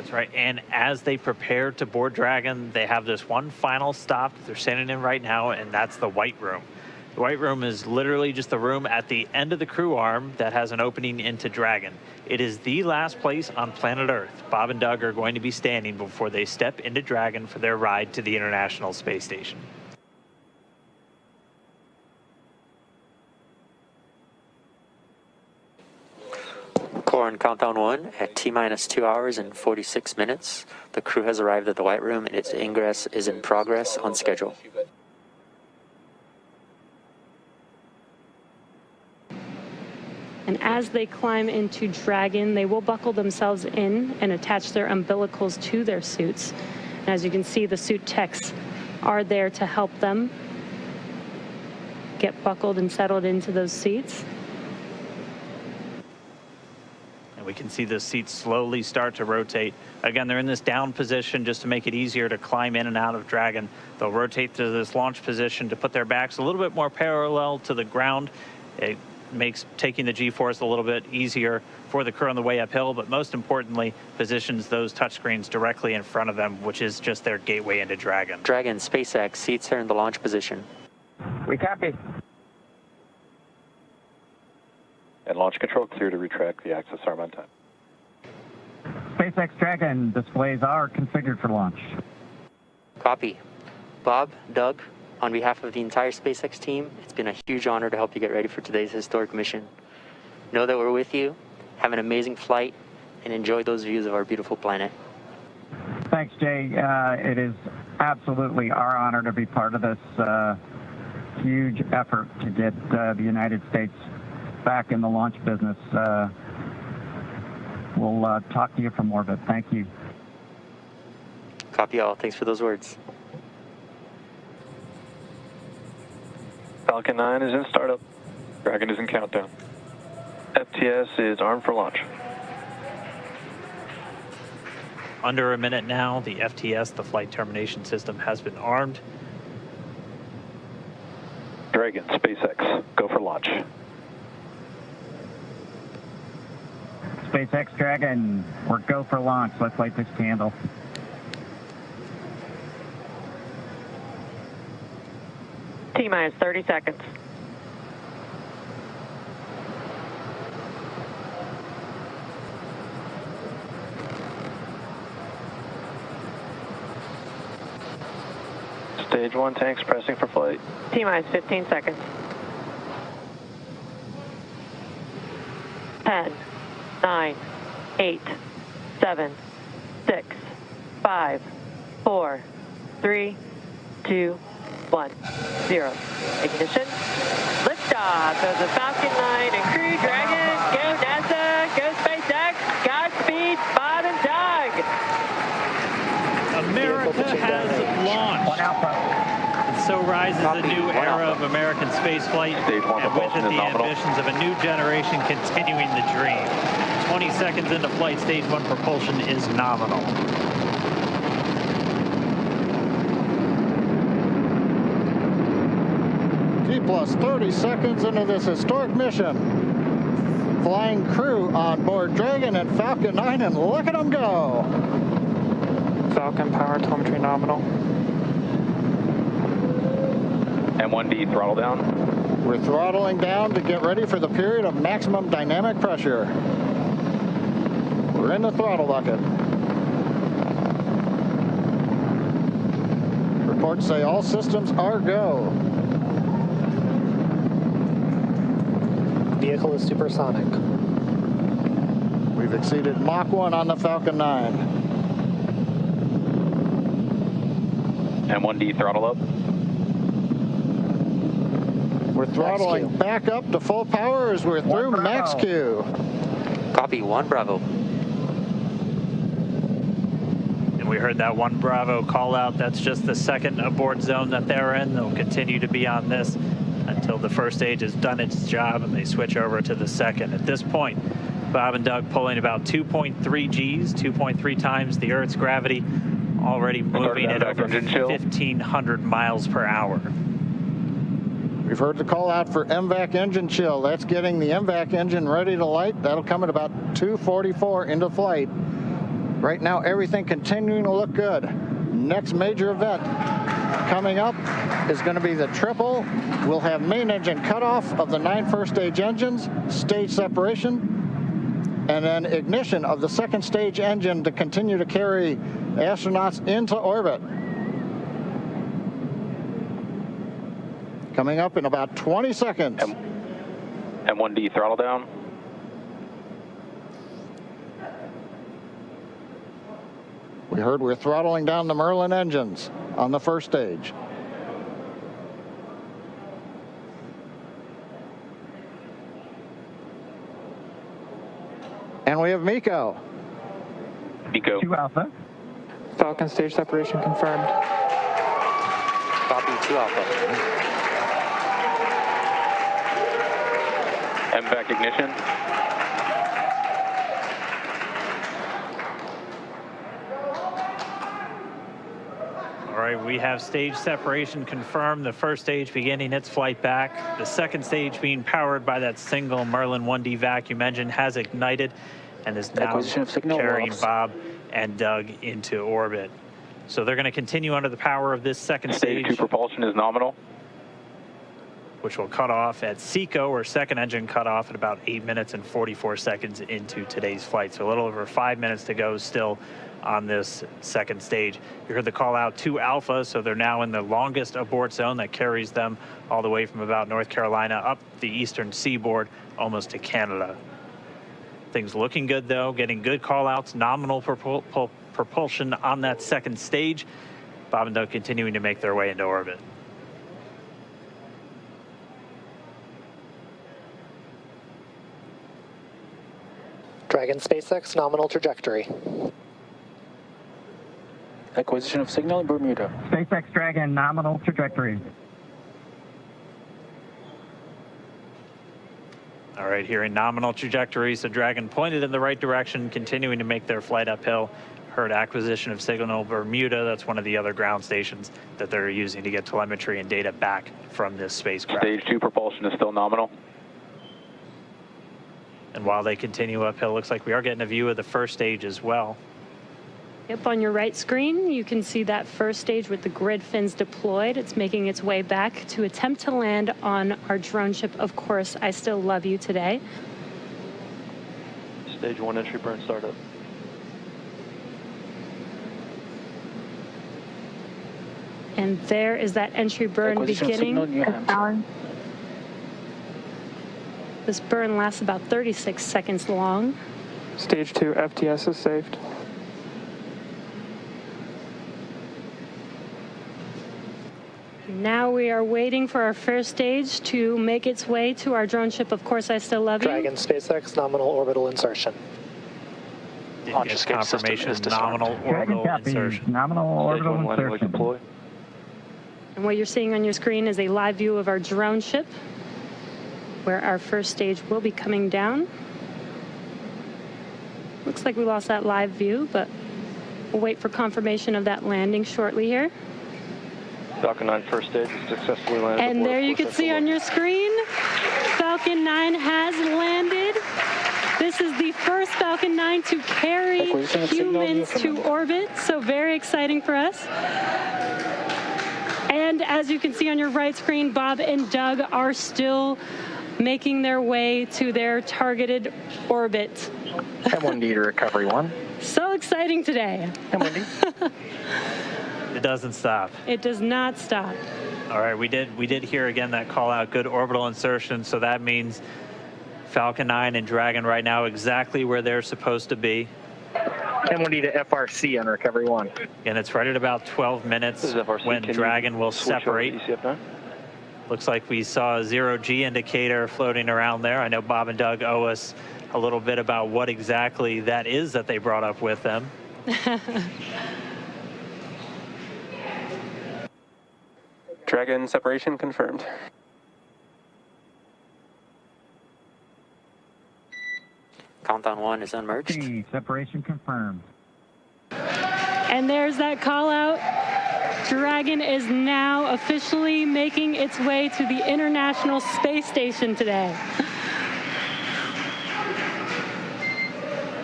That's right. And as they prepare to board Dragon, they have this one final stop that they're standing in right now, and that's the White Room. The White Room is literally just the room at the end of the crew arm that has an opening into Dragon. It is the last place on planet Earth Bob and Doug are going to be standing before they step into Dragon for their ride to the International Space Station. Core on countdown 1 at T-minus 2 hours and 46 minutes. The crew has arrived at the White Room and its ingress is in progress on schedule. And as they climb into Dragon, they will buckle themselves in and attach their umbilicals to their suits. And as you can see, the suit techs are there to help them get buckled and settled into those seats. And we can see the seats slowly start to rotate. Again, they're in this down position just to make it easier to climb in and out of Dragon. They'll rotate to this launch position to put their backs a little bit more parallel to the ground. It makes taking the G-force a little bit easier for the crew on the way uphill, but most importantly, positions those touchscreens directly in front of them, which is just their gateway into Dragon. Dragon, SpaceX, seats are in the launch position. We copy. And launch control clear to retract the access arm on time. SpaceX Dragon displays are configured for launch. Copy. Bob, Doug, on behalf of the entire SpaceX team, it's been a huge honor to help you get ready for today's historic mission. Know that we're with you, have an amazing flight, and enjoy those views of our beautiful planet. Thanks, Jay. It is absolutely our honor to be part of this huge effort to get the United States back in the launch business. We'll talk to you for more of it. Thank you. Copy all. Thanks for those words. Falcon 9 is in startup. Dragon is in countdown. FTS is armed for launch. Under a minute now, the FTS, the flight termination system, has been armed. Dragon, SpaceX, go for launch. SpaceX Dragon, we're go for launch. Let's light this candle. T-minus 30 seconds. Stage 1 tanks pressing for flight. T-minus 15 seconds. 10, 9, 8, 7, 6, 5, 4, 3, 2, 1, 0. Ignition. Liftoff of the Falcon 9 and Crew Dragon. Go NASA. Go SpaceX. Godspeed, Bob and Doug. America has launched. And so rises a new era of American spaceflight, and with it the ambitions of a new generation continuing the dream. 20 seconds into flight, stage 1 propulsion is nominal. T plus 30 seconds into this historic mission. Flying crew on board Dragon and Falcon 9, and look at them go. Falcon power telemetry nominal. M1D throttle down. We're throttling down to get ready for the period of maximum dynamic pressure. We're in the throttle bucket. Reports say all systems are go. Vehicle is supersonic. We've exceeded Mach 1 on the Falcon 9. M1D throttle up. We're throttling back up to full power as we're through max Q. Copy, 1 Bravo. And we heard that 1 Bravo call out. That's just the second abort zone that they're in. They'll continue to be on this until the first stage has done its job and they switch over to the second. At this point, Bob and Doug pulling about 2.3 Gs, 2.3 times the Earth's gravity, already moving at over 1,500 miles per hour. We've heard the call out for MVAC engine chill. That's getting the MVAC engine ready to light. That'll come at about 2:44 into flight. Right now, everything continuing to look good. Next major event coming up is going to be the triple. We'll have main engine cutoff of the 9 first stage engines, stage separation, and then ignition of the second stage engine to continue to carry astronauts into orbit. Coming up in about 20 seconds. M1D throttle down. We heard we're throttling down the Merlin engines on the first stage. And we have MECO. MECO. 2 Alpha. Falcon stage separation confirmed. Copy, 2 Alpha. MVAC ignition. All right, we have stage separation confirmed. The first stage beginning its flight back. The second stage being powered by that single Merlin 1D vacuum engine has ignited and is now carrying Bob and Doug into orbit. So they're going to continue under the power of this second stage. Stage 2 propulsion is nominal. Which will cut off at SECO, or second engine cut off, at about 8 minutes and 44 seconds into today's flight. So a little over 5 minutes to go still on this second stage. You heard the call out 2 Alpha, so they're now in the longest abort zone that carries them all the way from about North Carolina up the eastern seaboard, almost to Canada. Things looking good though, getting good call outs, nominal propulsion on that second stage. Bob and Doug continuing to make their way into orbit. Dragon SpaceX nominal trajectory. Acquisition of signal in Bermuda. SpaceX Dragon nominal trajectory. All right, here in nominal trajectory, so Dragon pointed in the right direction, continuing to make their flight uphill. Heard acquisition of signal Bermuda. That's one of the other ground stations that they're using to get telemetry and data back from this spacecraft. Stage 2 propulsion is still nominal. And while they continue uphill, looks like we are getting a view of the first stage as well. Yep, on your right screen, you can see that first stage with the grid fins deployed. It's making its way back to attempt to land on our drone ship, Of Course, I Still Love You today. Stage 1 entry burn startup. And there is that entry burn beginning. This burn lasts about 36 seconds long. Stage 2 FTS is saved. Now we are waiting for our first stage to make its way to our drone ship, Of Course I Still Love You. Dragon SpaceX nominal orbital insertion. Launch escape confirmation, nominal orbital insertion. Nominal orbital insertion. And what you're seeing on your screen is a live view of our drone ship, where our first stage will be coming down. Looks like we lost that live view, but we'll wait for confirmation of that landing shortly here. Falcon 9 first stage is successfully landed. And there you can see on your screen, Falcon 9 has landed. This is the first Falcon 9 to carry humans to orbit, so very exciting for us. And as you can see on your right screen, Bob and Doug are still making their way to their targeted orbit. M1D to recovery 1. So exciting today. M1D. It doesn't stop. It does not stop. All right, we did hear again that call out, good orbital insertion, so that means Falcon 9 and Dragon right now exactly where they're supposed to be. M1D to FRC on recovery 1. And it's right at about 12 minutes when Dragon will separate. Looks like we saw a 0G indicator floating around there. I know Bob and Doug owe us a little bit about what exactly that is that they brought up with them. Dragon separation confirmed. Countdown 1 is unmerged. Separation confirmed. And there's that call out. Dragon is now officially making its way to the International Space Station today.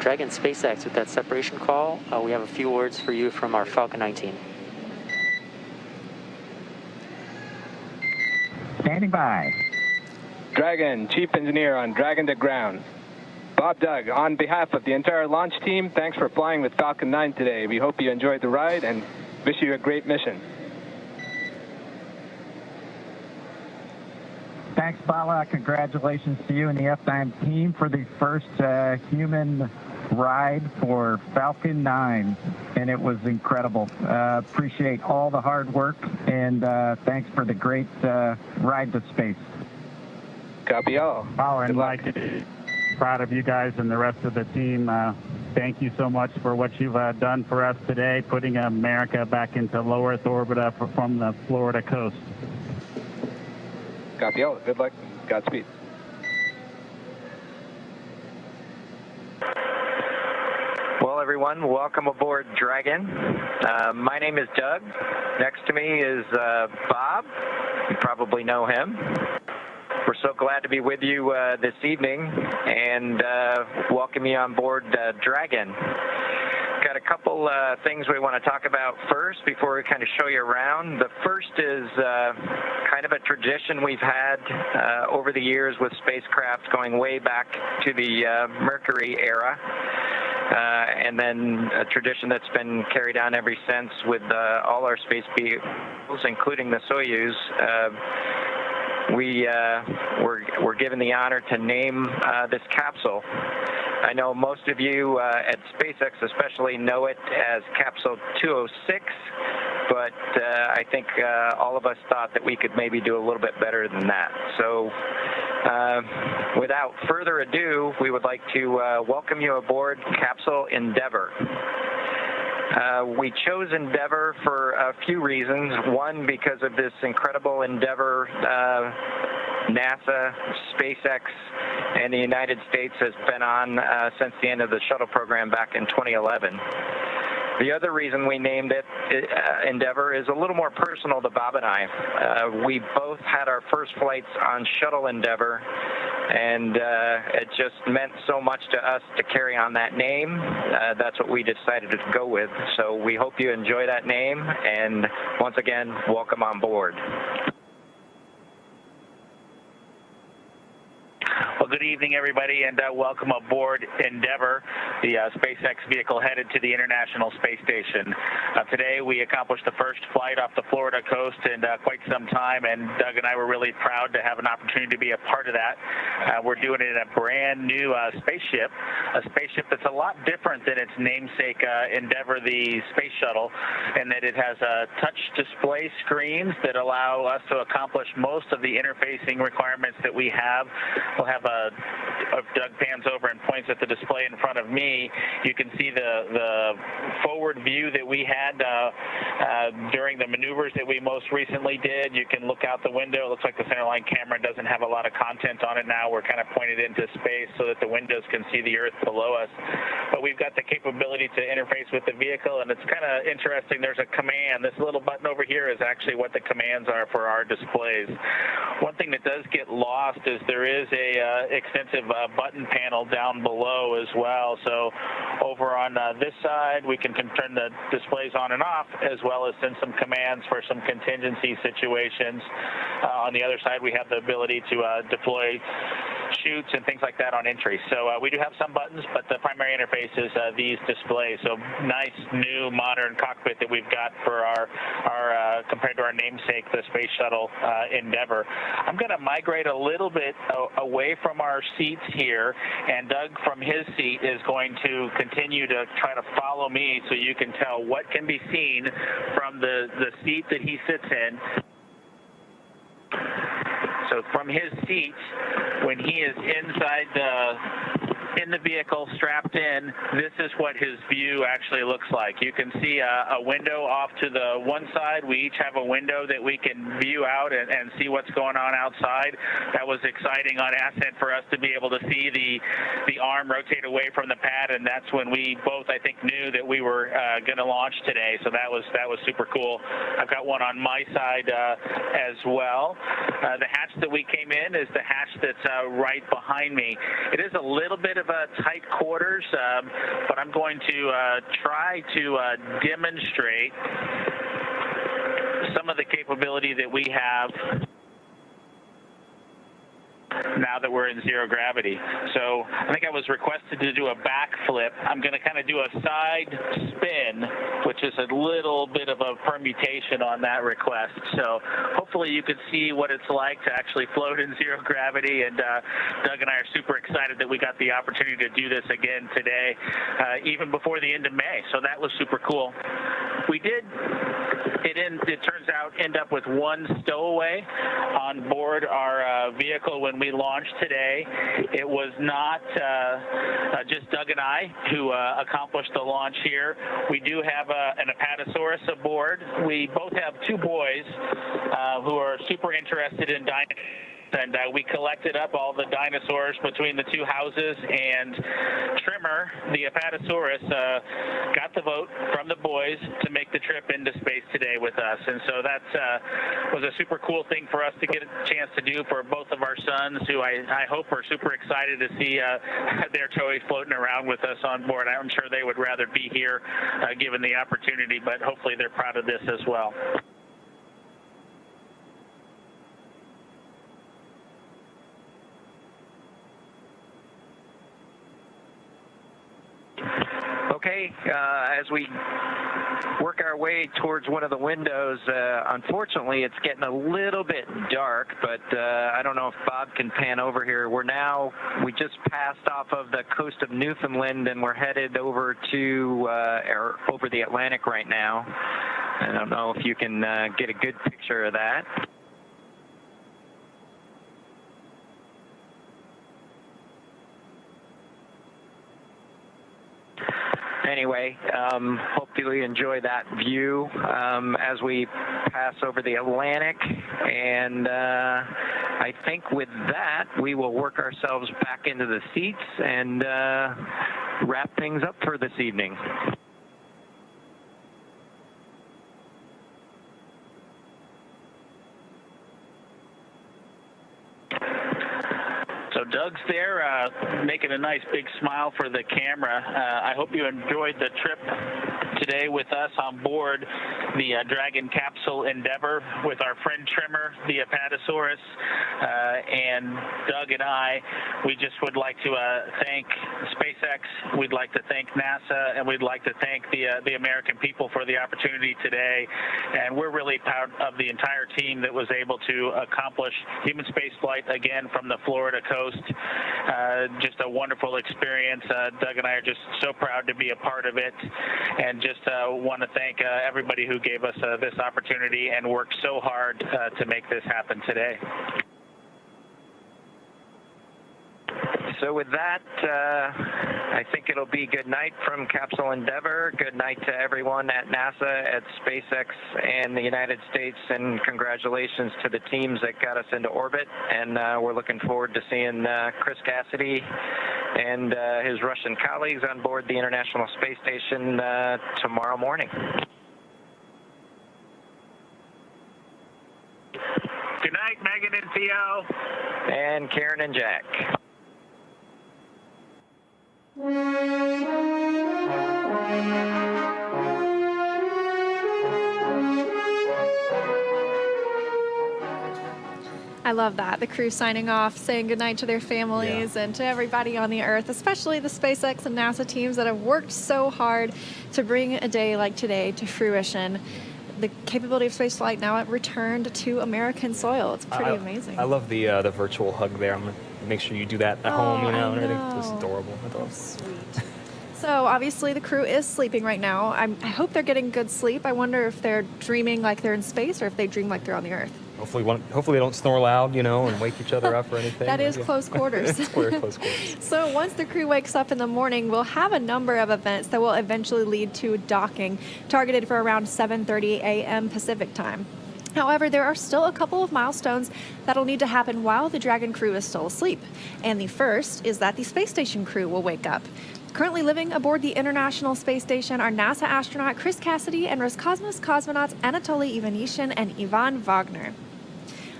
Dragon SpaceX, with that separation call, we have a few words for you from our Falcon 9 team. Standing by. Dragon, Chief Engineer on Dragon to ground. Bob Doug, on behalf of the entire launch team, thanks for flying with Falcon 9 today. We hope you enjoyed the ride and wish you a great mission. Thanks, Bala. Congratulations to you and the F9 team for the first human ride for Falcon 9, and it was incredible. Appreciate all the hard work, and thanks for the great ride to space. Copy all. Oh, and Mike, proud of you guys and the rest of the team. Thank you so much for what you've done for us today, putting America back into low Earth orbit from the Florida coast. Copy all. Good luck. Godspeed. Well, everyone, welcome aboard Dragon. My name is Doug. Next to me is Bob. You probably know him. We're so glad to be with you this evening and welcome you on board Dragon. Got a couple things we want to talk about first before we kind of show you around. The first is kind of a tradition we've had over the years with spacecraft going way back to the Mercury era. And then a tradition that's been carried on ever since with all our space vehicles, including the Soyuz. We're given the honor to name this capsule. I know most of you at SpaceX especially know it as Capsule 206, but I think all of us thought that we could maybe do a little bit better than that. So without further ado, we would like to welcome you aboard Capsule Endeavour. We chose Endeavour for a few reasons. One, because of this incredible Endeavour NASA, SpaceX, and the United States has been on since the end of the shuttle program back in 2011. The other reason we named it Endeavour is a little more personal to Bob and I. We both had our first flights on Shuttle Endeavour, and it just meant so much to us to carry on that name. That's what we decided to go with. So we hope you enjoy that name, and once again, welcome on board. Well, good evening, everybody, and welcome aboard Endeavour, the SpaceX vehicle headed to the International Space Station. Today, we accomplished the first flight off the Florida coast in quite some time, and Doug and I were really proud to have an opportunity to be a part of that. We're doing it in a brand new spaceship, a spaceship that's a lot different than its namesake Endeavour, the space shuttle, in that it has touch display screens that allow us to accomplish most of the interfacing requirements that we have. We'll have Doug pans over and points at the display in front of me. You can see the forward view that we had during the maneuvers that we most recently did. You can look out the window. It looks like the centerline camera doesn't have a lot of content on it now. We're kind of pointed into space so that the windows can see the Earth below us. But we've got the capability to interface with the vehicle, and it's kind of interesting. There's a command. This little button over here is actually what the commands are for our displays. One thing that does get lost is there is a extensive button panel down below as well. So over on this side, we can turn the displays on and off, as well as send some commands for some contingency situations. On the other side, we have the ability to deploy chutes and things like that on entry. So we do have some buttons, but the primary interface is these displays. So nice, new, modern cockpit that we've got for our compared to our namesake, the Space Shuttle Endeavour. I'm going to migrate a little bit away from our seats here, and Doug from his seat is going to continue to try to follow me so you can tell what can be seen from the seat that he sits in. So from his seat, when he is inside in the vehicle, strapped in, this is what his view actually looks like. You can see a window off to the one side. We each have a window that we can view out and see what's going on outside. That was exciting on ascent for us to be able to see the arm rotate away from the pad, and that's when we both, I think, knew that we were going to launch today. So that was super cool. I've got one on my side as well. The hatch that we came in is the hatch that's right behind me. It is a little bit of of tight quarters, but I'm going to try to demonstrate some of the capability that we have now that we're in zero gravity. So I think I was requested to do a backflip. I'm going to kind of do a side spin, which is a little bit of a permutation on that request. So hopefully you can see what it's like to actually float in zero gravity. And Doug and I are super excited that we got the opportunity to do this again today, even before the end of May. So that was super cool. We did, it turns out, end up with one stowaway on board our vehicle when we launched today. It was not just Doug and I who accomplished the launch here. We do have an Apatosaurus aboard. We both have two boys who are super interested in dinosaurs. And we collected up all the dinosaurs between the two houses, and Trimmer, the Apatosaurus, got the vote from the boys to make the trip into space today with us. And so that was a super cool thing for us to get a chance to do for both of our sons, who I hope are super excited to see their toys floating around with us on board. I'm sure they would rather be here given the opportunity, but hopefully they're proud of this as well. Okay, as we work our way towards one of the windows, unfortunately it's getting a little bit dark, but I don't know if Bob can pan over here. We just passed off of the coast of Newfoundland, and we're headed over to over the Atlantic right now. I don't know if you can get a good picture of that. Anyway, hopefully you enjoy that view as we pass over the Atlantic. And I think with that, we will work ourselves back into the seats and wrap things up for this evening. So Doug's there, making a nice big smile for the camera. I hope you enjoyed the trip today with us on board the Dragon capsule Endeavour with our friend Trimmer, the Apatosaurus, and Doug and I. We just would like to thank SpaceX, we'd like to thank NASA, and we'd like to thank the American people for the opportunity today. And we're really proud of the entire team that was able to accomplish human spaceflight again from the Florida coast. Just a wonderful experience. Doug and I are just so proud to be a part of it, and just want to thank everybody who gave us this opportunity and worked so hard to make this happen today. So with that, I think it'll be good night from Capsule Endeavour. Good night to everyone at NASA, at SpaceX, and the United States, and congratulations to the teams that got us into orbit. And we're looking forward to seeing Chris Cassidy and his Russian colleagues on board the International Space Station tomorrow morning. Good night, Megan and Theo. And Karen and Jack. I love that. The crew signing off, saying goodnight to their families and to everybody on the Earth, especially the SpaceX and NASA teams that have worked so hard to bring a day like today to fruition. The capability of spaceflight now returned to American soil. It's pretty amazing. I love the virtual hug there. I'm going to make sure you do that at home, you know, and everything. It's adorable. Sweet. So obviously the crew is sleeping right now. I hope they're getting good sleep. I wonder if they're dreaming like they're in space or if they dream like they're on the Earth. Hopefully they don't snore loud, you know, and wake each other up or anything. That is close quarters. It's close quarters. So once the crew wakes up in the morning, we'll have a number of events that will eventually lead to docking, targeted for around 7:30 a.m. Pacific time. However, there are still a couple of milestones that'll need to happen while the Dragon crew is still asleep. And the first is that the space station crew will wake up. Currently living aboard the International Space Station are NASA astronaut Chris Cassidy and Roscosmos cosmonauts Anatoly Ivanishin and Ivan Wagner.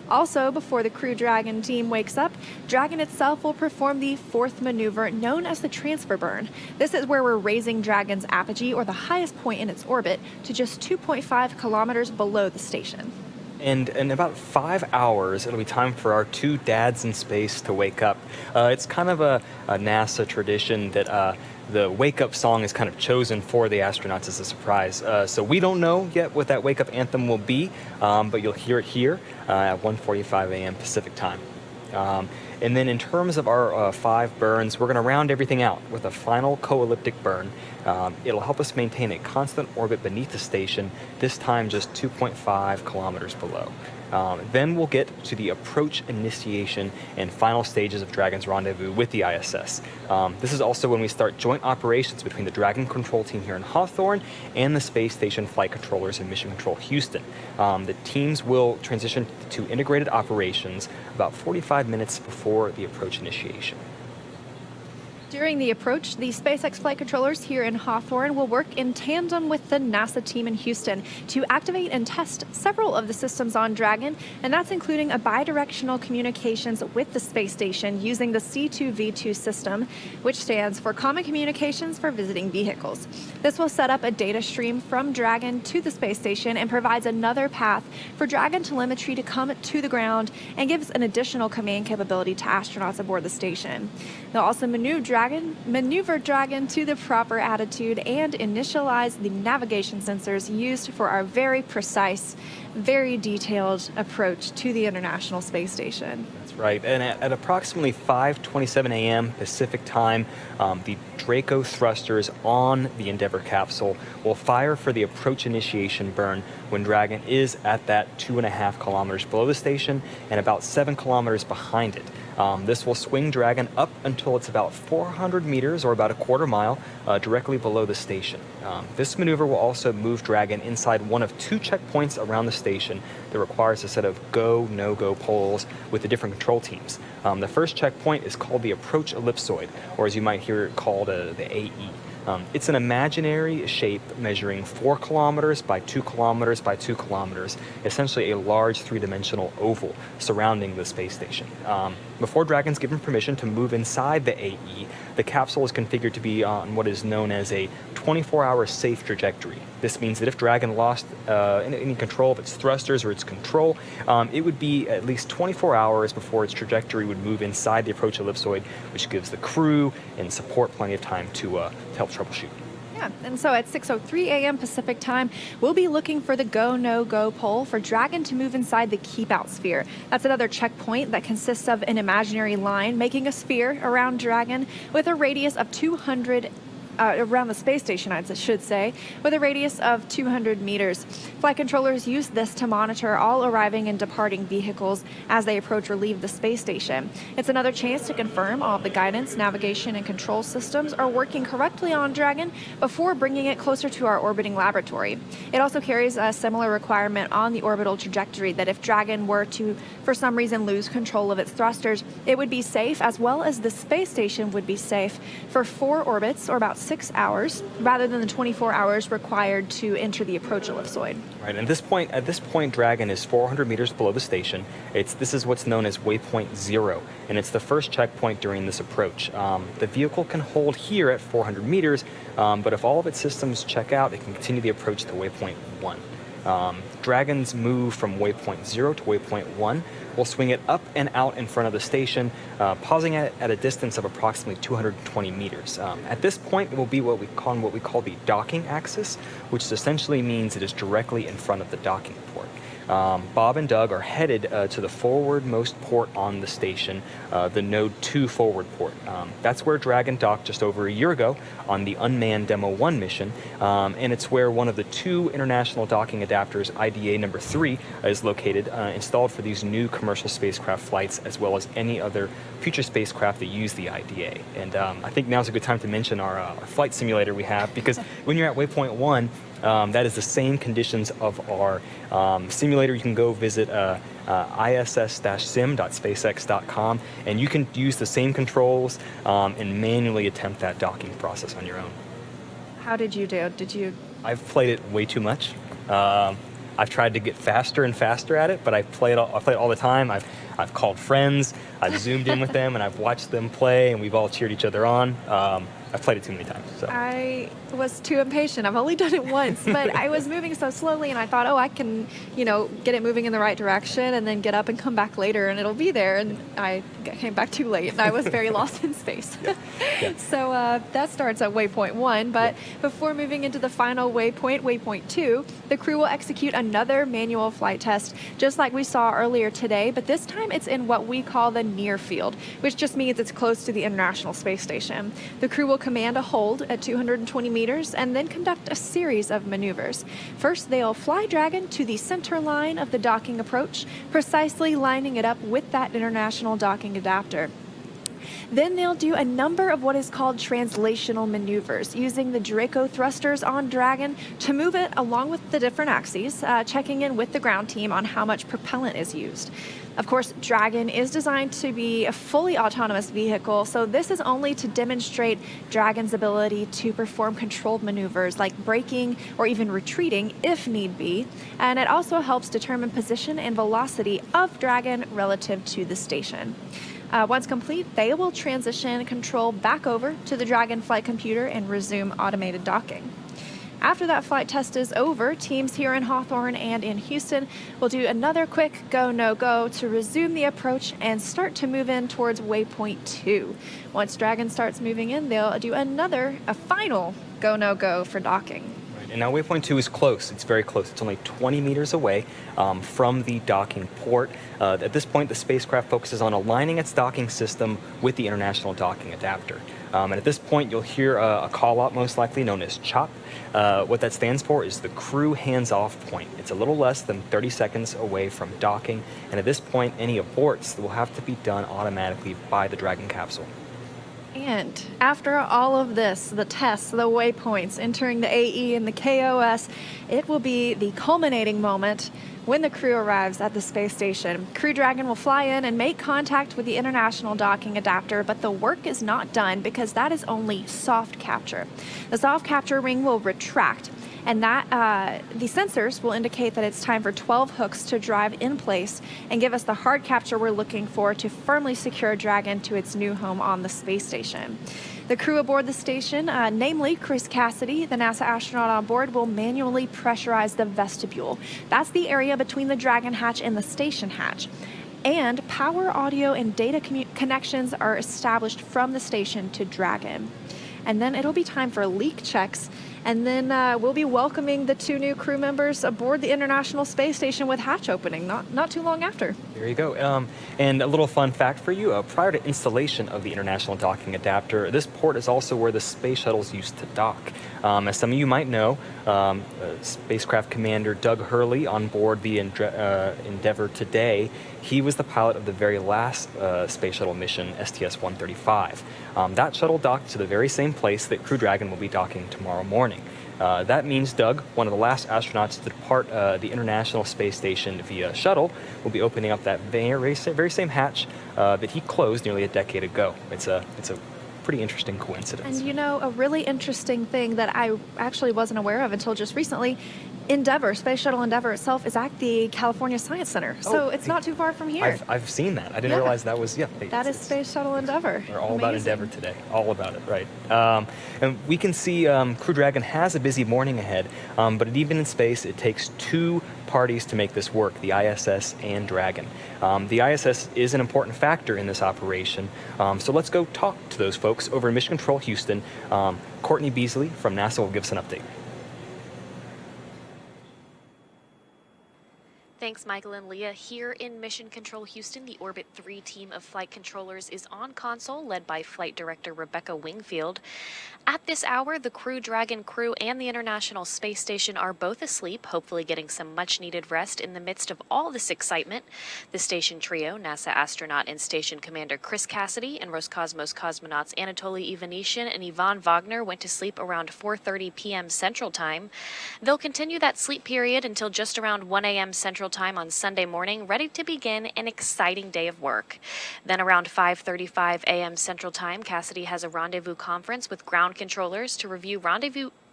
Also, before the Crew Dragon team wakes up, Dragon itself will perform the fourth maneuver known as the transfer burn. This is where we're raising Dragon's apogee, or the highest point in its orbit, to just 2.5 kilometers below the station. And in about 5 hours, it'll be time for our two dads in space to wake up. It's kind of a NASA tradition that the wake-up song is kind of chosen for the astronauts as a surprise. So we don't know yet what that wake-up anthem will be, but you'll hear it here at 1:45 a.m. Pacific time. And then in terms of our 5 burns, we're going to round everything out with a final co-elliptic burn. It'll help us maintain a constant orbit beneath the station, this time just 2.5 kilometers below. Then we'll get to the approach, initiation, and final stages of Dragon's rendezvous with the ISS. This is also when we start joint operations between the Dragon control team here in Hawthorne and the Space Station flight controllers in Mission Control Houston. The teams will transition to integrated operations about 45 minutes before the approach initiation. During the approach, the SpaceX flight controllers here in Hawthorne will work in tandem with the NASA team in Houston to activate and test several of the systems on Dragon, and that's including a bidirectional communications with the space station using the C2V2 system, which stands for Common Communications for Visiting Vehicles. This will set up a data stream from Dragon to the space station and provides another path for Dragon telemetry to come to the ground and gives an additional command capability to astronauts aboard the station. They'll also maneuver Dragon to the proper attitude and initialize the navigation sensors used for our very precise, very detailed approach to the International Space Station. That's right. And at approximately 5:27 a.m. Pacific time, the Draco thrusters on the Endeavour capsule will fire for the approach initiation burn when Dragon is at that 2.5 kilometers below the station and about 7 kilometers behind it. This will swing Dragon up until it's about 400 meters, or about a quarter mile, directly below the station. This maneuver will also move Dragon inside one of 2 checkpoints around the station that requires a set of go, no-go poles with the different control teams. The first checkpoint is called the approach ellipsoid, or as you might hear it called, the AE. It's an imaginary shape measuring 4 kilometers by 2 kilometers by 2 kilometers, essentially a large 3-dimensional oval surrounding the space station. Before Dragon's given permission to move inside the AE, the capsule is configured to be on what is known as a 24-hour safe trajectory. This means that if Dragon lost any control of its thrusters or its control, it would be at least 24 hours before its trajectory would move inside the approach ellipsoid, which gives the crew and support plenty of time to help troubleshoot. Yeah, and so at 6:03 a.m. Pacific time, we'll be looking for the go, no-go pole for Dragon to move inside the keep-out sphere. That's another checkpoint that consists of an imaginary line making a sphere around Dragon with a radius of 200 around the space station, I should say, with a radius of 200 meters. Flight controllers use this to monitor all arriving and departing vehicles as they approach or leave the space station. It's another chance to confirm all of the guidance, navigation, and control systems are working correctly on Dragon before bringing it closer to our orbiting laboratory. It also carries a similar requirement on the orbital trajectory that if Dragon were to, for some reason, lose control of its thrusters, it would be safe, as well as the space station would be safe, for 4 orbits, or about 6 hours, rather than the 24 hours required to enter the approach ellipsoid. Right, and at this point, Dragon is 400 meters below the station. This is what's known as waypoint 0, and it's the first checkpoint during this approach. The vehicle can hold here at 400 meters, but if all of its systems check out, it can continue the approach to waypoint 1. Dragon's move from waypoint 0 to waypoint 1 will swing it up and out in front of the station, pausing at a distance of approximately 220 meters. At this point, it will be what we call the docking axis, which essentially means it is directly in front of the docking port. Bob and Doug are headed to the forwardmost port on the station, the Node 2 forward port. That's where Dragon docked just over a year ago on the unmanned Demo 1 mission, and it's where one of the 2 international docking adapters, IDA number 3, is located, installed for these new commercial spacecraft flights, as well as any other future spacecraft that use the IDA. And I think now's a good time to mention our flight simulator we have, because when you're at waypoint 1, that is the same conditions of our simulator. You can go visit iss-sim.spacex.com, and you can use the same controls and manually attempt that docking process on your own. How did you do? I've played it way too much. I've tried to get faster and faster at it, but I play it all the time. I've called friends, I've zoomed in with them, and I've watched them play, and we've all cheered each other on. I've played it too many times. So. I was too impatient. I've only done it once, but I was moving so slowly, and I thought, oh, I can, get it moving in the right direction, and then get up and come back later, and it'll be there. And I came back too late, and I was very lost in space. Yeah. So that starts at waypoint 1, but before moving into the final waypoint 2, the crew will execute another manual flight test, just like we saw earlier today, but this time it's in what we call the near field, which just means it's close to the International Space Station. The crew will command a hold at 220 meters and then conduct a series of maneuvers. First, they'll fly Dragon to the center line of the docking approach, precisely lining it up with that international docking adapter. Then they'll do a number of what is called translational maneuvers, using the Draco thrusters on Dragon to move it along with the different axes, checking in with the ground team on how much propellant is used. Of course, Dragon is designed to be a fully autonomous vehicle, so this is only to demonstrate Dragon's ability to perform controlled maneuvers like braking or even retreating if need be, and it also helps determine position and velocity of Dragon relative to the station. Once complete, they will transition control back over to the Dragon flight computer and resume automated docking. After that flight test is over, teams here in Hawthorne and in Houston will do another quick go, no-go to resume the approach and start to move in towards waypoint 2. Once Dragon starts moving in, they'll do a final go, no-go for docking. And now waypoint 2 is close. It's very close. It's only 20 meters away from the docking port. At this point, the spacecraft focuses on aligning its docking system with the International Docking Adapter. And at this point, you'll hear a call-out, most likely known as CHOP. What that stands for is the crew hands-off point. It's a little less than 30 seconds away from docking. And at this point, any aborts will have to be done automatically by the Dragon capsule. And after all of this, the tests, the waypoints, entering the AE and the KOS, it will be the culminating moment when the crew arrives at the space station. Crew Dragon will fly in and make contact with the International Docking Adapter, but the work is not done because that is only soft capture. The soft capture ring will retract, and that the sensors will indicate that it's time for 12 hooks to drive in place and give us the hard capture we're looking for to firmly secure Dragon to its new home on the space station. The crew aboard the station, namely Chris Cassidy, the NASA astronaut on board, will manually pressurize the vestibule. That's the area between the Dragon hatch and the station hatch. And power, audio, and data connections are established from the station to Dragon. And then it'll be time for leak checks. And then we'll be welcoming the 2 new crew members aboard the International Space Station with hatch opening not too long after. There you go. And a little fun fact for you, prior to installation of the International Docking Adapter, this port is also where the space shuttles used to dock. As some of you might know, spacecraft commander Doug Hurley on board the Endeavour today, he was the pilot of the very last space shuttle mission, STS-135. That shuttle docked to the very same place that Crew Dragon will be docking tomorrow morning. That means Doug, one of the last astronauts to depart the International Space Station via shuttle, will be opening up that very same hatch that he closed nearly a decade ago. It's a pretty interesting coincidence. And a really interesting thing that I actually wasn't aware of until just recently, Endeavour, Space Shuttle Endeavour itself is at the California Science Center. So it's not too far from here. I've seen that. I didn't realize that was, that is Space Shuttle Endeavour. We're all about Endeavour today. All about it, right. And we can see Crew Dragon has a busy morning ahead, but even in space, it takes 2 parties to make this work, the ISS and Dragon. The ISS is an important factor in this operation, so let's go talk to those folks over in Mission Control Houston. Courtney Beasley from NASA will give us an update. Thanks, Michael and Leah. Here in Mission Control Houston, the Orbit 3 team of flight controllers is on console, led by Flight Director Rebecca Wingfield. At this hour, the Crew Dragon crew and the International Space Station are both asleep, hopefully getting some much-needed rest in the midst of all this excitement. The station trio, NASA astronaut and station commander Chris Cassidy and Roscosmos cosmonauts Anatoly Ivanishin and Ivan Wagner went to sleep around 4:30 p.m. Central Time. They'll continue that sleep period until just around 1 a.m. Central Time on Sunday morning, ready to begin an exciting day of work. Then around 5:35 a.m. Central Time, Cassidy has a rendezvous conference with ground controllers to review rendezvous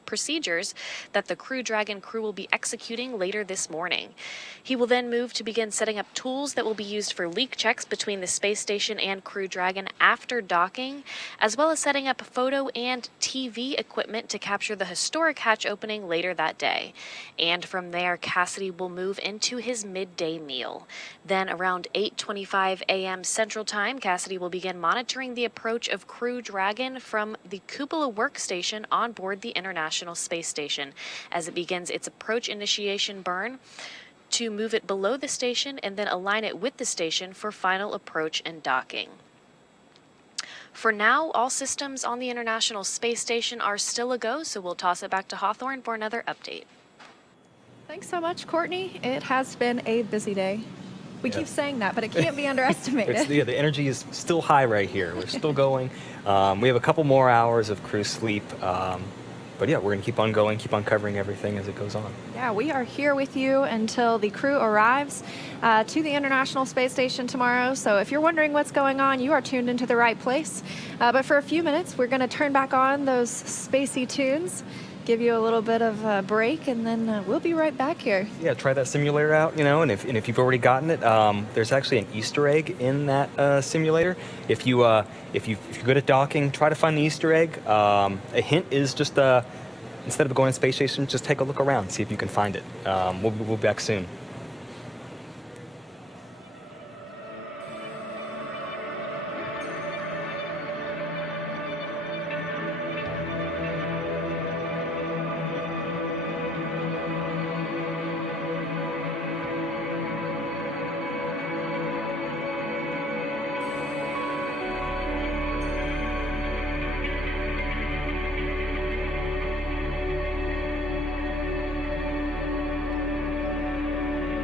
procedures that the Crew Dragon crew will be executing later this morning. He will then move to begin setting up tools that will be used for leak checks between the space station and Crew Dragon after docking, as well as setting up photo and TV equipment to capture the historic hatch opening later that day. And from there, Cassidy will move into his midday meal. Then around 8:25 a.m. Central Time, Cassidy will begin monitoring the approach of Crew Dragon from the cupola workstation on board the International Space Station as it begins its approach initiation burn to move it below the station and then align it with the station for final approach and docking. For now, all systems on the International Space Station are still a go, so we'll toss it back to Hawthorne for another update. Thanks so much, Courtney. It has been a busy day. We keep saying that, but it can't be underestimated. The energy is still high right here. We're still going. We have a couple more hours of crew sleep. But yeah, we're going to keep on going, keep on covering everything as it goes on. Yeah, we are here with you until the crew arrives to the International Space Station tomorrow. So if you're wondering what's going on, you are tuned into the right place. But for a few minutes, we're going to turn back on those spacey tunes, give you a little bit of a break, and then we'll be right back here. Yeah, try that simulator out, and if you've already gotten it, there's actually an Easter egg in that simulator. If you're good at docking, try to find the Easter egg. A hint is just instead of going to the space station, just take a look around, see if you can find it. We'll be back soon.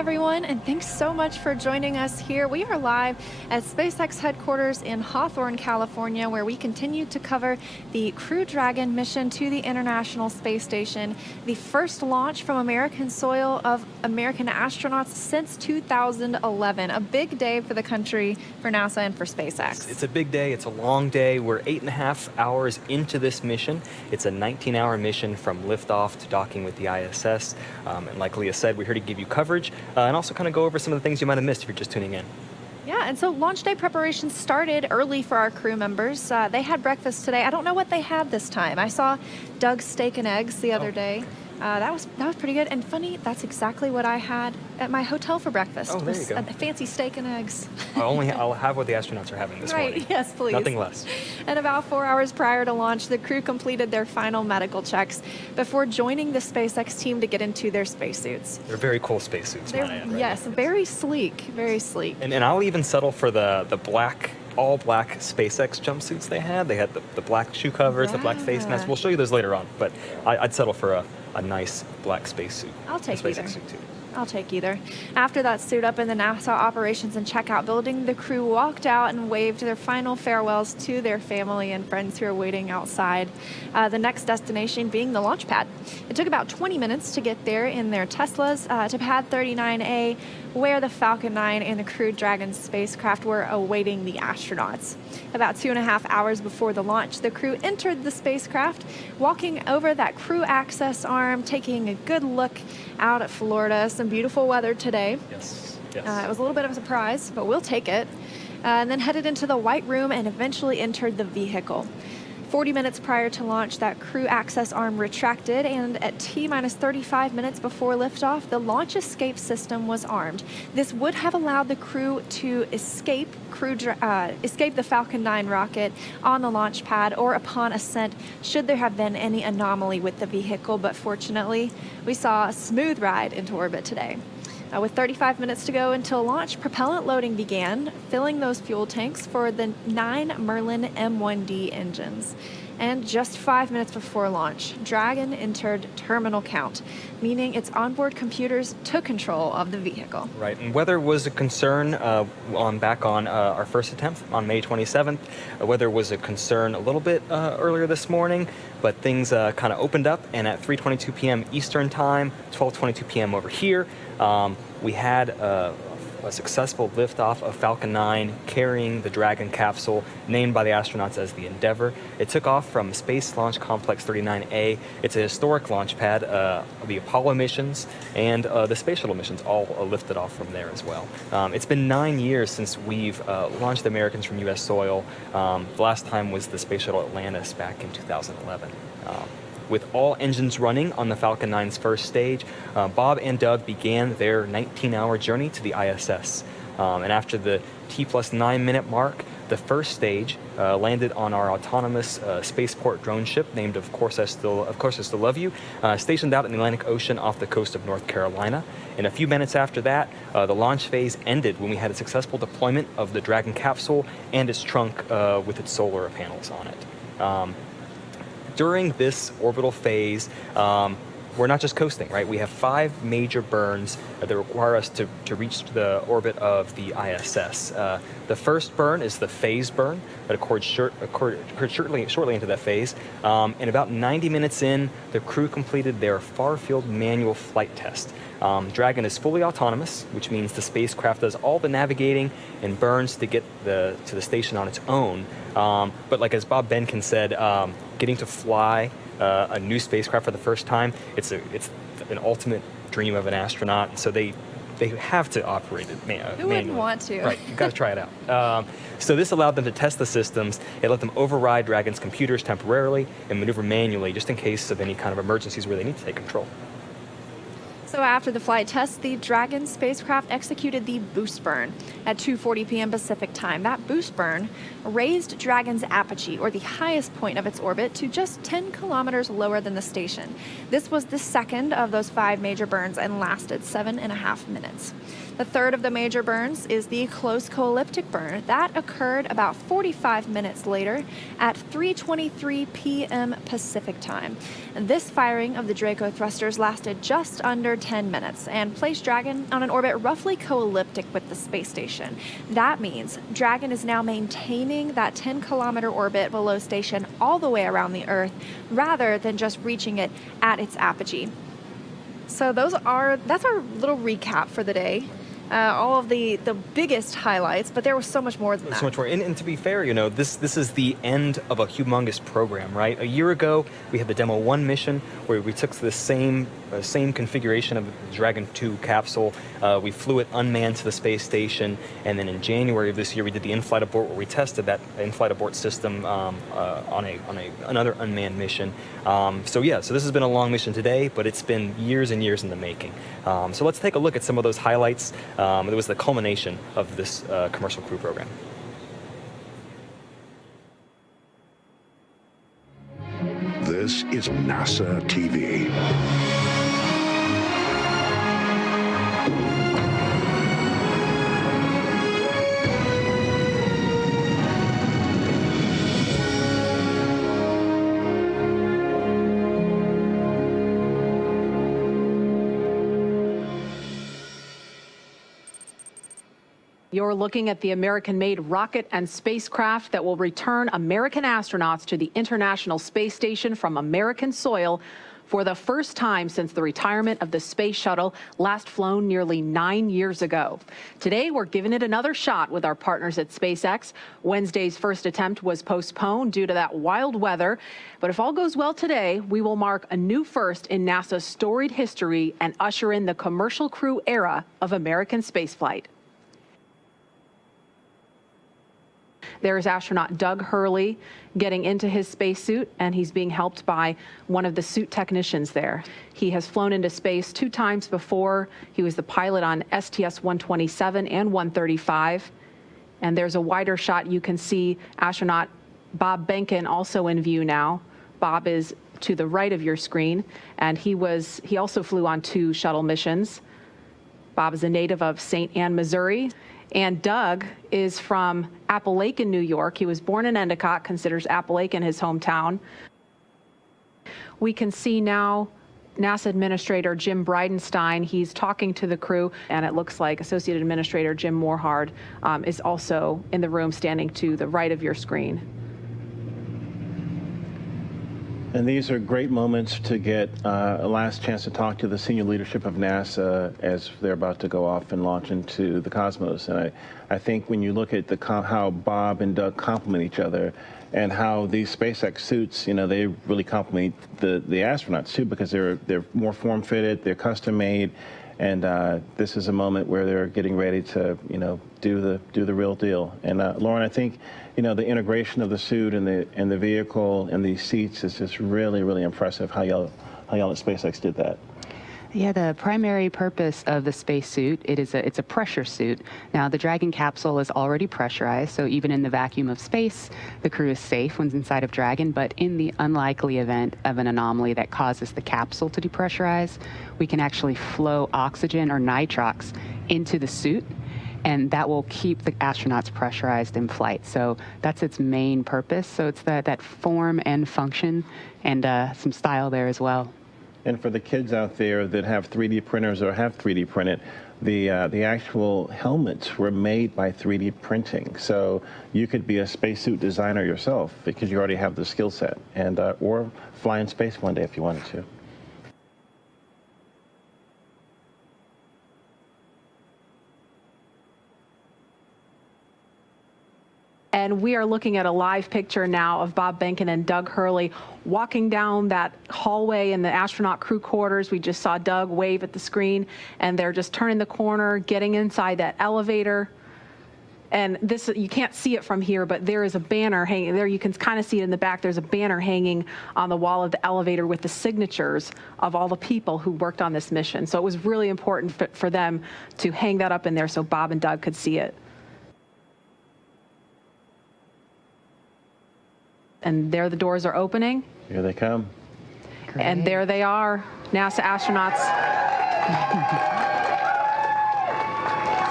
everyone, and thanks so much for joining us here. We are live at SpaceX headquarters in Hawthorne, California, where we continue to cover the Crew Dragon mission to the International Space Station, the first launch from American soil of American astronauts since 2011. A big day for the country, for NASA, and for SpaceX. It's a big day. It's a long day. We're 8.5 hours into this mission. It's a 19-hour mission from liftoff to docking with the ISS. And like Leah said, we're here to give you coverage and also kind of go over some of the things you might have missed if you're just tuning in. Yeah, and so launch day preparations started early for our crew members. They had breakfast today. I don't know what they had this time. I saw Doug's steak and eggs the other day. That was pretty good. And funny, that's exactly what I had at my hotel for breakfast. Oh, there you go. A fancy steak and eggs. I'll have what the astronauts are having this morning. Right, yes, please. Nothing less. And about 4 hours prior to launch, the crew completed their final medical checks before joining the SpaceX team to get into their spacesuits. They're very cool spacesuits, might I add, right? Yes, very sleek, very sleek. And I'll even settle for the black, all black SpaceX jumpsuits they had. They had the black shoe covers, the black face masks. We'll show you those later on, but I'd settle for a nice black spacesuit. I'll take either. Suit too. I'll take either. After that suit up in the NASA Operations and Checkout building, the crew walked out and waved their final farewells to their family and friends who are waiting outside. The next destination being the launch pad. It took about 20 minutes to get there in their Teslas to pad 39A, where the Falcon 9 and the Crew Dragon spacecraft were awaiting the astronauts. About 2.5 hours before the launch, the crew entered the spacecraft, walking over that crew access arm, taking a good look out at Florida. Some beautiful weather today. Yes. It was a little bit of a surprise, but we'll take it. And then headed into the White Room and eventually entered the vehicle. 40 minutes prior to launch, that crew access arm retracted, and at T-minus 35 minutes before liftoff, the launch escape system was armed. This would have allowed the crew to escape the Falcon 9 rocket on the launch pad or upon ascent, should there have been any anomaly with the vehicle, but fortunately, we saw a smooth ride into orbit today. With 35 minutes to go until launch, propellant loading began, filling those fuel tanks for the 9 Merlin M1D engines. And just 5 minutes before launch, Dragon entered terminal count, meaning its onboard computers took control of the vehicle. Right, and weather was a concern back on our first attempt on May 27th. Weather was a concern a little bit earlier this morning, but things kind of opened up, and at 3:22 p.m. Eastern Time, 12:22 p.m. over here, we had a successful liftoff of Falcon 9 carrying the Dragon capsule, named by the astronauts as the Endeavour. It took off from Space Launch Complex 39A. It's a historic launch pad. The Apollo missions and the Space Shuttle missions all lifted off from there as well. It's been 9 years since we've launched Americans from U.S. soil. The last time was the Space Shuttle Atlantis back in 2011. With all engines running on the Falcon 9's first stage, Bob and Doug began their 19-hour journey to the ISS. And after the T+9 minute mark, the first stage landed on our autonomous spaceport drone ship, named Of Course I Still Love You, stationed out in the Atlantic Ocean off the coast of North Carolina. And a few minutes after that, the launch phase ended when we had a successful deployment of the Dragon capsule and its trunk with its solar panels on it. During this orbital phase, we're not just coasting, right? We have 5 major burns that require us to reach the orbit of the ISS. The first burn is the phase burn that occurred shortly into that phase. And about 90 minutes in, the crew completed their far-field manual flight test. Dragon is fully autonomous, which means the spacecraft does all the navigating and burns to get to the station on its own. But like as Bob Behnken said, getting to fly a new spacecraft for the first time, it's an ultimate dream of an astronaut. So they have to operate it manually. Who wouldn't want to? Right, you've got to try it out. So this allowed them to test the systems. It let them override Dragon's computers temporarily and maneuver manually just in case of any kind of emergencies where they need to take control. So after the flight test, the Dragon spacecraft executed the boost burn at 2:40 p.m. Pacific time. That boost burn raised Dragon's apogee, or the highest point of its orbit, to just 10 kilometers lower than the station. This was the second of those 5 major burns and lasted 7.5 minutes. The third of the major burns is the close co-elliptic burn. That occurred about 45 minutes later at 3:23 p.m. Pacific time. And this firing of the Draco thrusters lasted just under 10 minutes and placed Dragon on an orbit roughly co-elliptic with the space station. That means Dragon is now maintaining that 10-kilometer orbit below station all the way around the Earth rather than just reaching it at its apogee. So that's our little recap for the day. All of the biggest highlights, but there was so much more than that. So much more. And to be fair, you know, this is the end of a humongous program, right? A year ago, we had the Demo 1 mission where we took the same configuration of the Dragon 2 capsule. We flew it unmanned to the space station, and then in January of this year, we did the in-flight abort where we tested that in-flight abort system on another unmanned mission. So this has been a long mission today, but it's been years and years in the making. So let's take a look at some of those highlights. It was the culmination of this commercial crew program. This is NASA TV. You're looking at the American-made rocket and spacecraft that will return American astronauts to the International Space Station from American soil for the first time since the retirement of the space shuttle, last flown nearly 9 years ago. Today, we're giving it another shot with our partners at SpaceX. Wednesday's first attempt was postponed due to that wild weather. But if all goes well today, we will mark a new first in NASA's storied history and usher in the commercial crew era of American spaceflight. There's astronaut Doug Hurley getting into his spacesuit, and he's being helped by one of the suit technicians there. He has flown into space 2 times before. He was the pilot on STS-127 and 135. And there's a wider shot. You can see astronaut Bob Behnken also in view now. Bob is to the right of your screen, and he also flew on 2 shuttle missions. Bob is a native of St. Anne, Missouri. And Doug is from Appalachian, New York. He was born in Endicott, considers Appalachian his hometown. We can see now NASA Administrator Jim Bridenstine. He's talking to the crew, and it looks like Associate Administrator Jim Morhard is also in the room standing to the right of your screen. And these are great moments to get a last chance to talk to the senior leadership of NASA as they're about to go off and launch into the cosmos. And I think when you look at how Bob and Doug complement each other and how these SpaceX suits, you know, they really complement the astronauts too, because they're more form-fitted, they're custom-made, and this is a moment where they're getting ready to, you know, do the real deal. And Lauren, I think, you know, the integration of the suit and the vehicle and these seats is just really, really impressive. How y'all at SpaceX did that. Yeah, the primary purpose of the spacesuit, it's a pressure suit. Now, the Dragon capsule is already pressurized, so even in the vacuum of space, the crew is safe when inside of Dragon. But in the unlikely event of an anomaly that causes the capsule to depressurize, we can actually flow oxygen or nitrox into the suit, and that will keep the astronauts pressurized in flight. So that's its main purpose. So it's that form and function and some style there as well. And for the kids out there that have 3D printers or have 3D printed, the actual helmets were made by 3D printing. So you could be a spacesuit designer yourself because you already have the skill set, and or fly in space one day if you wanted to. And we are looking at a live picture now of Bob Behnken and Doug Hurley walking down that hallway in the astronaut crew quarters. We just saw Doug wave at the screen, and they're just turning the corner, getting inside that elevator. And this, you can't see it from here, but there is a banner hanging there. You can kind of see it in the back. There's a banner hanging on the wall of the elevator with the signatures of all the people who worked on this mission. So it was really important for them to hang that up in there so Bob and Doug could see it. And there the doors are opening. Here they come. Great. And there they are, NASA astronauts.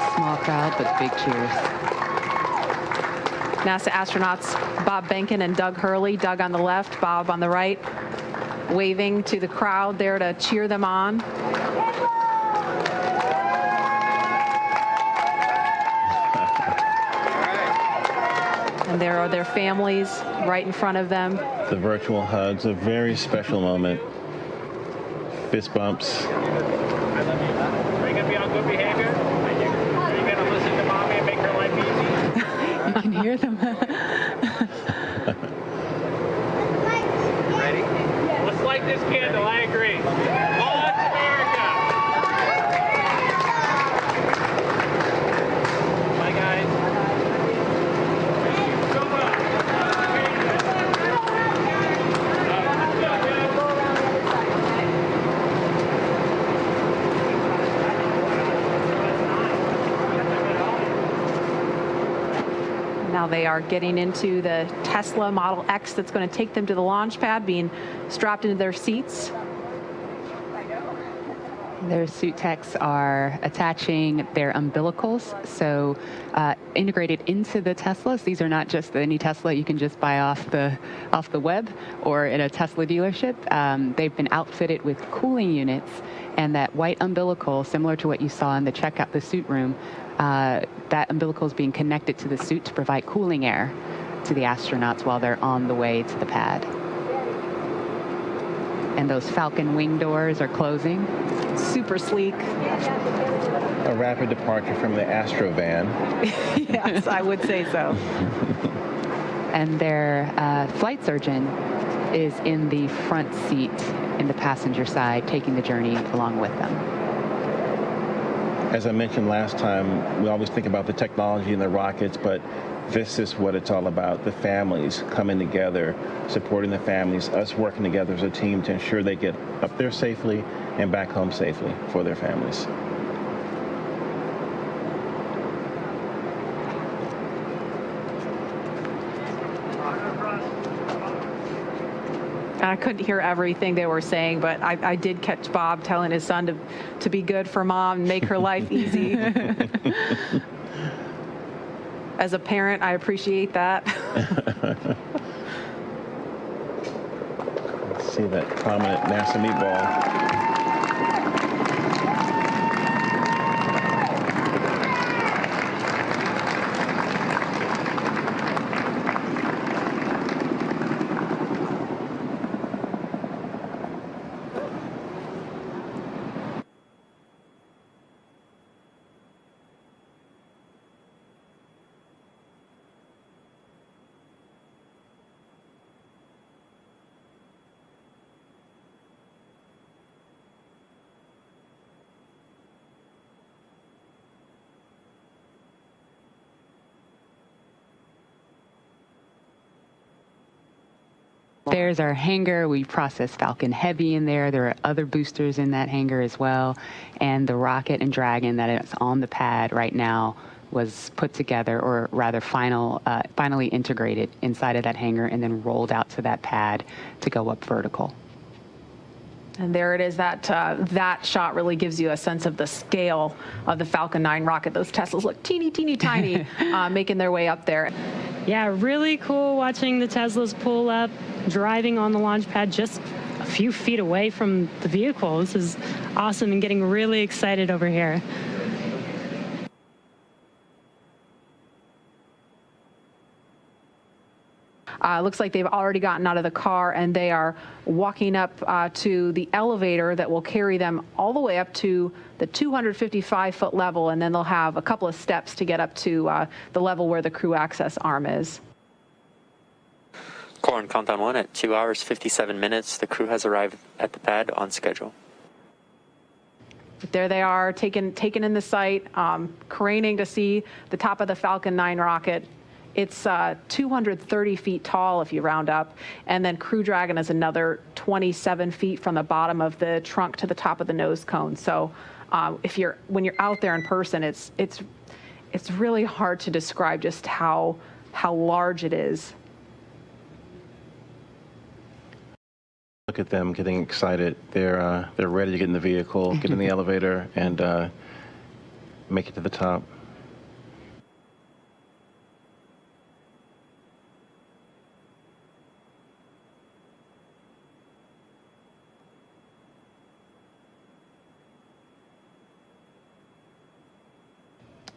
small crowd, but big cheers. NASA astronauts Bob Behnken and Doug Hurley. Doug on the left, Bob on the right, waving to the crowd there to cheer them on. And there are their families right in front of them. The virtual hugs, a very special moment. Fist bumps. Are you going to be on good behavior? Are you going to listen to mommy and make her life easy? You can hear them. Ready? Let's light this candle. I agree. Launch America! Bye, guys. Now they are getting into the Tesla Model X that's going to take them to the launch pad, being strapped into their seats. Their suit techs are attaching their umbilicals, so integrated into the Teslas. These are not just any Tesla you can just buy off the web or in a Tesla dealership. They've been outfitted with cooling units, and that white umbilical, similar to what you saw in the suit room, that umbilical is being connected to the suit to provide cooling air to the astronauts while they're on the way to the pad. And those Falcon wing doors are closing. Super sleek. A rapid departure from the Astro van. Yes, I would say so. And their flight surgeon is in the front seat in the passenger side, taking the journey along with them. As I mentioned last time, we always think about the technology and the rockets, but this is what it's all about, the families coming together, supporting the families, us working together as a team to ensure they get up there safely and back home safely for their families. I couldn't hear everything they were saying, but I did catch Bob telling his son to be good for mom and make her life easy. As a parent, I appreciate that. Let's see that prominent NASA meatball. There's our hangar. We process Falcon Heavy in there. There are other boosters in that hangar as well. And the rocket and Dragon that is on the pad right now was put together, or rather finally integrated inside of that hangar and then rolled out to that pad to go up vertical. And there it is. That shot really gives you a sense of the scale of the Falcon 9 rocket. Those Teslas look teeny, teeny, tiny, making their way up there. Yeah, really cool watching the Teslas pull up, driving on the launch pad just a few feet away from the vehicle. This is awesome and getting really excited over here. Looks like they've already gotten out of the car and they are walking up to the elevator that will carry them all the way up to the 255-foot level, and then they'll have a couple of steps to get up to the level where the crew access arm is. Core on countdown 1 at 2 hours 57 minutes. The crew has arrived at the pad on schedule. But there they are, taken in the sight, craning to see the top of the Falcon 9 rocket. It's 230 feet tall if you round up, and then Crew Dragon is another 27 feet from the bottom of the trunk to the top of the nose cone. So when you're out there in person, it's really hard to describe just how large it is. Look at them getting excited. They're ready to get in the vehicle, get in the elevator, and make it to the top.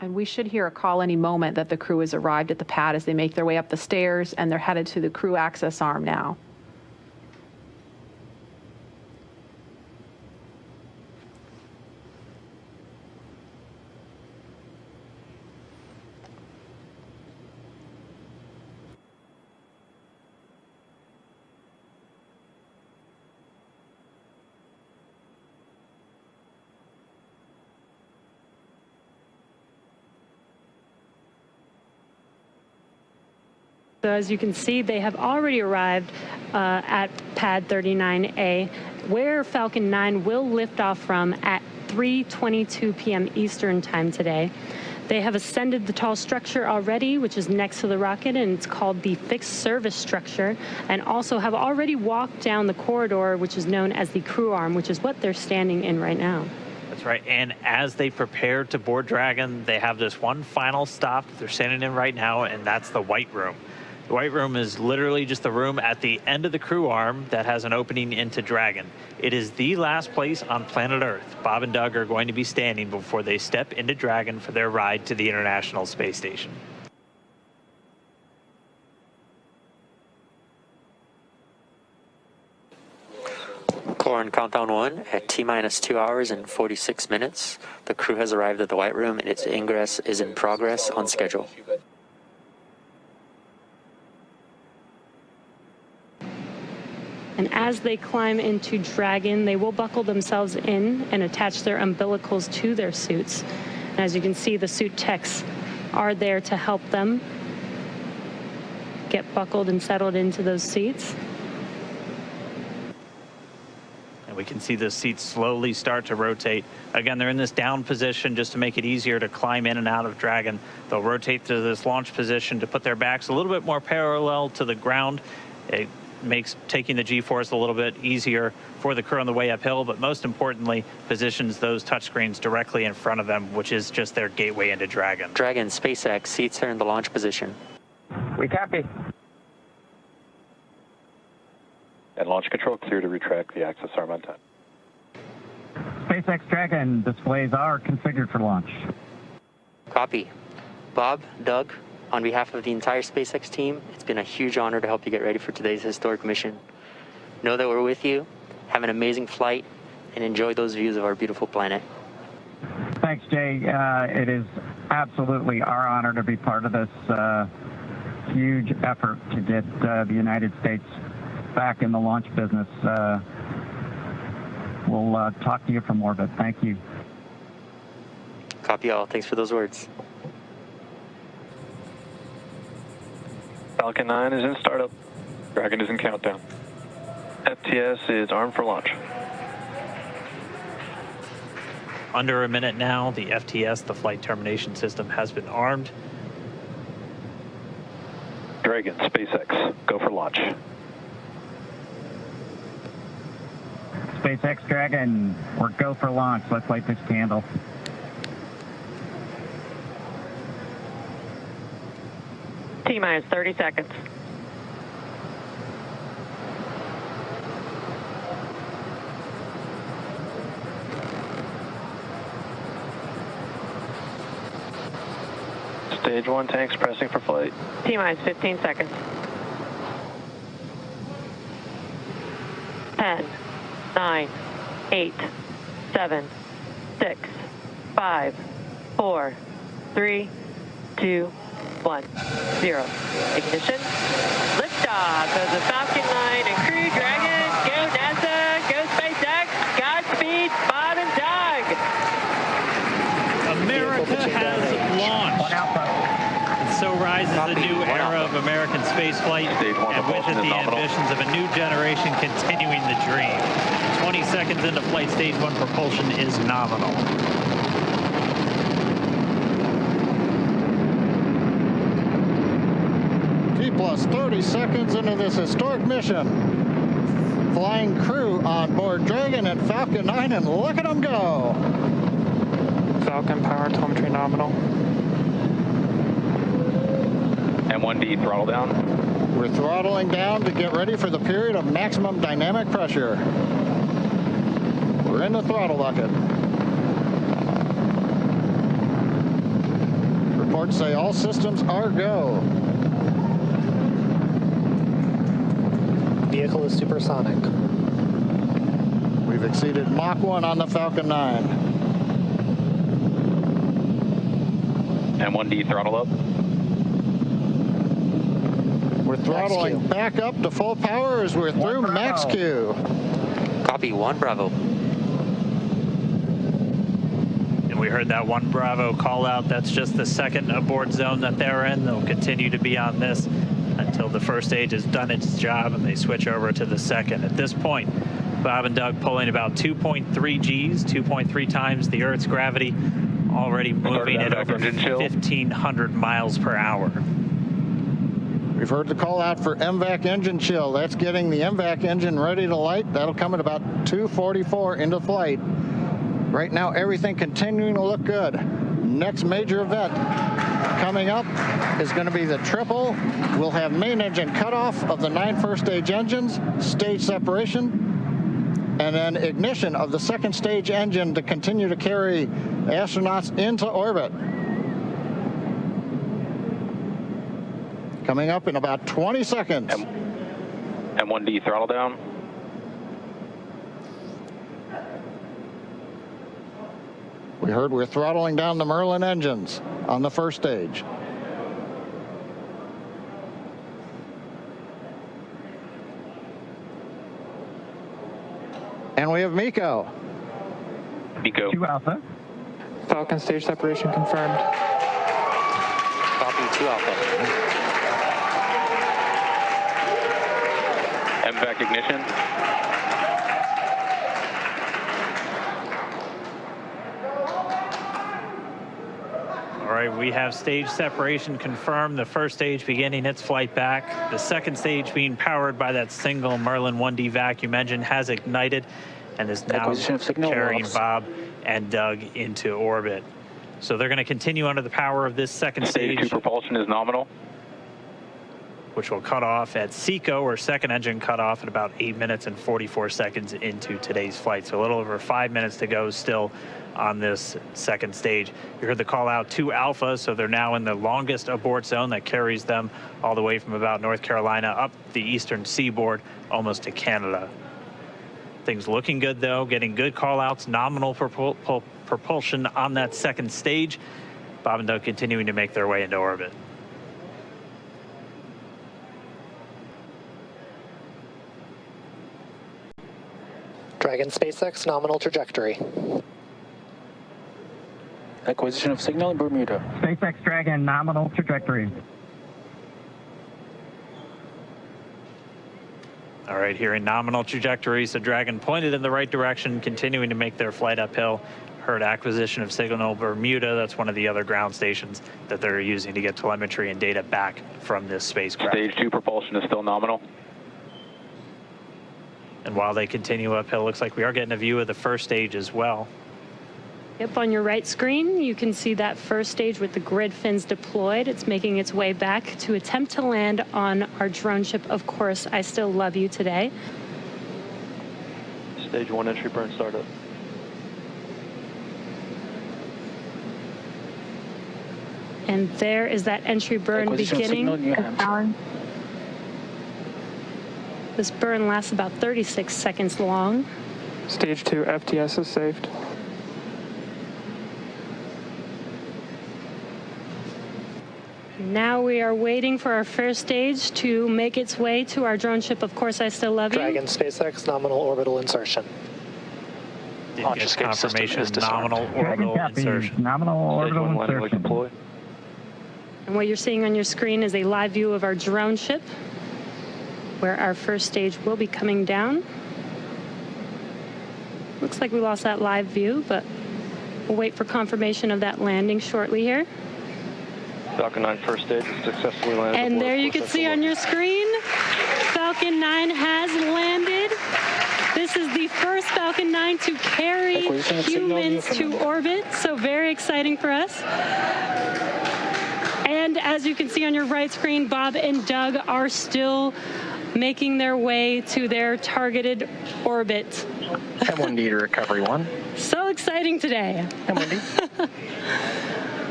And we should hear a call any moment that the crew has arrived at the pad as they make their way up the stairs, and they're headed to the crew access arm now. So as you can see, they have already arrived at pad 39A, where Falcon 9 will lift off from at 3:22 p.m. Eastern time today. They have ascended the tall structure already, which is next to the rocket, and it's called the fixed service structure, and also have already walked down the corridor, which is known as the crew arm, which is what they're standing in right now. That's right. And as they prepare to board Dragon, they have this one final stop that they're standing in right now, and that's the White Room. The White Room is literally just the room at the end of the crew arm that has an opening into Dragon. It is the last place on planet Earth Bob and Doug are going to be standing before they step into Dragon for their ride to the International Space Station. Core on countdown 1 at T-minus 2 hours and 46 minutes. The crew has arrived at the White Room and its ingress is in progress on schedule. And as they climb into Dragon, they will buckle themselves in and attach their umbilicals to their suits. And as you can see, the suit techs are there to help them get buckled and settled into those seats. And we can see the seats slowly start to rotate. Again, they're in this down position just to make it easier to climb in and out of Dragon. They'll rotate to this launch position to put their backs a little bit more parallel to the ground. It makes taking the G-force a little bit easier for the crew on the way uphill, but most importantly, positions those touchscreens directly in front of them, which is just their gateway into Dragon. Dragon, SpaceX, seats are in the launch position. We copy. And launch control clear to retract the access arm on time. SpaceX Dragon displays are configured for launch. Copy. Bob, Doug, on behalf of the entire SpaceX team, it's been a huge honor to help you get ready for today's historic mission. Know that we're with you, have an amazing flight, and enjoy those views of our beautiful planet. Thanks, Jay. It is absolutely our honor to be part of this huge effort to get the United States back in the launch business. We'll talk to you from orbit. Thank you. Copy all. Thanks for those words. Falcon 9 is in startup. Dragon is in countdown. FTS is armed for launch. Under a minute now, the FTS, the flight termination system, has been armed. Dragon, SpaceX, go for launch. SpaceX Dragon, we're go for launch. Let's light this candle. T-minus 30 seconds. Stage 1 tanks pressing for flight. T-minus 15 seconds. 10, 9, 8, 7, 6, 5, 4, 3, 2, 1, 0. Ignition. Liftoff of the Falcon 9 and Crew Dragon. Go NASA. Go SpaceX. Godspeed, Bob and Doug. America has launched. And so rises a new era of American spaceflight, and with it the ambitions of a new generation continuing the dream. 20 seconds into flight, stage 1 propulsion is nominal. Plus 30 seconds into this historic mission. Flying crew on board Dragon and Falcon 9, and look at them go. Falcon power telemetry nominal. M1D throttle down. We're throttling down to get ready for the period of maximum dynamic pressure. We're in the throttle bucket. Reports say all systems are go. Vehicle is supersonic. We've exceeded Mach 1 on the Falcon 9. M1D throttle up. We're throttling back up to full power as we're through max Q. Copy, 1 Bravo. And we heard that 1 Bravo call out. That's just the second abort zone that they're in. They'll continue to be on this until the first stage has done its job and they switch over to the second. At this point, Bob and Doug pulling about 2.3 Gs, 2.3 times the Earth's gravity, already moving at over 1,500 miles per hour. We've heard the call out for MVAC engine chill. That's getting the MVAC engine ready to light. That'll come at about 2:44 into flight. Right now, everything continuing to look good. Next major event coming up is going to be the triple. We'll have main engine cutoff of the 9 first stage engines, stage separation, and then ignition of the second stage engine to continue to carry astronauts into orbit. Coming up in about 20 seconds. M1D throttle down. We heard we're throttling down the Merlin engines on the first stage. And we have MECO. MECO. 2 Alpha. Falcon stage separation confirmed. Copy, 2 Alpha. MVAC ignition. All right, we have stage separation confirmed. The first stage beginning its flight back. The second stage being powered by that single Merlin 1D vacuum engine has ignited and is now carrying Bob and Doug into orbit. So they're going to continue under the power of this second stage. Stage 2 propulsion is nominal. Which will cut off at SECO, or second engine cutoff, at about 8 minutes and 44 seconds into today's flight. So a little over 5 minutes to go still on this second stage. You heard the call out 2 Alpha, so they're now in the longest abort zone that carries them all the way from about North Carolina up the eastern seaboard, almost to Canada. Things looking good, though, getting good call outs, nominal propulsion on that second stage. Bob and Doug continuing to make their way into orbit. Dragon SpaceX nominal trajectory. Acquisition of signal in Bermuda. SpaceX Dragon nominal trajectory. All right, here in nominal trajectory, so Dragon pointed in the right direction, continuing to make their flight uphill. Heard acquisition of signal Bermuda. That's one of the other ground stations that they're using to get telemetry and data back from this spacecraft. Stage 2 propulsion is still nominal. And while they continue uphill, looks like we are getting a view of the first stage as well. Yep, on your right screen, you can see that first stage with the grid fins deployed. It's making its way back to attempt to land on our drone ship, Of Course, I Still Love You Today. Stage 1 entry burn startup. And there is that entry burn beginning. This burn lasts about 36 seconds long. Stage 2 FTS is saved. Now we are waiting for our first stage to make its way to our drone ship, Of Course I Still Love You. Dragon SpaceX nominal orbital insertion. Launch escape confirmation, nominal orbital insertion. Nominal orbital insertion. And what you're seeing on your screen is a live view of our drone ship, where our first stage will be coming down. Looks like we lost that live view, but we'll wait for confirmation of that landing shortly here. Falcon 9 first stage is successfully landed. And there you can see on your screen, Falcon 9 has landed. This is the first Falcon 9 to carry humans to orbit, so very exciting for us. And as you can see on your right screen, Bob and Doug are still making their way to their targeted orbit. M1D to recovery 1. So exciting today. M1D.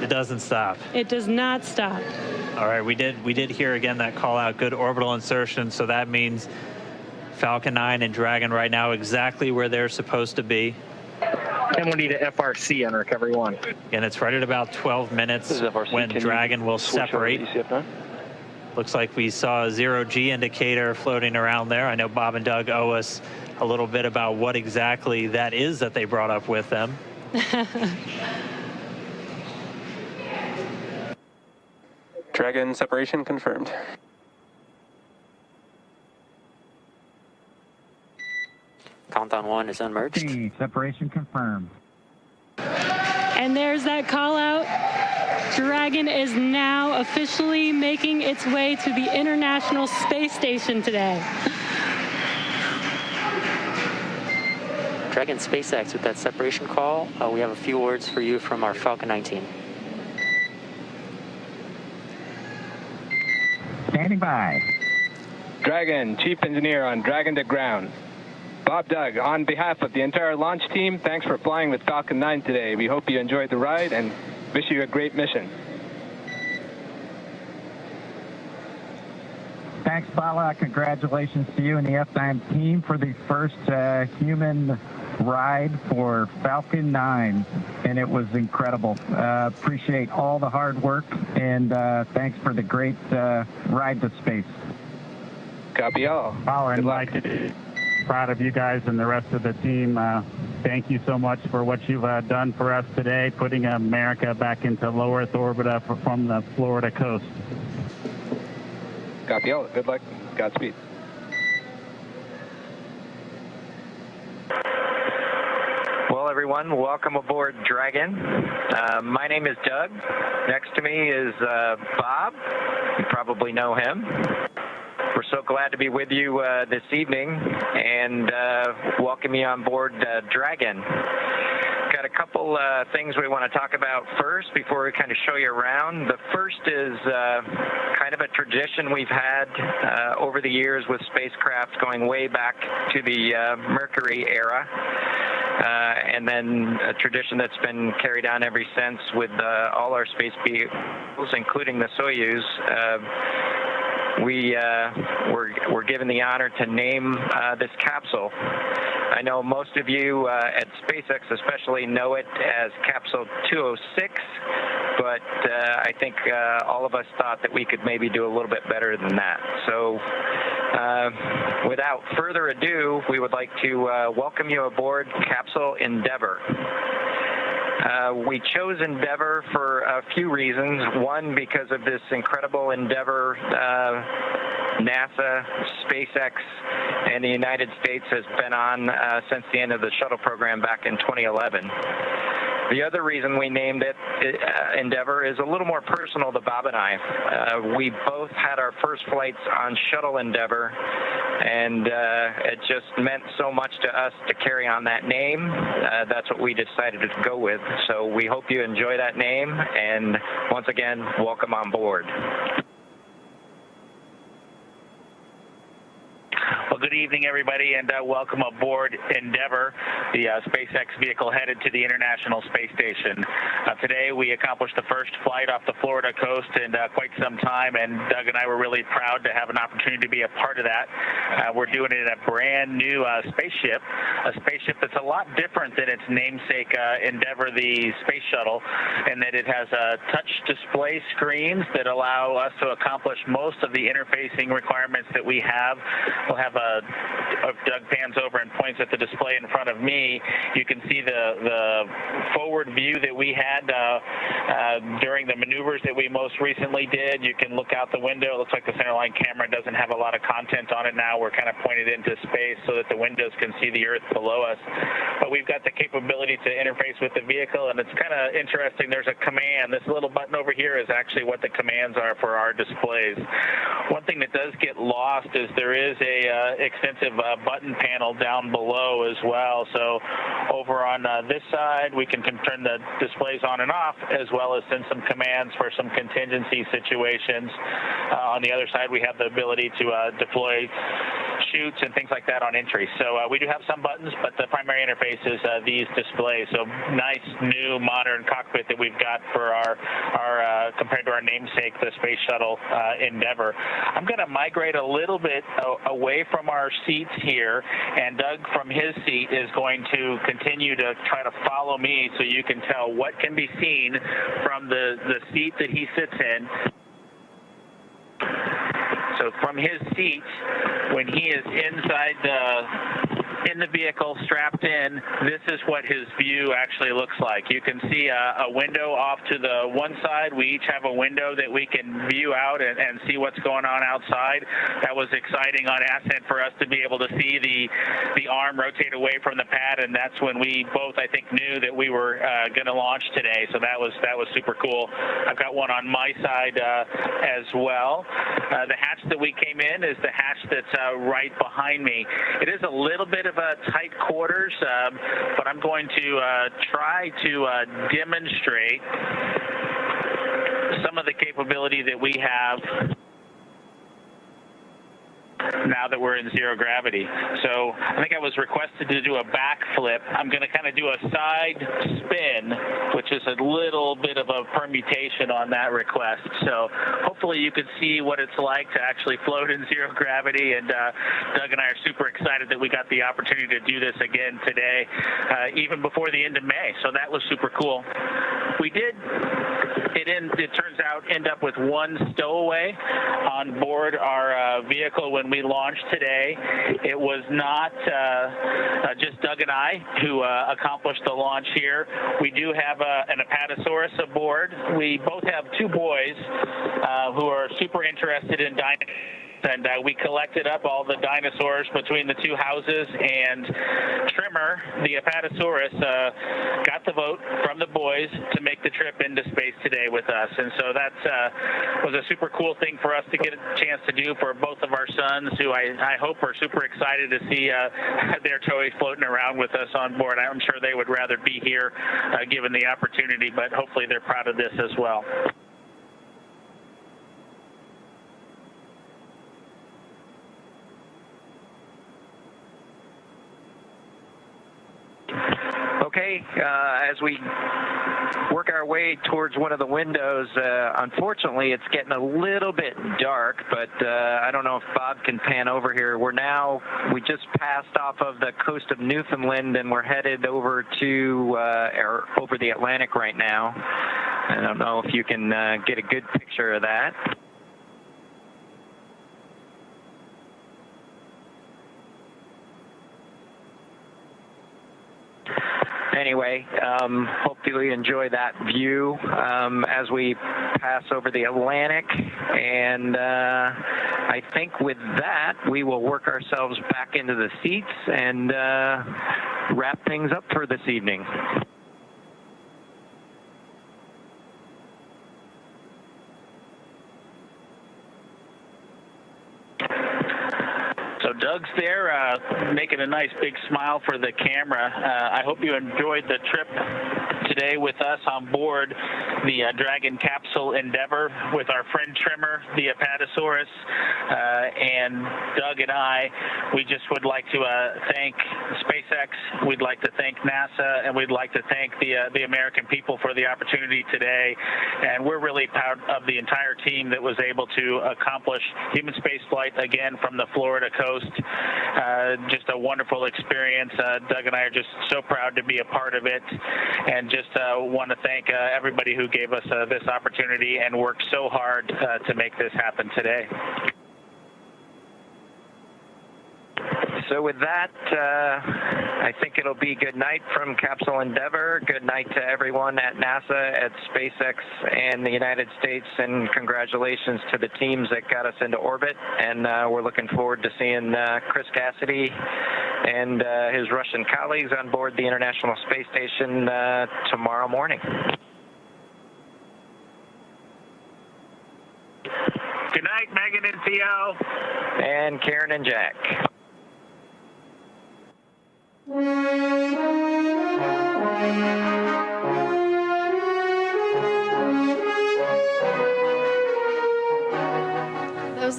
It doesn't stop. It does not stop. All right, we did hear again that call out, good orbital insertion, so that means Falcon 9 and Dragon right now exactly where they're supposed to be. And we need an FRC on Recovery 1. And it's right at about 12 minutes when Dragon will separate. Looks like we saw a 0G indicator floating around there. I know Bob and Doug owe us a little bit about what exactly that is that they brought up with them. Dragon separation confirmed. Countdown 1 is unmerged. Separation confirmed. And there's that call out. Dragon is now officially making its way to the International Space Station today. Dragon SpaceX with that separation call. We have a few words for you from our Falcon 9 team. Standing by. Dragon, Chief Engineer on Dragon to ground. Bob Doug, on behalf of the entire launch team, thanks for flying with Falcon 9 today. We hope you enjoyed the ride and wish you a great mission. Thanks, Bala. Congratulations to you and the F9 team for the first human ride for Falcon 9, and it was incredible. Appreciate all the hard work, and thanks for the great ride to space. Copy all. Bala and Mike, proud of you guys and the rest of the team. Thank you so much for what you've done for us today, putting America back into low Earth orbit from the Florida coast. Copy all. Good luck. Godspeed. Well, everyone, welcome aboard Dragon. My name is Doug. Next to me is Bob. You probably know him. We're so glad to be with you this evening and welcome you on board Dragon. Got a couple things we want to talk about first before we kind of show you around. The first is kind of a tradition we've had over the years with spacecraft going way back to the Mercury era. And then a tradition that's been carried on ever since with all our space vehicles, including the Soyuz. We're given the honor to name this capsule. I know most of you at SpaceX especially know it as Capsule 206, but I think all of us thought that we could maybe do a little bit better than that. So without further ado, we would like to welcome you aboard Capsule Endeavour. We chose Endeavour for a few reasons. One, because of this incredible endeavor NASA, SpaceX, and the United States has been on since the end of the shuttle program back in 2011. The other reason we named it Endeavour is a little more personal to Bob and I. We both had our first flights on Shuttle Endeavour, and it just meant so much to us to carry on that name. That's what we decided to go with. So we hope you enjoy that name, and once again, welcome on board. Well, good evening, everybody, and welcome aboard Endeavour, the SpaceX vehicle headed to the International Space Station. Today, we accomplished the first flight off the Florida coast in quite some time, and Doug and I were really proud to have an opportunity to be a part of that. We're doing it in a brand new spaceship, a spaceship that's a lot different than its namesake Endeavour, the space shuttle, in that it has touch display screens that allow us to accomplish most of the interfacing requirements that we have. We'll have if Doug pans over and points at the display in front of me, you can see the forward view that we had during the maneuvers that we most recently did. You can look out the window. It looks like the centerline camera doesn't have a lot of content on it now. We're kind of pointed into space so that the windows can see the Earth below us. But we've got the capability to interface with the vehicle, and it's kind of interesting. There's a command. This little button over here is actually what the commands are for our displays. One thing that does get lost is there is a extensive button panel down below as well. So over on this side, we can turn the displays on and off, as well as send some commands for some contingency situations. On the other side, we have the ability to deploy chutes and things like that on entry. So we do have some buttons, but the primary interface is these displays. So nice, new, modern cockpit that we've got for our compared to our namesake, the Space Shuttle Endeavour. I'm going to migrate a little bit away from our seats here, and Doug from his seat is going to continue to try to follow me so you can tell what can be seen from the seat that he sits in. So from his seat, when he is inside in the vehicle, strapped in, this is what his view actually looks like. You can see a window off to the one side. We each have a window that we can view out and see what's going on outside. That was exciting on Ascent for us to be able to see the arm rotate away from the pad, and that's when we both, I think, knew that we were going to launch today. So that was super cool. I've got one on my side as well. The hatch that we came in is the hatch that's right behind me. It is a little bit of a tight quarters, but I'm going to try to demonstrate some of the capability that we have now that we're in zero gravity. So I think I was requested to do a backflip. I'm going to kind of do a side spin, which is a little bit of a permutation on that request. So hopefully you can see what it's like to actually float in zero gravity. And Doug and I are super excited that we got the opportunity to do this again today, even before the end of May. So that was super cool. We did, it turns out, end up with one stowaway on board our vehicle when we launched today. It was not just Doug and I who accomplished the launch here. We do have an Apatosaurus aboard. We both have two boys who are super interested in dinosaurs. And we collected up all the dinosaurs between the two houses, and Trimmer, the Apatosaurus, got the vote from the boys to make the trip into space today with us. And so that was a super cool thing for us to get a chance to do for both of our sons, who I hope are super excited to see their toys floating around with us on board. I'm sure they would rather be here given the opportunity, but hopefully they're proud of this as well. Okay, as we work our way towards one of the windows, unfortunately it's getting a little bit dark, but I don't know if Bob can pan over here. We just passed off of the coast of Newfoundland, and we're headed over to over the Atlantic right now. I don't know if you can get a good picture of that. Anyway, hopefully you enjoy that view as we pass over the Atlantic. And I think with that, we will work ourselves back into the seats and wrap things up for this evening. So Doug's there making a nice big smile for the camera. I hope you enjoyed the trip today with us on board the Dragon Capsule Endeavour with our friend Trimmer, the Apatosaurus, and Doug and I. We just would like to thank SpaceX, we'd like to thank NASA, and we'd like to thank the American people for the opportunity today. And we're really proud of the entire team that was able to accomplish human spaceflight again from the Florida coast. Just a wonderful experience. Doug and I are just so proud to be a part of it, and just want to thank everybody who gave us this opportunity and worked so hard to make this happen today. So with that, I think it'll be good night from Capsule Endeavour. Good night to everyone at NASA, at SpaceX, and the United States, and congratulations to the teams that got us into orbit. And we're looking forward to seeing Chris Cassidy and his Russian colleagues on board the International Space Station tomorrow morning. Good night, Megan and Theo. And Karen and Jack.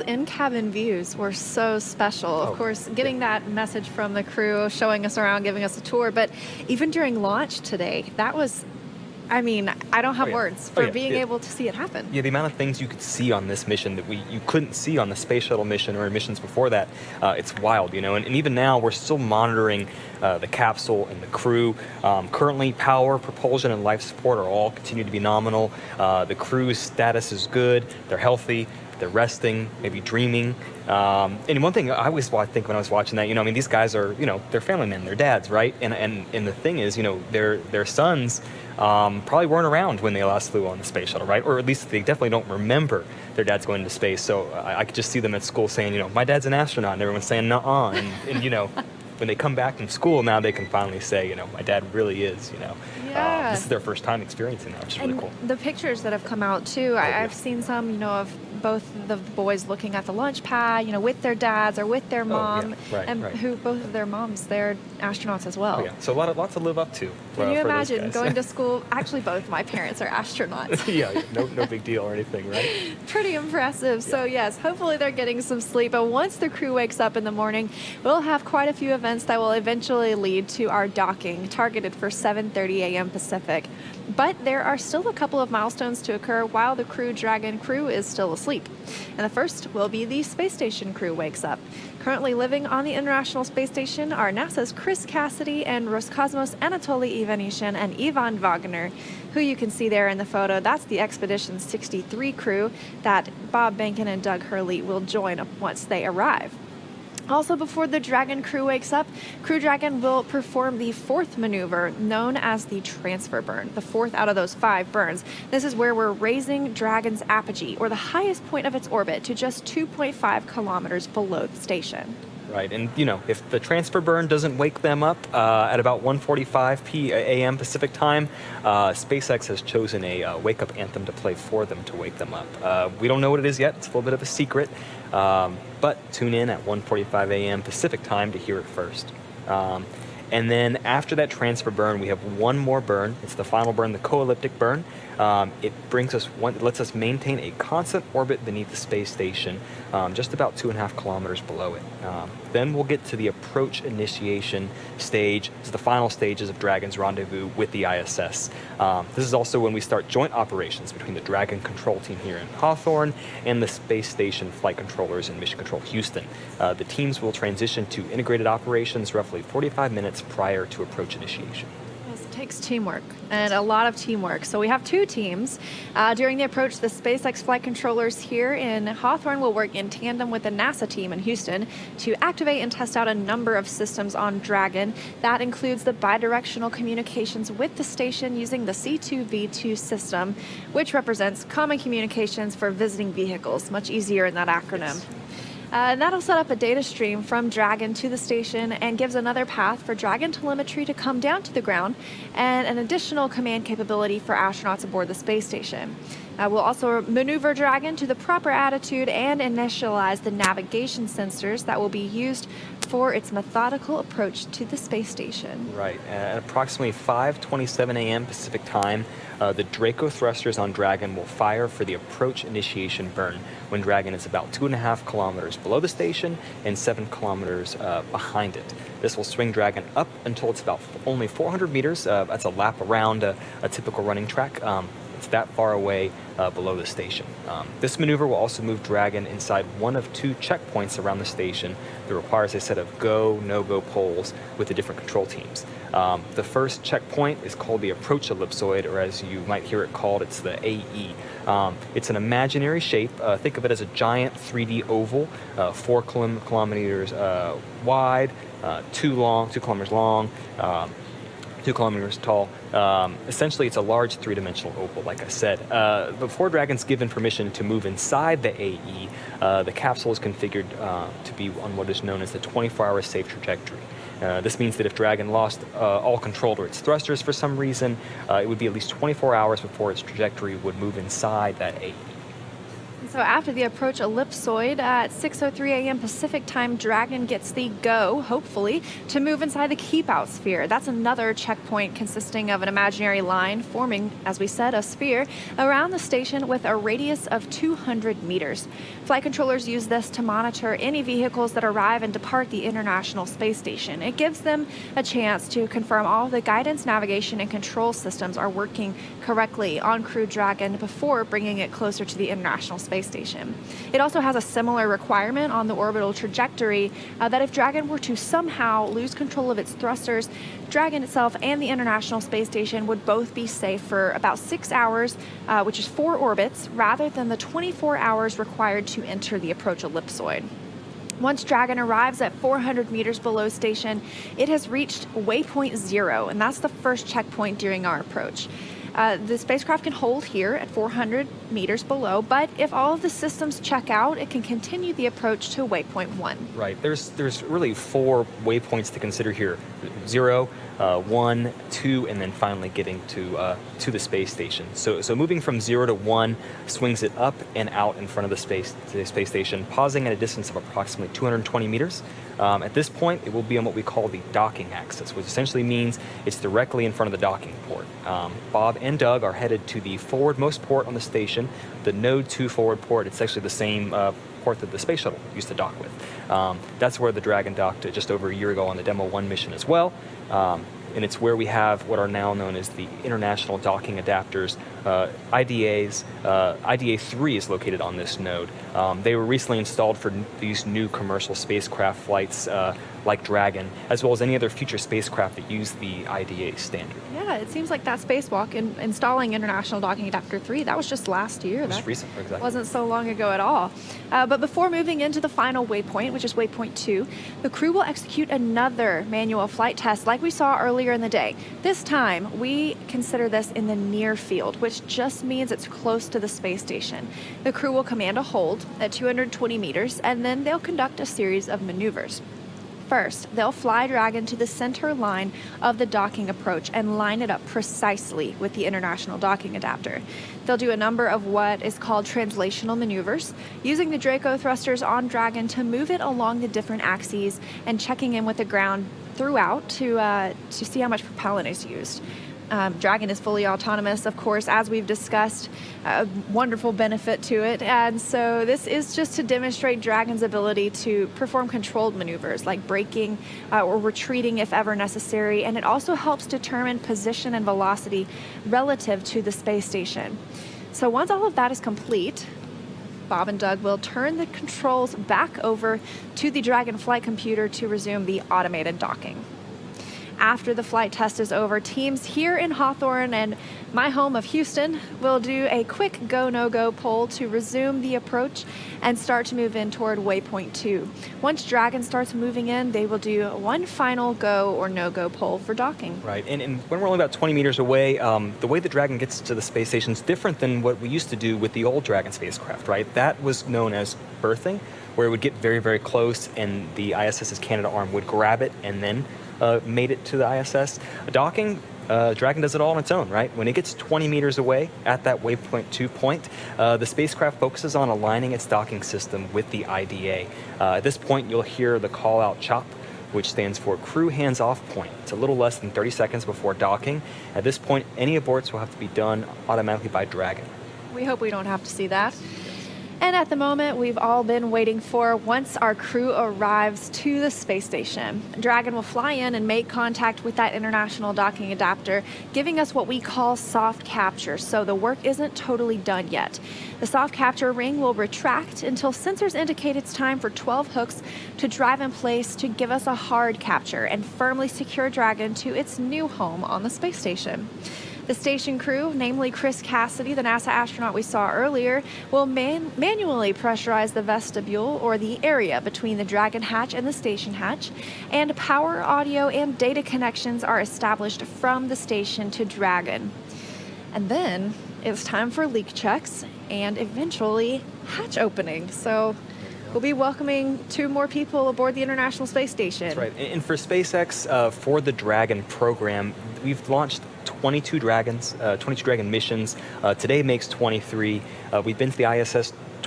in-cabin views were so special. Of course, getting that message from the crew, showing us around, giving us a tour, but even during launch today, that was, I mean, I don't have words for being able to see it happen. Yeah, the amount of things you could see on this mission that you couldn't see on the space shuttle mission or missions before that, it's wild, you know. And even now, we're still monitoring the capsule and the crew. Currently, power, propulsion, and life support are all continue to be nominal. The crew's status is good. They're healthy. They're resting, maybe dreaming. And one thing I always think when I was watching that, you know, I mean, these guys are, you know, they're family men, they're dads, right? And the thing is, you know, their sons probably weren't around when they last flew on the space shuttle, right? Or at least they definitely don't remember their dads going into space. So I could just see them at school saying, you know, my dad's an astronaut, and everyone's saying, nuh-uh. And you know, when they come back from school now, they can finally say, you know, my dad really is, you know. Yeah. This is their first time experiencing that, which is really cool. The pictures that have come out too, I've seen some, you know, of both the boys looking at the launch pad, you know, with their dads or with their mom, who both of their moms, they're astronauts as well. Oh, yeah. So lots to live up to. Can you imagine going to school? Actually, both my parents are astronauts. Yeah, no big deal or anything, right? Pretty impressive. Yeah. So yes, hopefully they're getting some sleep. But once the crew wakes up in the morning, we'll have quite a few events that will eventually lead to our docking, targeted for 7:30 a.m. Pacific. But there are still a couple of milestones to occur while the Crew Dragon crew is still asleep. And the first will be the space station crew wakes up. Currently living on the International Space Station are NASA's Chris Cassidy and Roscosmos Anatoly Ivanishin and Ivan Wagner, who you can see there in the photo. That's the Expedition 63 crew that Bob Behnken and Doug Hurley will join once they arrive. Also, before the Dragon crew wakes up, Crew Dragon will perform the fourth maneuver known as the transfer burn, the fourth out of those 5 burns. This is where we're raising Dragon's apogee, or the highest point of its orbit, to just 2.5 kilometers below the station. Right, and you know, if the transfer burn doesn't wake them up at about 1:45 a.m. Pacific time, SpaceX has chosen a wake-up anthem to play for them to wake them up. We don't know what it is yet. It's a little bit of a secret, but tune in at 1:45 a.m. Pacific time to hear it first. And then after that transfer burn, we have one more burn. It's the final burn, the co-elliptic burn. It lets us maintain a constant orbit beneath the space station, just about 2.5 kilometers below it. Then we'll get to the approach initiation stage. This is the final stages of Dragon's rendezvous with the ISS. This is also when we start joint operations between the Dragon control team here in Hawthorne and the space station flight controllers in Mission Control Houston. The teams will transition to integrated operations roughly 45 minutes prior to approach initiation. It takes teamwork, and a lot of teamwork. So we have 2 teams. During the approach, the SpaceX flight controllers here in Hawthorne will work in tandem with the NASA team in Houston to activate and test out a number of systems on Dragon. That includes the bidirectional communications with the station using the C2V2 system, which represents common communications for visiting vehicles. Much easier in that acronym. Yes. And that'll set up a data stream from Dragon to the station and gives another path for Dragon telemetry to come down to the ground, and an additional command capability for astronauts aboard the space station. We'll also maneuver Dragon to the proper attitude and initialize the navigation sensors that will be used for its methodical approach to the space station. Right. At approximately 5:27 a.m. Pacific time, the Draco thrusters on Dragon will fire for the approach initiation burn when Dragon is about 2.5 kilometers below the station and 7 kilometers behind it. This will swing Dragon up until it's about only 400 meters. That's a lap around a typical running track. It's that far away below the station. This maneuver will also move Dragon inside one of 2 checkpoints around the station that requires a set of go, no-go poles with the different control teams. The first checkpoint is called the approach ellipsoid, or as you might hear it called, it's the AE. It's an imaginary shape. Think of it as a giant 3D oval, 4 kilometers wide, 2 kilometers long, 2 kilometers tall. Essentially, it's a large 3-dimensional oval, like I said. Before Dragon's given permission to move inside the AE, the capsule is configured to be on what is known as the 24-hour safe trajectory. This means that if Dragon lost all control over its thrusters for some reason, it would be at least 24 hours before its trajectory would move inside that AE. So after the approach ellipsoid at 6:03 a.m. Pacific time, Dragon gets the go, hopefully, to move inside the keep out sphere. That's another checkpoint consisting of an imaginary line forming, as we said, a sphere around the station with a radius of 200 meters. Flight controllers use this to monitor any vehicles that arrive and depart the International Space Station. It gives them a chance to confirm all the guidance, navigation, and control systems are working correctly on Crew Dragon before bringing it closer to the International Space Station. It also has a similar requirement on the orbital trajectory that if Dragon were to somehow lose control of its thrusters, Dragon itself and the International Space Station would both be safe for about 6 hours, which is 4 orbits, rather than the 24 hours required to enter the approach ellipsoid. Once Dragon arrives at 400 meters below station, it has reached waypoint 0, and that's the first checkpoint during our approach. The spacecraft can hold here at 400 meters below, but if all of the systems check out, it can continue the approach to waypoint 1. Right. There's really 4 waypoints to consider here: 0, 1, 2, and then finally getting to the space station. So moving from 0 to 1 swings it up and out in front of the space station, pausing at a distance of approximately 220 meters. At this point, it will be on what we call the docking axis, which essentially means it's directly in front of the docking port. Bob and Doug are headed to the forwardmost port on the station, the Node 2 forward port. It's actually the same port that the space shuttle used to dock with. That's where the Dragon docked just over a year ago on the Demo 1 mission as well. And it's where we have what are now known as the International Docking Adapters, IDAs. IDA 3 is located on this node. They were recently installed for these new commercial spacecraft flights like Dragon, as well as any other future spacecraft that use the IDA standard. Yeah, it seems like that spacewalk in installing International Docking Adapter 3, that was just last year. Just recent, exactly. Wasn't so long ago at all. But before moving into the final waypoint, which is waypoint 2, the crew will execute another manual flight test like we saw earlier in the day. This time, we consider this in the near field, which just means it's close to the space station. The crew will command a hold at 220 meters, and then they'll conduct a series of maneuvers. First, they'll fly Dragon to the center line of the docking approach and line it up precisely with the International Docking Adapter. They'll do a number of what is called translational maneuvers, using the Draco thrusters on Dragon to move it along the different axes and checking in with the ground throughout to see how much propellant is used. Dragon is fully autonomous, of course, as we've discussed, a wonderful benefit to it. And so this is just to demonstrate Dragon's ability to perform controlled maneuvers like braking or retreating if ever necessary. And it also helps determine position and velocity relative to the space station. So once all of that is complete, Bob and Doug will turn the controls back over to the Dragon flight computer to resume the automated docking. After the flight test is over, teams here in Hawthorne and my home of Houston will do a quick go, no-go poll to resume the approach and start to move in toward waypoint 2. Once Dragon starts moving in, they will do one final go or no-go poll for docking. Right, and when we're only about 20 meters away, the way the Dragon gets to the space station is different than what we used to do with the old Dragon spacecraft, right? That was known as berthing, where it would get very, very close and the ISS's Canadarm would grab it and then made it to the ISS. Docking, Dragon does it all on its own, right? When it gets 20 meters away at that waypoint 2 point, the spacecraft focuses on aligning its docking system with the IDA. At this point, you'll hear the call-out CHOP, which stands for Crew Hands Off Point. It's a little less than 30 seconds before docking. At this point, any aborts will have to be done automatically by Dragon. We hope we don't have to see that. And at the moment, we've all been waiting for once our crew arrives to the space station. Dragon will fly in and make contact with that International Docking Adapter, giving us what we call soft capture, so the work isn't totally done yet. The soft capture ring will retract until sensors indicate it's time for 12 hooks to drive in place to give us a hard capture and firmly secure Dragon to its new home on the space station. The station crew, namely Chris Cassidy, the NASA astronaut we saw earlier, will manually pressurize the vestibule, or the area between the Dragon hatch and the station hatch, and power, audio, and data connections are established from the station to Dragon. And then it's time for leak checks and eventually hatch opening. So we'll be welcoming 2 more people aboard the International Space Station. That's right. And for SpaceX, for the Dragon program, we've launched 22 Dragon missions. Today makes 23. We've been to the ISS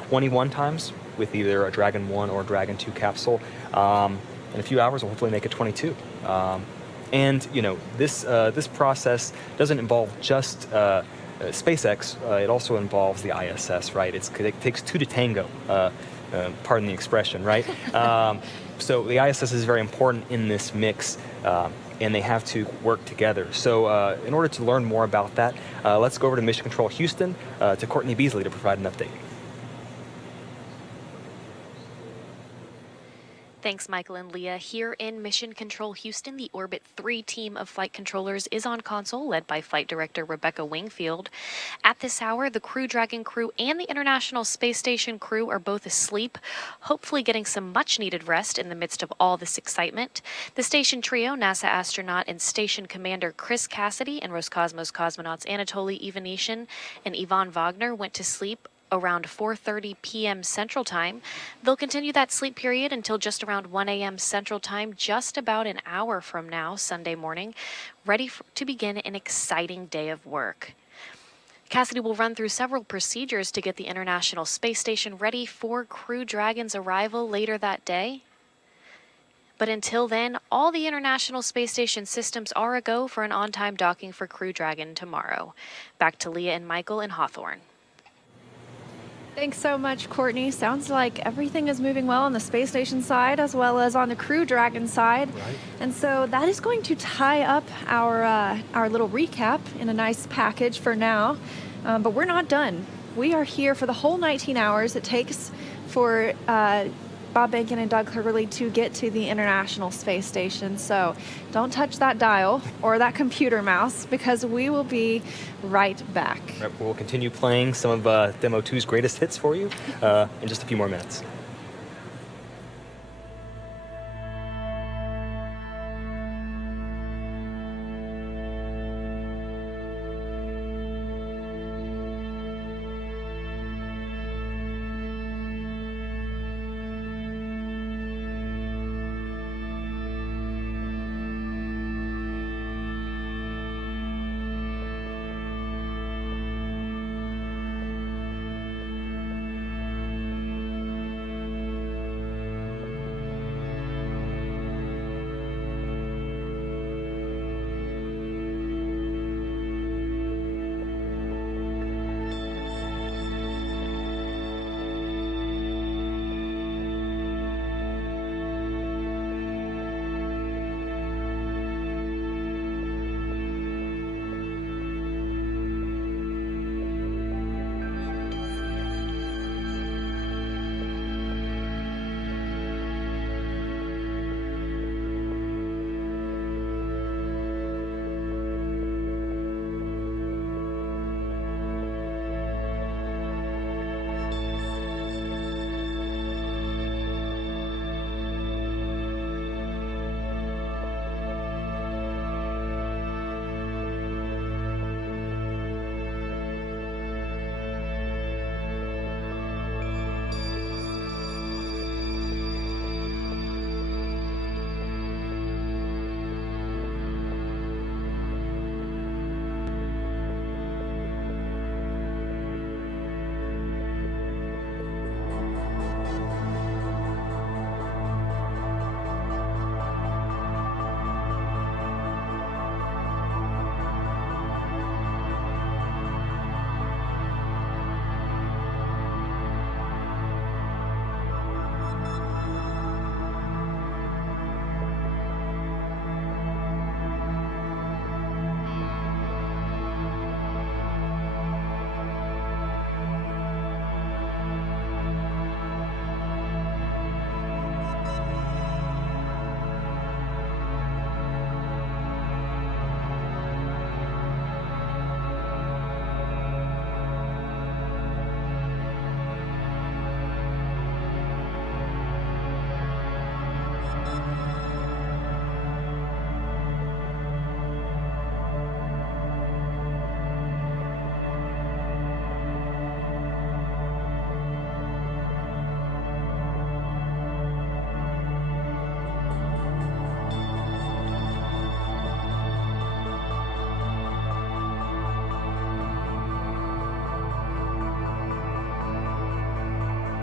21 times with either a Dragon 1 or Dragon 2 capsule. In a few hours, we'll hopefully make it 22. And this process doesn't involve just SpaceX. It also involves the ISS, right? It takes two to tango. Pardon the expression, right? So the ISS is very important in this mix, and they have to work together. So in order to learn more about that, let's go over to Mission Control Houston to Courtney Beasley to provide an update. Thanks, Michael and Leah. Here in Mission Control Houston, the Orbit 3 team of flight controllers is on console, led by Flight Director Rebecca Wingfield. At this hour, the Crew Dragon crew and the International Space Station crew are both asleep, hopefully getting some much-needed rest in the midst of all this excitement. The station trio, NASA astronaut and station commander Chris Cassidy and Roscosmos cosmonauts Anatoly Ivanishyn and Ivan Wagner, went to sleep around 4:30 p.m. Central Time. They'll continue that sleep period until just around 1 a.m. Central Time, just about an hour from now, Sunday morning, ready to begin an exciting day of work. Cassidy will run through several procedures to get the International Space Station ready for Crew Dragon's arrival later that day. But until then, all the International Space Station systems are a go for an on-time docking for Crew Dragon tomorrow. Back to Leah and Michael in Hawthorne. Thanks so much, Courtney. Sounds like everything is moving well on the space station side as well as on the Crew Dragon side. Right. And so that is going to tie up our little recap in a nice package for now. But we're not done. We are here for the whole 19 hours it takes for Bob Behnken and Doug Hurley to get to the International Space Station. So don't touch that dial or that computer mouse, because we will be right back. Right, we'll continue playing some of Demo 2's greatest hits for you in just a few more minutes.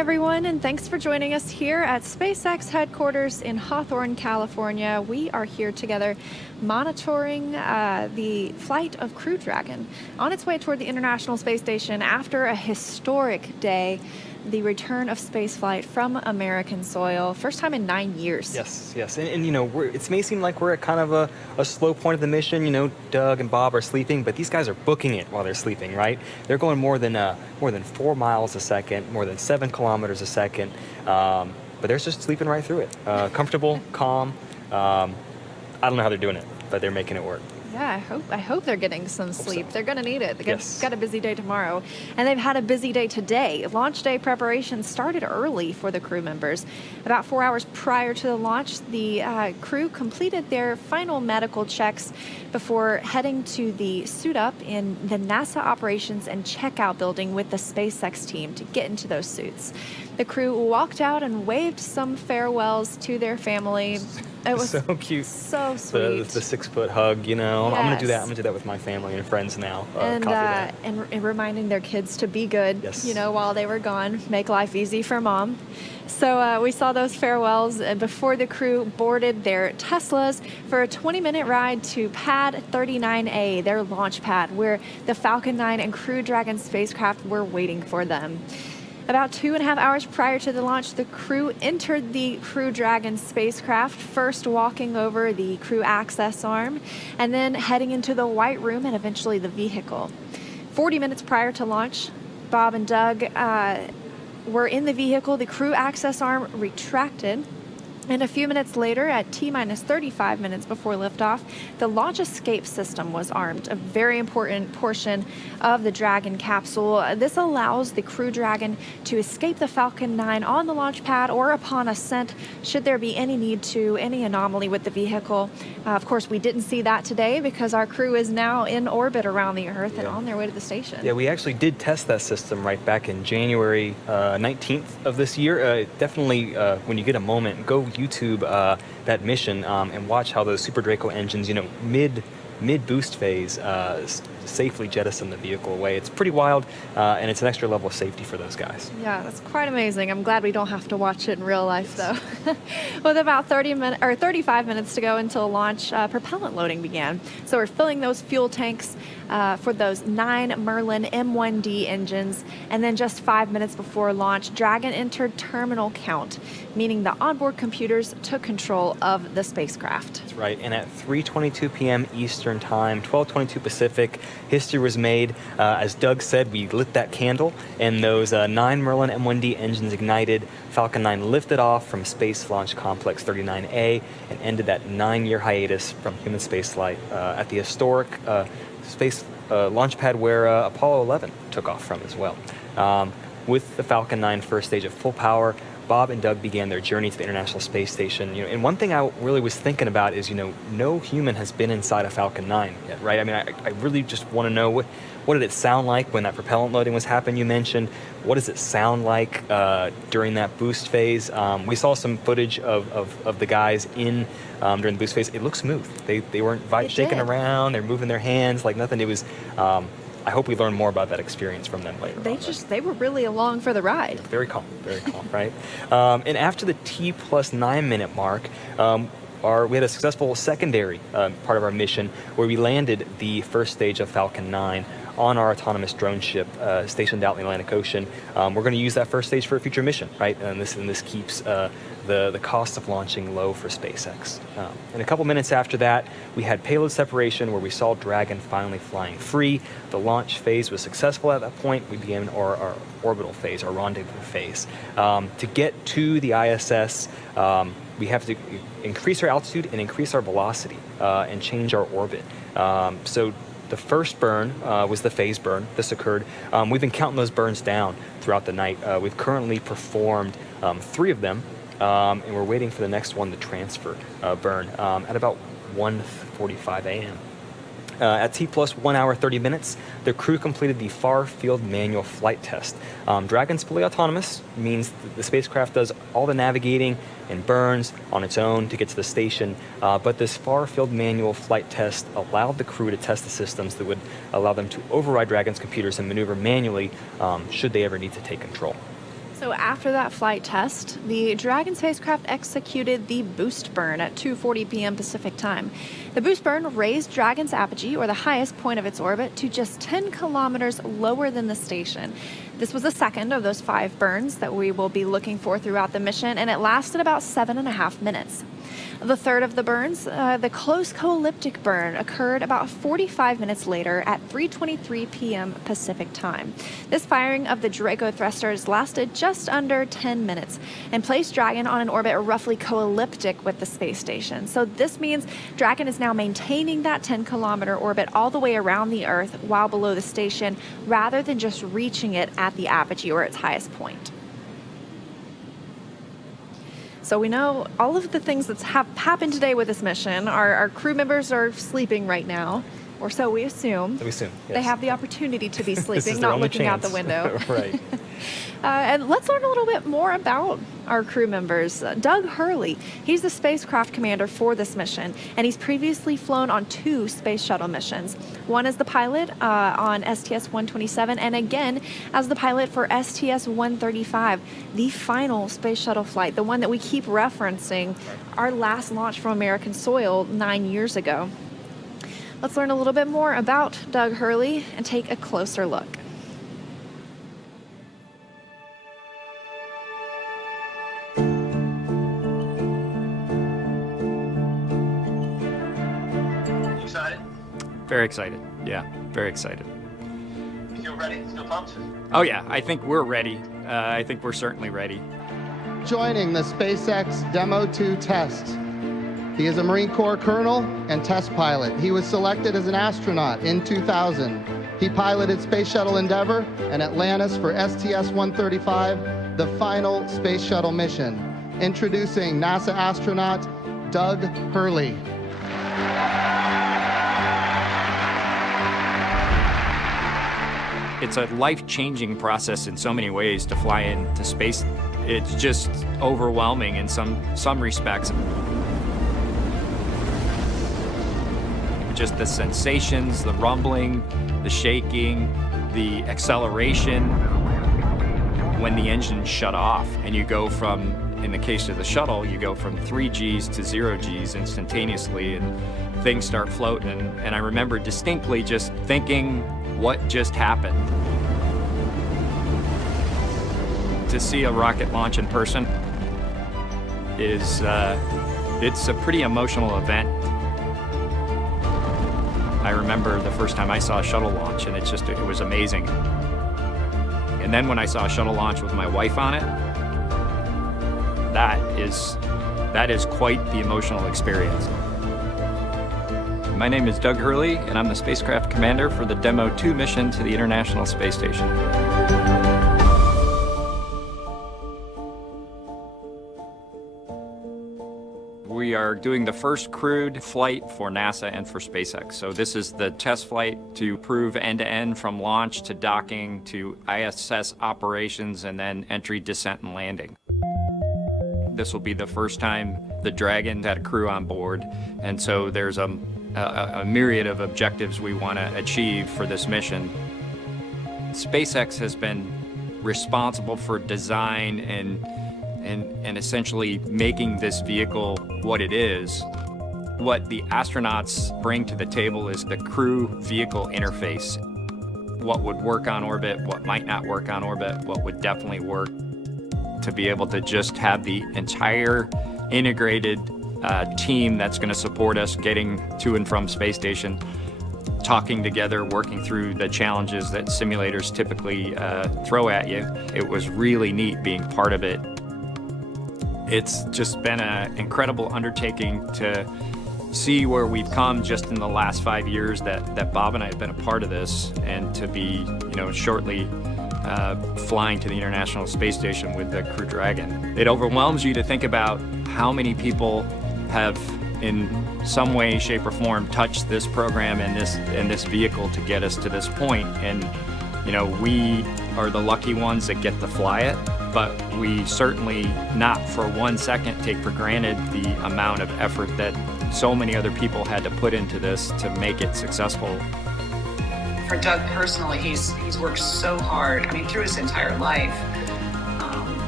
everyone, and thanks for joining us here at SpaceX headquarters in Hawthorne, California. We are here together monitoring the flight of Crew Dragon on its way toward the International Space Station after a historic day, the return of spaceflight from American soil, first time in 9 years. Yes. And you know, it may seem like we're at kind of a slow point of the mission. You know, Doug and Bob are sleeping, but these guys are booking it while they're sleeping, right? They're going more than 4 miles a second, more than 7 kilometers a second, but they're just sleeping right through it. Comfortable, calm. I don't know how they're doing it, but they're making it work. Yeah, I hope they're getting some sleep. so. They're going to need it. They've Yes. got a busy day tomorrow. And they've had a busy day today. Launch day preparations started early for the crew members. About 4 hours prior to the launch, the crew completed their final medical checks before heading to the suit up in the NASA operations and checkout building with the SpaceX team to get into those suits. The crew walked out and waved some farewells to their family. It was so cute. So sweet. The 6-foot hug, you know. I'm gonna do that. Yes. I'm gonna do that with my family and friends now. And, Copy that. and reminding their kids to be good, Yes. you know, while they were gone, make life easy for mom. So we saw those farewells before the crew boarded their Teslas for a 20-minute ride to Pad 39A, their launch pad, where the Falcon 9 and Crew Dragon spacecraft were waiting for them. About 2.5 hours prior to the launch, the crew entered the Crew Dragon spacecraft, first walking over the crew access arm, and then heading into the White Room and eventually the vehicle. 40 minutes prior to launch, Bob and Doug were in the vehicle. The crew access arm retracted. And a few minutes later, at T-minus 35 minutes before liftoff, the launch escape system was armed, a very important portion of the Dragon capsule. This allows the Crew Dragon to escape the Falcon 9 on the launch pad or upon ascent, should there be any need to, any anomaly with the vehicle. Of course, we didn't see that today because our crew is now in orbit around the Earth and on their way to the station. Yeah, we actually did test that system right back in January 19th of this year. Definitely, when you get a moment, go YouTube that mission and watch how those Super Draco engines, you know, mid boost phase, safely jettison the vehicle away. It's pretty wild, and it's an extra level of safety for those guys. Yeah, that's quite amazing. I'm glad we don't have to watch it in real life, though. With about 35 minutes to go until launch, propellant loading began. So we're filling those fuel tanks for those 9 Merlin M1D engines, and then just 5 minutes before launch, Dragon entered terminal count, meaning the onboard computers took control of the spacecraft. That's right, and at 3:22 p.m. Eastern Time, 12:22 Pacific, history was made. As Doug said, we lit that candle, and those 9 Merlin M1D engines ignited. Falcon 9 lifted off from Space Launch Complex 39A and ended that 9-year hiatus from human spaceflight at the historic space launch pad where Apollo 11 took off from as well. With the Falcon 9 first stage at full power, Bob and Doug began their journey to the International Space Station. You know, and one thing I really was thinking about is, you know, no human has been inside a Falcon 9 yet, right? I mean, I really just want to know what did it sound like when that propellant loading was happening, you mentioned? What does it sound like during that boost phase? We saw some footage of the guys in during the boost phase. It looked smooth. They weren't shaking around. They're moving their hands like nothing. It was... I hope we learn more about that experience from them later. They were really along for the ride. Very calm, right? And after the T+9 minute mark, we had a successful secondary part of our mission where we landed the first stage of Falcon 9 on our autonomous drone ship stationed out in the Atlantic Ocean. We're going to use that first stage for a future mission, right? And this keeps the cost of launching low for SpaceX. And a couple minutes after that, we had payload separation where we saw Dragon finally flying free. The launch phase was successful at that point. We began our orbital phase, our rendezvous phase. To get to the ISS, we have to increase our altitude and increase our velocity and change our orbit. So the first burn was the phase burn. This occurred. We've been counting those burns down throughout the night. We've currently performed 3 of them, and we're waiting for the next one to transfer burn at about 1:45 a.m. At T+1 hour 30 minutes, the crew completed the far field manual flight test. Dragon's fully autonomous, means the spacecraft does all the navigating and burns on its own to get to the station, but this far field manual flight test allowed the crew to test the systems that would allow them to override Dragon's computers and maneuver manually should they ever need to take control. So after that flight test, the Dragon spacecraft executed the boost burn at 2:40 p.m. Pacific time. The boost burn raised Dragon's apogee, or the highest point of its orbit, to just 10 kilometers lower than the station. This was the second of those 5 burns that we will be looking for throughout the mission, and it lasted about 7.5 minutes. The third of the burns, the close co-elliptic burn, occurred about 45 minutes later at 3:23 p.m. Pacific time. This firing of the Draco thrusters lasted just under 10 minutes and placed Dragon on an orbit roughly co-elliptic with the space station. So this means Dragon is now maintaining that 10-kilometer orbit all the way around the Earth while below the station, rather than just reaching it at the apogee, or its highest point. So we know all of the things that have happened today with this mission. Our crew members are sleeping right now, or so we assume. Yes. They have the opportunity to be This sleeping, is their not only looking out the chance. window. Right. And let's learn a little bit more about our crew members. Doug Hurley, he's the spacecraft commander for this mission, and he's previously flown on 2 space shuttle missions. One as the pilot on STS-127, and again as the pilot for STS-135, the final space shuttle flight, the one that we keep referencing, our last launch from American soil 9 years ago. Let's learn a little bit more about Doug Hurley and take a closer look. Very excited. Yeah, very excited. You feel ready? Still pumped? Oh yeah, I think we're ready. I think we're certainly ready. Joining the SpaceX Demo 2 test. He is a Marine Corps colonel and test pilot. He was selected as an astronaut in 2000. He piloted Space Shuttle Endeavour and Atlantis for STS-135, the final space shuttle mission. Introducing NASA astronaut Doug Hurley. It's a life-changing process in so many ways to fly into space. It's just overwhelming in some respects. Just the sensations, the rumbling, the shaking, the acceleration. When the engine shut off and you go from, in the case of the shuttle, you go from 3 Gs to 0 Gs instantaneously, and things start floating. And I remember distinctly just thinking, what just happened? To see a rocket launch in person is, it's a pretty emotional event. I remember the first time I saw a shuttle launch, and it was amazing. And then when I saw a shuttle launch with my wife on it, that is quite the emotional experience. My name is Doug Hurley, and I'm the spacecraft commander for the Demo 2 mission to the International Space Station. We are doing the first crewed flight for NASA and for SpaceX. So this is the test flight to prove end-to-end from launch to docking to ISS operations and then entry, descent, and landing. This will be the first time the Dragon had a crew on board, and so there's a myriad of objectives we want to achieve for this mission. SpaceX has been responsible for design and essentially making this vehicle what it is. What the astronauts bring to the table is the crew vehicle interface. What would work on orbit, what might not work on orbit, what would definitely work, to be able to just have the entire integrated team that's going to support us getting to and from space station, talking together, working through the challenges that simulators typically throw at you. It was really neat being part of it. It's just been an incredible undertaking to see where we've come just in the last 5 years that Bob and I have been a part of this, and to be, shortly flying to the International Space Station with the Crew Dragon. It overwhelms you to think about how many people have, in some way, shape, or form, touched this program and this vehicle to get us to this point. And we are the lucky ones that get to fly it, but we certainly not for 1 second take for granted the amount of effort that so many other people had to put into this to make it successful. For Doug personally, he's worked so hard, through his entire life,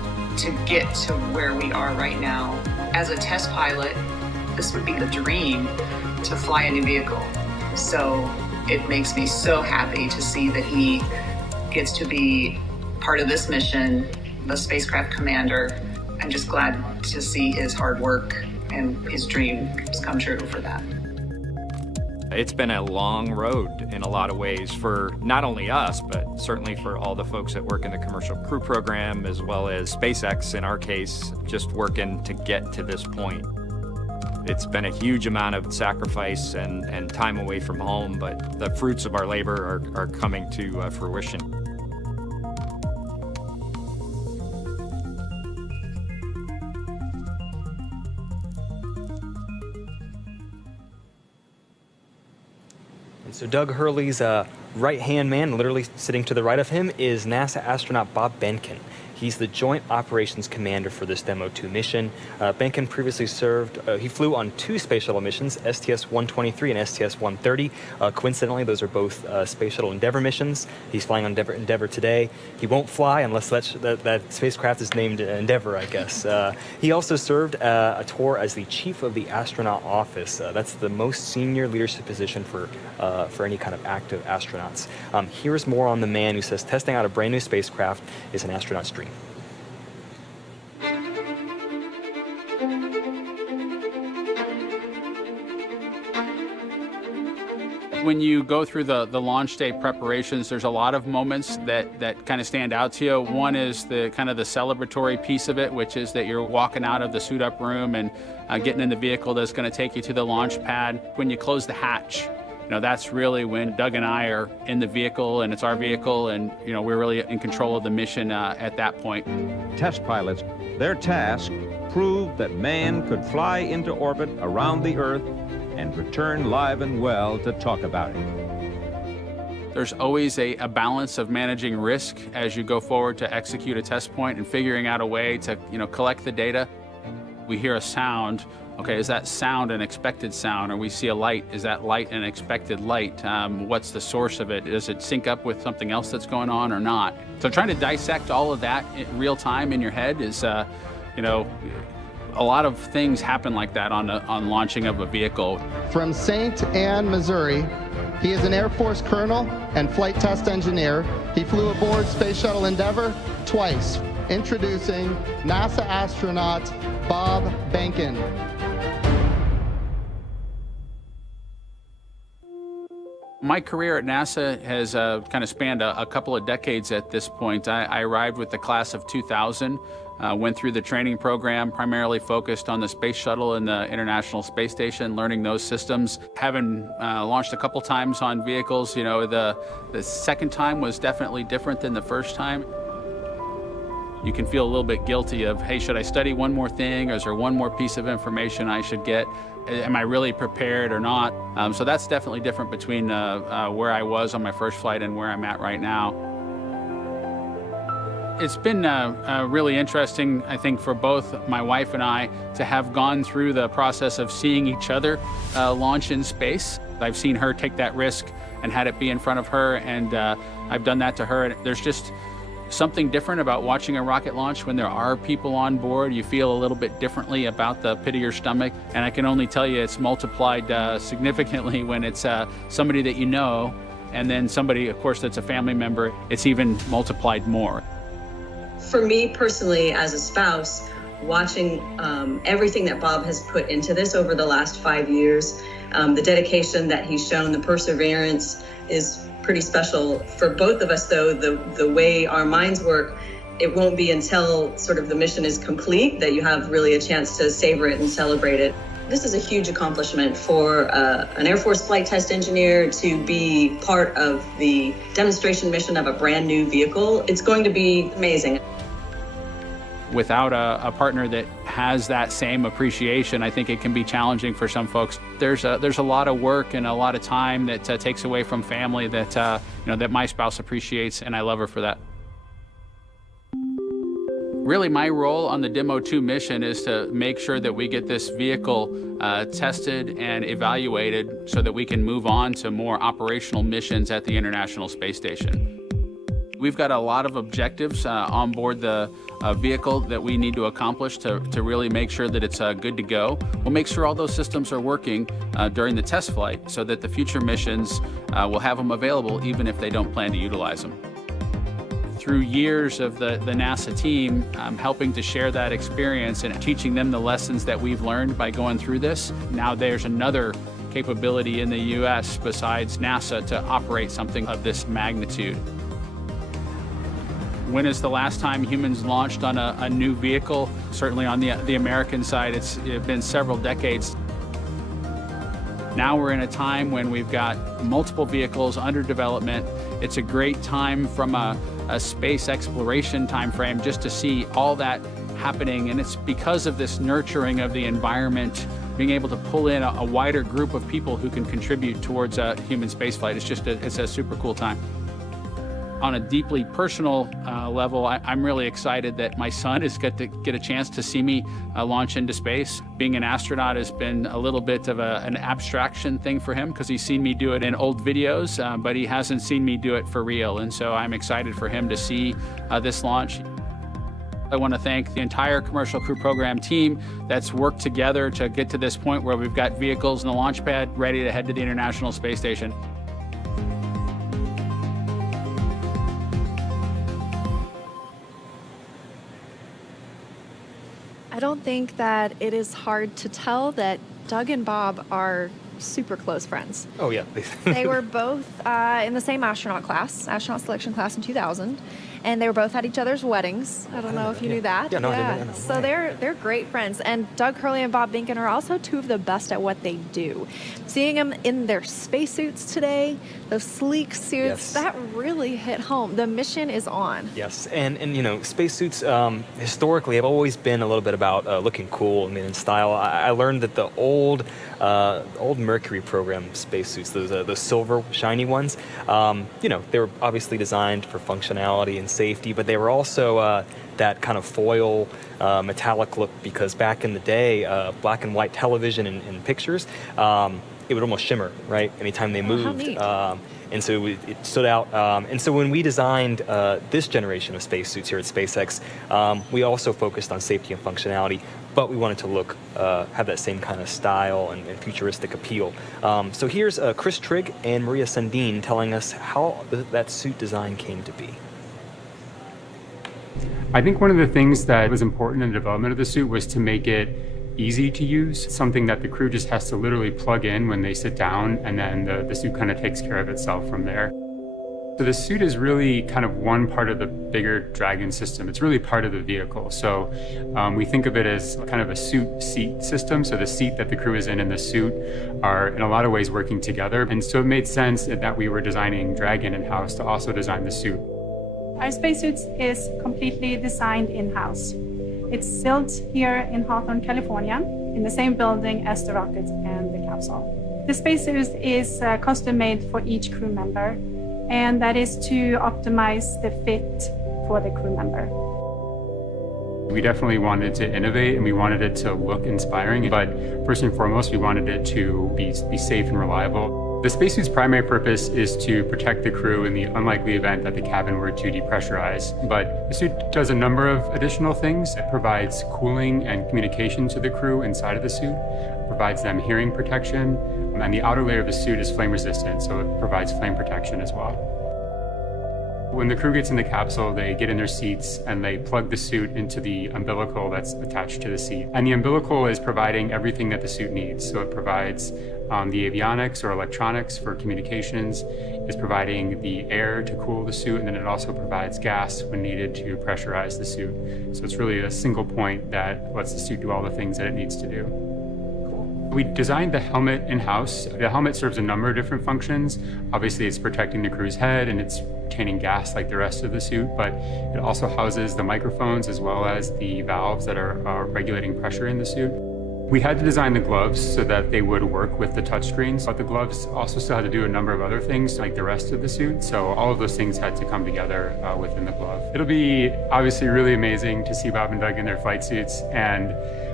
to get to where we are right now. As a test pilot, this would be the dream to fly a new vehicle. So it makes me so happy to see that he gets to be part of this mission, the spacecraft commander. I'm just glad to see his hard work and his dreams come true for that. It's been a long road in a lot of ways for not only us, but certainly for all the folks that work in the Commercial Crew Program, as well as SpaceX in our case, just working to get to this point. It's been a huge amount of sacrifice and time away from home, but the fruits of our labor are coming to fruition. So Doug Hurley's right-hand man, literally sitting to the right of him, is NASA astronaut Bob Behnken. He's the Joint Operations Commander for this Demo 2 mission. Behnken previously served, he flew on 2 space shuttle missions, STS-123 and STS-130. Coincidentally, those are both Space Shuttle Endeavour missions. He's flying on Endeavour today. He won't fly unless that spacecraft is named Endeavour, I guess. He also served a tour as the Chief of the Astronaut Office. That's the most senior leadership position for any kind of active astronauts. Here's more on the man who says testing out a brand new spacecraft is an astronaut's dream. When you go through the launch day preparations, there's a lot of moments that kind of stand out to you. One is the kind of the celebratory piece of it, which is that you're walking out of the suit up room and getting in the vehicle that's going to take you to the launch pad. When you close the hatch, that's really when Doug and I are in the vehicle, and it's our vehicle, and we're really in control of the mission at that point. Test pilots, their task proved that man could fly into orbit around the Earth and return live and well to talk about it. There's always a balance of managing risk as you go forward to execute a test point and figuring out a way to collect the data. We hear a sound. Okay, is that sound an expected sound? Or we see a light, is that light an expected light? What's the source of it? Does it sync up with something else that's going on or not? So trying to dissect all of that in real time in your head is, a lot of things happen like that on launching of a vehicle. From St. Anne, Missouri, he is an Air Force colonel and flight test engineer. He flew aboard Space Shuttle Endeavour twice. Introducing NASA astronaut Bob Behnken. My career at NASA has kind of spanned a couple of decades at this point. I arrived with the class of 2000, went through the training program, primarily focused on the Space Shuttle and the International Space Station, learning those systems. Having launched a couple times on vehicles, the second time was definitely different than the first time. You can feel a little bit guilty of, hey, should I study one more thing? Or is there one more piece of information I should get? Am I really prepared or not? So that's definitely different between where I was on my first flight and where I'm at right now. It's been really interesting, I think, for both my wife and I to have gone through the process of seeing each other launch in space. I've seen her take that risk and had it be in front of her, and I've done that to her. And there's just something different about watching a rocket launch when there are people on board. You feel a little bit differently about the pit of your stomach, and I can only tell you it's multiplied significantly when it's somebody that you know, and then somebody, of course, that's a family member. It's even multiplied more. For me personally, as a spouse, watching everything that Bob has put into this over the last 5 years, the dedication that he's shown, the perseverance is pretty special. For both of us, though, the way our minds work, it won't be until sort of the mission is complete that you have really a chance to savor it and celebrate it. This is a huge accomplishment for an Air Force flight test engineer to be part of the demonstration mission of a brand new vehicle. It's going to be amazing. Without a partner that has that same appreciation, I think it can be challenging for some folks. There's a lot of work and a lot of time that takes away from family that that my spouse appreciates, and I love her for that. Really, my role on the Demo 2 mission is to make sure that we get this vehicle tested and evaluated so that we can move on to more operational missions at the International Space Station. We've got a lot of objectives on board the vehicle that we need to accomplish to really make sure that it's good to go. We'll make sure all those systems are working during the test flight so that the future missions will have them available even if they don't plan to utilize them. Through years of the NASA team, helping to share that experience and teaching them the lessons that we've learned by going through this. Now there's another capability in the U.S. besides NASA to operate something of this magnitude. When is the last time humans launched on a new vehicle? Certainly on the American side, it's been several decades. Now we're in a time when we've got multiple vehicles under development. It's a great time from a space exploration time frame just to see all that happening, and it's because of this nurturing of the environment, being able to pull in a wider group of people who can contribute towards human spaceflight. It's a super cool time. On a deeply personal level, I'm really excited that my son is going to get a chance to see me launch into space. Being an astronaut has been a little bit of an abstraction thing for him because he's seen me do it in old videos, but he hasn't seen me do it for real. And so I'm excited for him to see this launch. I want to thank the entire Commercial Crew Program team that's worked together to get to this point where we've got vehicles in the launch pad ready to head to the International Space Station. I don't think that it is hard to tell that Doug and Bob are super close friends. Oh, yeah. They were both in the same astronaut selection class in 2000, and they were both at each other's weddings. I don't know if you knew that. Yeah, no, I didn't know. So they're great friends. And Doug Hurley and Bob Behnken are also two of the best at what they do. Seeing them in their spacesuits today, those sleek suits, that really hit home. The mission is on. Yes, and you know, spacesuits historically have always been a little bit about looking cool and in style. I learned that the old Mercury program spacesuits, those silver shiny ones, you know, they were obviously designed for functionality and safety, but they were also that kind of foil metallic look because back in the day, black and white television and pictures, it would almost shimmer, right, anytime they moved. How neat. And so it stood out. And so when we designed this generation of spacesuits here at SpaceX, we also focused on safety and functionality, but we wanted to look, have that same kind of style and futuristic appeal. So here's Chris Trigg and Maria Sundin telling us how that suit design came to be. I think one of the things that was important in the development of the suit was to make it easy to use, something that the crew just has to literally plug in when they sit down, and then the suit kind of takes care of itself from there. So the suit is really kind of one part of the bigger Dragon system. It's really part of the vehicle. So we think of it as kind of a suit-seat system. So the seat that the crew is in and the suit are in a lot of ways working together. And so it made sense that we were designing Dragon in-house to also design the suit. Our spacesuits is completely designed in-house. It's built here in Hawthorne, California, in the same building as the rocket and the capsule. The spacesuit is custom-made for each crew member, and that is to optimize the fit for the crew member. We definitely wanted to innovate, and we wanted it to look inspiring, but first and foremost, we wanted it to be safe and reliable. The spacesuit's primary purpose is to protect the crew in the unlikely event that the cabin were to depressurize. But the suit does a number of additional things. It provides cooling and communication to the crew inside of the suit. It provides them hearing protection. And the outer layer of the suit is flame resistant, so it provides flame protection as well. When the crew gets in the capsule, they get in their seats and they plug the suit into the umbilical that's attached to the seat. And the umbilical is providing everything that the suit needs. So it provides the avionics or electronics for communications, is providing the air to cool the suit, and then it also provides gas when needed to pressurize the suit. So it's really a single point that lets the suit do all the things that it needs to do. We designed the helmet in-house. The helmet serves a number of different functions. Obviously, it's protecting the crew's head and it's retaining gas like the rest of the suit, but it also houses the microphones as well as the valves that are regulating pressure in the suit. We had to design the gloves so that they would work with the touchscreens, but the gloves also still had to do a number of other things like the rest of the suit. So all of those things had to come together within the glove. It'll be obviously really amazing to see Bob and Doug in their flight suits, and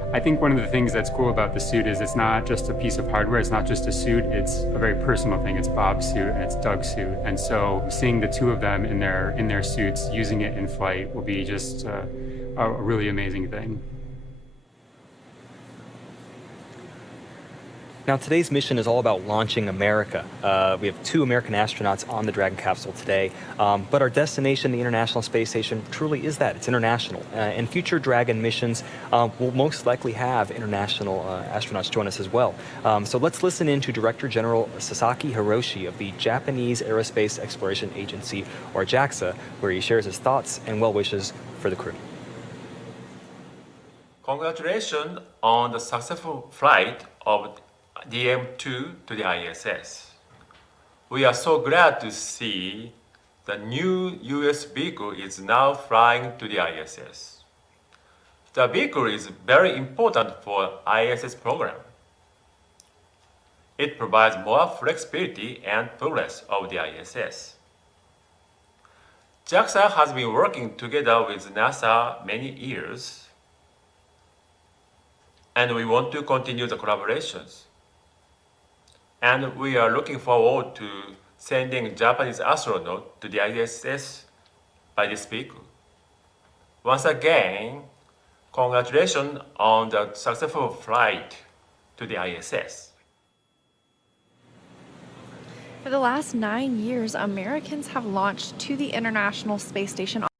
I think one of the things that's cool about the suit is it's not just a piece of hardware, it's not just a suit, it's a very personal thing. It's Bob's suit and it's Doug's suit. And so seeing the two of them in their suits using it in flight will be just a really amazing thing. Now, today's mission is all about launching America. We have 2 American astronauts on the Dragon capsule today, but our destination, the International Space Station, truly is that. It's international. And future Dragon missions will most likely have international astronauts join us as well. So let's listen in to Director General Sasaki Hiroshi of the Japanese Aerospace Exploration Agency, or JAXA, where he shares his thoughts and well wishes for the crew. Congratulations on the successful flight of DM2 to the ISS. We are so glad to see the new US vehicle is now flying to the ISS. The vehicle is very important for ISS program. It provides more flexibility and progress of the ISS. JAXA has been working together with NASA many years, and we want to continue the collaborations. And we are looking forward to sending Japanese astronaut to the ISS by this vehicle. Once again, congratulations on the successful flight to the ISS. For the last 9 years, Americans have launched to the International Space Station